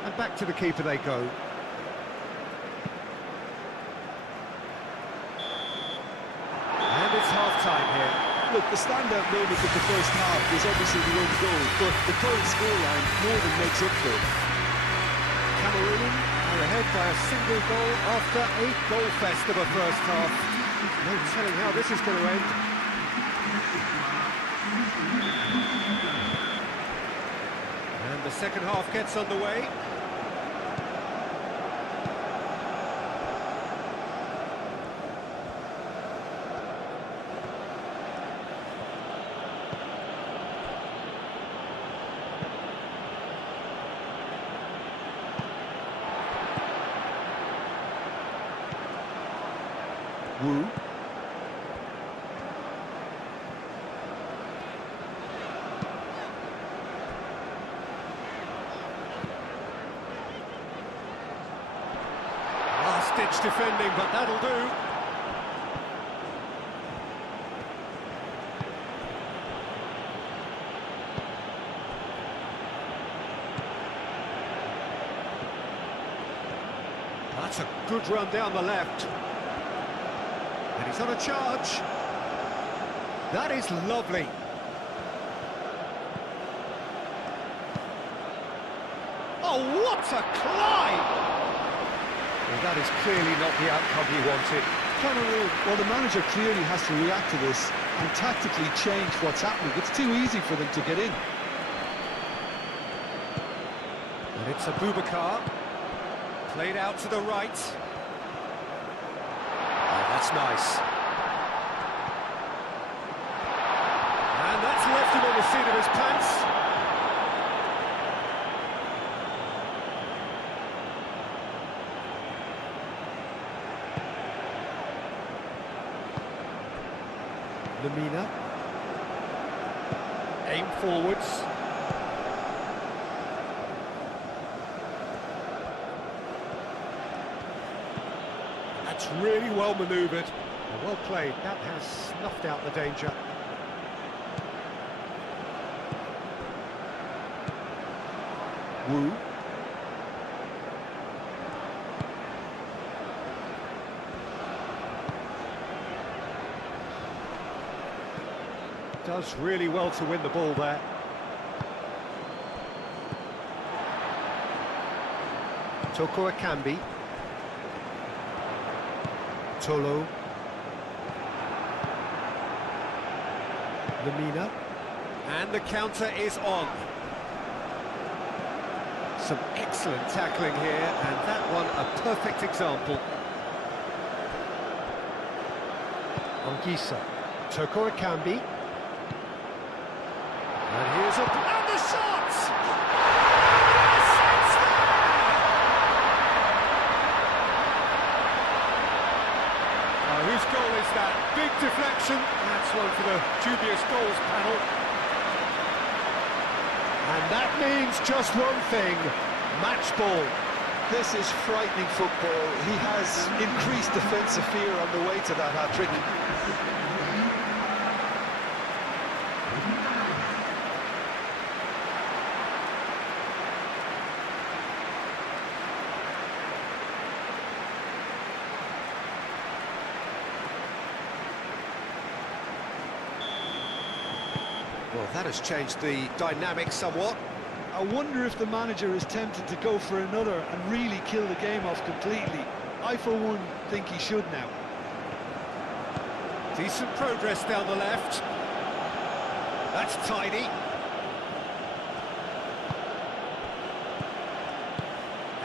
And back to the keeper they go. And it's half-time here. Look, the standout moment of the first half was obviously the own goal, but the current scoreline more than makes up for it. Cameroon are ahead by a single goal after a goal fest of a first half. No telling how this is going to end. And the second half gets underway. Wu. Last-ditch defending, but that'll do. That's a good run down the left. And he's on a charge. That is lovely. Oh, what a climb! Well, that is clearly not the outcome he wanted. Cameroon, well, the manager clearly has to react to this and tactically change what's happening. It's too easy for them to get in. And it's Abubakar. Played out to the right. Oh, that's nice. And that's left him on the seat of his pants. Lamina. Aim forwards. That's really well manoeuvred. Well played. That has snuffed out the danger. Wu. Does really well to win the ball there. Toko Ekambi. Tolo. Lamina. And the counter is on. Some excellent tackling here, and that one a perfect example. Ongisa. Toko Ekambi. And here's a... And the shot! Whose goal is that? Big deflection. That's one for the dubious goals panel. And that means just one thing, match ball. This is frightening football. He has increased defensive fear on the way to that hat-trick. Well, that has changed the dynamic somewhat. I wonder if the manager is tempted to go for another and really kill the game off completely. I, for one, think he should now. Decent progress down the left. That's tidy.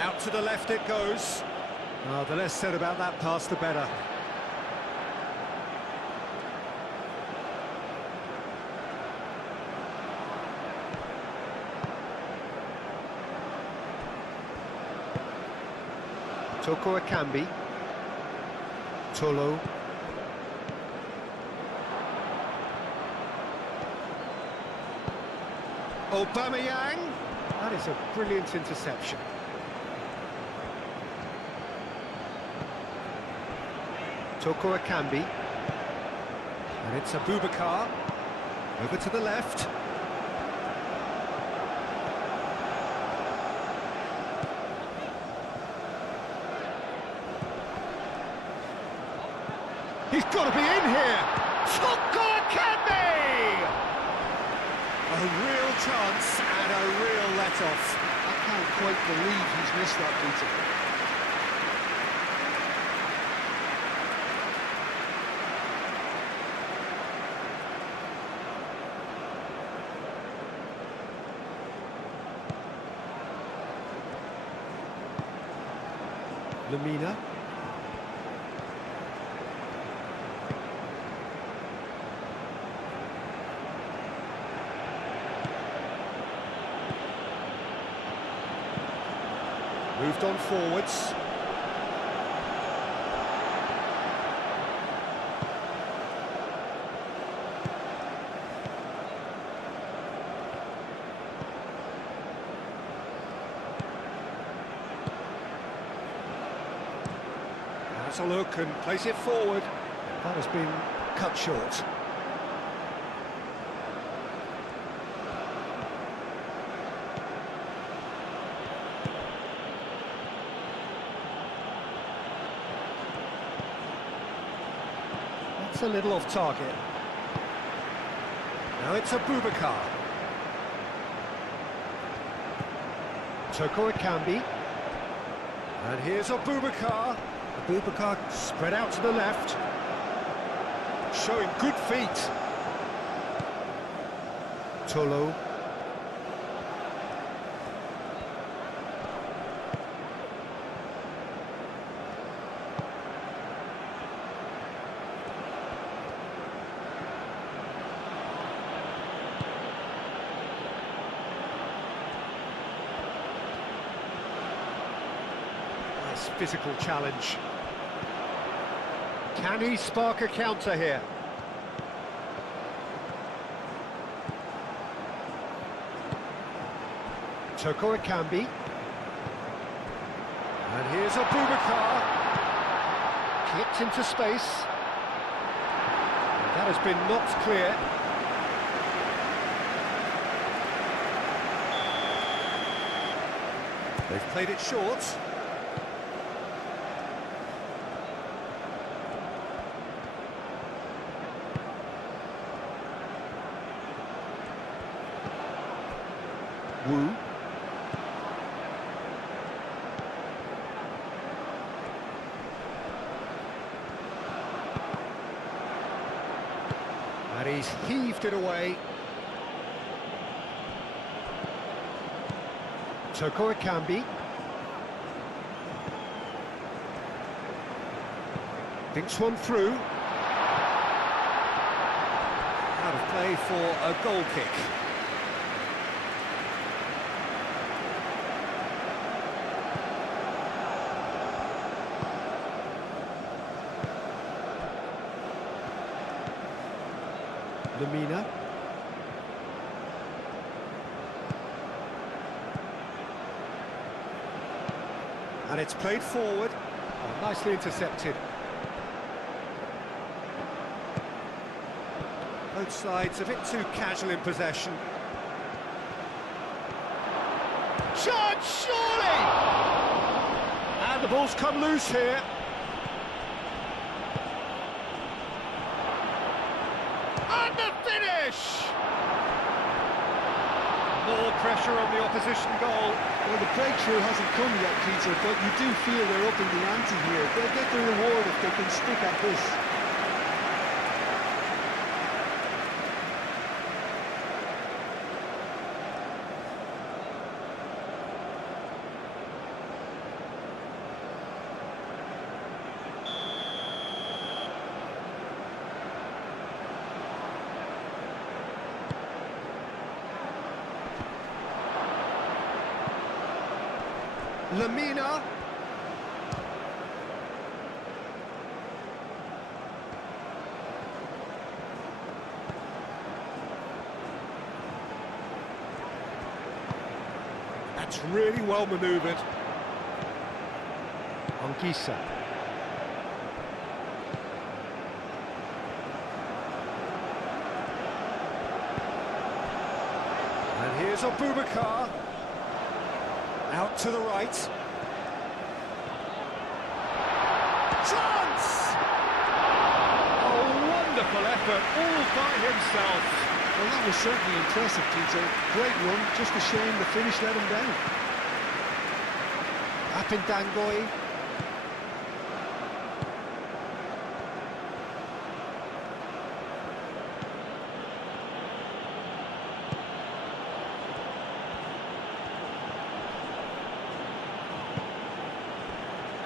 Out to the left it goes. Oh, the less said about that pass, the better. Toko Akambi. Tolo. Aubameyang. That is a brilliant interception. Toko Akambi. And it's Abubakar. Over to the left. He's got to be in here! Toko Akambi! A real chance and a real let-off. I can't quite believe he's missed that, Peter. Lamina. Moved on forwards. Has a look and place it forward. That has been cut short. That's a little off target. Now it's Abubakar. Toko Akambi. And here's Abubakar. Abubakar spread out to the left. Showing good feet. Tolo. Nice physical challenge. Can he spark a counter here? Toko Akambi. And here's Abubakar. Kicked into space. And that has been knocked clear. They've played it short. Wu. And he's heaved it away. Toko Akambi. Thinks one through. Out of play for a goal kick. Lamina. And it's played forward. Oh, nicely intercepted. Both sides a bit too casual in possession. Shot, surely! And the ball's come loose here. And the finish! More pressure on the opposition goal. Well, the breakthrough hasn't come yet, Peter, but you do feel they're upping the ante here. They'll get the reward if they can stick at this. Lamina. That's really well manoeuvred. Anguissa. And here's Abubakar. Out to the right. Chance! Oh, wonderful effort, all by himself. Well, that was certainly impressive, Peter. Great run, just a shame the finish let him down. Apindangoi.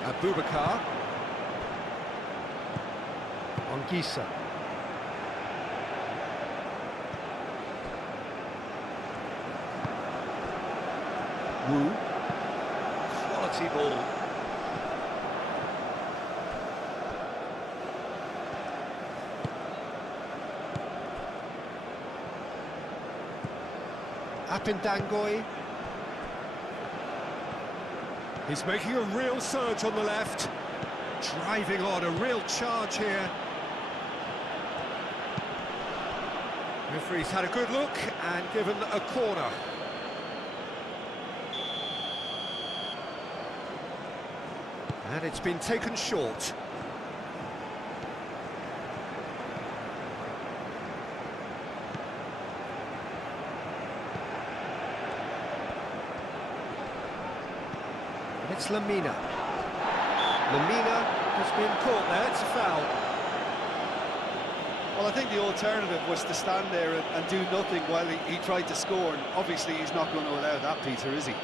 Abubakar. Anguissa. Wu. Quality ball. Apindangoi. He's making a real surge on the left. Driving on, a real charge here. Referee's had a good look and given a corner. And it's been taken short. And it's Lamina. Lamina has been caught there, it's a foul. Well, I think the alternative was to stand there and do nothing while he tried to score, and obviously he's not going to allow that, Peter, is he?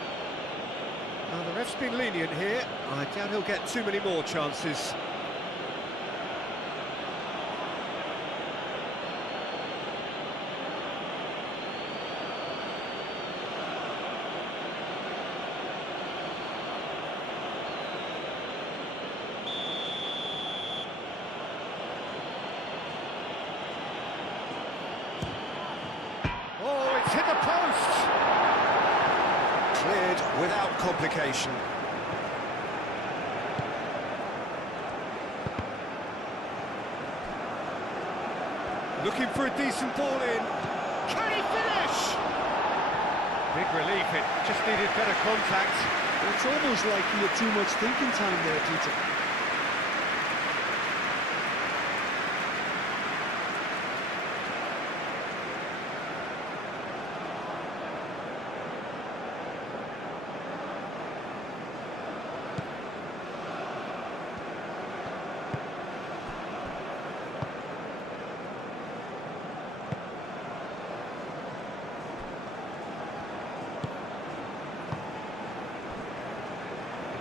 Well, the ref's been lenient here. I doubt he'll get too many more chances. Oh, it's hit the post! Cleared without complication. Looking for a decent ball in. Can he finish? Big relief, it just needed better contact. It's almost like he had too much thinking time there, Peter.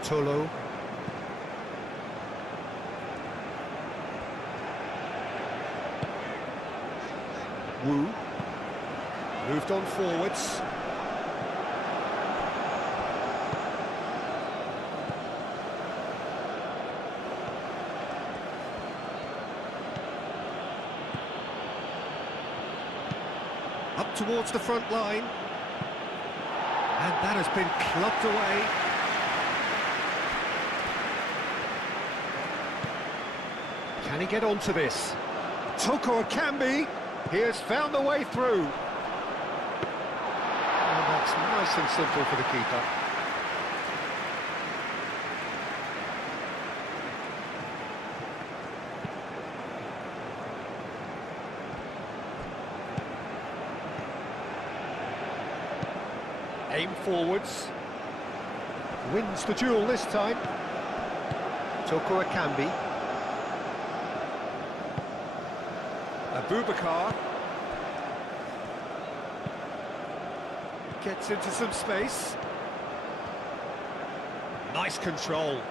Tolo. Wu. Moved on forwards. Up towards the front line. And that has been clubbed away. Can he get onto this? Toko Akambi, he has found the way through. Oh, that's nice and simple for the keeper. Aim forwards. Wins the duel this time. Toko Akambi. Abubakar gets into some space. Nice control.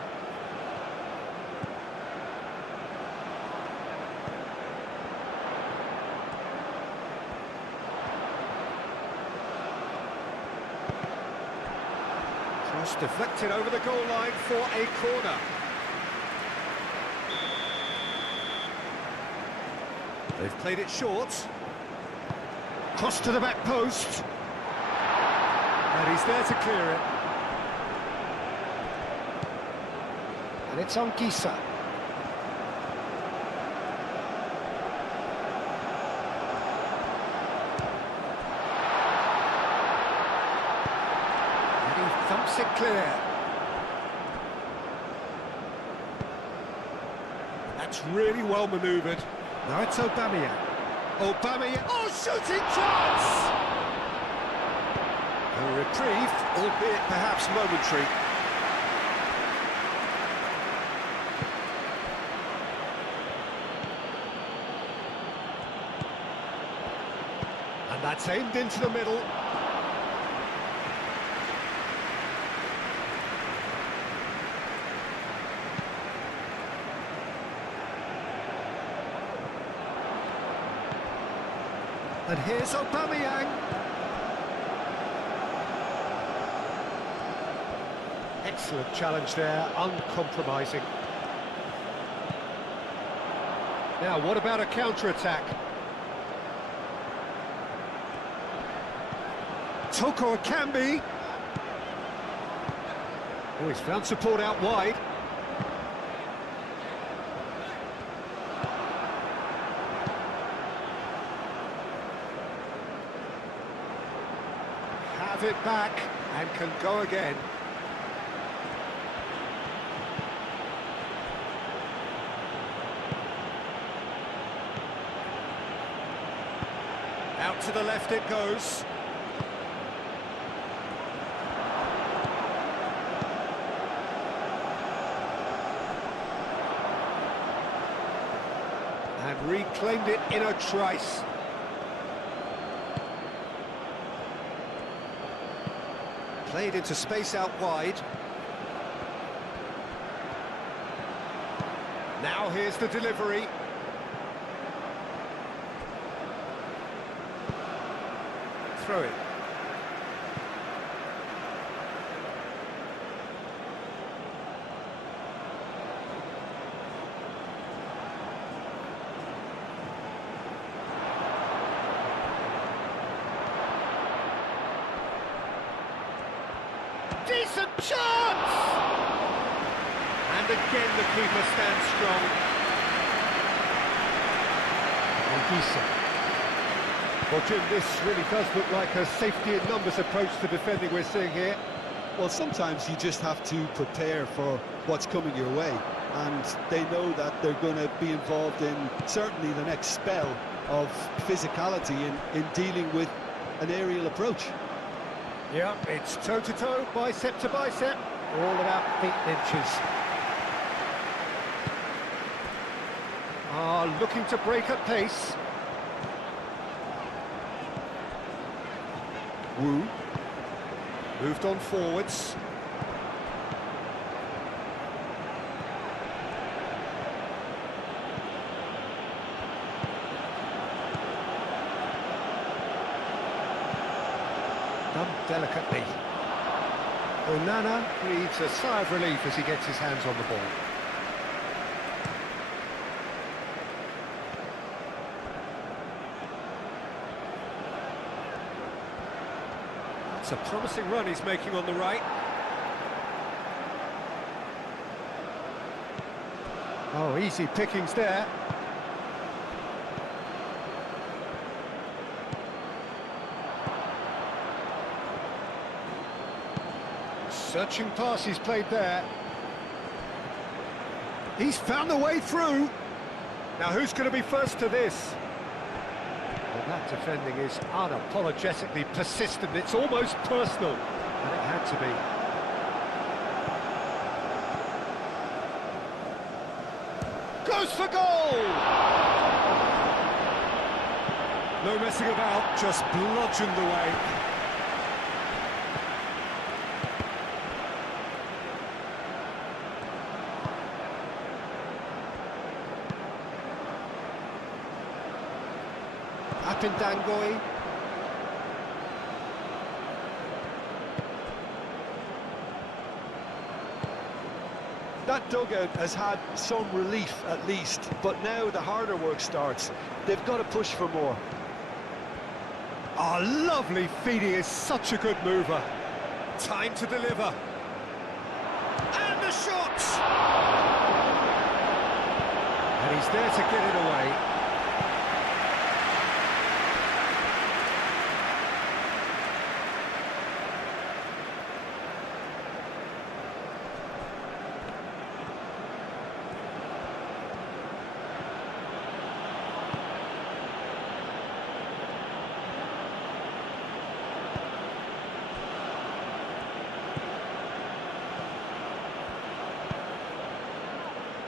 Cross deflected over the goal line for a corner. They've played it short. Cross to the back post. And he's there to clear it. And it's on Gisa. And he thumps it clear. That's really well manoeuvred. Now it's Aubameyang. Aubameyang. Oh, shooting chance! A reprieve, albeit perhaps momentary. And that's aimed into the middle. And here's Aubameyang. Excellent challenge there, uncompromising. Now, what about a counter-attack? Toko Akambi. Oh, he's found support out wide. Have it back and can go again. Out to the left it goes. And reclaimed it in a trice. Played into space out wide. Now here's the delivery. Throw it. Decent chance! And again the keeper stands strong. And Gisa. Well, Jim, this really does look like a safety in numbers approach to defending we're seeing here. Well, sometimes you just have to prepare for what's coming your way, and they know that they're going to be involved in certainly the next spell of physicality in dealing with an aerial approach. Yeah, it's toe-to-toe, bicep to bicep, all about feet and inches. Looking to break at pace. Wu moved on forwards. Done delicately. Onana breathes a sigh of relief as he gets his hands on the ball. It's a promising run he's making on the right. Oh, easy pickings there. Searching pass he's played there. He's found a way through. Now who's going to be first to this? Well, that defending is unapologetically persistent. It's almost personal, and it had to be. Goes for goal! No messing about, just bludgeoned away. Apindangoi. That dugout has had some relief at least, but now the harder work starts. They've got to push for more. Oh, lovely feed, he is such a good mover. Time to deliver. And the shot! And he's there to get it away.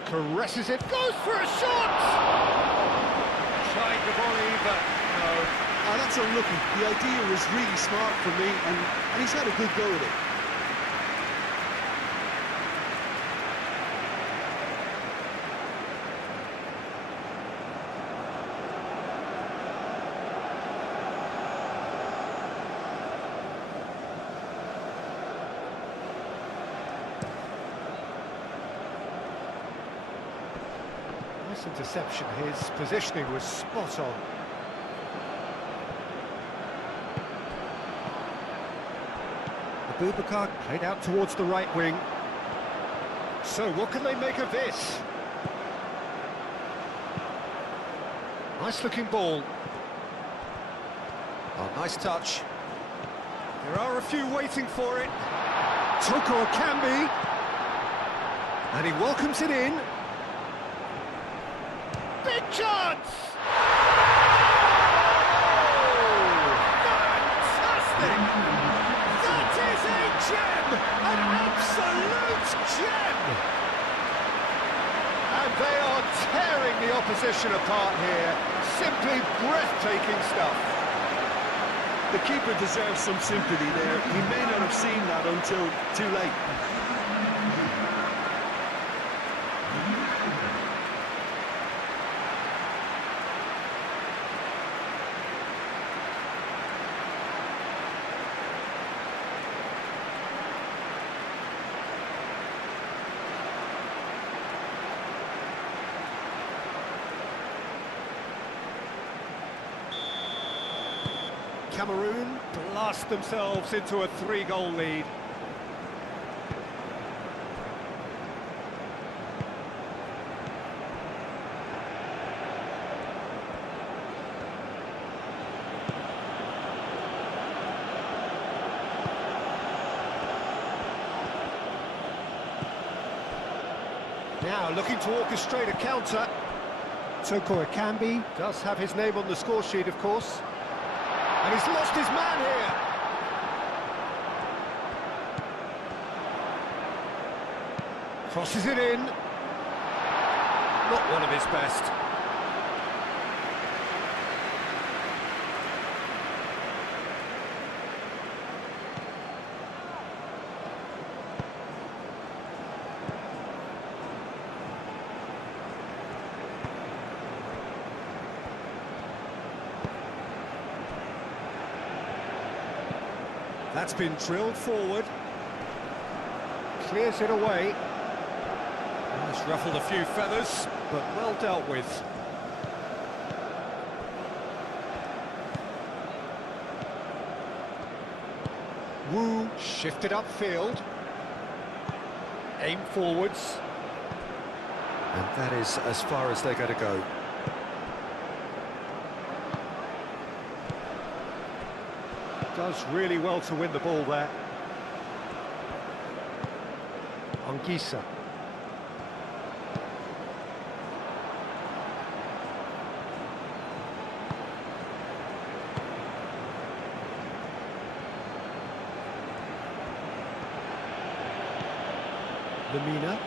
Caresses it, goes for a shot! Tried the volley, but no. Oh, that's unlucky. The idea was really smart for me, and he's had a good go at it. Nice interception. His positioning was spot on. Abubakar played out towards the right wing. So what can they make of this? Nice looking ball. Oh, nice touch. There are a few waiting for it. Toko Akambi. And he welcomes it in. Big chance! Oh, fantastic! That is a gem! An absolute gem! And they are tearing the opposition apart here. Simply breathtaking stuff. The keeper deserves some sympathy there. He may not have seen that until too late. Cameroon blast themselves into a 3-goal lead. Now looking to orchestrate a counter. Toko Akambi does have his name on the score sheet, of course. And he's lost his man here. Crosses it in. Not one of his best. That's been drilled forward. Clears it away. It's ruffled a few feathers, but well dealt with. Wu shifted upfield. Aim forwards. And that is as far as they're going to go. Does really well to win the ball there. Anguissa. Lamina.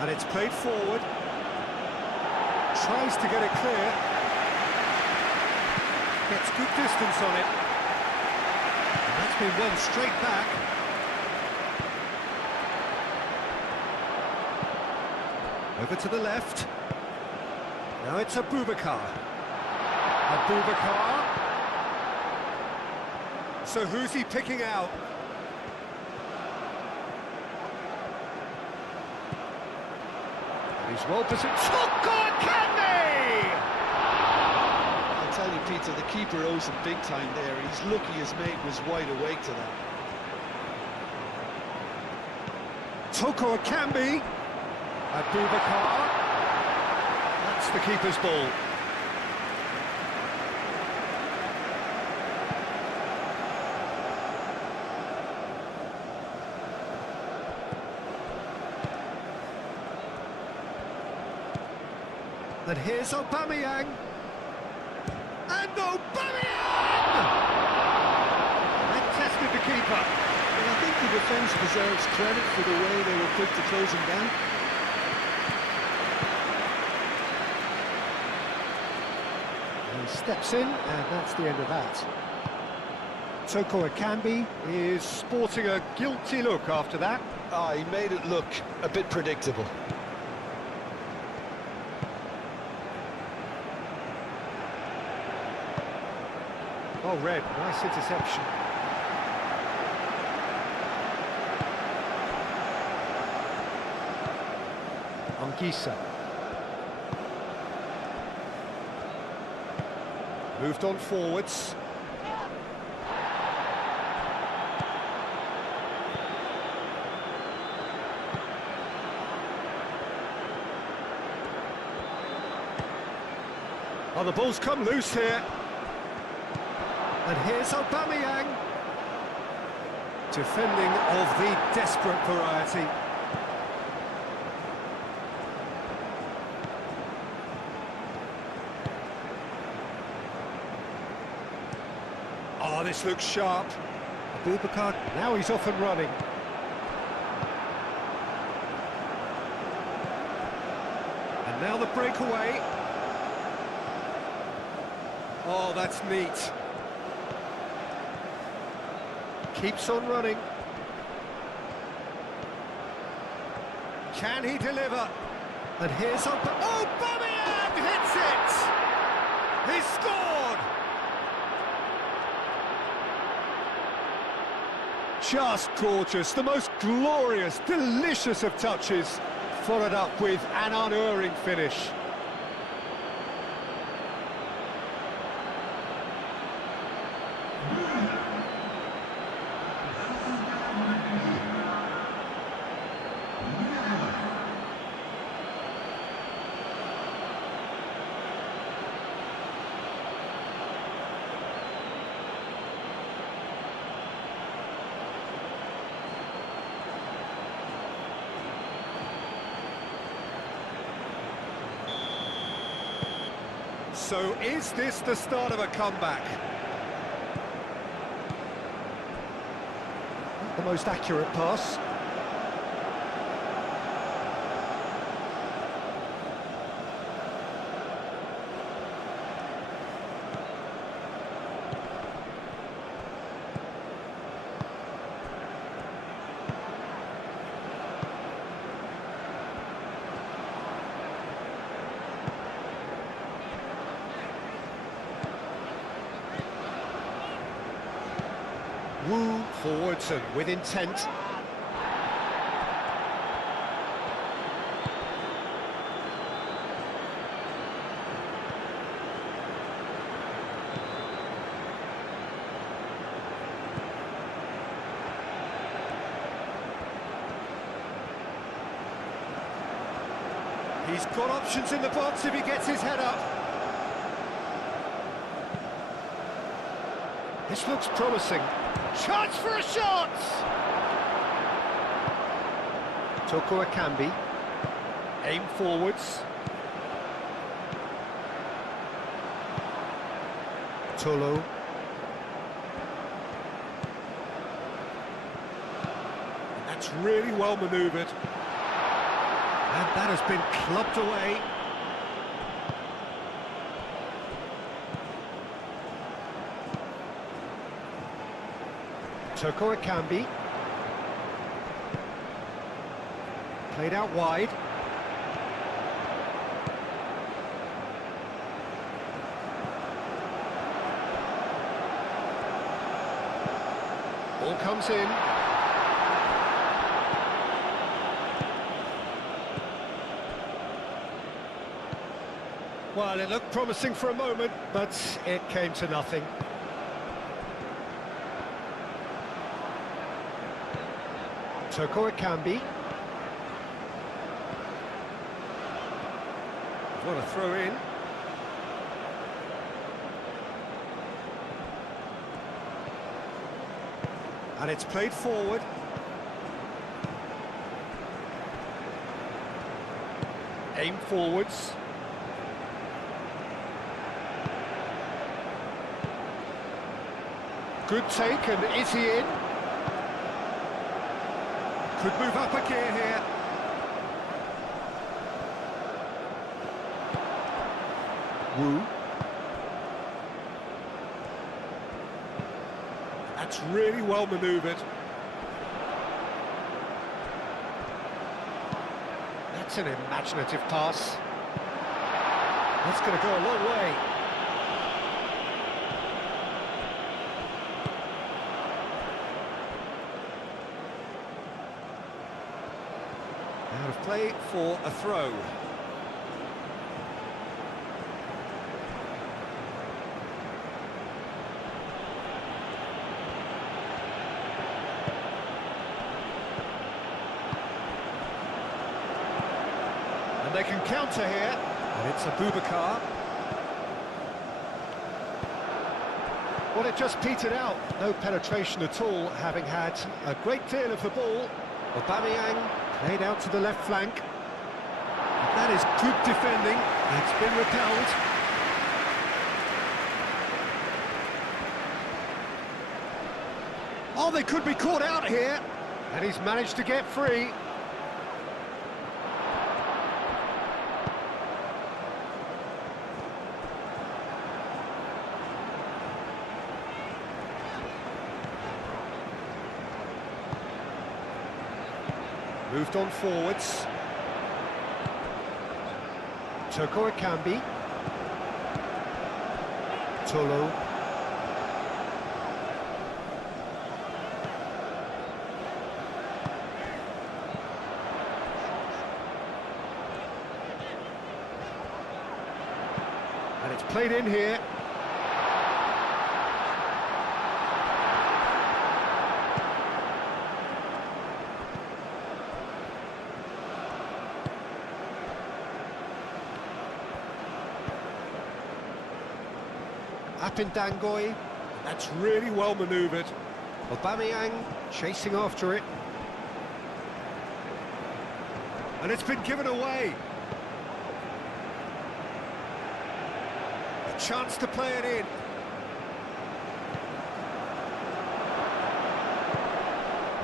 And it's played forward. Tries to get it clear. Gets good distance on it. And that's been won straight back. Over to the left. Now it's Abubakar. Abubakar. So who's he picking out? He's well positioned. Toko Akambi! I'll tell you, Peter, the keeper owes him big time there. He's lucky his mate was wide awake to that. Toko Akambi. Abubakar. That's the keeper's ball. And here's Aubameyang. And Aubameyang! That tested the keeper. And I think the defence deserves credit for the way they were quick to close him down. He steps in, and that's the end of that. Toko Ekambi is sporting a guilty look after that. Ah, he made it look a bit predictable. Oh, Red, nice interception. Anguissa. Moved on forwards. Oh, the ball's come loose here. And here's Aubameyang. Defending of the desperate variety. Oh, this looks sharp. Abubakar, now he's off and running. And now the breakaway. Oh, that's neat. Keeps on running. Can he deliver? And here's Aubameyang hits it! He scored! Just gorgeous, the most glorious, delicious of touches, followed up with an unerring finish. So is this the start of a comeback? Not the most accurate pass. Woo forwards and with intent. He's got options in the box if he gets his head up. This looks promising. Chance for a shot! Toko Ekambi. Aim forwards. Tolo. And that's really well manoeuvred. And that has been clubbed away. Toko Ekambi. Played out wide. Ball comes in. Well, it looked promising for a moment, but it came to nothing. Toko Ekambi. What a throw in. And it's played forward. Aim forwards. Good take, and is he in? Could move up a gear here. Wu. That's really well manoeuvred. That's an imaginative pass. That's going to go a long way. Out of play for a throw. And they can counter here, and it's Abubakar. Well, it just petered out, no penetration at all, having had a great deal of the ball. Aubameyang played out to the left flank. And that is good defending, it's been repelled. Oh, they could be caught out here, and he's managed to get free. Moved on forwards. Toko Ekambi. Tolo. And it's played in here. Apindangoy, that's really well manoeuvred. Aubameyang chasing after it. And it's been given away. A chance to play it in.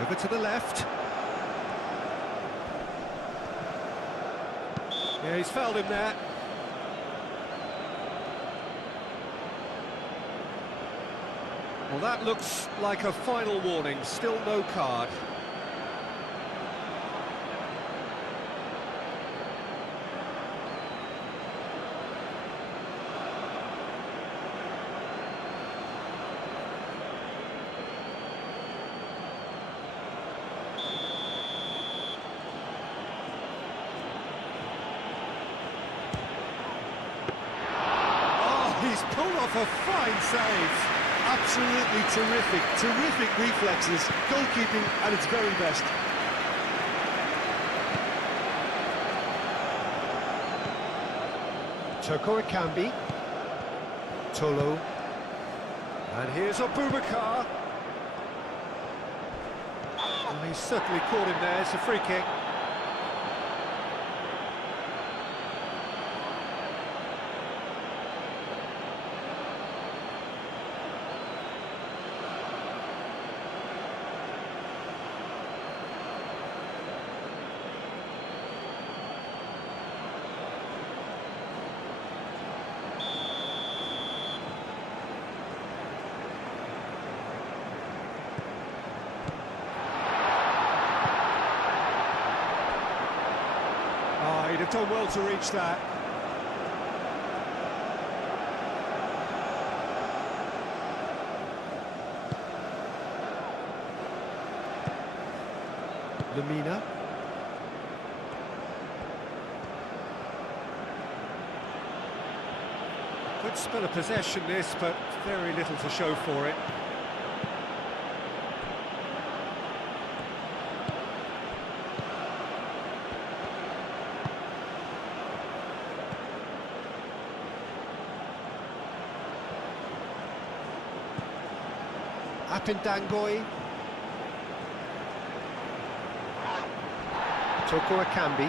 Over to the left. Yeah, he's fouled him there. Well, that looks like a final warning, still no card. Oh, he's pulled off a fine save. Absolutely terrific reflexes, goalkeeping at its very best. Toko Ekambi. Tolo. And here's Abubakar. And he's certainly caught him there, it's a free kick. He'd have done well to reach that. Lamina. Good spell of possession this, but very little to show for it. Apindangoi. Toko Akambi.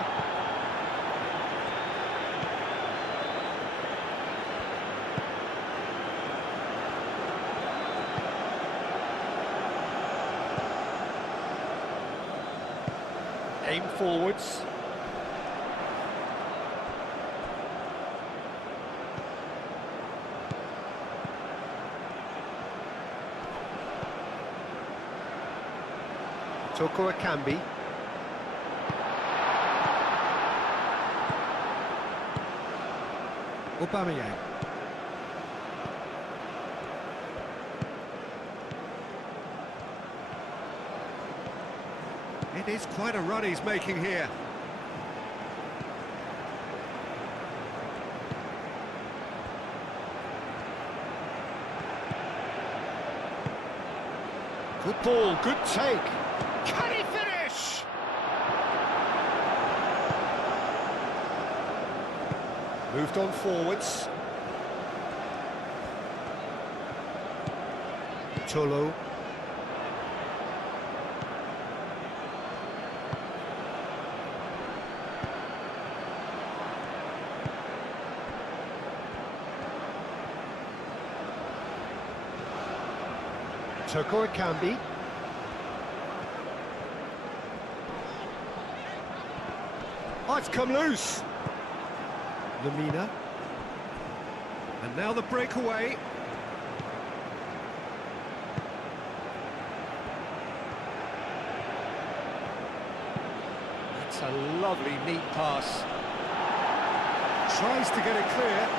Aim forwards. Toko Akambi. Aubameyang. It is quite a run he's making here. Good ball, good take. Can he finish? Moved on forwards. Tolo. Toko Akambi. Oh, it's come loose. Lamina. And now the breakaway. That's a lovely, neat pass. Tries to get it clear.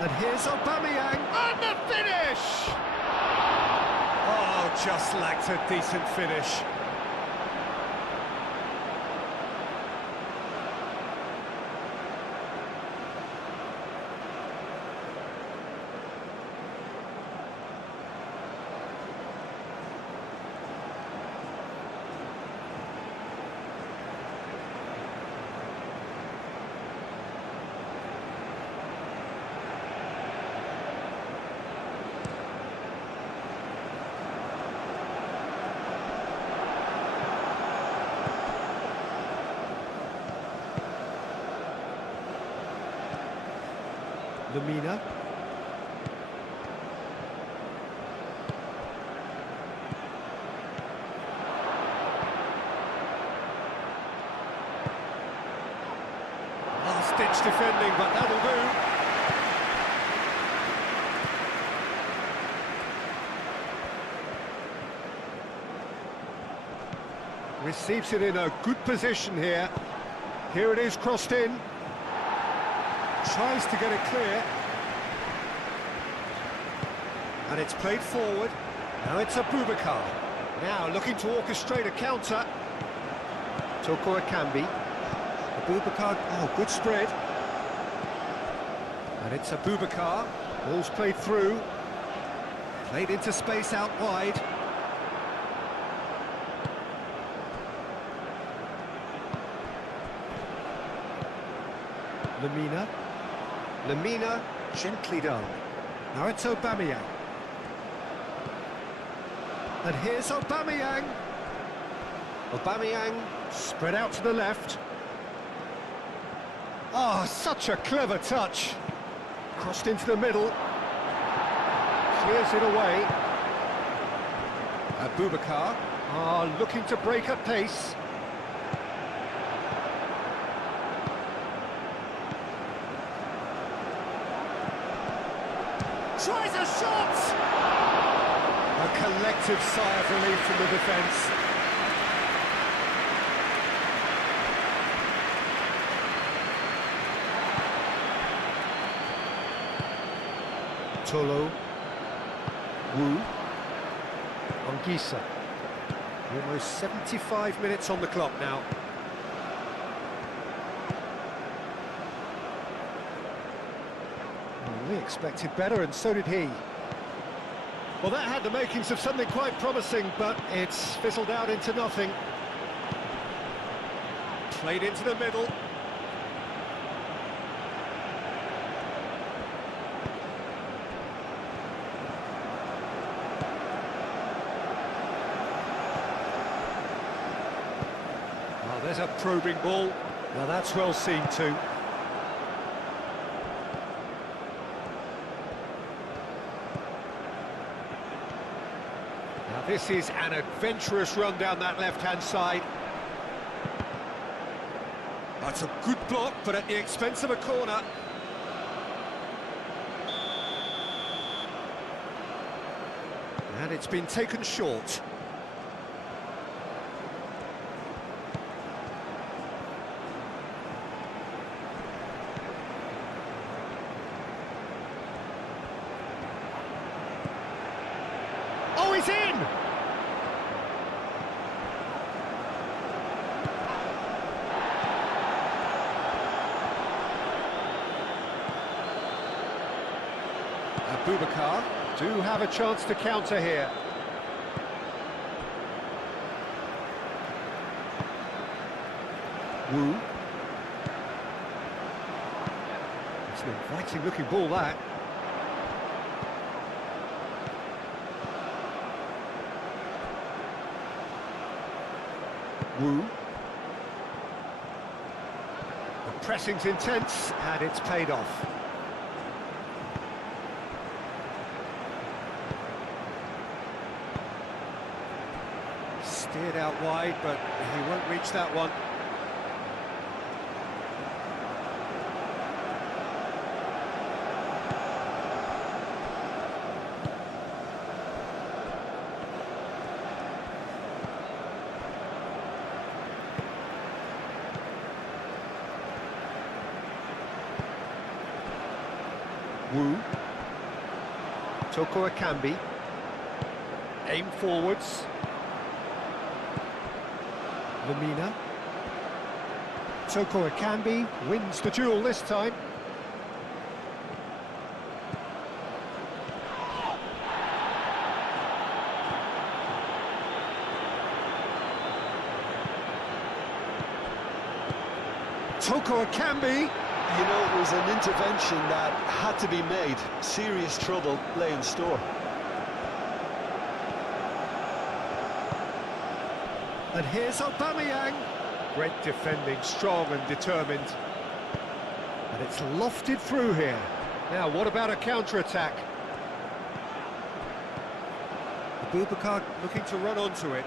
And here's Aubameyang, and the finish! Oh, just lacked a decent finish. Lamina. Last-ditch defending, but that'll do. Receives it in a good position here. Here it is, crossed in. Tries to get it clear. And it's played forward. Now it's Abubakar. Now looking to orchestrate a counter. Toko Akambi. Abubakar, oh, good spread. And it's Abubakar. Ball's played through. Played into space out wide. Lamina. Lamina, gently done. Now it's Aubameyang. And here's Aubameyang. Aubameyang, spread out to the left. Oh, such a clever touch. Crossed into the middle. Clears it away. Abubakar, looking to break at pace. Tries a shot! A collective sigh of relief from the defence. Tolo. Wu. Ongisa. Almost 75 minutes on the clock now. We expected better, and so did he. Well, that had the makings of something quite promising, but it's fizzled out into nothing. Played into the middle. Oh, there's a probing ball. Now that's well seen too. Now this is an adventurous run down that left-hand side. That's a good block, but at the expense of a corner. And it's been taken short. Oh, he's in! Abubakar do have a chance to counter here. Wu. It's an inviting looking ball, that. Wu. The pressing's intense and it's paid off. Steered out wide, but he won't reach that one. Wu. Toko Akambi. Aim forwards. Lamina. Toko Akambi wins the duel this time. Toko Akambi. You know, it was an intervention that had to be made. Serious trouble lay in store. And here's Aubameyang. Great defending, strong and determined. And it's lofted through here. Now, what about a counter-attack? Abubakar looking to run onto it.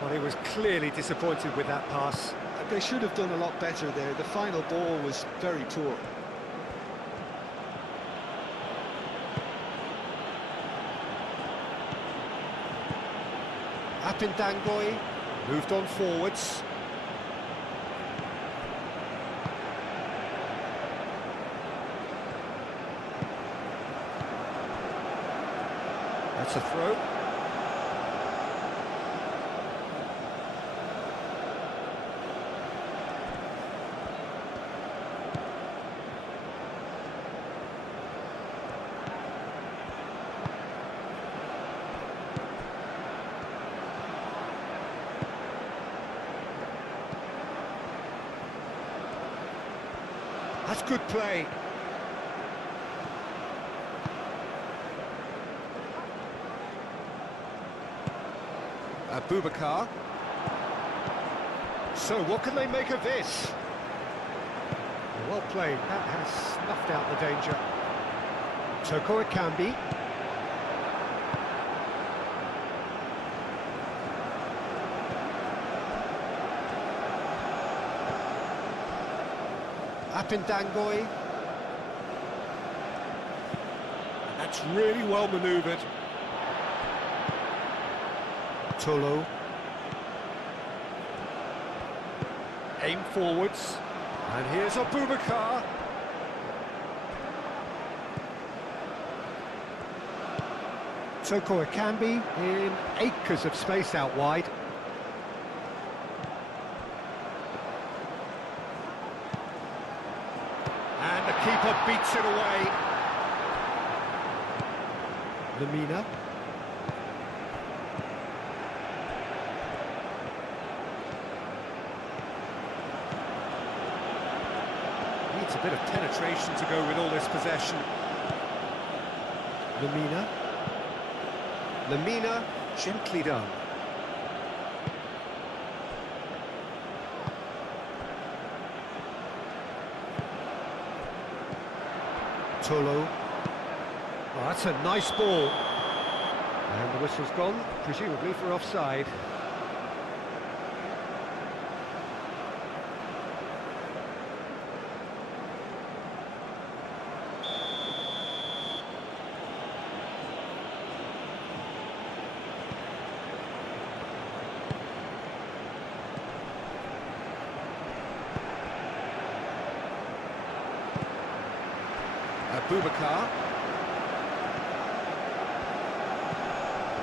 Well, he was clearly disappointed with that pass. They should have done a lot better there. The final ball was very poor. Apindangoy moved on forwards. That's a throw. That's good play. Abubakar. So what can they make of this? Well played. That has snuffed out the danger. Toko Akambi. Apindangoy. That's really well manoeuvred. Tolo. Aim forwards. And here's Abubakar. Toko Akambi in acres of space out wide. And the keeper beats it away. Needs a bit of penetration to go with all this possession. Lemina. Lemina, gently done. Tolo. Oh, that's a nice ball. And the whistle's gone, presumably for offside. Boubacar.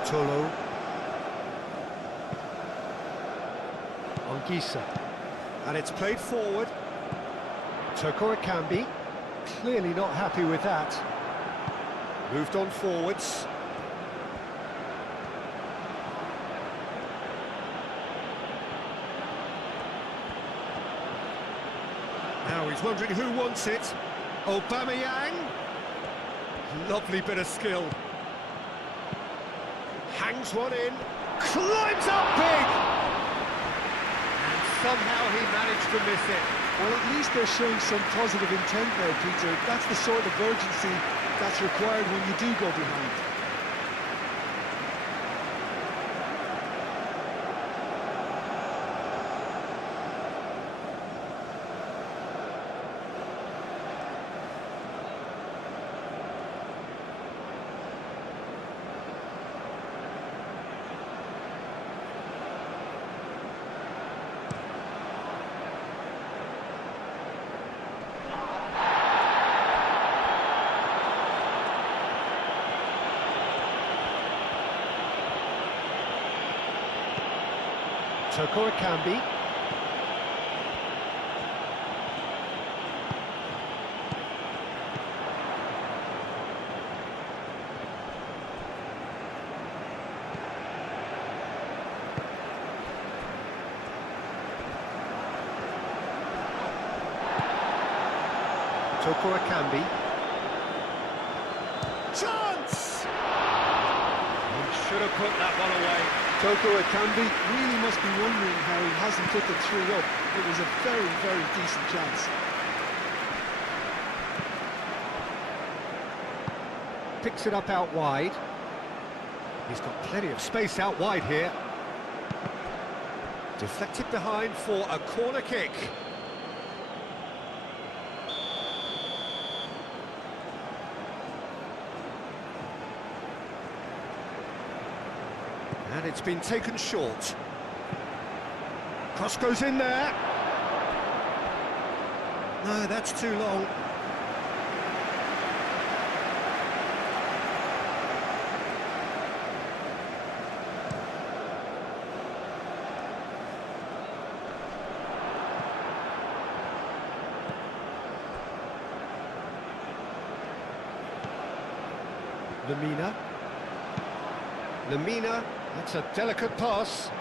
Tolo. Anguissa. And it's played forward. Toko Ekambi. Clearly not happy with that. Moved on forwards. Now he's wondering who wants it. Aubameyang. Lovely bit of skill. Hangs one in. Climbs up big! And somehow he managed to miss it. Well, at least they're showing some positive intent there, Peter. That's the sort of urgency that's required when you do go behind. Toko Ekambi. Toko Ekambi. Chance! He should have put that one away. Toko Ekambi really must be wondering how he hasn't put the three up. It was a very, very decent chance. Picks it up out wide. He's got plenty of space out wide here. Deflected behind for a corner kick. And it's been taken short. Cross goes in there. No, that's too long. Lemina. Lemina. That's a delicate pass.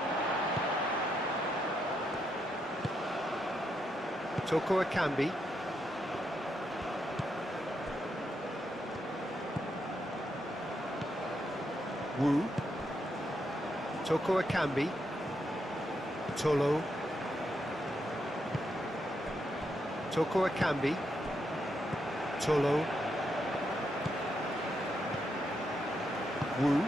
Toko Ekambi. Wu. Toko Ekambi. Tolo. Toko Ekambi. Tolo. Wu.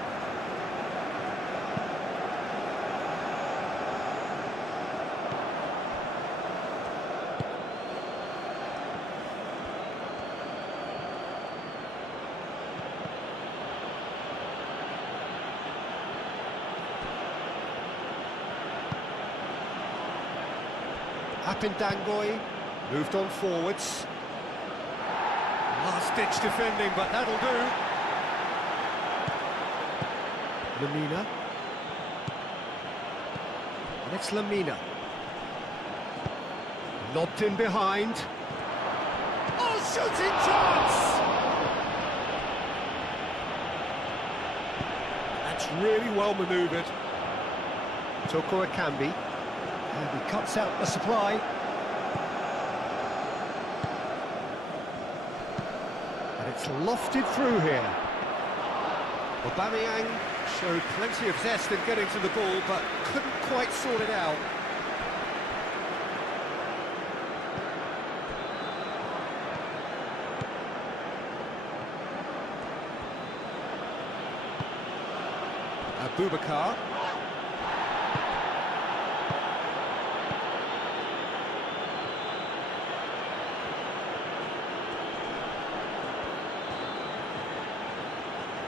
Apindangoy moved on forwards. Last-ditch defending, but that'll do. Lemina. And it's Lemina. Lobbed in behind. Oh, shooting chance! That's really well manoeuvred. Toko Ekambi. And he cuts out the supply. It's lofted through here. Aubameyang showed plenty of zest in getting to the ball, but couldn't quite sort it out. Abubakar.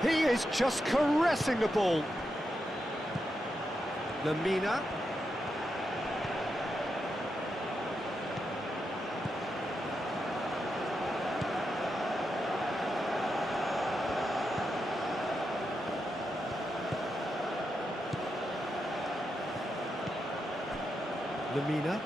He is just caressing the ball. Lamina. Lamina.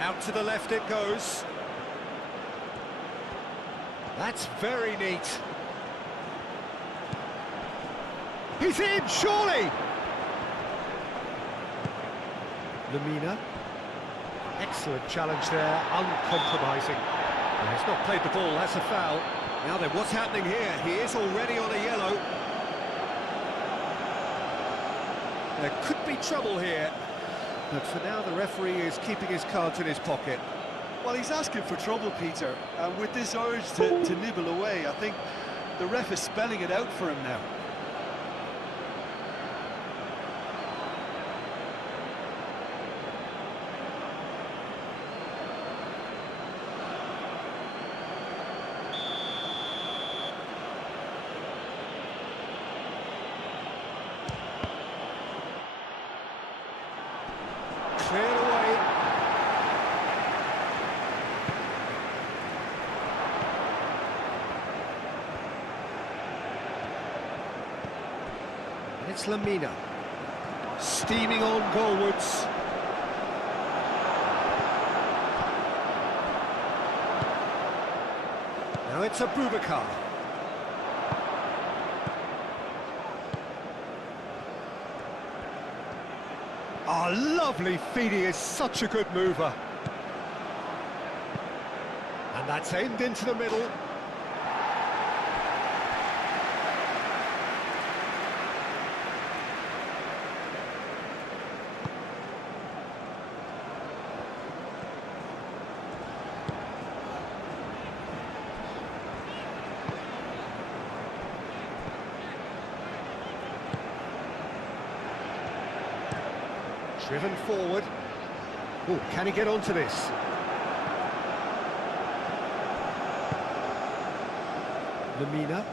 Out to the left it goes. That's very neat. He's in, surely! Lamina. Excellent challenge there, uncompromising. And he's not played the ball, that's a foul. Now then, what's happening here? He is already on a yellow. There could be trouble here. But for now, the referee is keeping his cards in his pocket. Well, he's asking for trouble, Peter, and with this urge to nibble away, I think the ref is spelling it out for him now. Cleared away. It's Lamina. Steaming on goalwards. Now it's Abubakar. Oh, lovely feed, he is such a good mover. And that's aimed into the middle. Driven forward. Oh, can he get onto this? Lamina.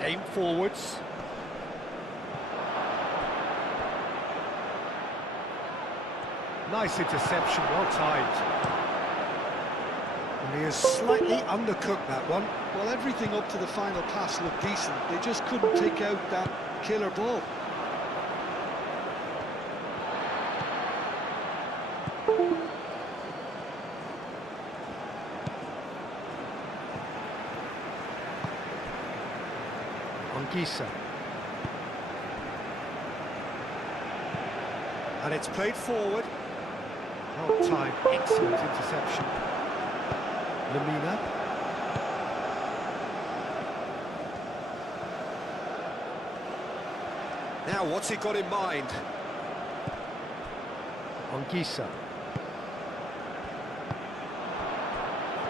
Aim forwards. Nice interception, well timed. And he has slightly undercooked that one. Well, everything up to the final pass looked decent. They just couldn't take out that killer ball. Anguissa. And it's played forward. Well timed, excellent interception. Lamina. Now, what's he got in mind? Anguissa.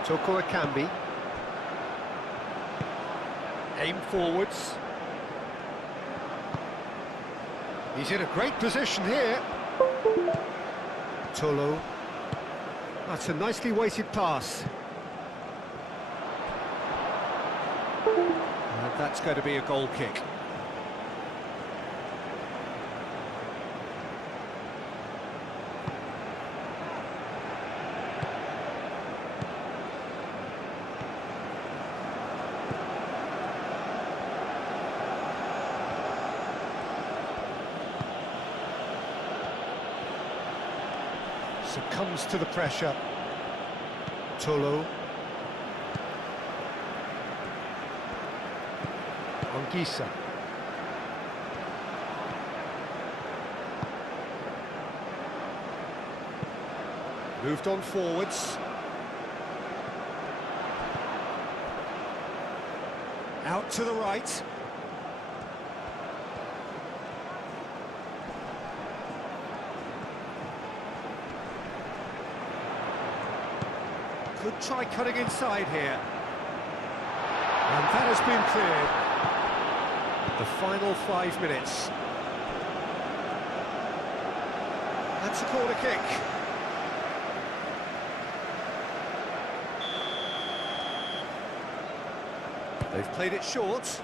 Toko Akambi. Aim forwards. He's in a great position here. Tolo. That's a nicely weighted pass. And that's going to be a goal kick. succumbs to the pressure. Tolo. Anguissa. Moved on forwards. Out to the right. Could try cutting inside here. And that has been cleared. The final 5 minutes. That's a corner kick. They've played it short.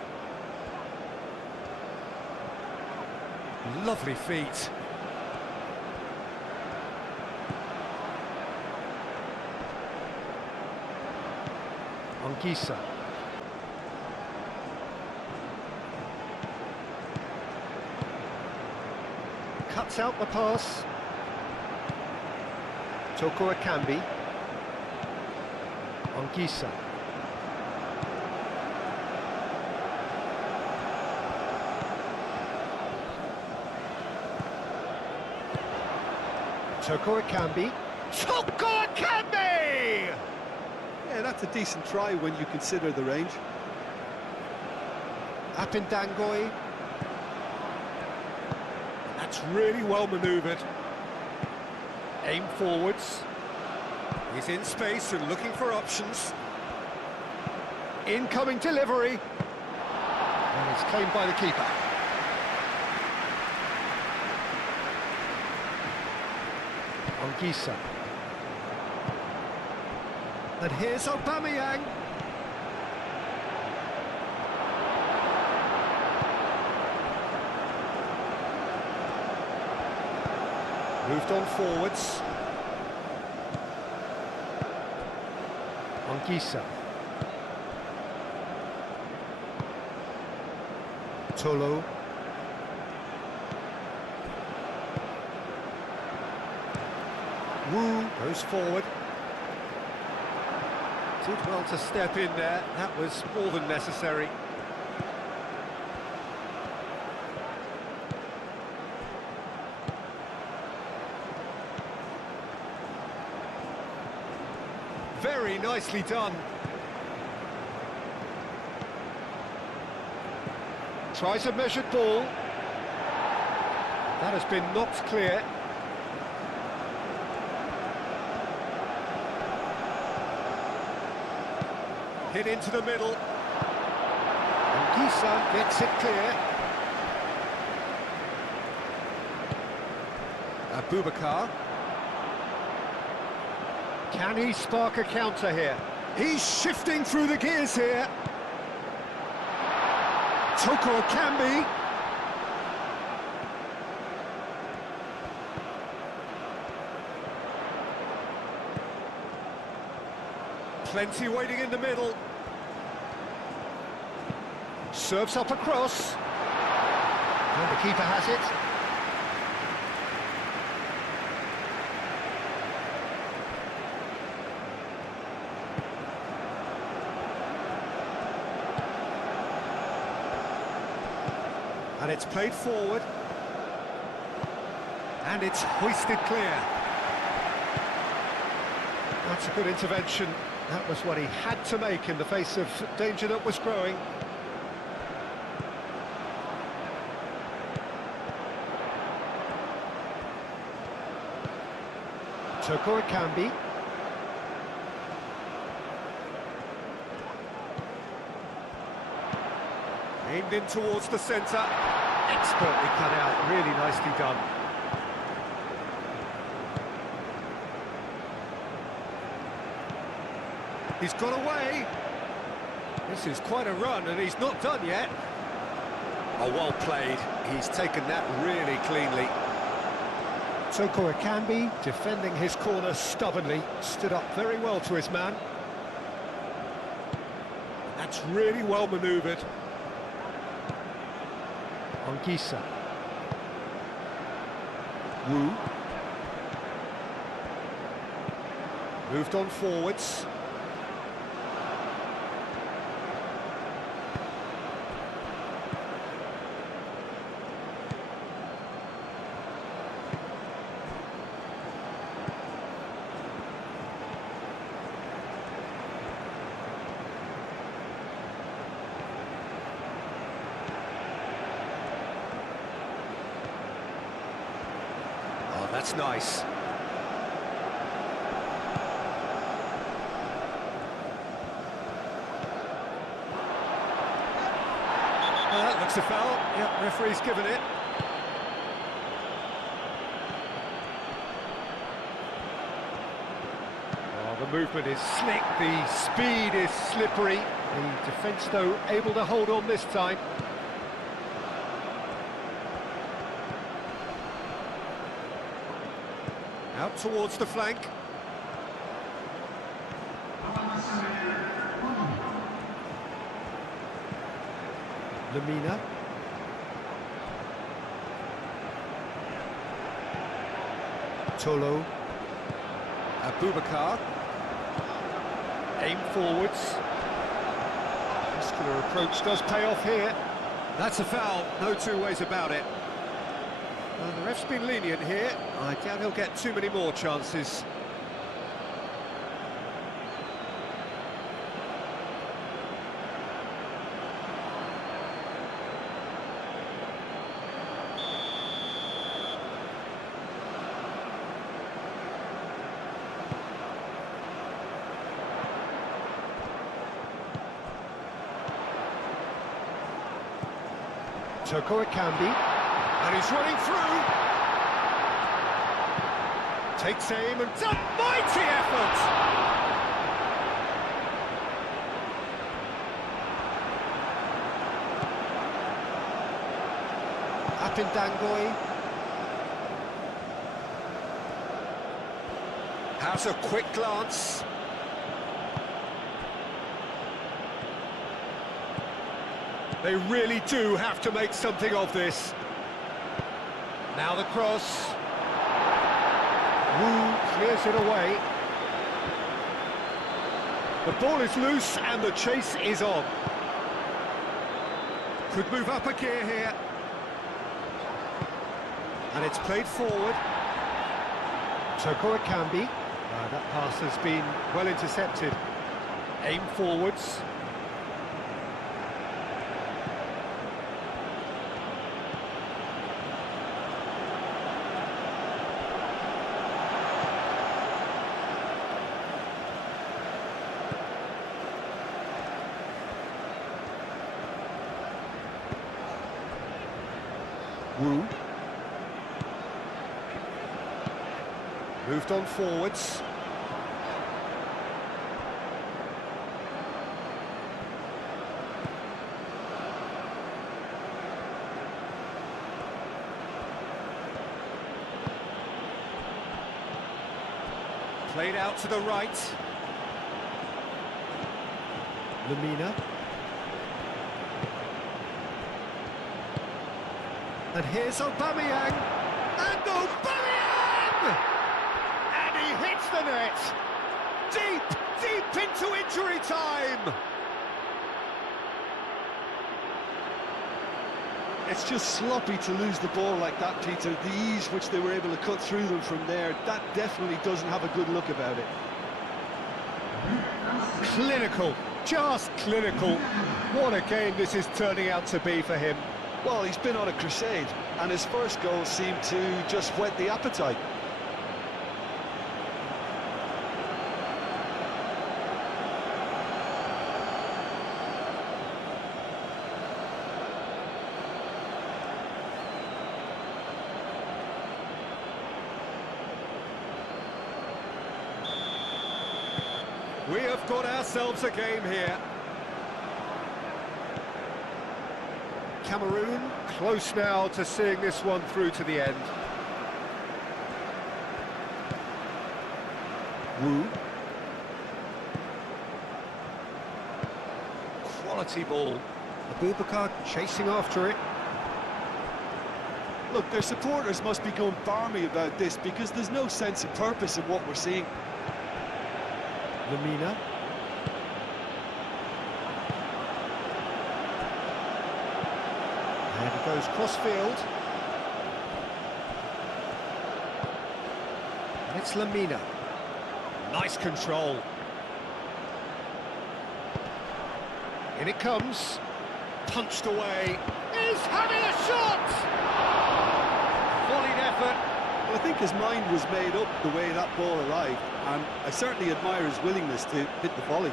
Lovely feet. Anguissa. Cuts out the pass. Toko Akambi. Anguissa. Toko Akambi. Toko Akambi! Yeah, that's a decent try when you consider the range. Apindangoy. That's really well manoeuvred. Aim forwards. He's in space and looking for options. Incoming delivery. And it's claimed by the keeper. Anguissa. And here's Aubameyang. Moved on forwards. Anguissa. Tolo. Wu goes forward. Did well to step in there. That was more than necessary. Very nicely done. Tries a measured ball. That has been knocked clear. Hit into the middle. Anguissa gets it clear. Abubakar. Can he spark a counter here? He's shifting through the gears here. Toko Akambi. Plenty waiting in the middle. Serves up across. And the keeper has it. And it's played forward. And it's hoisted clear. That's a good intervention. That was what he had to make in the face of danger that was growing. Toko Akambi. Aimed in towards the centre. Expertly cut out, really nicely done. He's got away. This is quite a run, and he's not done yet. Oh, well played. He's taken that really cleanly. Toko Akambi, defending his corner stubbornly, stood up very well to his man. That's really well manoeuvred. Anguissa. Wu. Moved on forwards. Oh, that's nice. That looks a foul. Yep, referee's given it. Oh, the movement is slick, the speed is slippery. The defence, though, able to hold on this time. Out towards the flank. Lamina. Tolo. Abubakar. Aim forwards. Muscular approach does pay off here. That's a foul, no two ways about it. Well, the ref's been lenient here. I doubt he'll get too many more chances. Toko it can be, and he's running through. Takes aim and a mighty effort. Apindangoi. Has a quick glance. They really do have to make something of this. Now the cross. Wu clears it away. The ball is loose and the chase is on. Could move up a gear here. And it's played forward. Toko it can be. That pass has been well intercepted. Aim forwards. Wu. Moved on forwards. Played out to the right. Lamina. And here's Aubameyang, and Aubameyang! And he hits the net! Deep into injury time! It's just sloppy to lose the ball like that, Peter. The ease which they were able to cut through them from there, that definitely doesn't have a good look about it. Clinical, just clinical. What a game this is turning out to be for him. Well, he's been on a crusade, and his first goal seemed to just whet the appetite. We have got ourselves a game here. Cameroon close now to seeing this one through to the end. Wu. Quality ball. Abubakar chasing after it. Look, their supporters must be going barmy about this because there's no sense of purpose in what we're seeing. Lemina. And he goes cross-field. And it's Lemina. Nice control. In it comes. Punched away. Is having a shot! Volleyed effort. Well, I think his mind was made up the way that ball arrived, and I certainly admire his willingness to hit the volley.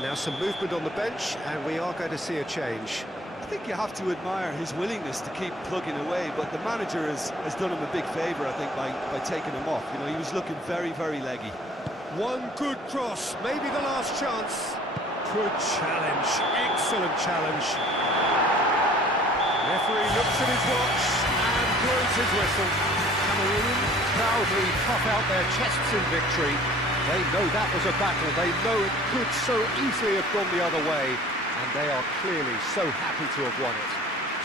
Now some movement on the bench, and we are going to see a change. I think you have to admire his willingness to keep plugging away, but the manager has done him a big favour, I think, by taking him off. You know, he was looking very, very leggy. One good cross, maybe the last chance. Good challenge, excellent challenge. Referee looks at his watch and blows his whistle. Cameroon proudly puff out their chests in victory. They know that was a battle, they know it could so easily have gone the other way, and they are clearly so happy to have won it.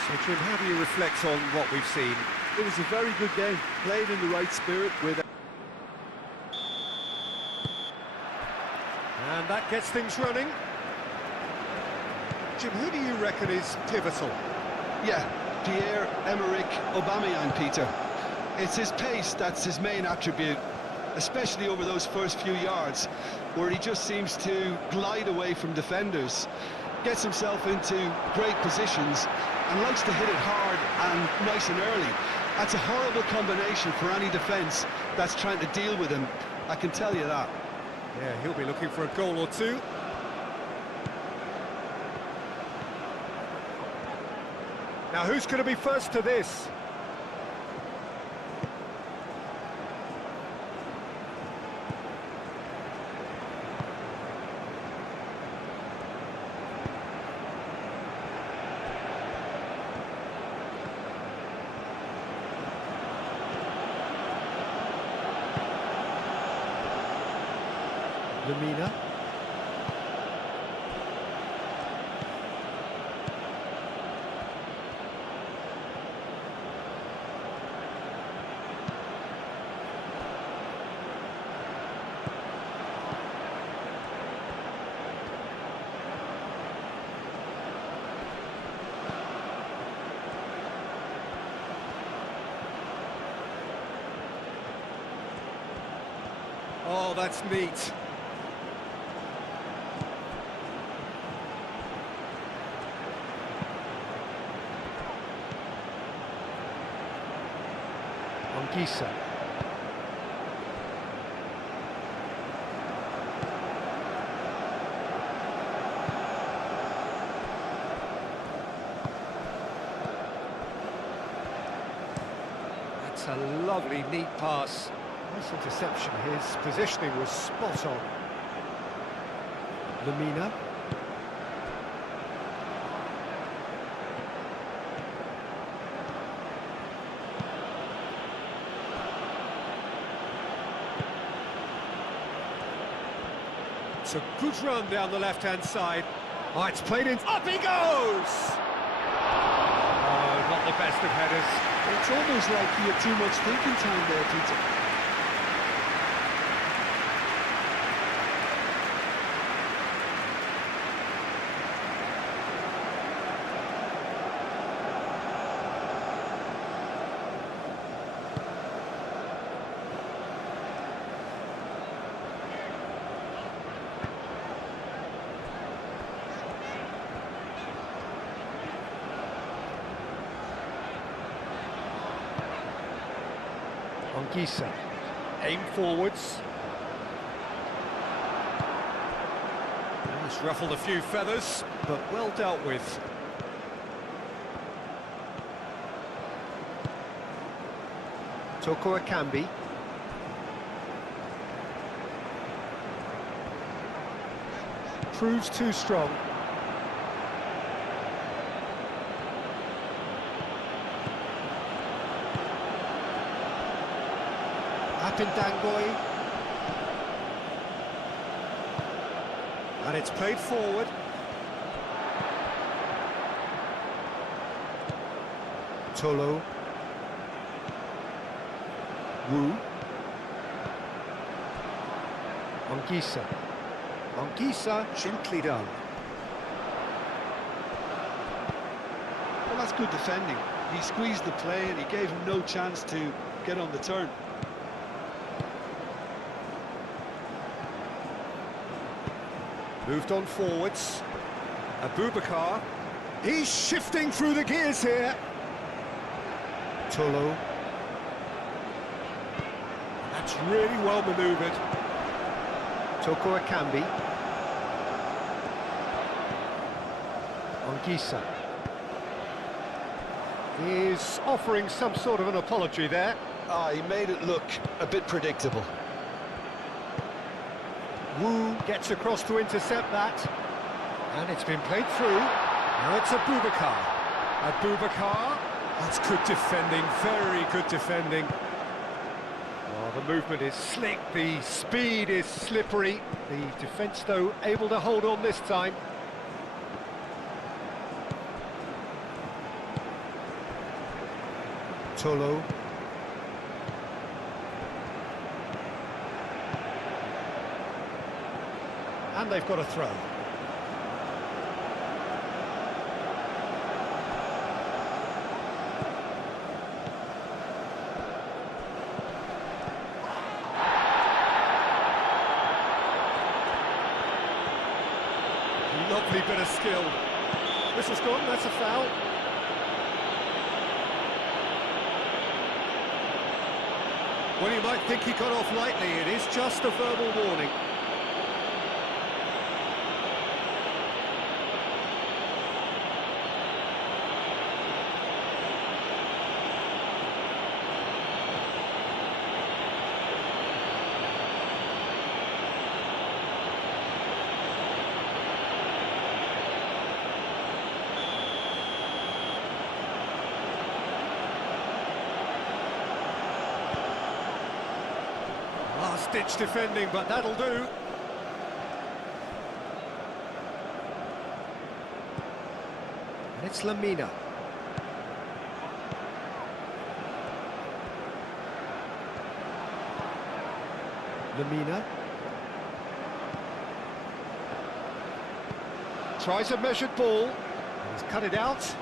So Jim, how do you reflect on what we've seen? It was a very good game, played in the right spirit with... And that gets things running. Jim, who do you reckon is pivotal? Yeah, Pierre-Emerick Aubameyang, Peter. It's his pace that's his main attribute, especially over those first few yards, where he just seems to glide away from defenders, gets himself into great positions, and likes to hit it hard and nice and early. That's a horrible combination for any defence that's trying to deal with him, I can tell you that. Yeah, he'll be looking for a goal or two. Now, who's going to be first to this? Lemina. Oh, that's neat. Gisa. That's a lovely, neat pass. Nice interception. His positioning was spot on. Lemina. It's a good run down the left-hand side. Oh, it's played in. Up he goes! Oh, not the best of headers. It's almost like he had too much thinking time there, Peter. Gisa. Aim forwards. It's ruffled a few feathers, but well dealt with. Toko Akambi. Proves too strong. Apindangoi. And it's played forward. Tolo. Wu. Anguissa. Anguissa, gently done. Well, that's good defending. He squeezed the play and he gave him no chance to get on the turn. Moved on forwards. Abubakar. He's shifting through the gears here. Tolo. That's really well manoeuvred. Toko Akambi. Anguissa. He's offering some sort of an apology there. He made it look a bit predictable. Wu gets across to intercept that. And it's been played through. Now it's Abubakar. Abubakar. That's good defending, very good defending. Oh, the movement is slick, the speed is slippery. The defence, though, able to hold on this time. Tolo. And they've got a throw. Lovely bit of skill. Whistle's gone, that's a foul. Well, you might think he got off lightly, it is just a verbal warning. Last-ditch defending, but that'll do. And it's Lamina. Lamina. Tries a measured ball. He's cut it out.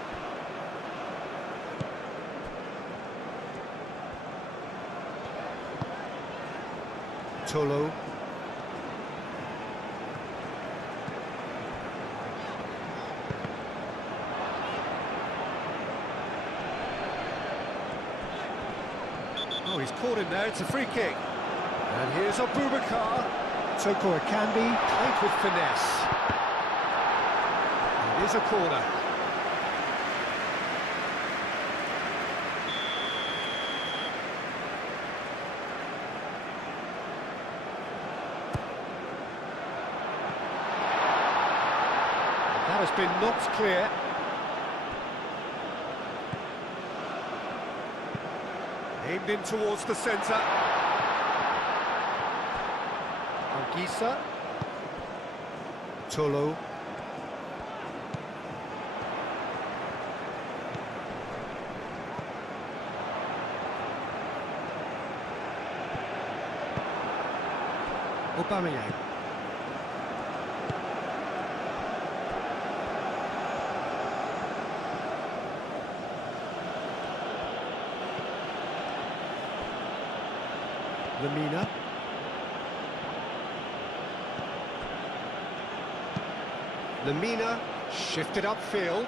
Tolo. Oh, he's caught him there, it's a free kick. And here's Abubakar. Toko Akambi, played with finesse. It is a corner. That has been knocked clear. Aimed in towards the centre. Anguissa. Tolo. Aubameyang. Lamina. Lamina shifted upfield.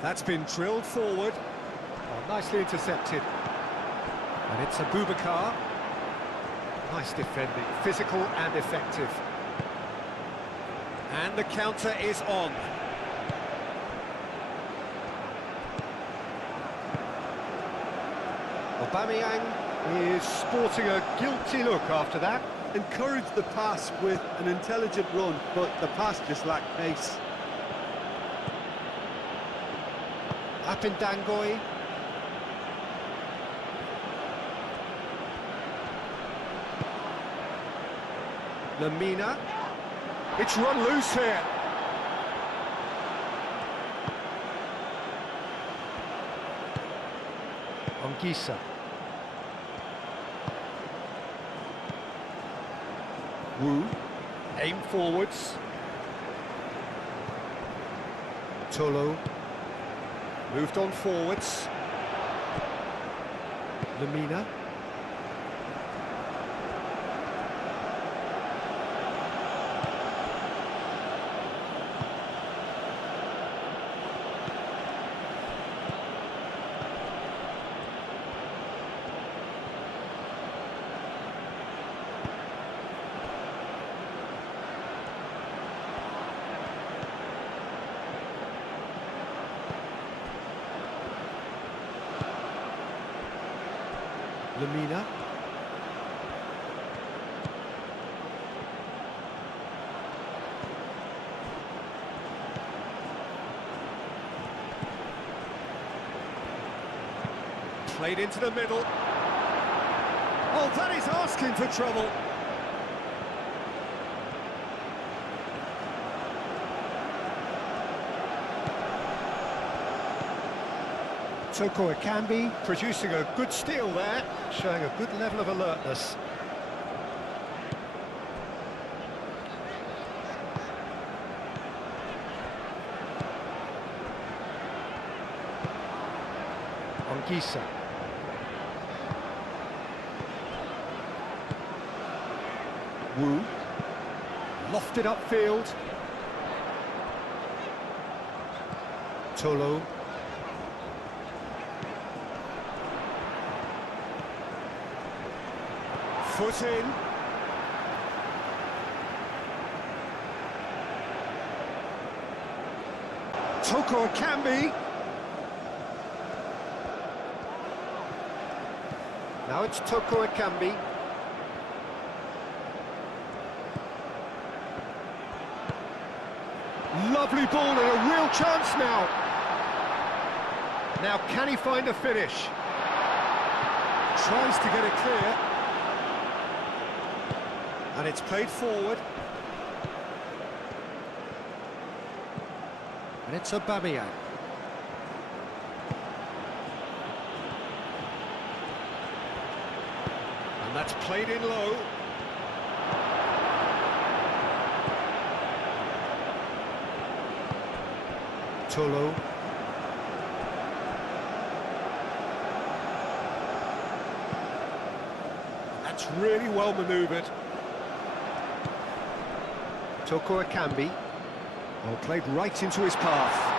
That's been drilled forward. Oh, nicely intercepted. And it's Abubakar. Nice defending, physical and effective. And the counter is on. Aubameyang is sporting a guilty look after that. Encouraged the pass with an intelligent run, but the pass just lacked pace. Apindangoy. Lamina. It's run loose here. Ongisa. Wu. Aim forwards. Tolo. Moved on forwards. Lamina. Lamina. Played into the middle. Oh, that is asking for trouble. Toko Akambi producing a good steal there, showing a good level of alertness. Ongisa. Wu. Lofted upfield. Tolo. Foot in. Toko Akambi. Now it's Toko Akambi. Lovely ball and a real chance now. Now can he find a finish? Tries to get it clear. And it's played forward. And it's Aubameyang. And that's played in low. Tolo. That's really well manoeuvred. Toko Akambi. Well, played right into his path.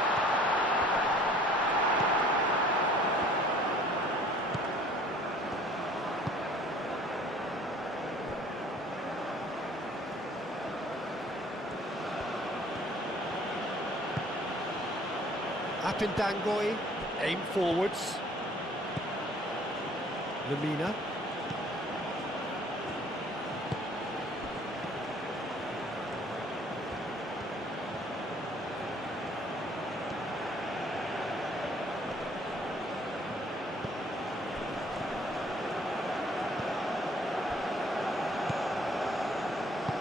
Apindangoy. Aim forwards. Lamina.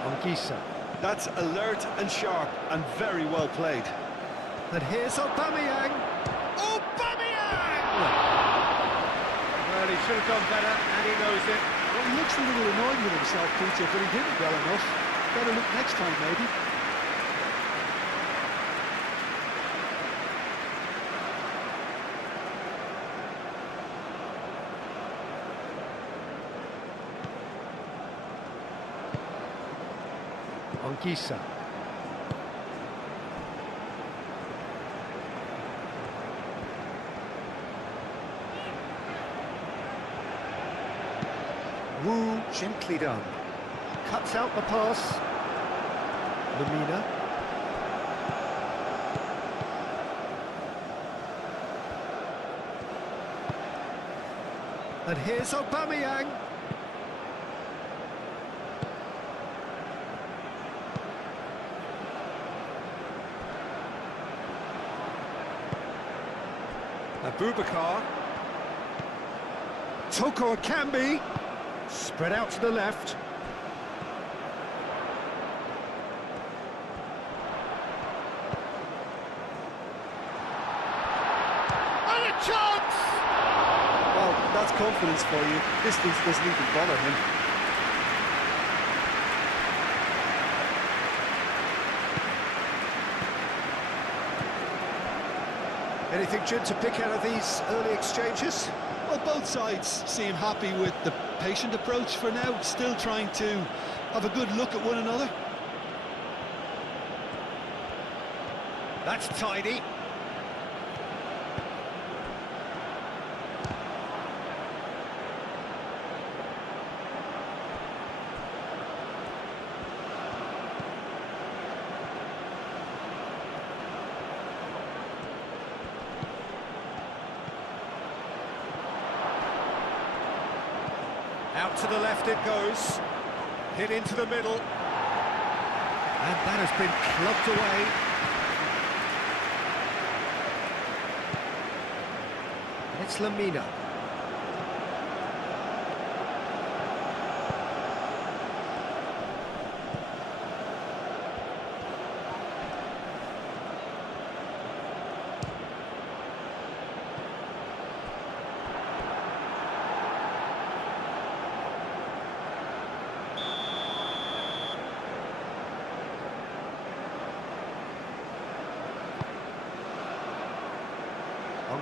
Ongisa. That's alert and sharp and very well played. And here's Aubameyang. Aubameyang! Well, he should have done better, and he knows it. Well, he looks a little annoyed with himself, Peter, but he didn't well enough. Better look next time, maybe. Ongisa. Wu, gently done. Cuts out the pass. Lamina. And here's Aubameyang. Abubakar. Toko Akambi. Spread out to the left. And a chance! Well, that's confidence for you. Distance doesn't even bother him. Anything, Jim, to pick out of these early exchanges? Well, both sides seem happy with the patient approach for now, still trying to have a good look at one another. That's tidy. Out to the left it goes. Hit into the middle. And that has been clubbed away. It's Lamina.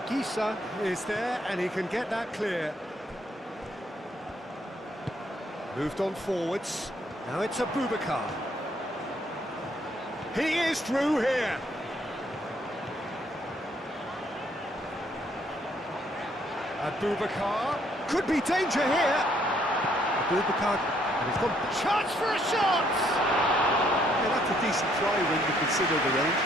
Gisa is there, and he can get that clear. Moved on forwards. Now it's Abubakar. He is through here. Abubakar. Could be danger here. Abubakar. And he's got chance for a shot! Yeah, that's a decent try when you consider the range.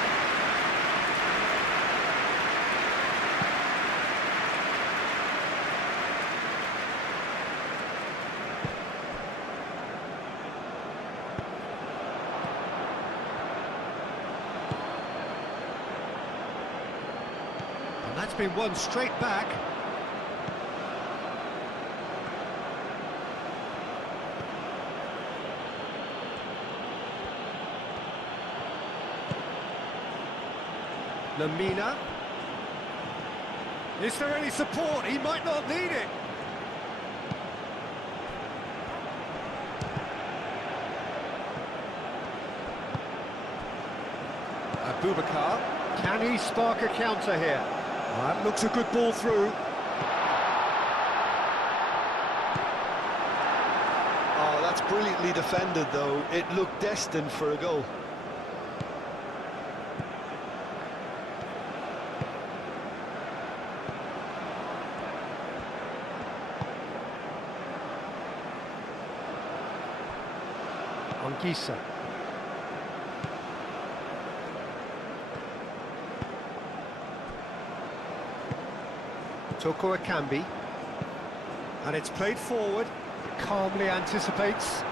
That's been won straight back. Lamina. Is there any support? He might not need it. Abubakar. Can he spark a counter here? That looks a good ball through. Oh, that's brilliantly defended, though. It looked destined for a goal. Gisa. Toko Akambi. And it's played forward. Calmly anticipates.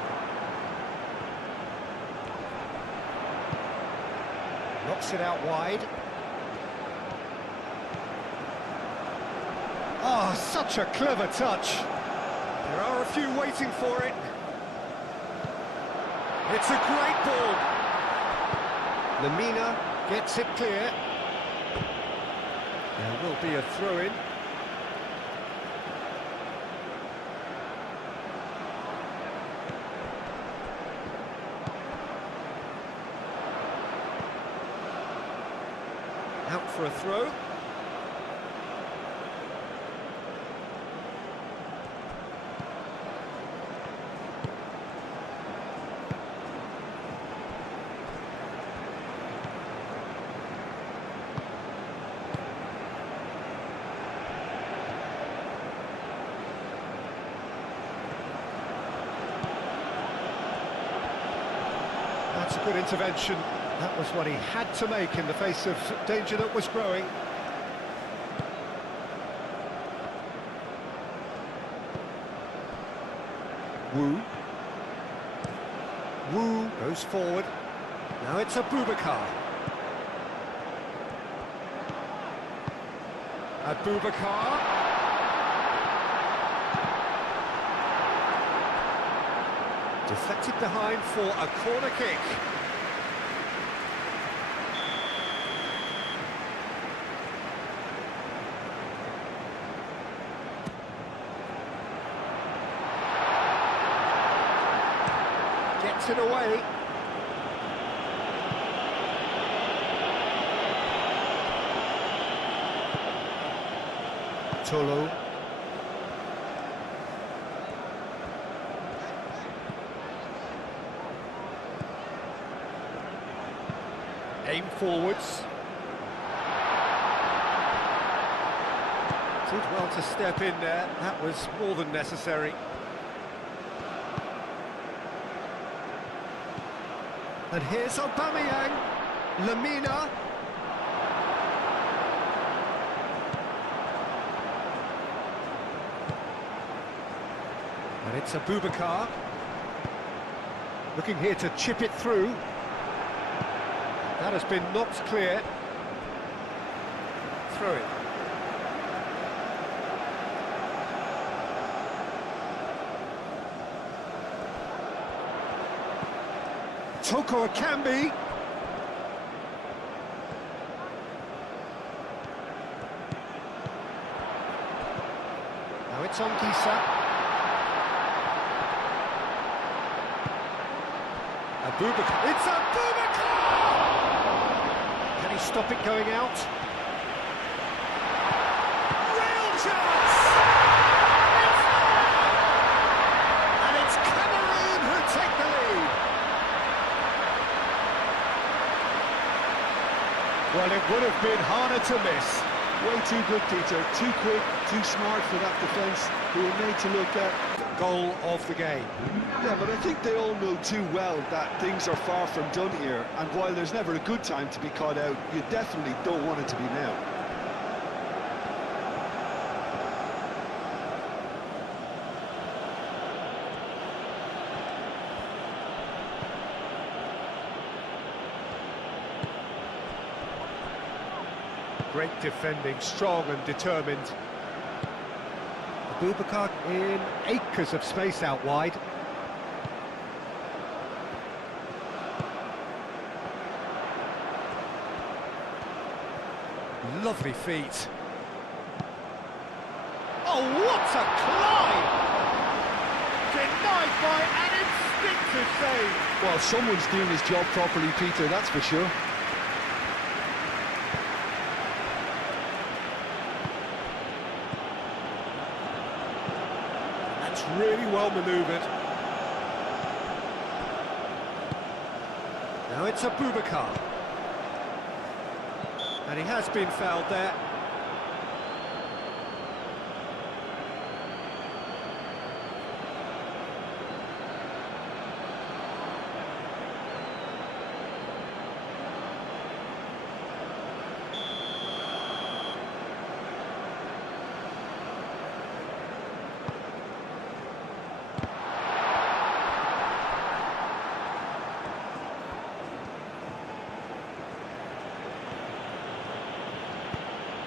Knocks it out wide. Oh, such a clever touch. There are a few waiting for it. It's a great ball. Lamina gets it clear. There will be a throw-in. Out for a throw. That's a good intervention. That was what he had to make in the face of danger that was growing. Wu. Wu goes forward. Now it's Abubakar. Abubakar. Deflected behind for a corner kick. Gets it away. Tolo. Aim forwards. Did well to step in there. That was more than necessary. And here's Aubameyang. Lamina. And it's Abubakar. Looking here to chip it through. That has been knocked clear. Throw it. Toko Akambi. Now it's on Gisa. Abubakar. It's Abubakar! Can he stop it going out? Real chance! It's and it's Cameroon who take the lead. Well, it would have been harder to miss. Way too good, Peter. Too quick, too smart for that defence, who were made to look at. Goal of the game. Yeah, but I think they all know too well that things are far from done here, and while there's never a good time to be caught out, you definitely don't want it to be now. Great defending, strong and determined. Abubakar in acres of space out wide. Lovely feet. Oh, what a climb! Denied by an instinctive save. Well, someone's doing his job properly, Peter, that's for sure. Really well manoeuvred. Now it's Abubakar. And he has been fouled there.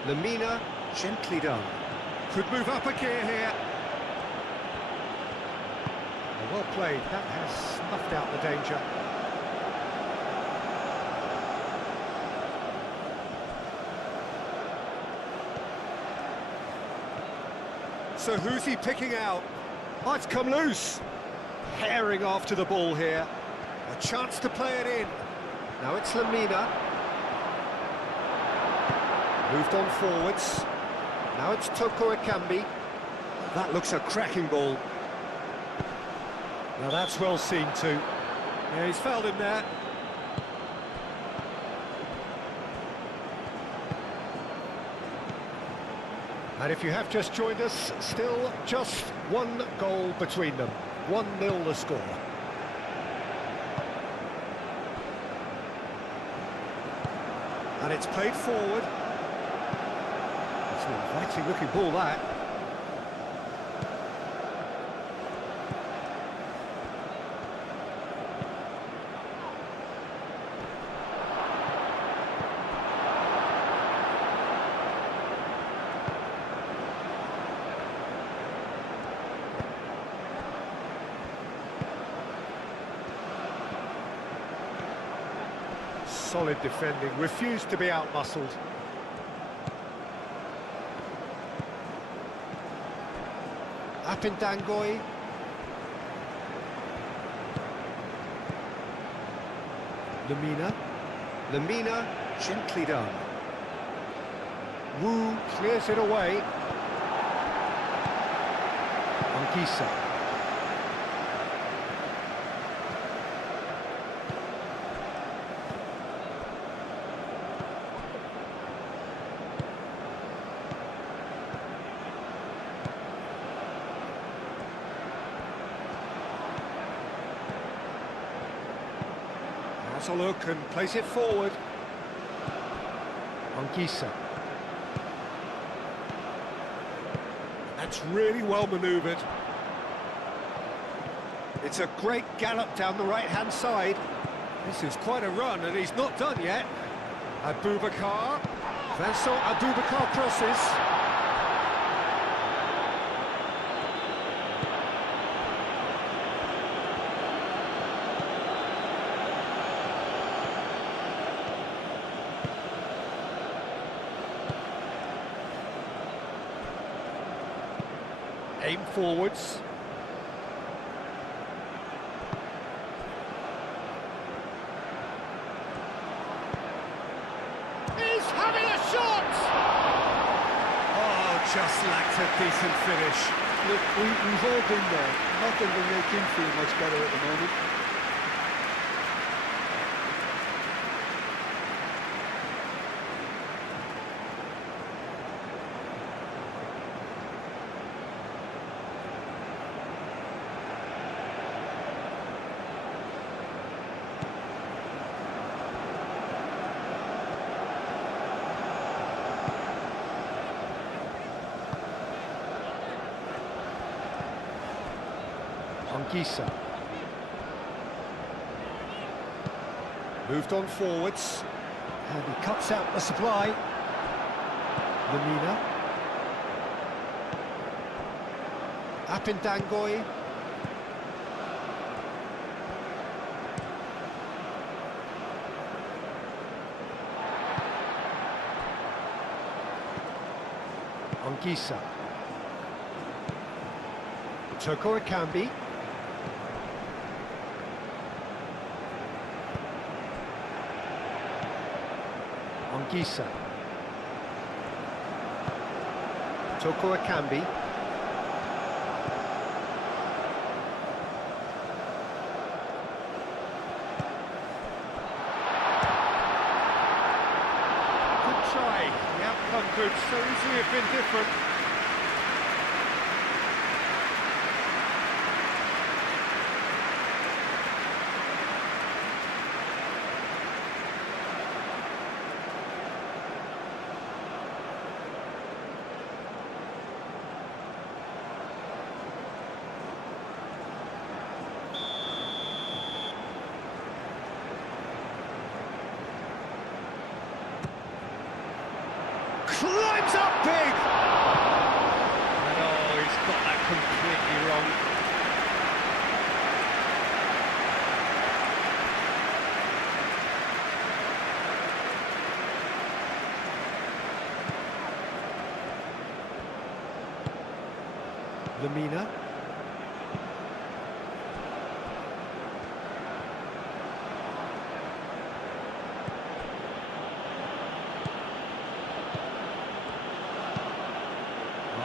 Lamina, gently done. Could move up a gear here. Well played, that has snuffed out the danger. So who's he picking out? Oh, it's come loose. Herring after the ball here. A chance to play it in. Now it's Lamina. Moved on forwards. Now it's Toko Akambi. That looks a cracking ball. Now that's well seen too. Yeah, he's fouled him there. And if you have just joined us, still just one goal between them. 1-0 the score. And it's played forward. It's an inviting looking ball, that. solid defending, refused to be outmuscled. Apindangoy. Lamina, gently done. Wu clears it away. Anguissa. Has a look and plays it forward. Anguissa. That's really well manoeuvred. It's a great gallop down the right-hand side. This is quite a run, and he's not done yet. Abubakar. Vincent Abubakar crosses. Aim forwards. He's having a shot! Oh, just lacked a decent finish. Look, we've all been there. Nothing will make him feel much better at the moment. Anguissa. Moved on forwards. And he cuts out the supply. Lamina. Apindangoy. Anguissa. Toko Ekambi. Anguissa. Toko Ekambi. Good try. The outcome could so easily have been different. Climbs up big! And oh, he's got that completely wrong. Lamina.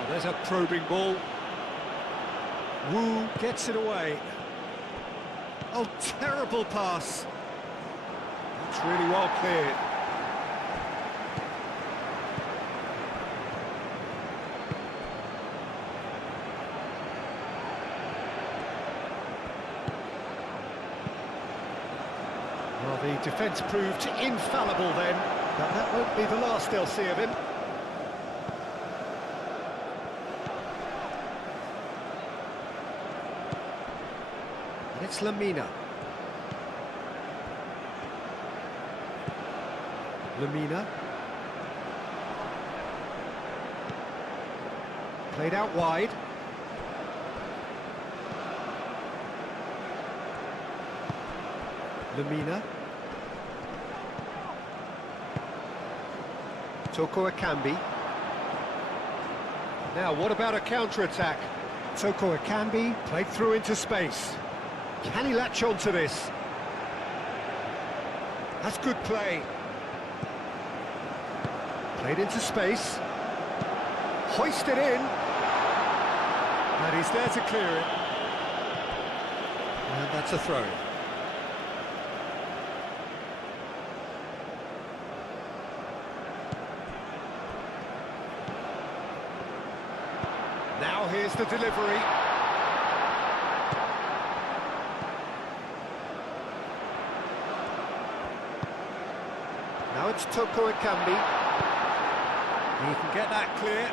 There's a probing ball. Wu gets it away. Oh, terrible pass. That's really well cleared. Well, the defence proved infallible then, but that won't be the last they'll see of him. It's Lamina. Lamina. Played out wide. Lamina. Toko Ekambi. Now, what about a counter-attack? Toko Ekambi played through into space. Can he latch on to this? That's good play. Played into space. Hoisted in. And he's there to clear it. And that's a throw. Now here's the delivery. Now it's Toko Ekambi. He can get that clear.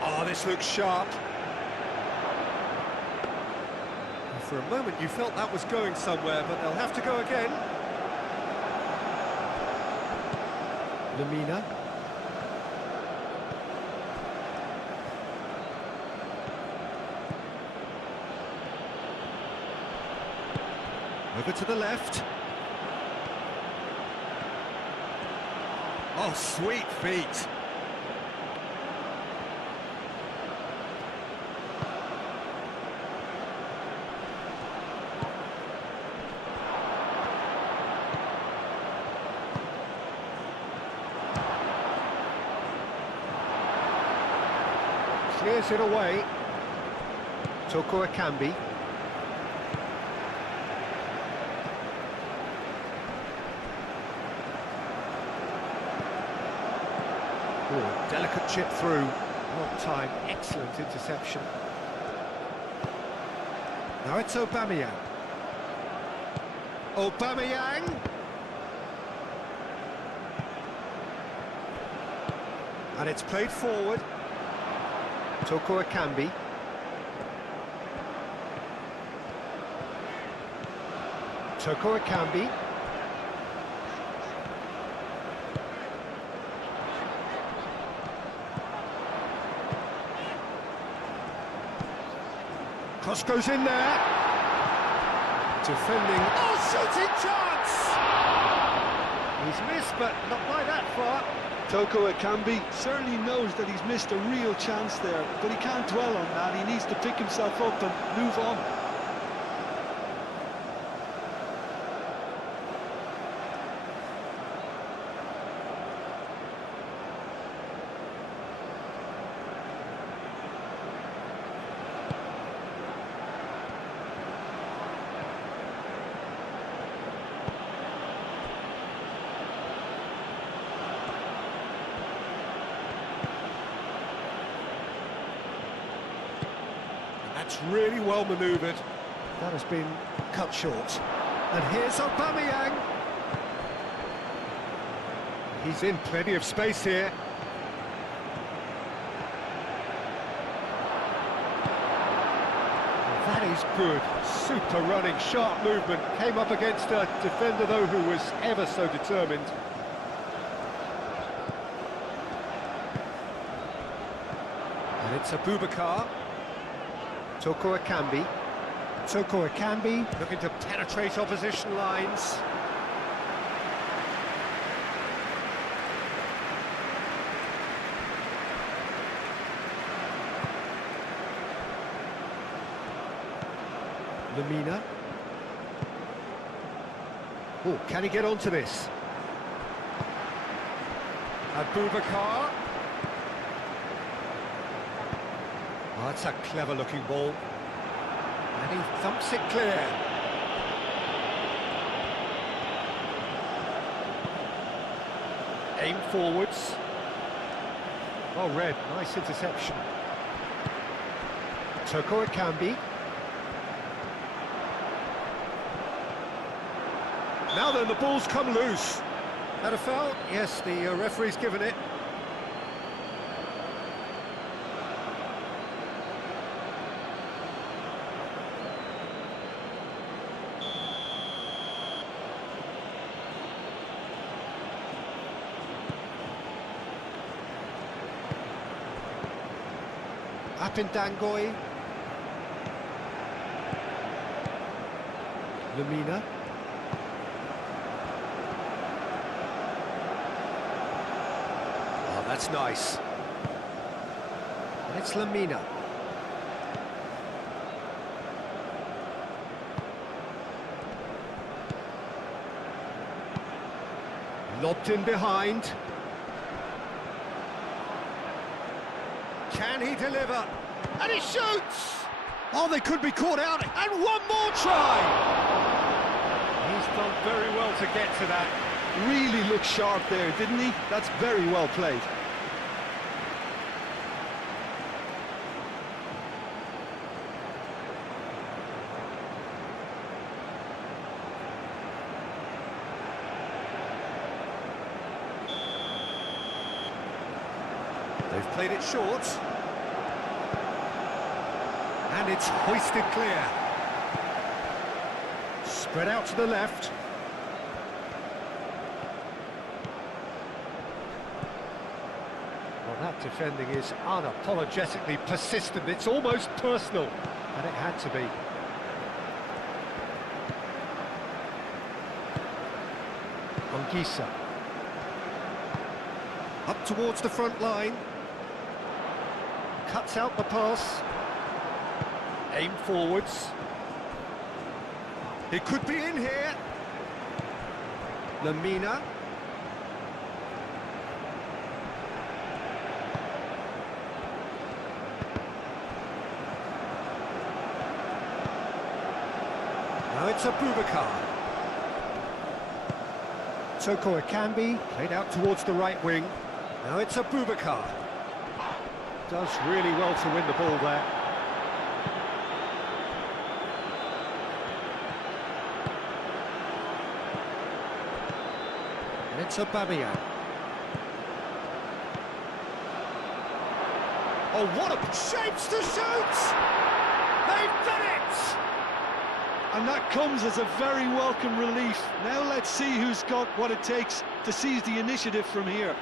Oh, this looks sharp. For a moment you felt that was going somewhere, but they'll have to go again. Lamina. Over to the left. Oh, sweet feet. Clears it away. Toko Ekambi. Oh, delicate chip through. Long time, excellent interception. Now it's Aubameyang. Aubameyang! And it's played forward. Toko Ekambi. Toko Ekambi. Cross goes in there. Defending. Oh, shooting chance! He's missed, but not by that far. Toko Ekambi certainly knows that he's missed a real chance there, but he can't dwell on that. He needs to pick himself up and move on. That's really well manoeuvred. That has been cut short. And here's Aubameyang. He's in plenty of space here. That is good. Super running, sharp movement. Came up against a defender, though, who was ever so determined. And it's Abubakar. Toko Ekambi. Toko Ekambi looking to penetrate opposition lines. Lamina. Oh, can he get onto this? Abubakar. Oh, that's a clever-looking ball. And he thumps it clear. Aim forwards. Oh, red, nice interception. Toko Ekambi. Now then, the ball's come loose. That a foul? Yes, the referee's given it. Apindangoi. Lamina. Oh, that's nice. And it's Lamina. Lobbed in behind. Can he deliver? And he shoots! Oh, they could be caught out. And one more try! He's done very well to get to that. Really looked sharp there, didn't he? That's very well played. They've played it short. And it's hoisted clear. Spread out to the left. Well, that defending is unapologetically persistent. It's almost personal. And it had to be. Anguissa. Up towards the front line. Cuts out the pass. Aim forwards. It could be in here. Lamina. Now it's Abubakar. Toko Ekambi, played out towards the right wing. Now it's Abubakar. Does really well to win the ball there. And it's Aubameyang. Oh, what a shapes to shoot! They've done it! And that comes as a very welcome relief. Now let's see who's got what it takes to seize the initiative from here.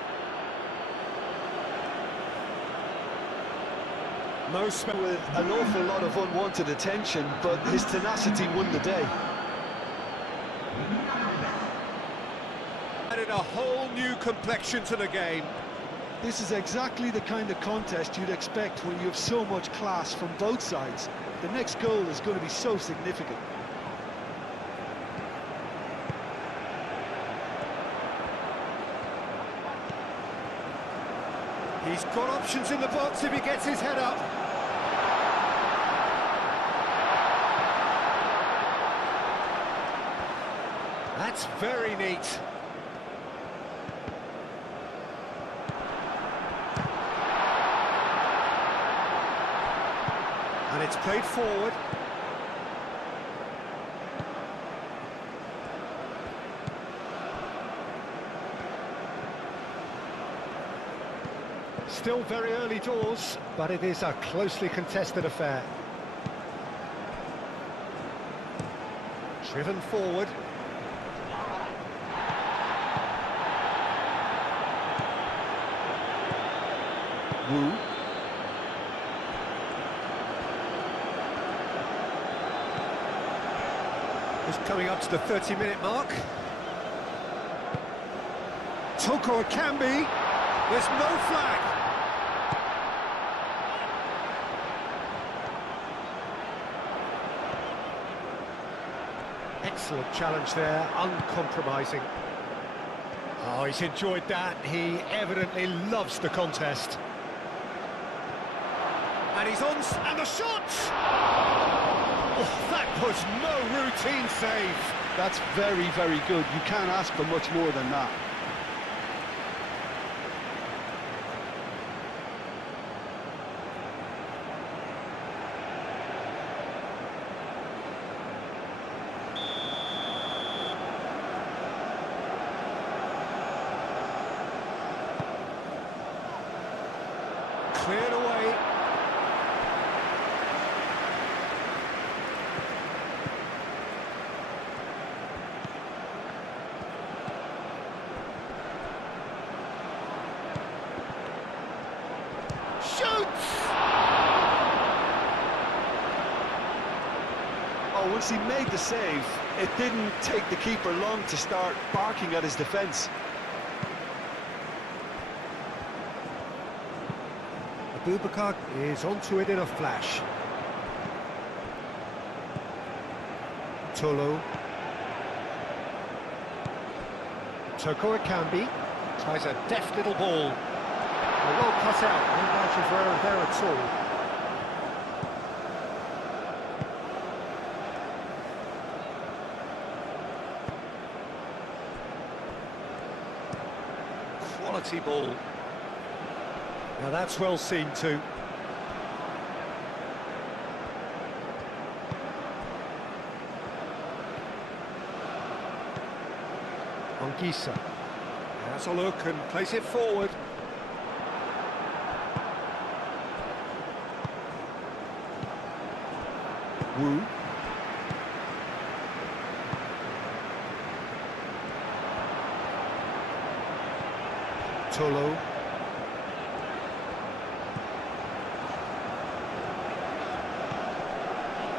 With an awful lot of unwanted attention, but his tenacity won the day. added a whole new complexion to the game. This is exactly the kind of contest you'd expect when you have so much class from both sides. The next goal is going to be so significant. He's got options in the box if he gets his head up. That's very neat. And it's played forward. Still very early doors, but it is a closely contested affair. Driven forward. Wu. Just coming up to the 30-minute mark. Toko Ekambi. There's no flag. Excellent challenge there, uncompromising. Oh, he's enjoyed that. He evidently loves the contest. And he's on, and the shot! Oh, that was no routine save. That's very, very good. You can't ask for much more than that. Cleared away. Shoots! once he made the save, it didn't take the keeper long to start barking at his defence. Abubakar is onto it in a flash. Tolo. Toko Ekambi tries a deft little ball. Well cut out, no margin for error there at all. Quality ball. Now that's well seen too. Anguissa has a look and plays it forward. Wu. Tolo.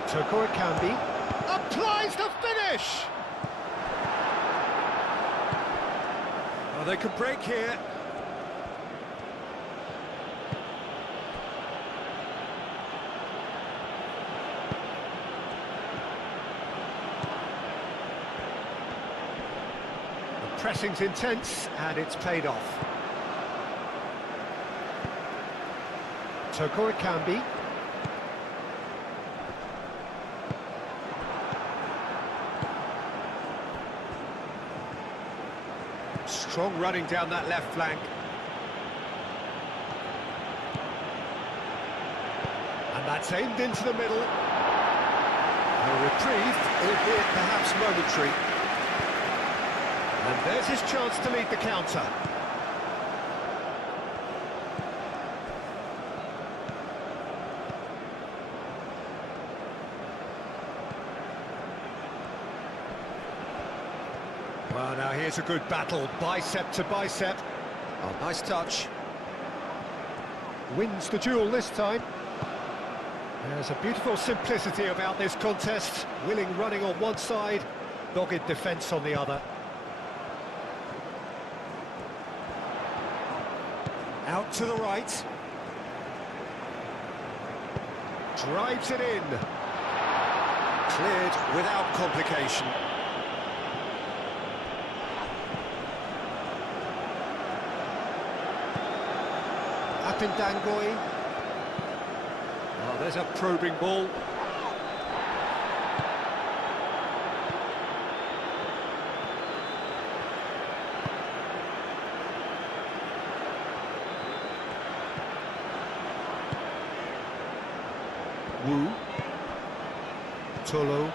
Toko Ekambi applies the finish! Oh, they could break here. The pressing's intense and it's paid off. Toko Ekambi. Strong running down that left flank. And that's aimed into the middle. A reprieve, albeit perhaps momentary. And there's his chance to lead the counter. Well, now here's a good battle, bicep to bicep. Oh, nice touch. Wins the duel this time. There's a beautiful simplicity about this contest. Willing running on one side, dogged defence on the other. Out to the right. Drives it in. Cleared without complication. Dangoi. Oh, there's a probing ball. Wu. Tolo.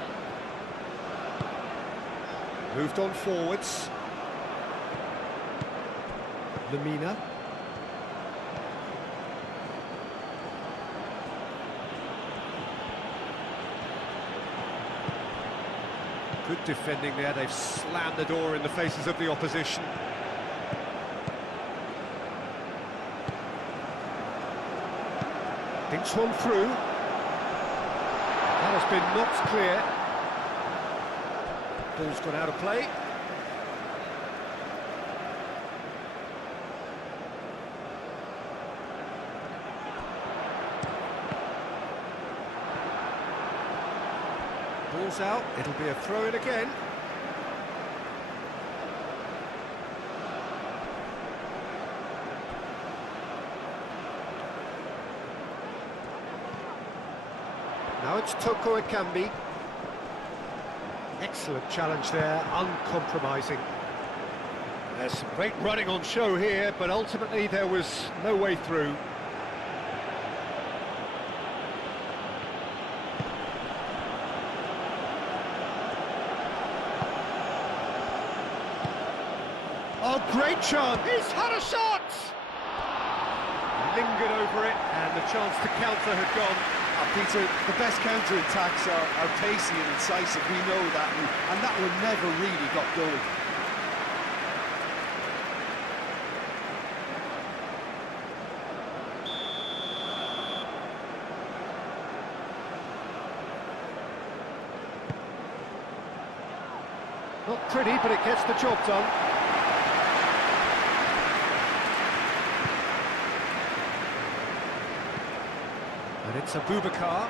Moved on forwards. Lamina. Good defending there, they've slammed the door in the faces of the opposition. Thinks one through. That has been knocked clear. Ball's gone out of play. Ball's out, it'll be a throw-in again. Now it's Toko Ekambi. Excellent challenge there, uncompromising. There's some great running on show here, but ultimately there was no way through. Oh, great chance! He's had a shot! Lingered over it, and the chance to counter had gone. Peter, the best counter-attacks are pacey and incisive, we know that, and that one never really got going. Not pretty, but it gets the job done. And it's Abubakar.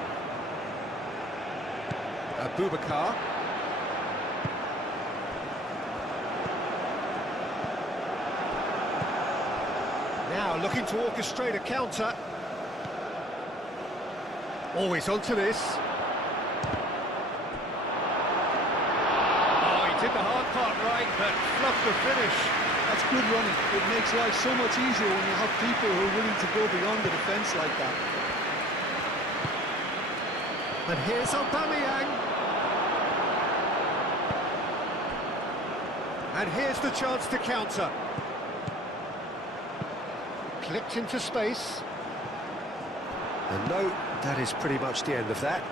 Abubakar. Now looking to orchestrate a counter. Always onto this. Oh, he did the hard part right, but fluffed the finish. That's good running. It makes life so much easier when you have people who are willing to go beyond the defence like that. And here's Aubameyang. And here's the chance to counter. Clipped into space. And no, that is pretty much the end of that.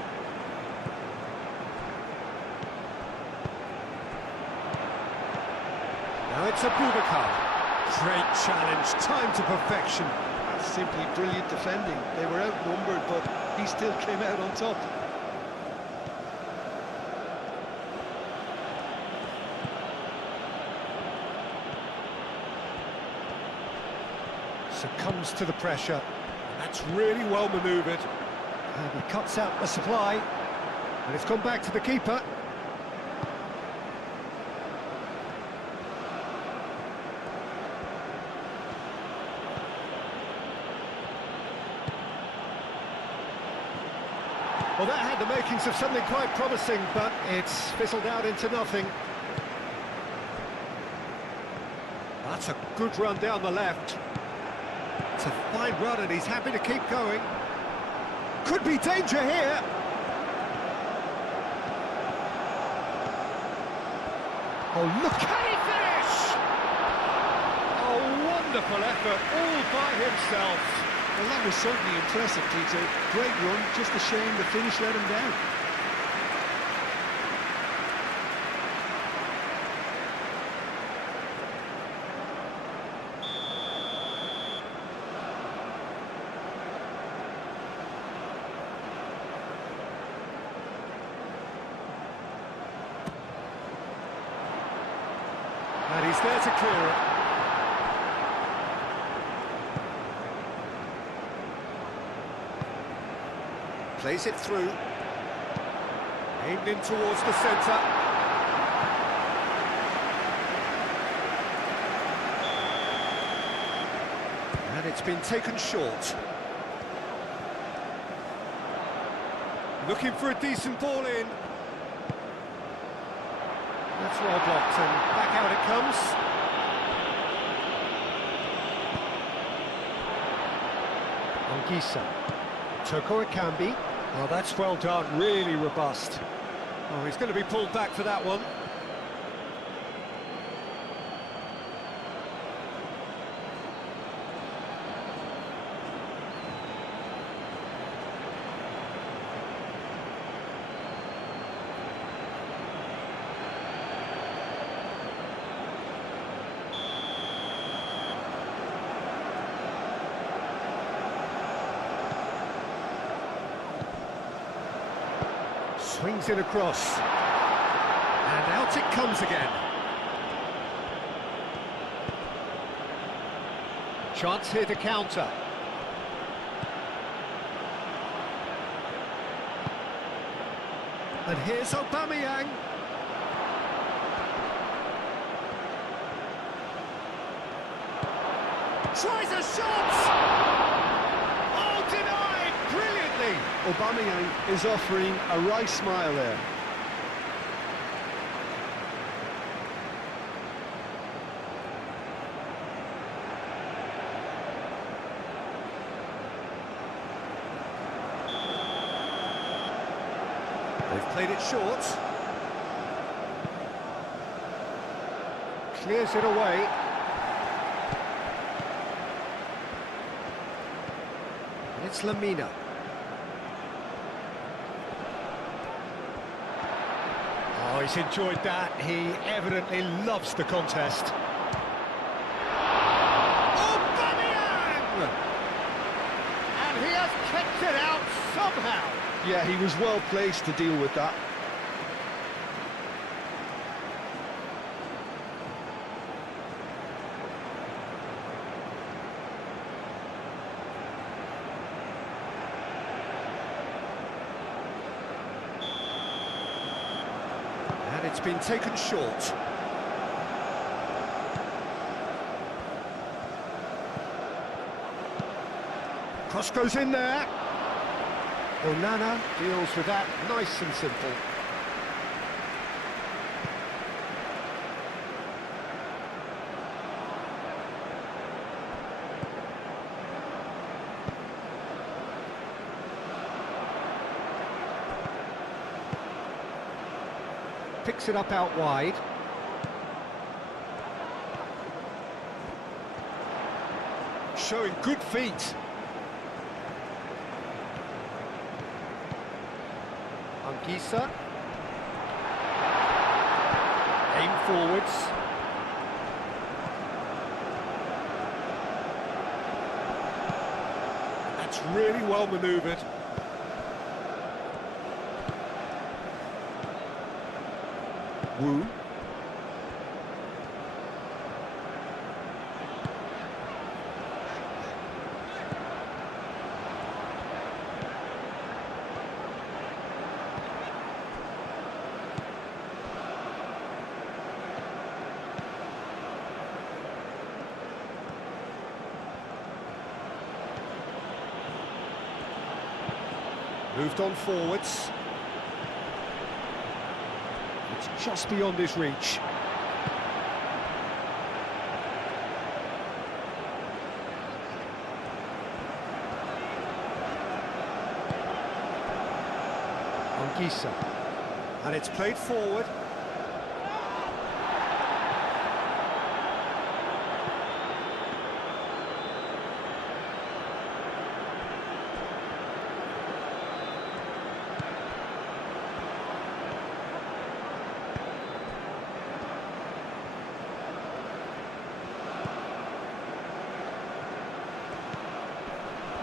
Now it's Abubakar. Great challenge, time to perfection. That's simply brilliant defending. They were outnumbered, but he still came out on top. Succumbs to the pressure. That's really well manoeuvred. And he cuts out the supply. And it's gone back to the keeper. Well, that had the makings of something quite promising, but it's fizzled out into nothing. That's a good run down the left. It's a fine run and he's happy to keep going. Could be danger here. Oh, look, can he finish? A wonderful effort all by himself. Well, that was certainly impressive, Peter. Great run, just a shame the finish let him down. And he's there to clear it. Plays it through. Aimed in towards the centre. And it's been taken short. Looking for a decent ball in. That's well blocked, and back out it comes. Anguissa. Toko Ekambi. Oh, that's well done, really robust. Oh, he's going to be pulled back for that one. Swings it across. And out it comes again. Chance here to counter. And here's Aubameyang. Tries a shot! Oh, denied! Brilliantly! Aubameyang is offering a wry smile there. They've played it short. Clears it away. And it's Lamina. Oh, he's enjoyed that. He evidently loves the contest. Aubameyang! And he has kept it out somehow. Yeah, he was well placed to deal with that. it's been taken short. Cross goes in there. Onana deals with that nice and simple. Picks it up out wide. Showing good feet. Anguissa. Aim forwards. That's really well manoeuvred. Wu. Moved on forwards. It's just beyond his reach. Anguissa. And it's played forward.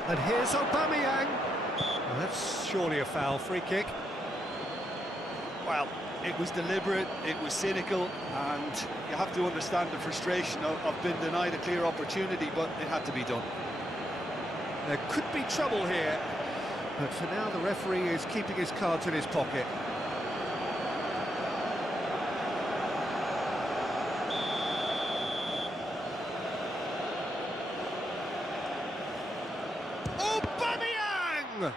And here's Aubameyang. Well, that's surely a foul. Free kick. Well, it was deliberate, it was cynical, and you have to understand the frustration of being denied a clear opportunity, but it had to be done. There could be trouble here, but for now the referee is keeping his cards in his pocket. Aubameyang!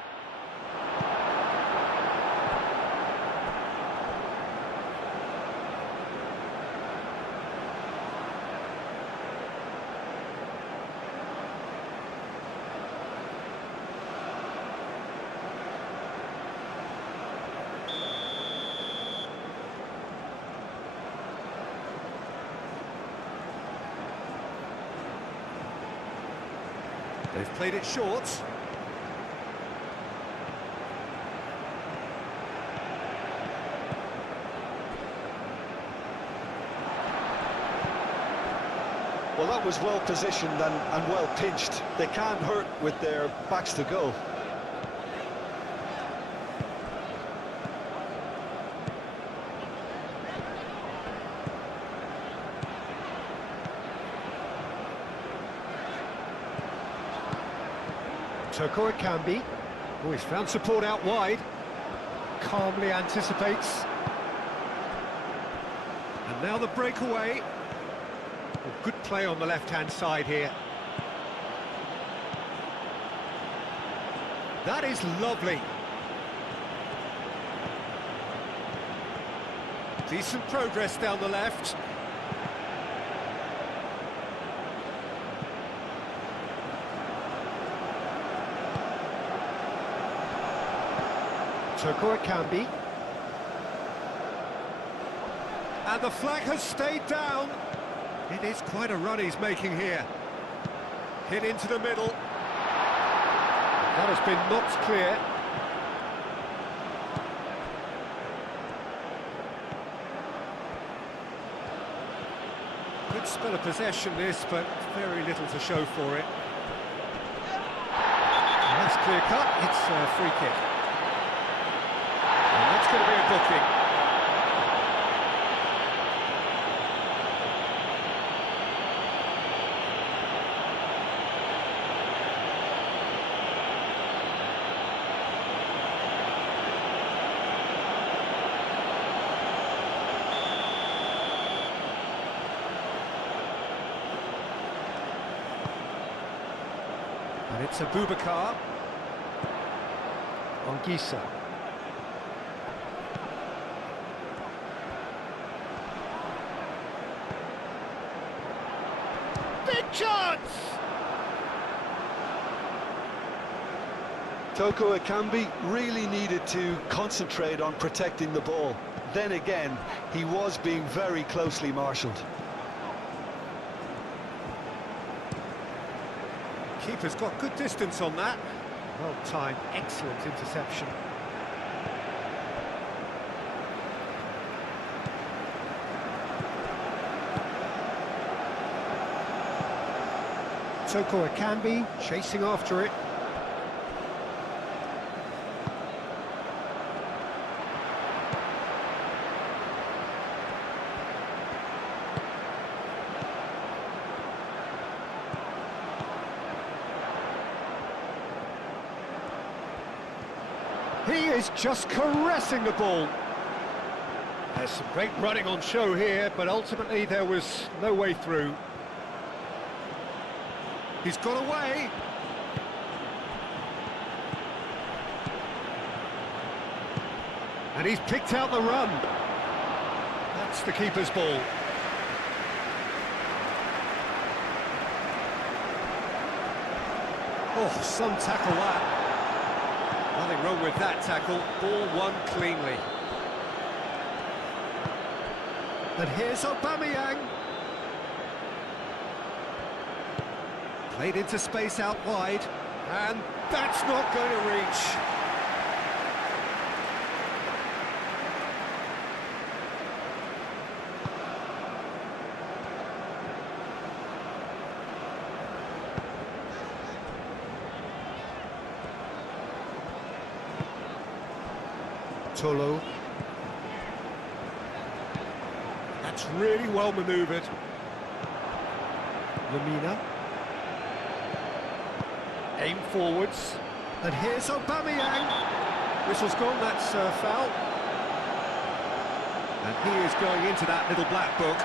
They've played it short. Well, that was well positioned and well pinched. They can't hurt with their backs to goal. Toko it can be. Oh, he's found support out wide. Calmly anticipates. And now the breakaway. Oh, good play on the left-hand side here. That is lovely. Decent progress down the left. Toko it can be. And the flag has stayed down. It is quite a run he's making here. Hit into the middle. That has been knocked clear. Good spell of possession this, but very little to show for it. And that's clear cut. It's a free kick. And that's going to be a booking. And it's Abubakar. Ongisa. Big chance! Toko Ekambi really needed to concentrate on protecting the ball. Then again, he was being very closely marshalled. Keeper's got good distance on that. Well timed, excellent interception. Toko Ekambi chasing after it. He is just caressing the ball. There's some great running on show here, but ultimately there was no way through. He's got away. And he's picked out the run. That's the keeper's ball. Oh, some tackle that. Nothing wrong with that tackle. Ball won cleanly. And here's Aubameyang. Played into space out wide, and that's not going to reach. Tolo. That's really well manoeuvred. Lamina. Aim forwards. And here's Aubameyang. Whistle's gone, that's foul. And he is going into that little black book.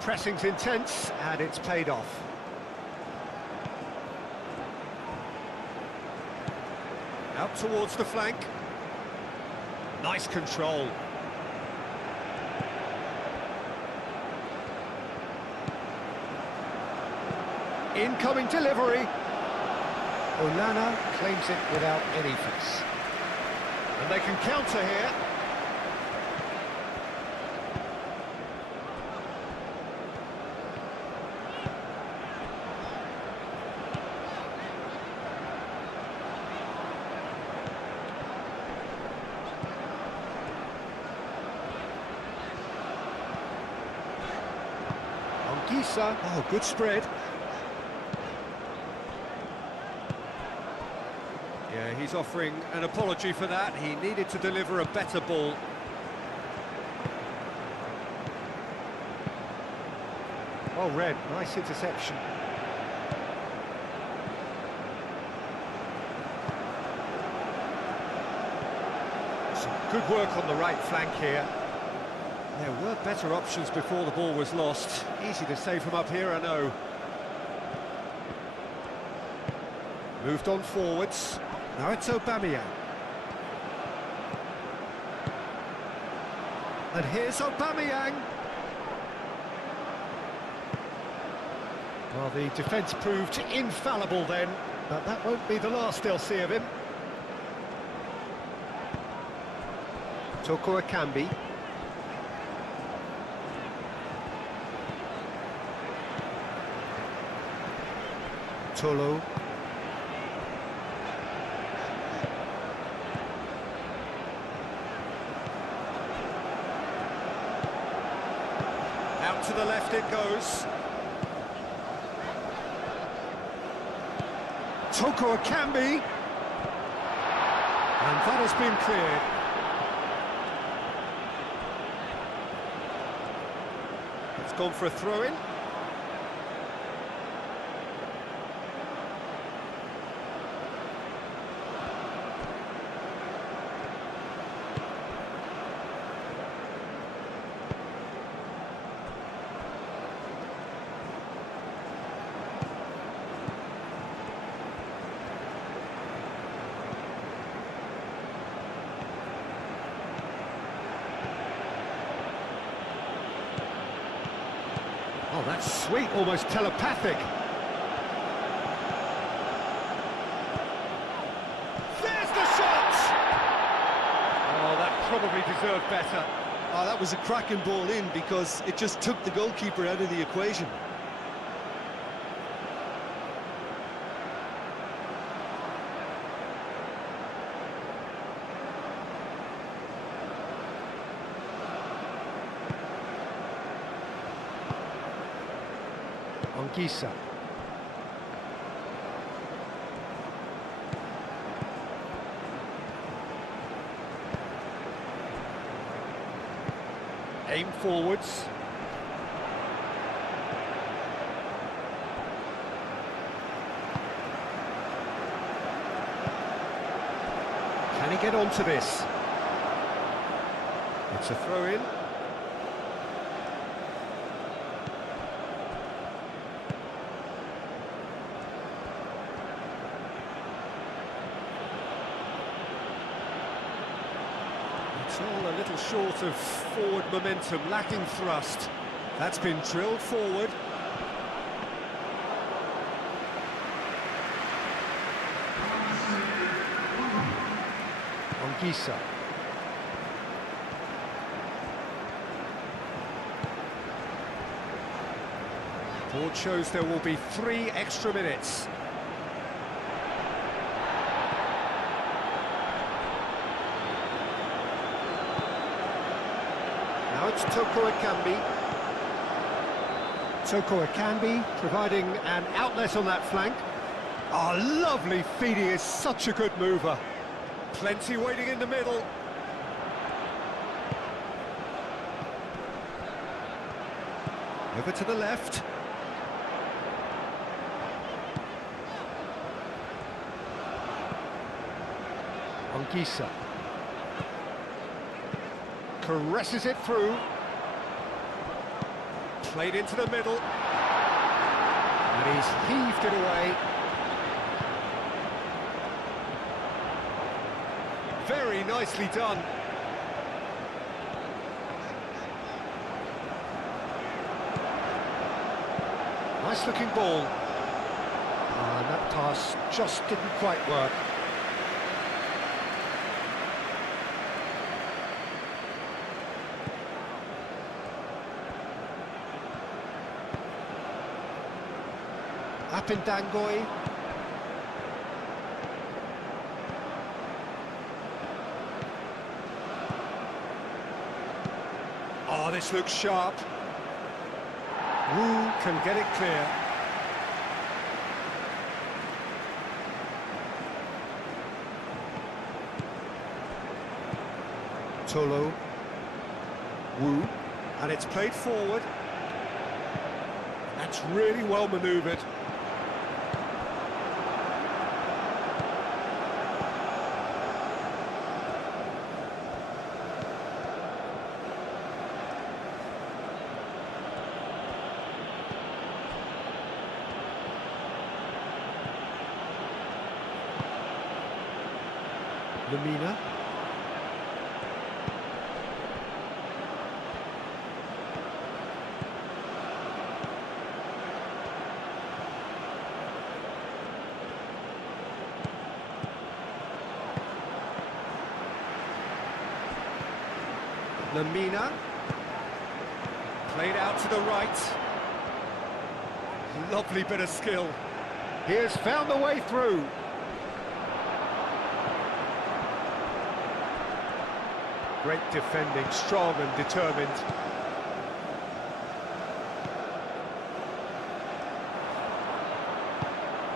Pressing's intense, and it's paid off. Out towards the flank. Nice control. Incoming delivery. Onana claims it without any fuss. And they can counter here. Oh, good spread. Yeah, he's offering an apology for that. He needed to deliver a better ball. Oh, Red, nice interception. Some good work on the right flank here. There were better options before the ball was lost. Easy to save from up here, I know. Moved on forwards. Now it's Aubameyang. And here's Aubameyang. Well, the defence proved infallible then, but that won't be the last they'll see of him. Toko Ekambi. Tolo. Out to the left it goes. Toko Ekambi. And that has been cleared. It's gone for a throw-in. Oh, that's sweet, almost telepathic. There's the shot! Oh, that probably deserved better. Oh, that was a cracking ball in because it just took the goalkeeper out of the equation. Anguissa. Aim forwards. Can he get onto this? It's a throw-in. It's all a little short of forward momentum, lacking thrust. That's been drilled forward. Anguissa. Board shows there will be 3 extra minutes. Now it's Toko Ekambi. Toko Ekambi providing an outlet on that flank. Oh, lovely feed, he is such a good mover. Plenty waiting in the middle. Over to the left. Anguissa. Caresses it through. Played into the middle. And he's heaved it away. Very nicely done. Nice looking ball. And that pass just didn't quite work. Apindangoi. Oh, this looks sharp. Wu can get it clear. Tolo. Wu. And it's played forward. That's really well manoeuvred. Lamina. Lamina. Played out to the right. Lovely bit of skill. He has found the way through. Great defending, strong and determined.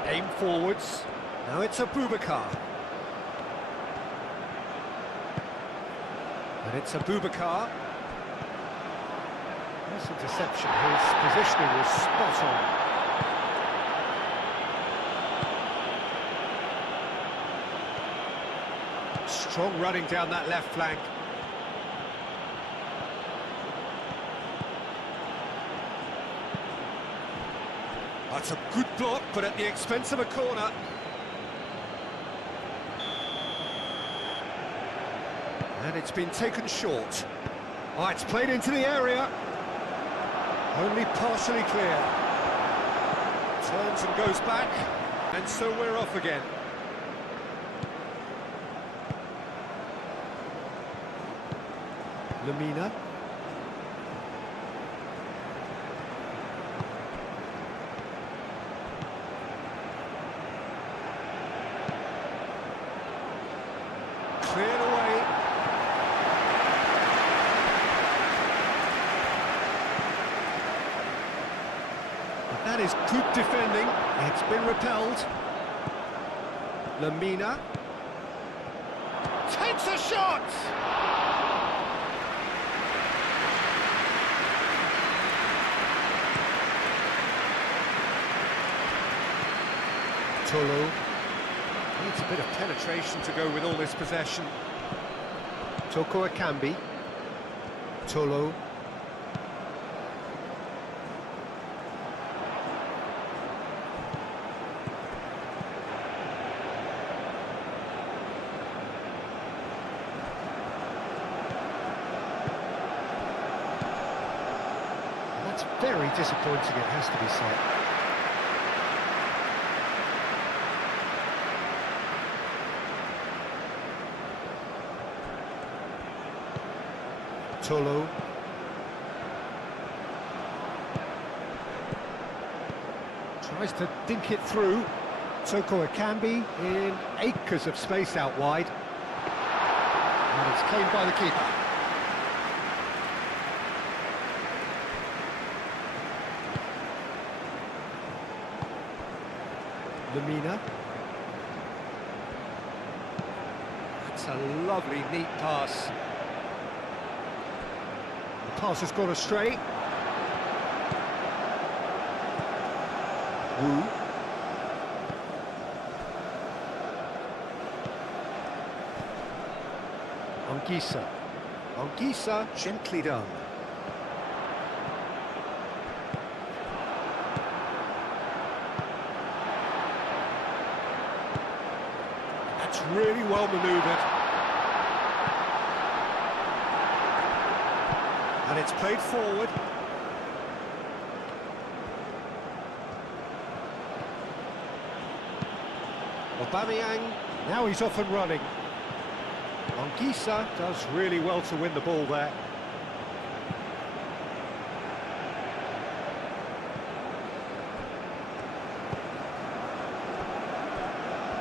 Aim forwards. Now it's Abubakar. And it's Abubakar. Nice interception. His positioning was spot on. Strong running down that left flank. That's a good block, but at the expense of a corner. And it's been taken short. Oh, it's played into the area. Only partially clear. Turns and goes back, and so we're off again. Lamina. Cleared away. But that is good defending. It's been repelled. Lamina takes a shot. Tolo needs a bit of penetration to go with all this possession. Toko Akambi. Tolo. That's very disappointing, it has to be said. Tolo. Tries to dink it through. Toko Akambi in acres of space out wide. And it's claimed by the keeper. Lamina. That's a lovely, neat pass. Pass has gone astray. Wu. Anguissa. Anguissa, gently done. That's really well manoeuvred. And it's played forward. Aubameyang, now he's off and running. Anguissa does really well to win the ball there.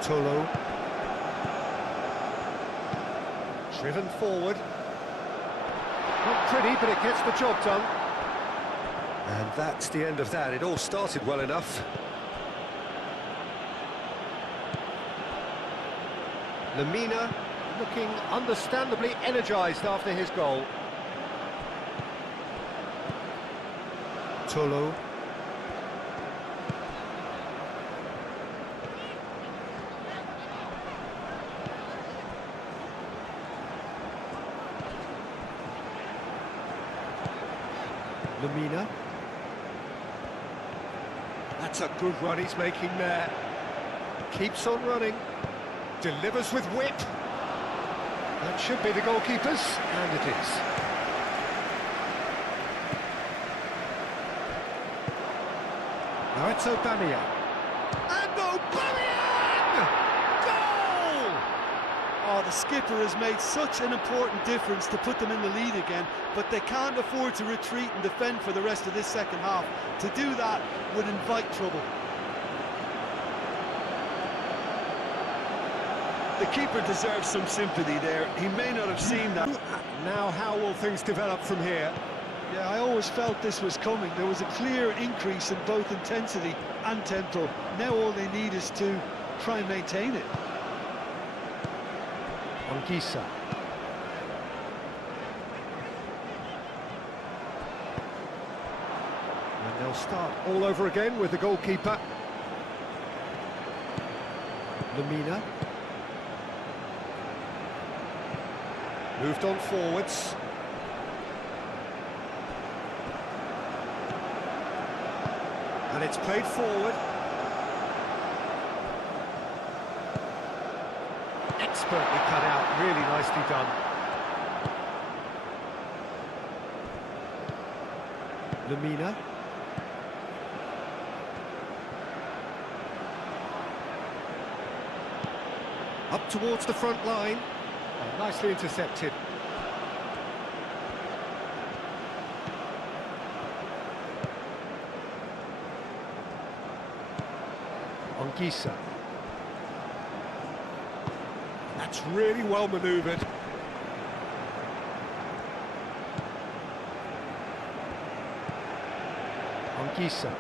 Tolo. Driven forward. Not pretty, but it gets the job done. And that's the end of that. It all started well enough. Lamina looking understandably energised after his goal. Tolo. Lamina. That's a good run he's making there. Keeps on running. Delivers with whip. That should be the goalkeeper's, and it is. Now it's Aubameyang. And Aubameyang! Goal! Oh, the skipper has made such an important difference to put them in the lead again, but they can't afford to retreat and defend for the rest of this second half. To do that would invite trouble. The keeper deserves some sympathy there. He may not have seen that. Now how will things develop from here? Yeah, I always felt this was coming. There was a clear increase in both intensity and tempo. Now all they need is to try and maintain it. Anguissa. They'll start all over again with the goalkeeper. Lamina. Moved on forwards. And it's played forward. Expertly cut out, really nicely done. Lamina. Up towards the front line. Oh, nicely intercepted. Anguissa. That's really well manoeuvred. Anguissa.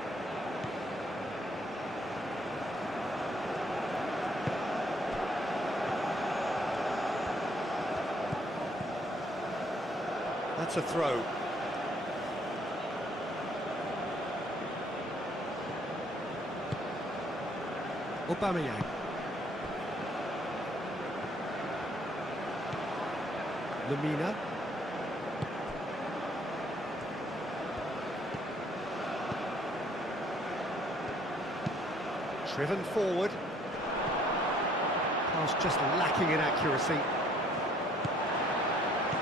That's a throw. Aubameyang. Lamina. Driven forward. Pass just lacking in accuracy.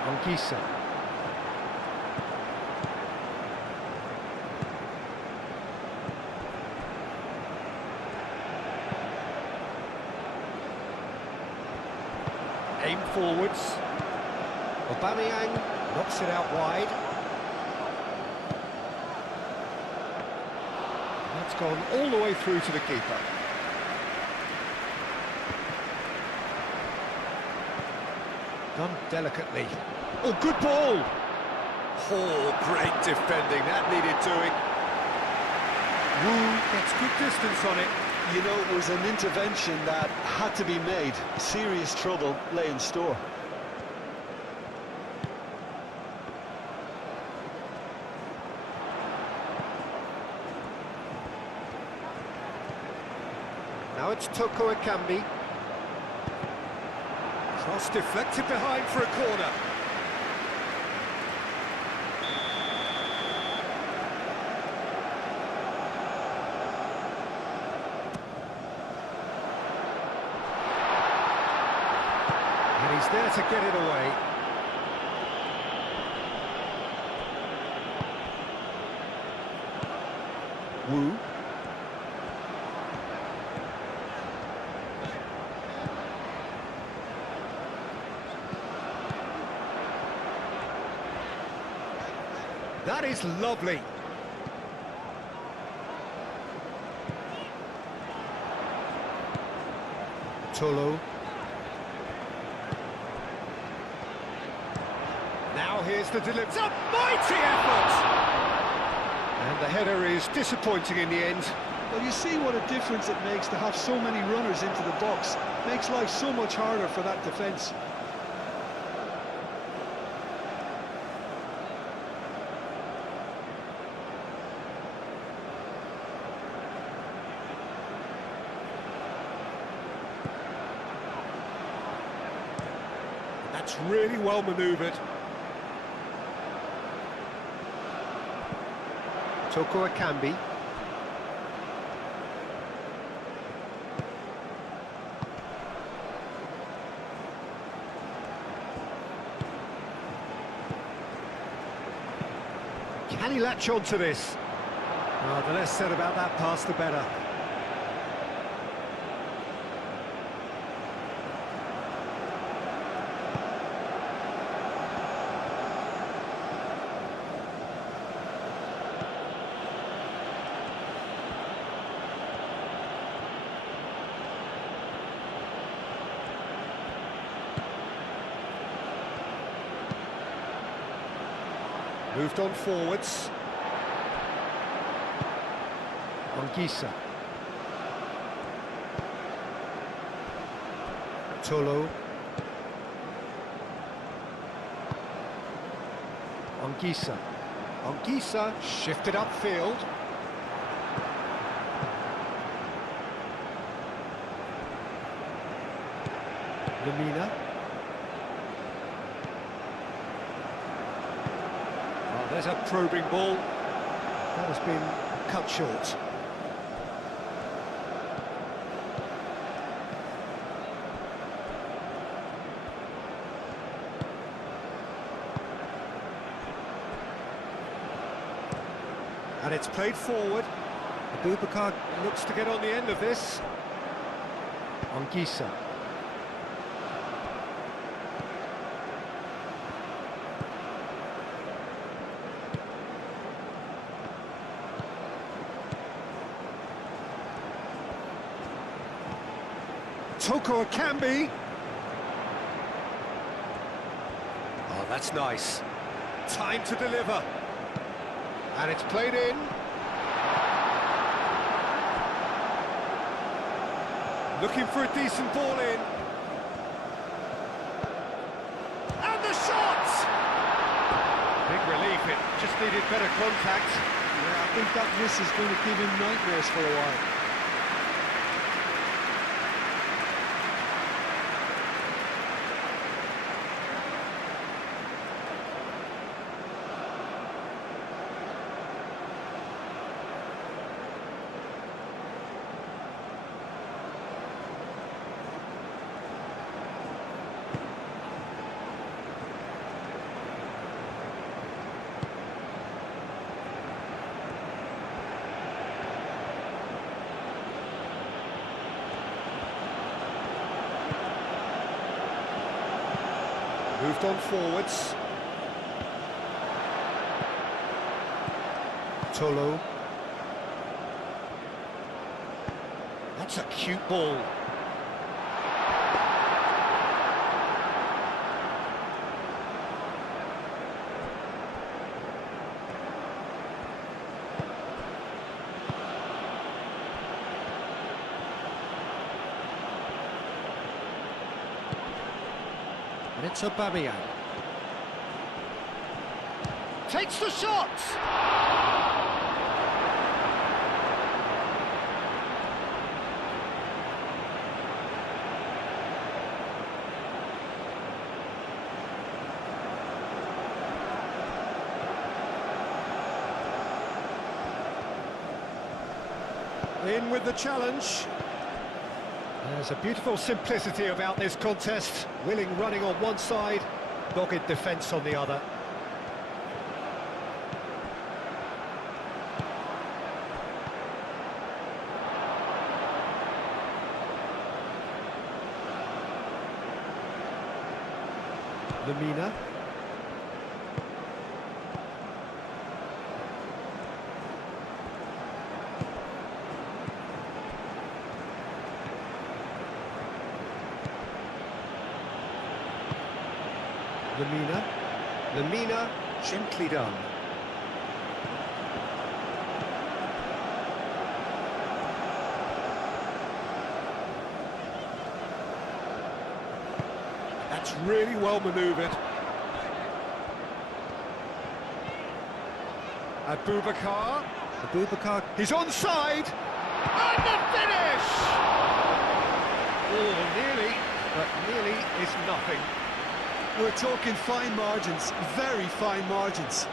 Anguissa. Aim forwards. Aubameyang knocks it out wide. That's gone all the way through to the keeper. Done delicately. Oh, good ball! Oh, great defending, that needed doing. Wu gets good distance on it. You know, it was an intervention that had to be made. Serious trouble lay in store. Now it's Toko Ekambi. Cross deflected behind for a corner. And he's there to get it away. Wu. That is lovely. Tolo. Now here's the delivery. It's a mighty effort! And the header is disappointing in the end. Well, you see what a difference it makes to have so many runners into the box. Makes life so much harder for that defence. That's really well manoeuvred. Toko Ekambi. Can he latch on to this? Oh, the less said about that pass, the better. Moved on forwards. Anguissa. Tolo. Anguissa. Anguissa shifted upfield. Lemina. Oh, there's a probing ball. That has been cut short. And it's played forward. Abubakar looks to get on the end of this. Anguissa. Toko Akambi. Oh, that's nice. Time to deliver. And it's played in. Looking for a decent ball in. And the shot! Big relief, it just needed better contact. Yeah, I think that miss is going to give him nightmares for a while. Moved on forwards. Tolo. That's a cute ball. And it's Aubameyang. Takes the shot! In with the challenge. There's a beautiful simplicity about this contest. Willing running on one side, dogged defence on the other. Lemina. Lemina, gently done. That's really well manoeuvred. Abubakar, he's onside! And the finish! Oh, nearly, but nearly is nothing. We're talking fine margins, very fine margins.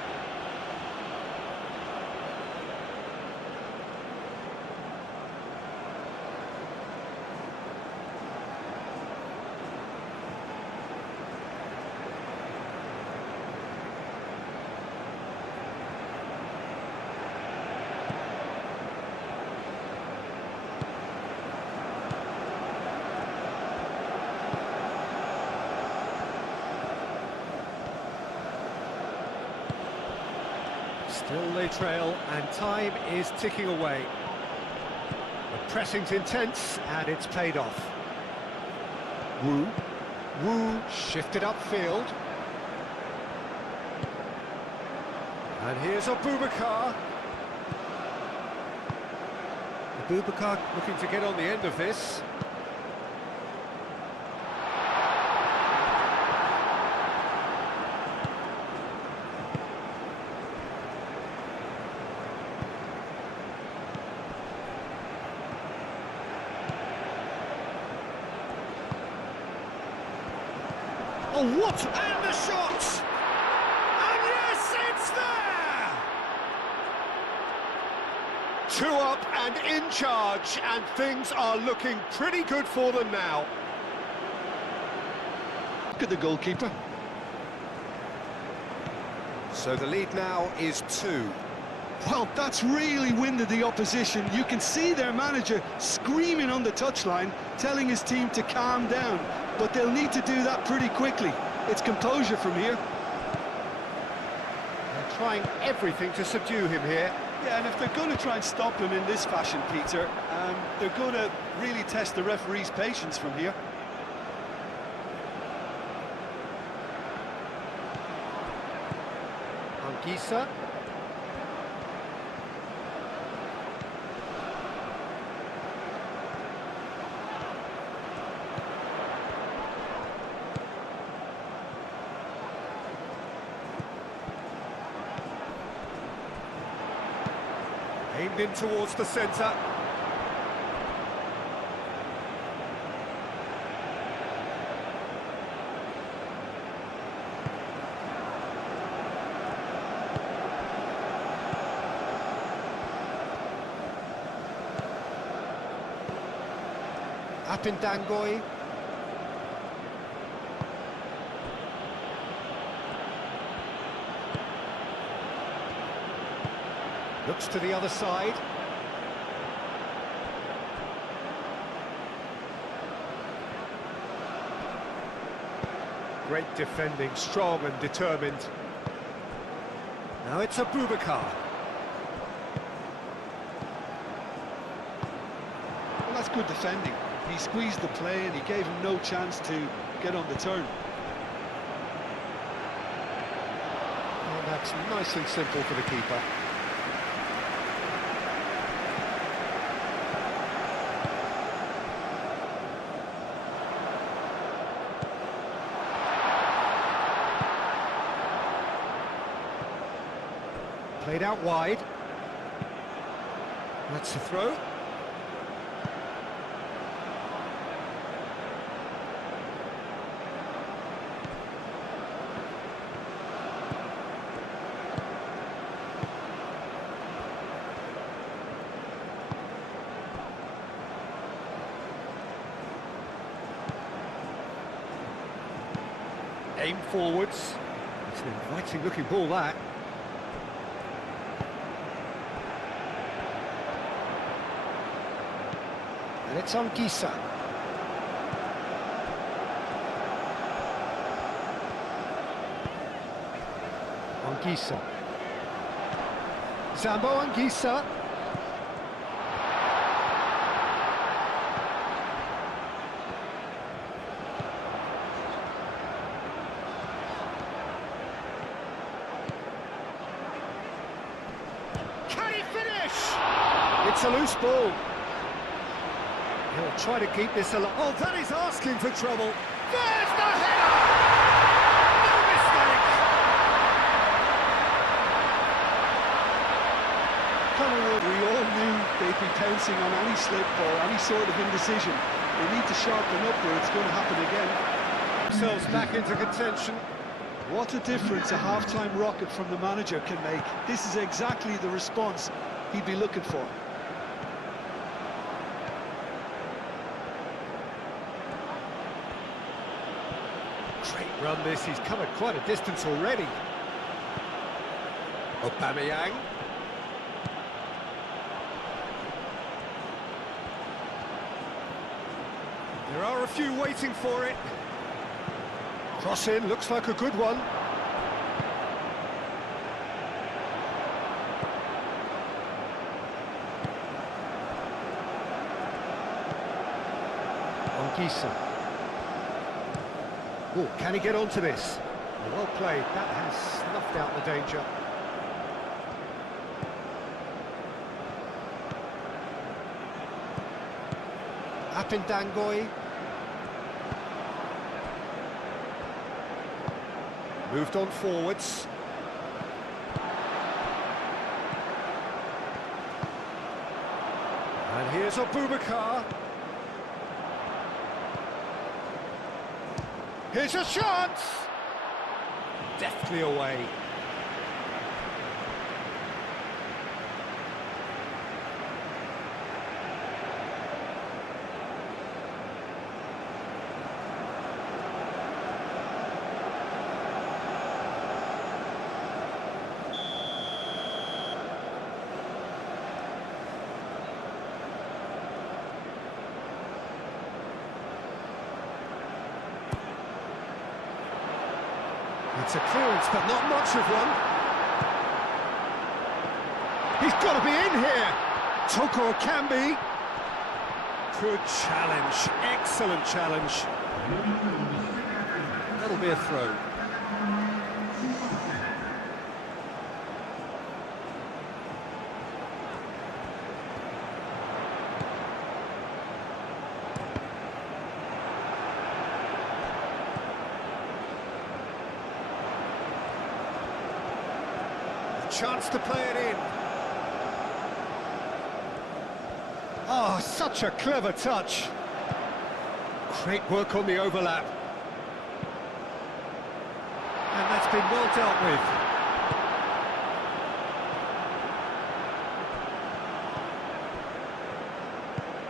Still they trail, and time is ticking away. The pressing's intense, and it's paid off. Wu shifted upfield. And here's Abubakar. Abubakar looking to get on the end of this. Oh, what? And the shot! And yes, it's there! 2 up and in charge, and things are looking pretty good for them now. Look at the goalkeeper. So the lead now is 2. Well, that's really winded the opposition. You can see their manager screaming on the touchline, telling his team to calm down. But they'll need to do that pretty quickly. It's composure from here. They're trying everything to subdue him here. Yeah, and if they're going to try and stop him in this fashion, Peter, they're going to really test the referee's patience from here. Anguissa. Aimed in towards the centre. Apindangoy. Looks to the other side. Great defending, strong and determined. Now it's Abubakar. Well, that's good defending. He squeezed the play and he gave him no chance to get on the turn. Oh, that's nice and simple for the keeper. Played out wide. That's the throw. Aim forwards. It's an inviting looking ball, that. And it's Anguissa. Anguissa. Zambo Anguissa. Can he finish? It's a loose ball. He'll try to keep this alive. Oh, that is asking for trouble. There's the header! No mistake! Cameroon, we all knew they'd be pouncing on any slip or any sort of indecision. They need to sharpen up or it's going to happen again. Themselves back into contention. What a difference a half-time rocket from the manager can make. This is exactly the response he'd be looking for. Great run this, he's covered quite a distance already. Aubameyang. There are a few waiting for it. Cross in, looks like a good one. Anguissa. Oh, can he get onto this? Well played, that has snuffed out the danger. Apindangoy. Moved on forwards. And here's Abubakar. Here's a chance! Deftly away. It's a clearance, but not much of one. He's got to be in here. Toko can be. Good challenge, excellent challenge. That'll be a throw. Chance to play it in. Oh, such a clever touch. Great work on the overlap. And that's been well dealt with.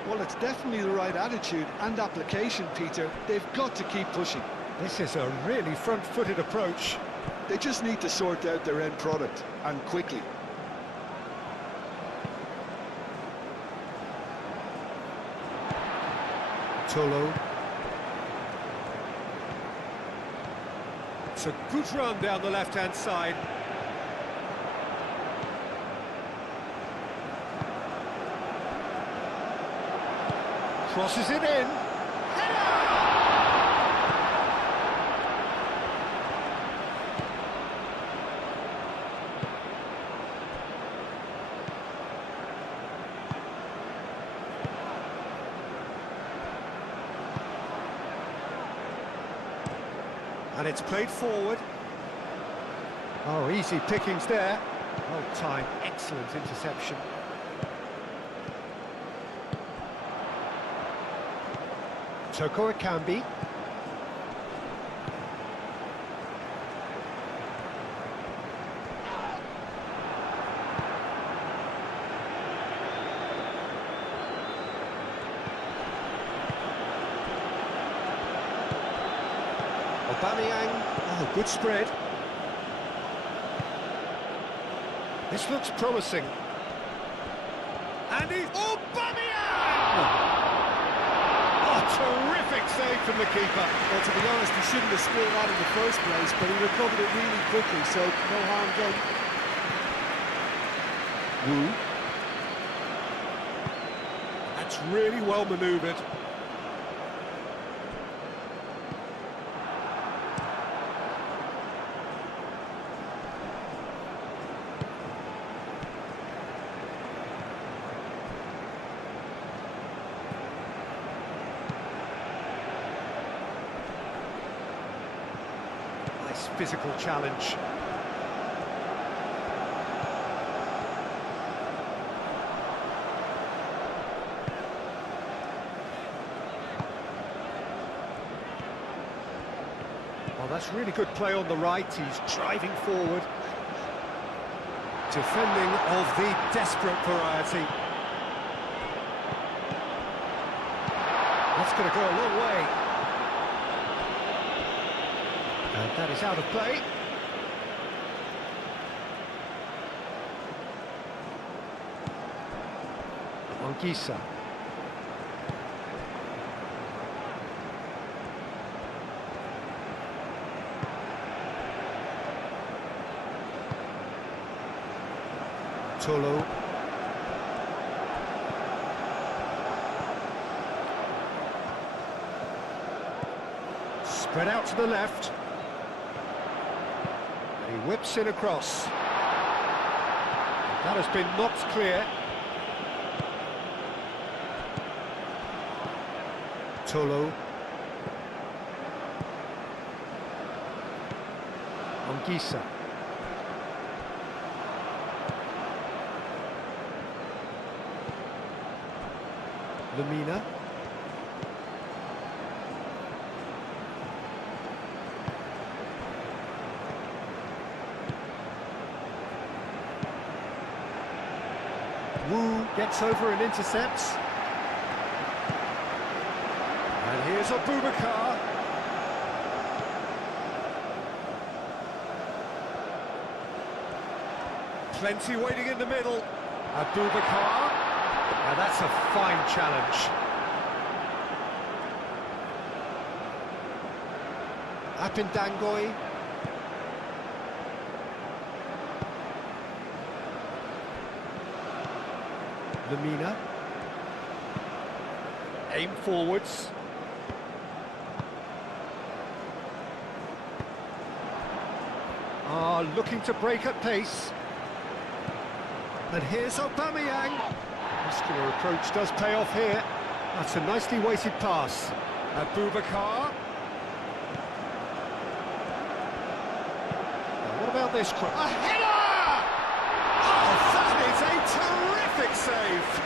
Well, it's definitely the right attitude and application, Peter. They've got to keep pushing. This is a really front-footed approach. They just need to sort out their end product, and quickly. Tolo. It's a good run down the left-hand side. Crosses it in. And it's played forward. Oh, easy pickings there. Well timed, excellent interception. Toko Akambi. Aubameyang, oh, good spread. This looks promising. And he's... Aubameyang! Oh, terrific save from the keeper. Well, to be honest, he shouldn't have scored that in the first place, but he recovered it really quickly, so no harm done. Wu. That's really well manoeuvred. Physical challenge. Well, that's really good play on the right. He's driving forward. Defending of the desperate variety. That's going to go a long way. And that is out of play. Ongisa. Tolo. Spread out to the left. He whips it across. That has been knocked clear. Tolo. Ongisa. Lemina. Wu gets over and intercepts. And here's Abubakar. Plenty waiting in the middle. Abubakar. Now that's a fine challenge. Apindangoi. Lamina. Aim forwards. Looking to break at pace. And here's Aubameyang. Muscular approach does pay off here. That's a nicely weighted pass. Abubakar. What about this cross? A header! Oh, that is a terrific save!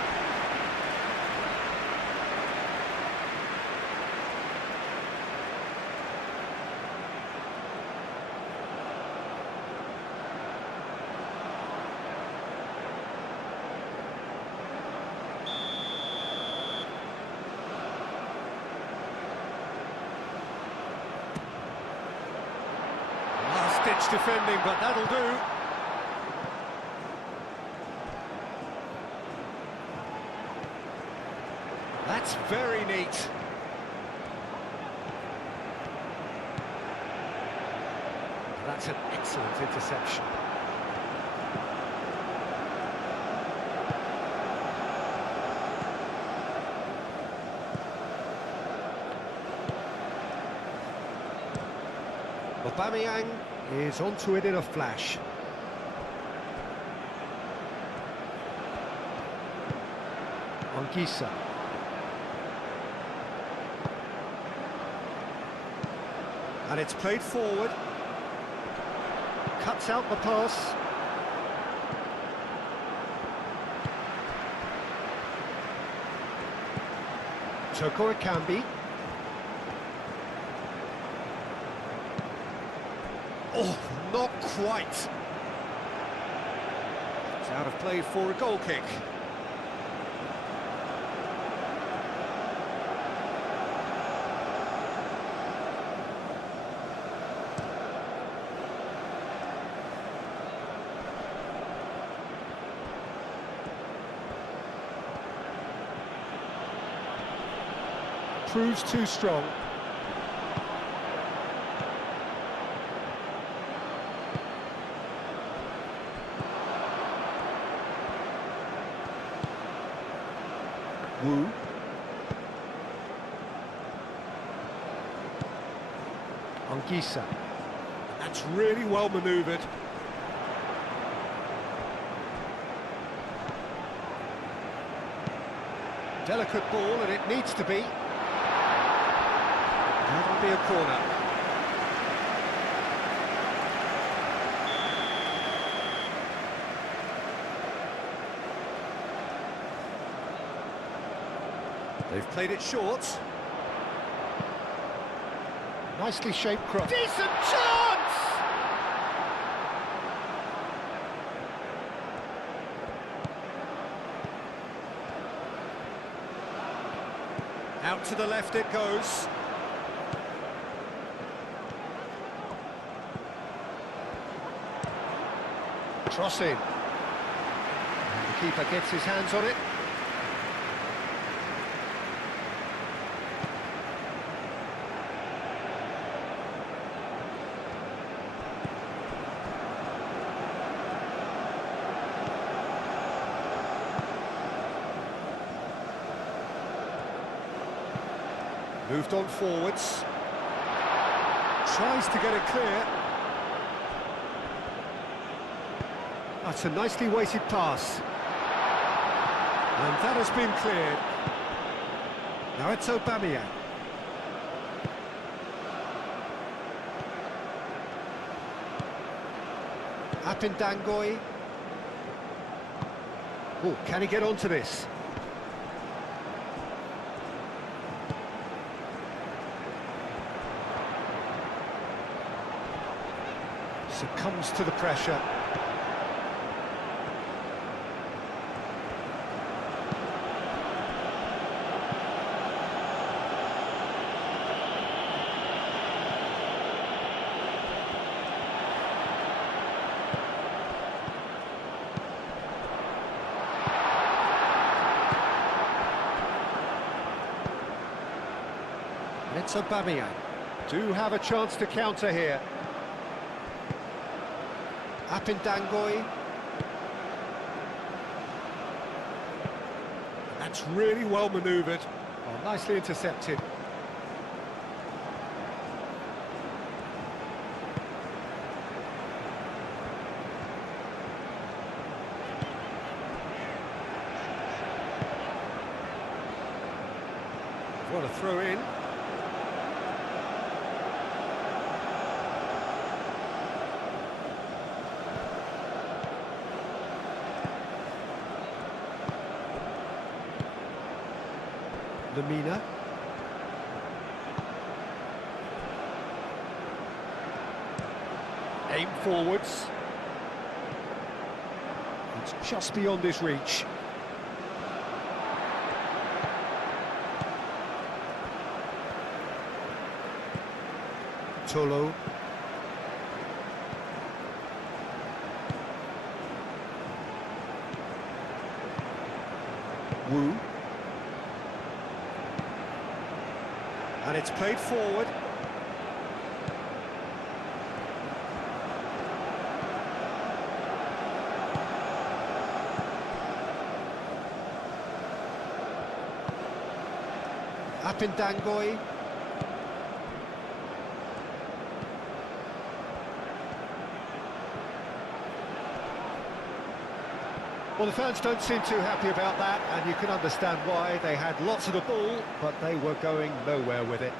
Last-ditch defending, but that'll do. That's very neat. That's an excellent interception. Aubameyang is onto it in a flash. Anguissa. And it's played forward. Cuts out the pass. Toko Ekambi. Oh, not quite. It's out of play for a goal kick. Proves too strong. Wu. Anguissa. That's really well manoeuvred. Delicate ball, and it needs to be. That'll be a corner. They've played it short. Nicely shaped cross. Decent chance! Out to the left it goes. Crossing. And the keeper gets his hands on it. Moved on forwards. Tries to get it clear. That's a nicely weighted pass. And that has been cleared. Now it's Aubameyang. Apindangoi. Oh, can he get onto this? Succumbs to the pressure. It's Aubameyang. Do have a chance to counter here. Apindangoi. That's really well manoeuvred. Oh, nicely intercepted. What a throw in. Lamina. Aim forwards. It's just beyond his reach. Tolo. Wu. And it's played forward. Apindangoi. Well, the fans don't seem too happy about that, and you can understand why. They had lots of the ball, but they were going nowhere with it.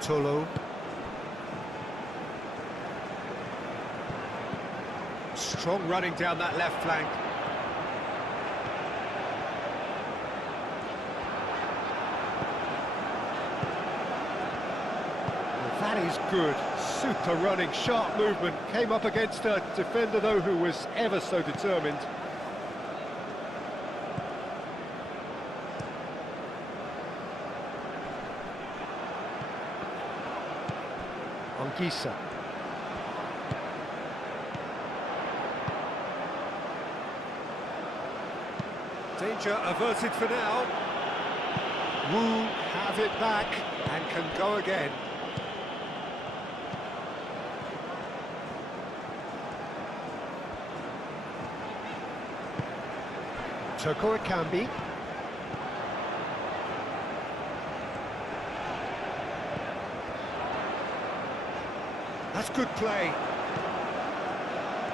Tolo. Strong running down that left flank. That is good. Super running, sharp movement. Came up against a defender, though, who was ever so determined. Anguissa. Danger averted for now. Wu have it back and can go again. Toko Ekambi. That's good play.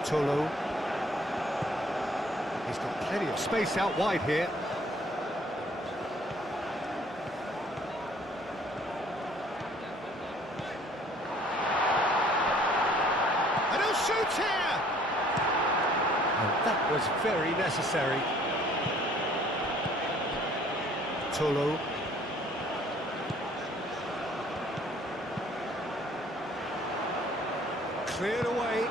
Tolo. He's got plenty of space out wide here. And he'll shoot here! And that was very necessary. Tolo. Cleared away.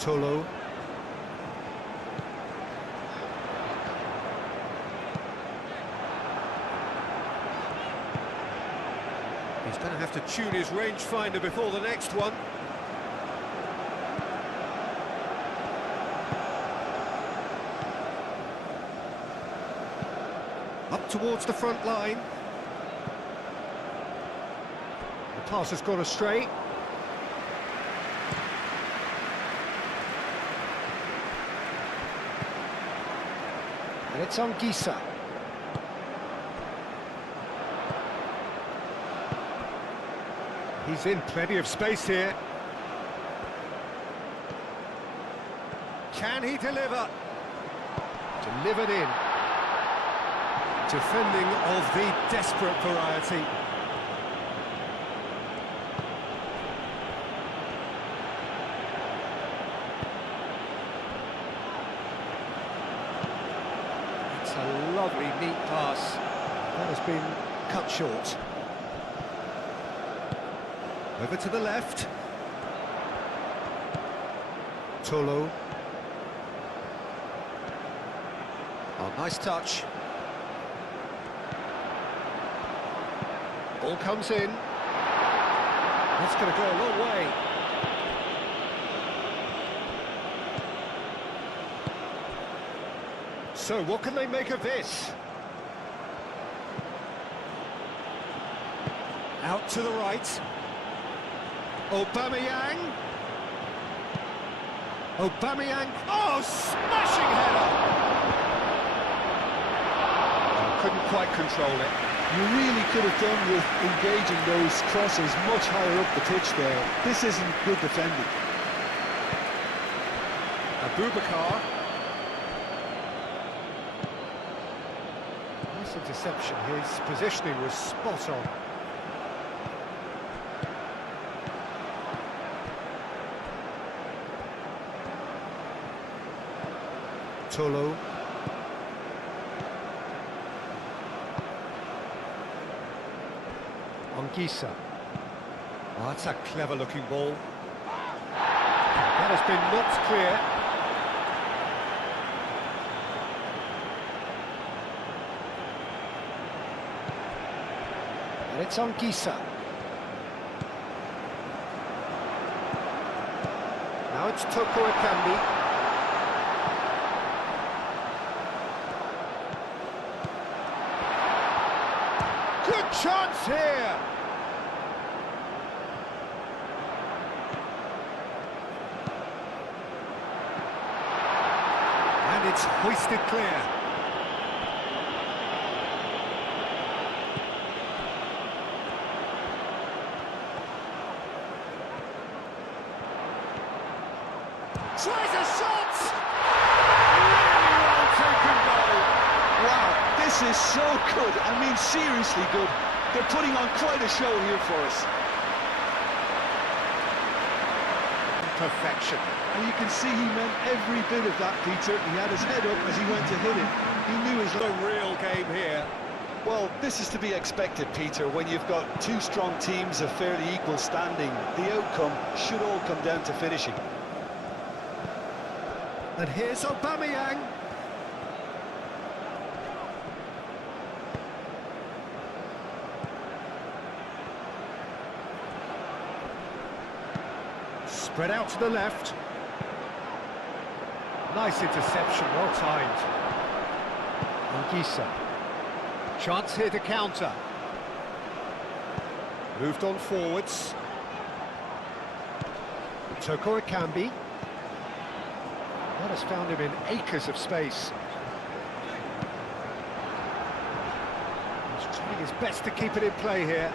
Tolo. He's going to have to tune his rangefinder before the next one. Up towards the front line. The pass has gone astray. And it's Anguissa. He's in plenty of space here. Can he deliver? Delivered in. Defending of the desperate variety. It's a lovely, neat pass. That has been cut short. Over to the left. Tolo. Oh, nice touch. Ball comes in. That's going to go a long way. So, what can they make of this? Out to the right. Aubameyang. Aubameyang. Oh, smashing header! Oh, couldn't quite control it. You really could have done with engaging those crosses much higher up the pitch there. This isn't good defending. Abubakar. Nice interception. His positioning was spot on. Tolo. Anguissa. Oh, that's a clever-looking ball. That has been knocked clear. And it's Anguissa. Now it's Counterattack. Good chance here! And it's hoisted clear. Tries a shot! Really well taken goal. Wow, this is so good. I mean, seriously good. They're putting on quite a show here for us. Perfection. And you can see he meant every bit of that, Peter. He had his head up as he went to hit it. He knew his... The real game here. Well, this is to be expected, Peter. When you've got two strong teams of fairly equal standing, the outcome should all come down to finishing. And here's Aubameyang. Spread out to the left. Nice interception, well timed. Anguissa. Chance here to counter. Moved on forwards. Counterattack. That has found him in acres of space. He's trying his best to keep it in play here.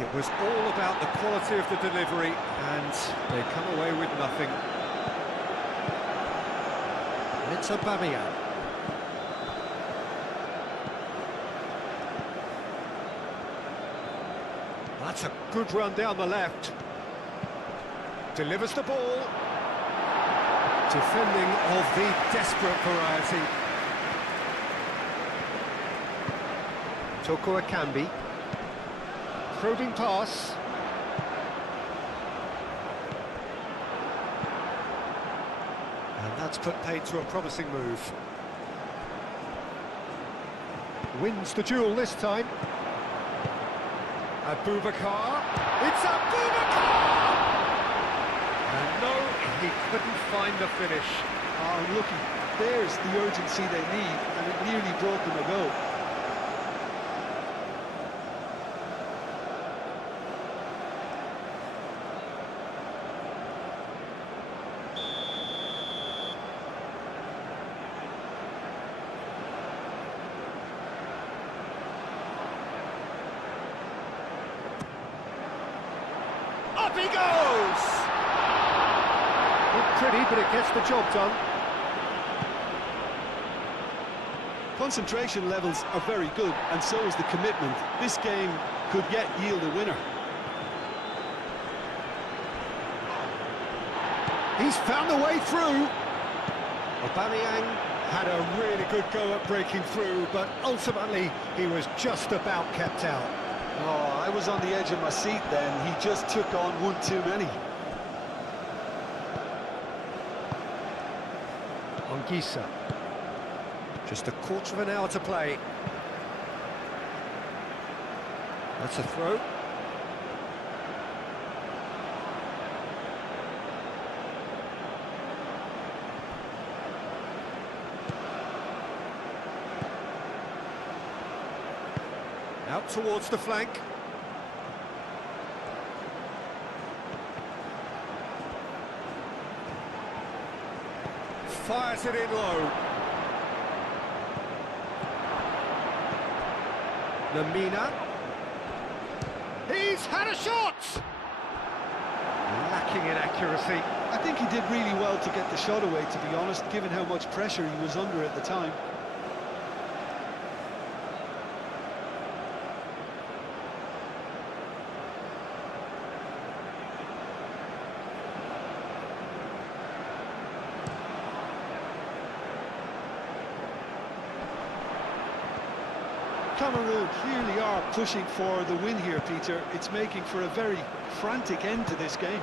It was all about the quality of the delivery, and they come away with nothing. And it's Aubameyang. That's a good run down the left. Delivers the ball. Defending of the desperate variety. Counterattack. Probing pass. And that's put paid to a promising move. Wins the duel this time. Abubakar. It's Abubakar! And no, he couldn't find the finish. Oh, look, there's the urgency they need, and it nearly brought them a goal. Up he goes! Not pretty, but it gets the job done. Concentration levels are very good, and so is the commitment. This game could yet yield a winner. He's found the way through. Aubameyang had a really good go at breaking through, but ultimately he was just about kept out. Oh, I was on the edge of my seat then. He just took on one too many. Anguissa. Just a quarter of an hour to play. That's a throw. Out towards the flank. Fires it in low. Lamina. He's had a shot! Lacking in accuracy. I think he did really well to get the shot away, to be honest, given how much pressure he was under at the time. Cameroon clearly are pushing for the win here, Peter. It's making for a very frantic end to this game.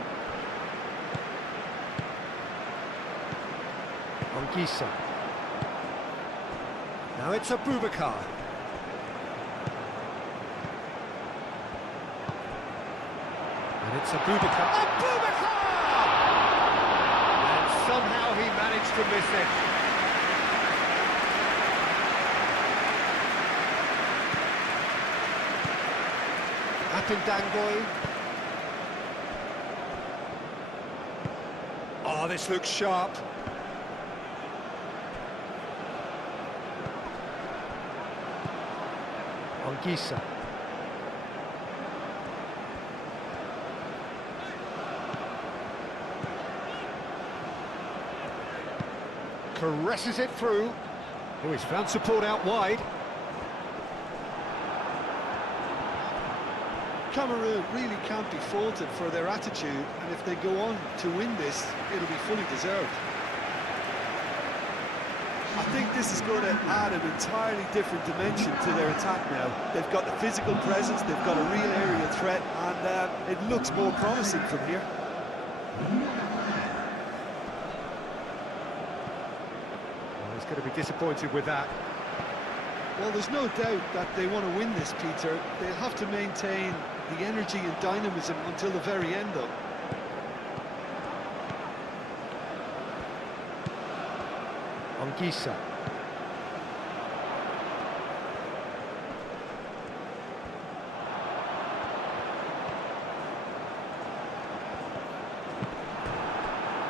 Anguissa. Now it's Abubakar. And it's Abubakar. Abubakar! And somehow he managed to miss it. Apindangoy. Oh, this looks sharp. Anguissa. Caresses it through. Oh, he's found support out wide. Cameroon really can't be faulted for their attitude, and if they go on to win this, it'll be fully deserved. I think this is going to add an entirely different dimension to their attack now. They've got the physical presence, they've got a real aerial threat, and it looks more promising from here. Well, he's going to be disappointed with that. Well, there's no doubt that they want to win this, Peter. They'll have to maintain the energy and dynamism until the very end, though. Anguissa.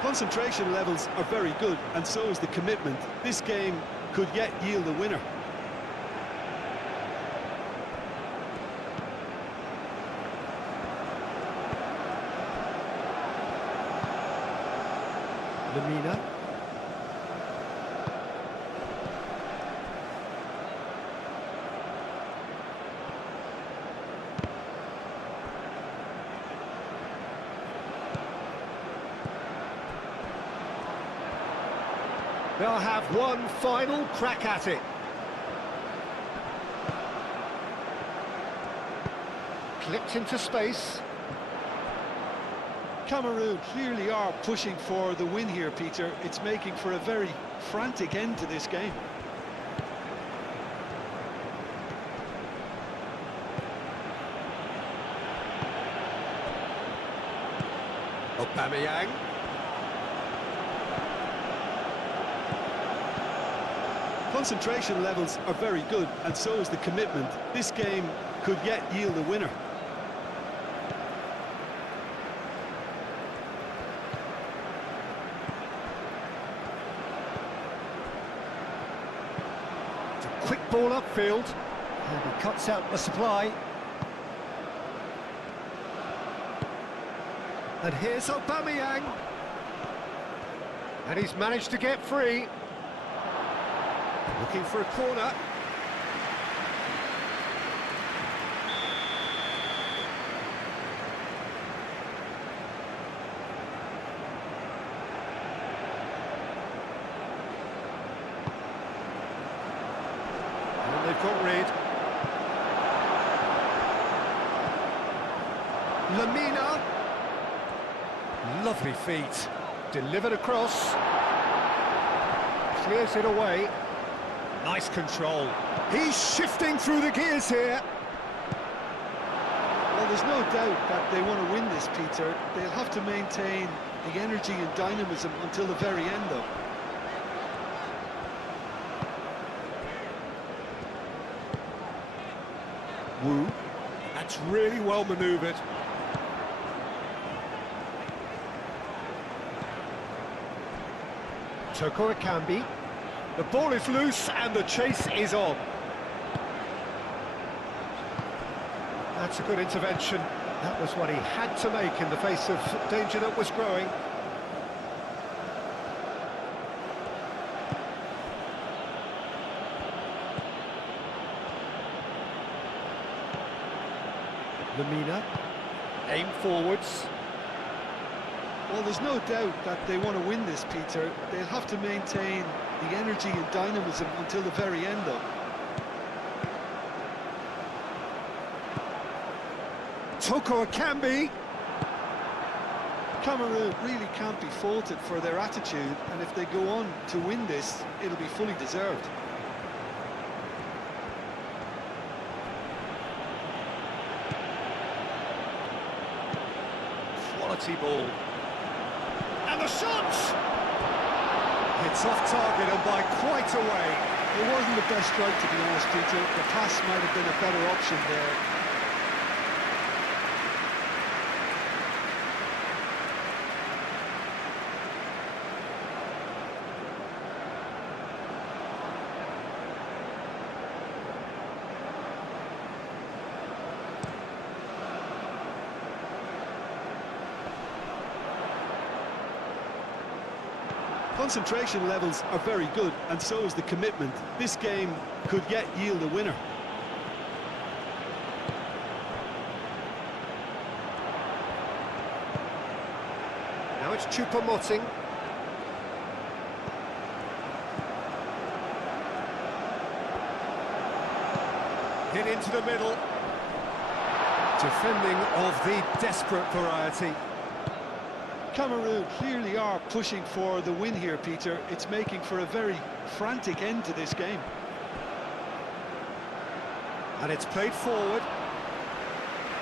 Concentration levels are very good, and so is the commitment. This game could yet yield a winner. Lamina. They'll have one final crack at it. Clipped into space. Cameroon clearly are pushing for the win here, Peter. It's making for a very frantic end to this game. Aubameyang. Concentration levels are very good, and so is the commitment. This game could yet yield a winner. It's a quick ball upfield, and he cuts out the supply. And here's Aubameyang. And he's managed to get free. Looking for a corner. And they've got rid. Lamina. Lovely feet. Delivered across. Clears it away. Nice control. He's shifting through the gears here. Well, there's no doubt that they want to win this, Peter. They'll have to maintain the energy and dynamism until the very end, though. Wu. That's really well manoeuvred. Toko Ekambi. The ball is loose and the chase is on. That's a good intervention. That was what he had to make in the face of danger that was growing. Lamina, aim forwards. Well, there's no doubt that they want to win this, Peter. They'll have to maintain the energy and dynamism until the very end, though. Toko Ekambi. Cameroon really can't be faulted for their attitude, and if they go on to win this, it'll be fully deserved. Quality ball. And the shot! It's off target and by quite a way. It wasn't the best strike, to be honest, Peter. The pass might have been a better option there. Concentration levels are very good, and so is the commitment. This game could yet yield a winner. Now it's Choupo-Moting. Hit into the middle. Defending of the desperate variety. Cameroon clearly are pushing for the win here, Peter. It's making for a very frantic end to this game. And it's played forward.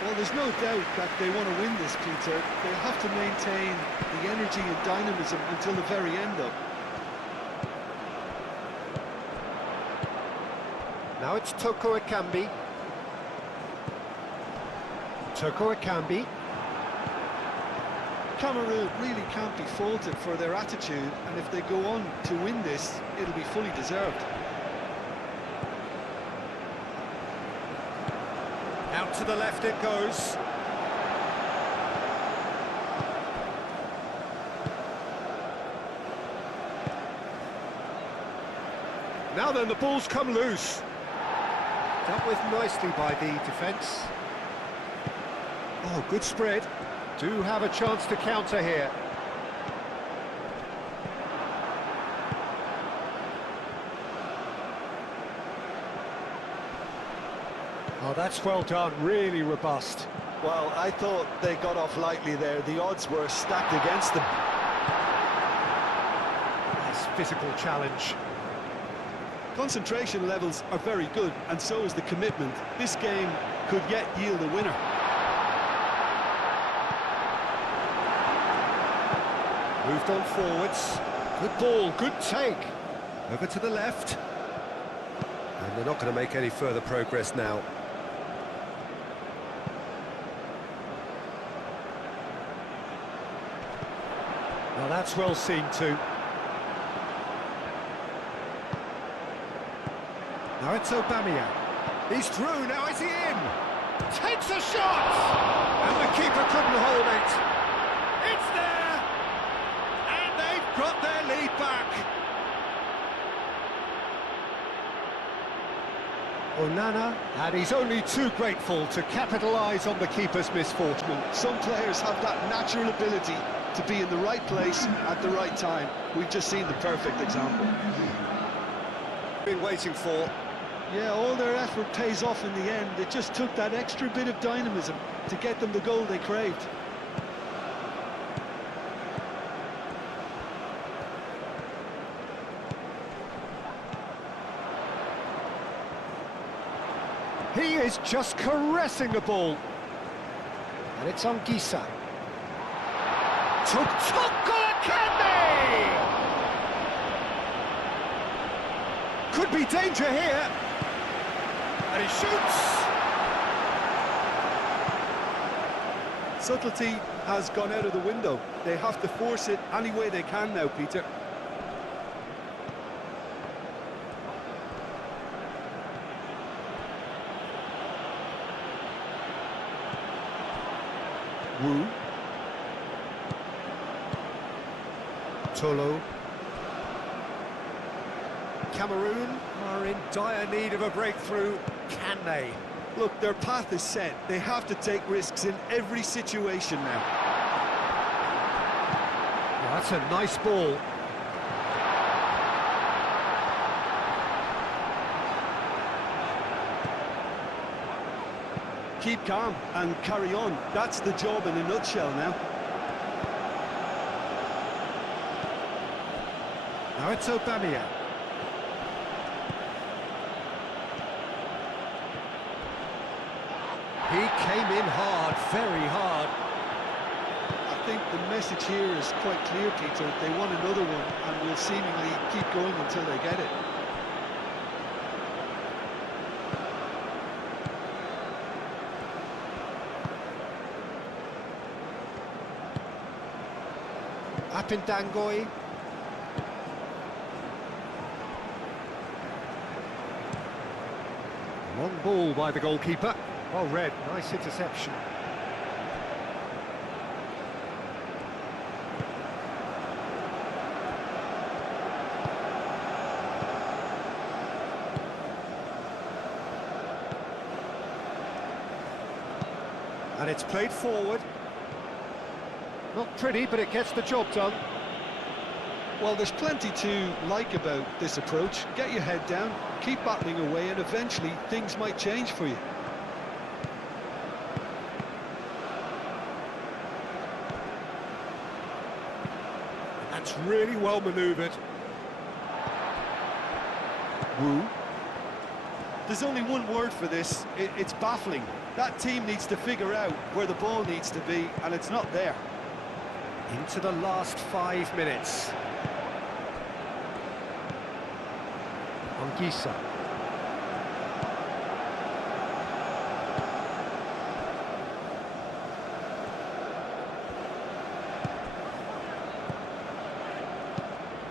Well, there's no doubt that they want to win this, Peter. They'll have to maintain the energy and dynamism until the very end, though. Now it's Toko Ekambi. Toko Ekambi. Cameroon really can't be faulted for their attitude, and if they go on to win this, it'll be fully deserved. Out to the left it goes. Now then, the ball's come loose. Dealt with nicely by the defence. Oh, good spread. Do have a chance to counter here. Oh, that's well done, really robust. Well, I thought they got off lightly there. The odds were stacked against them. Nice physical challenge. Concentration levels are very good, and so is the commitment. This game could yet yield a winner. Moved on forwards. Good ball, good take. Over to the left. And they're not going to make any further progress now. Well, that's well seen too. Now it's Aubameyang. He's through, now is he in? Takes a shot! And the keeper couldn't hold it. It's there! And they've got their lead back. Onana, and he's only too grateful to capitalise on the keeper's misfortune. Some players have that natural ability to be in the right place at the right time. We've just seen the perfect example. Been waiting for. Yeah, all their effort pays off in the end. It just took that extra bit of dynamism to get them the goal they craved. He is just caressing the ball. And it's on Gisa. Toko Ekambi! Could be danger here. And he shoots. Subtlety has gone out of the window. They have to force it any way they can now, Peter. Wu. Tolo. Cameroon are in dire need of a breakthrough. Can they? Look, their path is set. They have to take risks in every situation now. Well, that's a nice ball. Keep calm and carry on. That's the job in a nutshell now. Now it's Aubameyang. He came in hard, very hard. I think the message here is quite clear, Peter. They want another one and will seemingly keep going until they get it. Apindangoy. Long ball by the goalkeeper. Well read, nice interception. And it's played forward. Not pretty, but it gets the job done. Well, there's plenty to like about this approach. Get your head down, keep battling away, and eventually things might change for you. That's really well manoeuvred. Wu. There's only one word for this. It's baffling. That team needs to figure out where the ball needs to be, and it's not there. Into the last 5 minutes. Anguissa.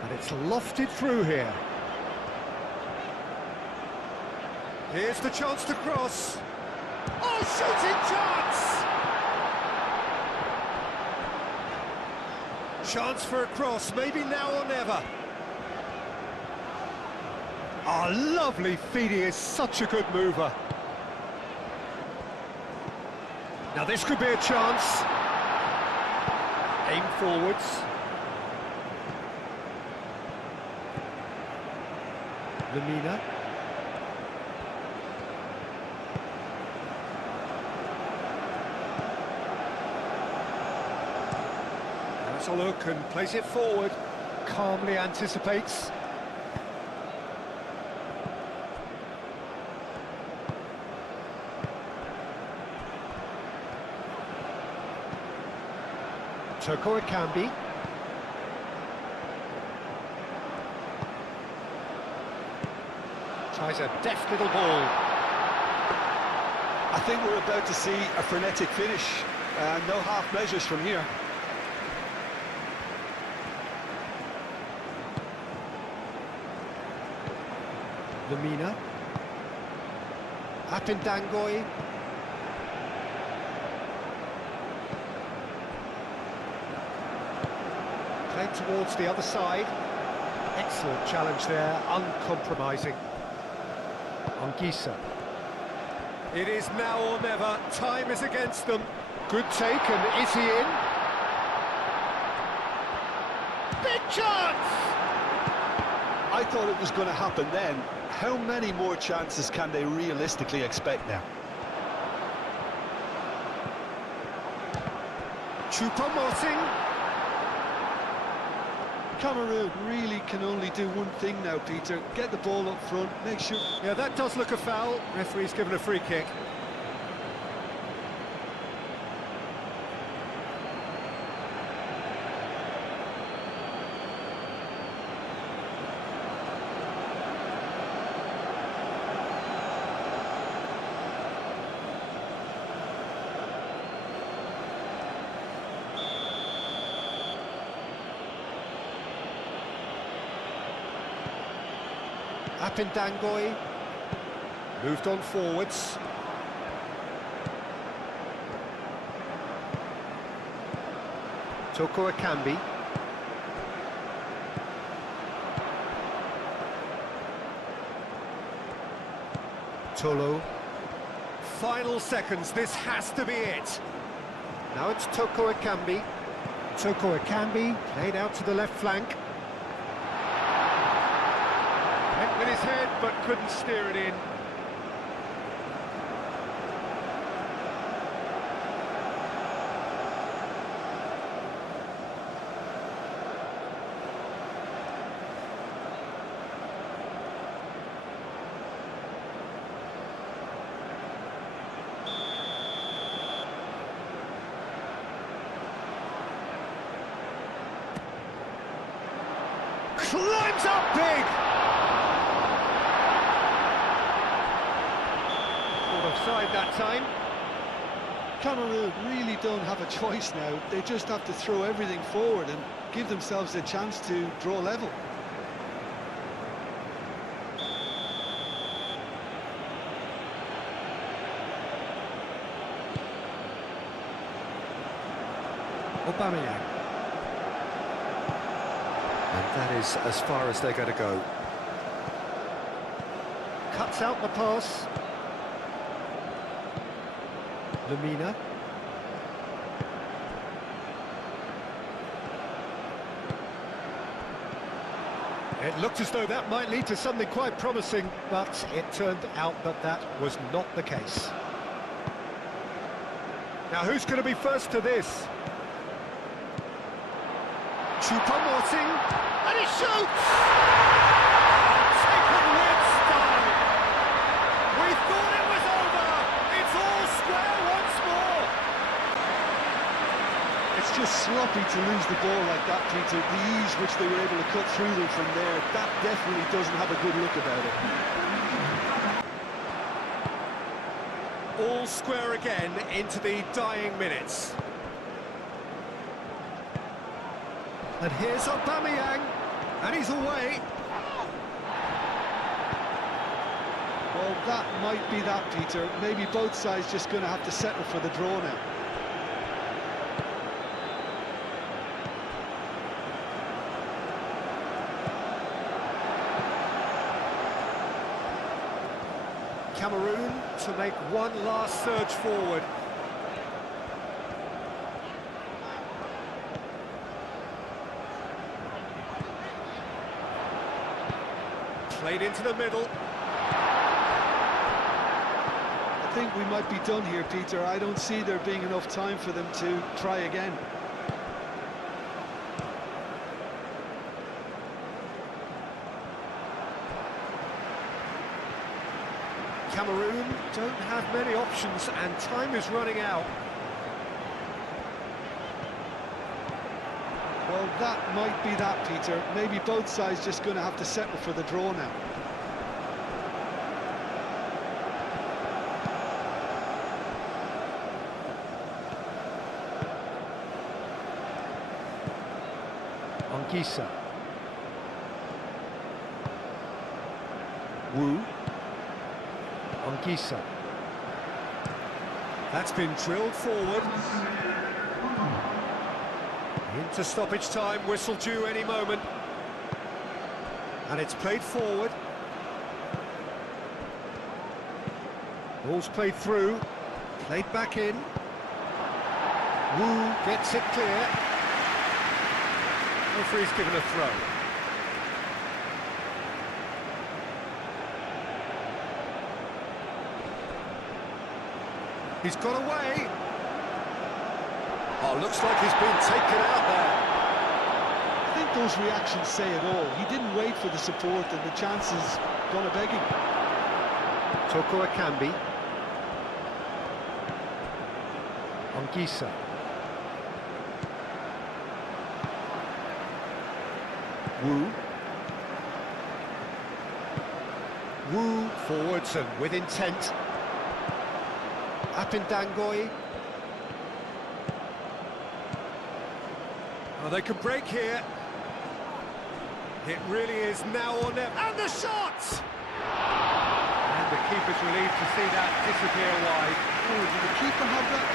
And it's lofted through here. Here's the chance to cross. Oh, shooting chance! Chance for a cross, maybe now or never. Oh, lovely feed, he is such a good mover. Now this could be a chance. Aim forwards. Lemina. That's a look and plays it forward. Calmly anticipates. Toko Ekambi. Tries a deft little ball. I think we're about to see a frenetic finish. No half measures from here. Lemina. Apindangoy. Played towards the other side. Excellent challenge there, uncompromising. Anguissa. It is now or never. Time is against them. Good take, and is he in? Big chance! I thought it was going to happen then. How many more chances can they realistically expect now? Choupo-Moting. Cameroon really can only do one thing now, Peter. Get the ball up front, make sure... Yeah, that does look a foul. Referee's given a free kick. Apindangoy. Moved on forwards. Toko Akambi. Tolo. Final seconds, this has to be it. Now it's Toko Akambi. Toko Akambi played out to the left flank. Went with his head but couldn't steer it in. Climbs up big! Caught offside that time. Cameroon really don't have a choice now. They just have to throw everything forward and give themselves a chance to draw level. Aubameyang. And that is as far as they're going to go. Cuts out the pass. Lamina. It looked as though that might lead to something quite promising, but it turned out that that was not the case. Now who's going to be first to this? Choupo-Moting, and he shoots! Taken with style. We thought it was over. It's all square once more. It's just sloppy to lose the ball like that, Peter. The ease which they were able to cut through them from there, that definitely doesn't have a good look about it. All square again into the dying minutes. And here's Aubameyang, and he's away. Well, that might be that, Peter. Maybe both sides just going to have to settle for the draw now. Cameroon to make one last surge forward. Played into the middle. I think we might be done here, Peter. I don't see there being enough time for them to try again. Cameroon don't have many options and time is running out. Well, that might be that, Peter. Maybe both sides just going to have to settle for the draw now. Anguissa. Wu. Anguissa. That's been drilled forward. Into stoppage time, whistle due any moment. And it's played forward. Ball's played through, played back in. Wu gets it clear. Referee's given a throw. He's got away. Oh, looks like he's been taken out there. I think those reactions say it all. He didn't wait for the support and the chances gone a-begging. Toko Akambi. Anguissa. Wu. Wu forwards and with intent. Apindangoy. Oh, they could break here. It really is now or never. And the shot! And the keeper's relieved to see that disappear wide. Oh, did the keeper have that?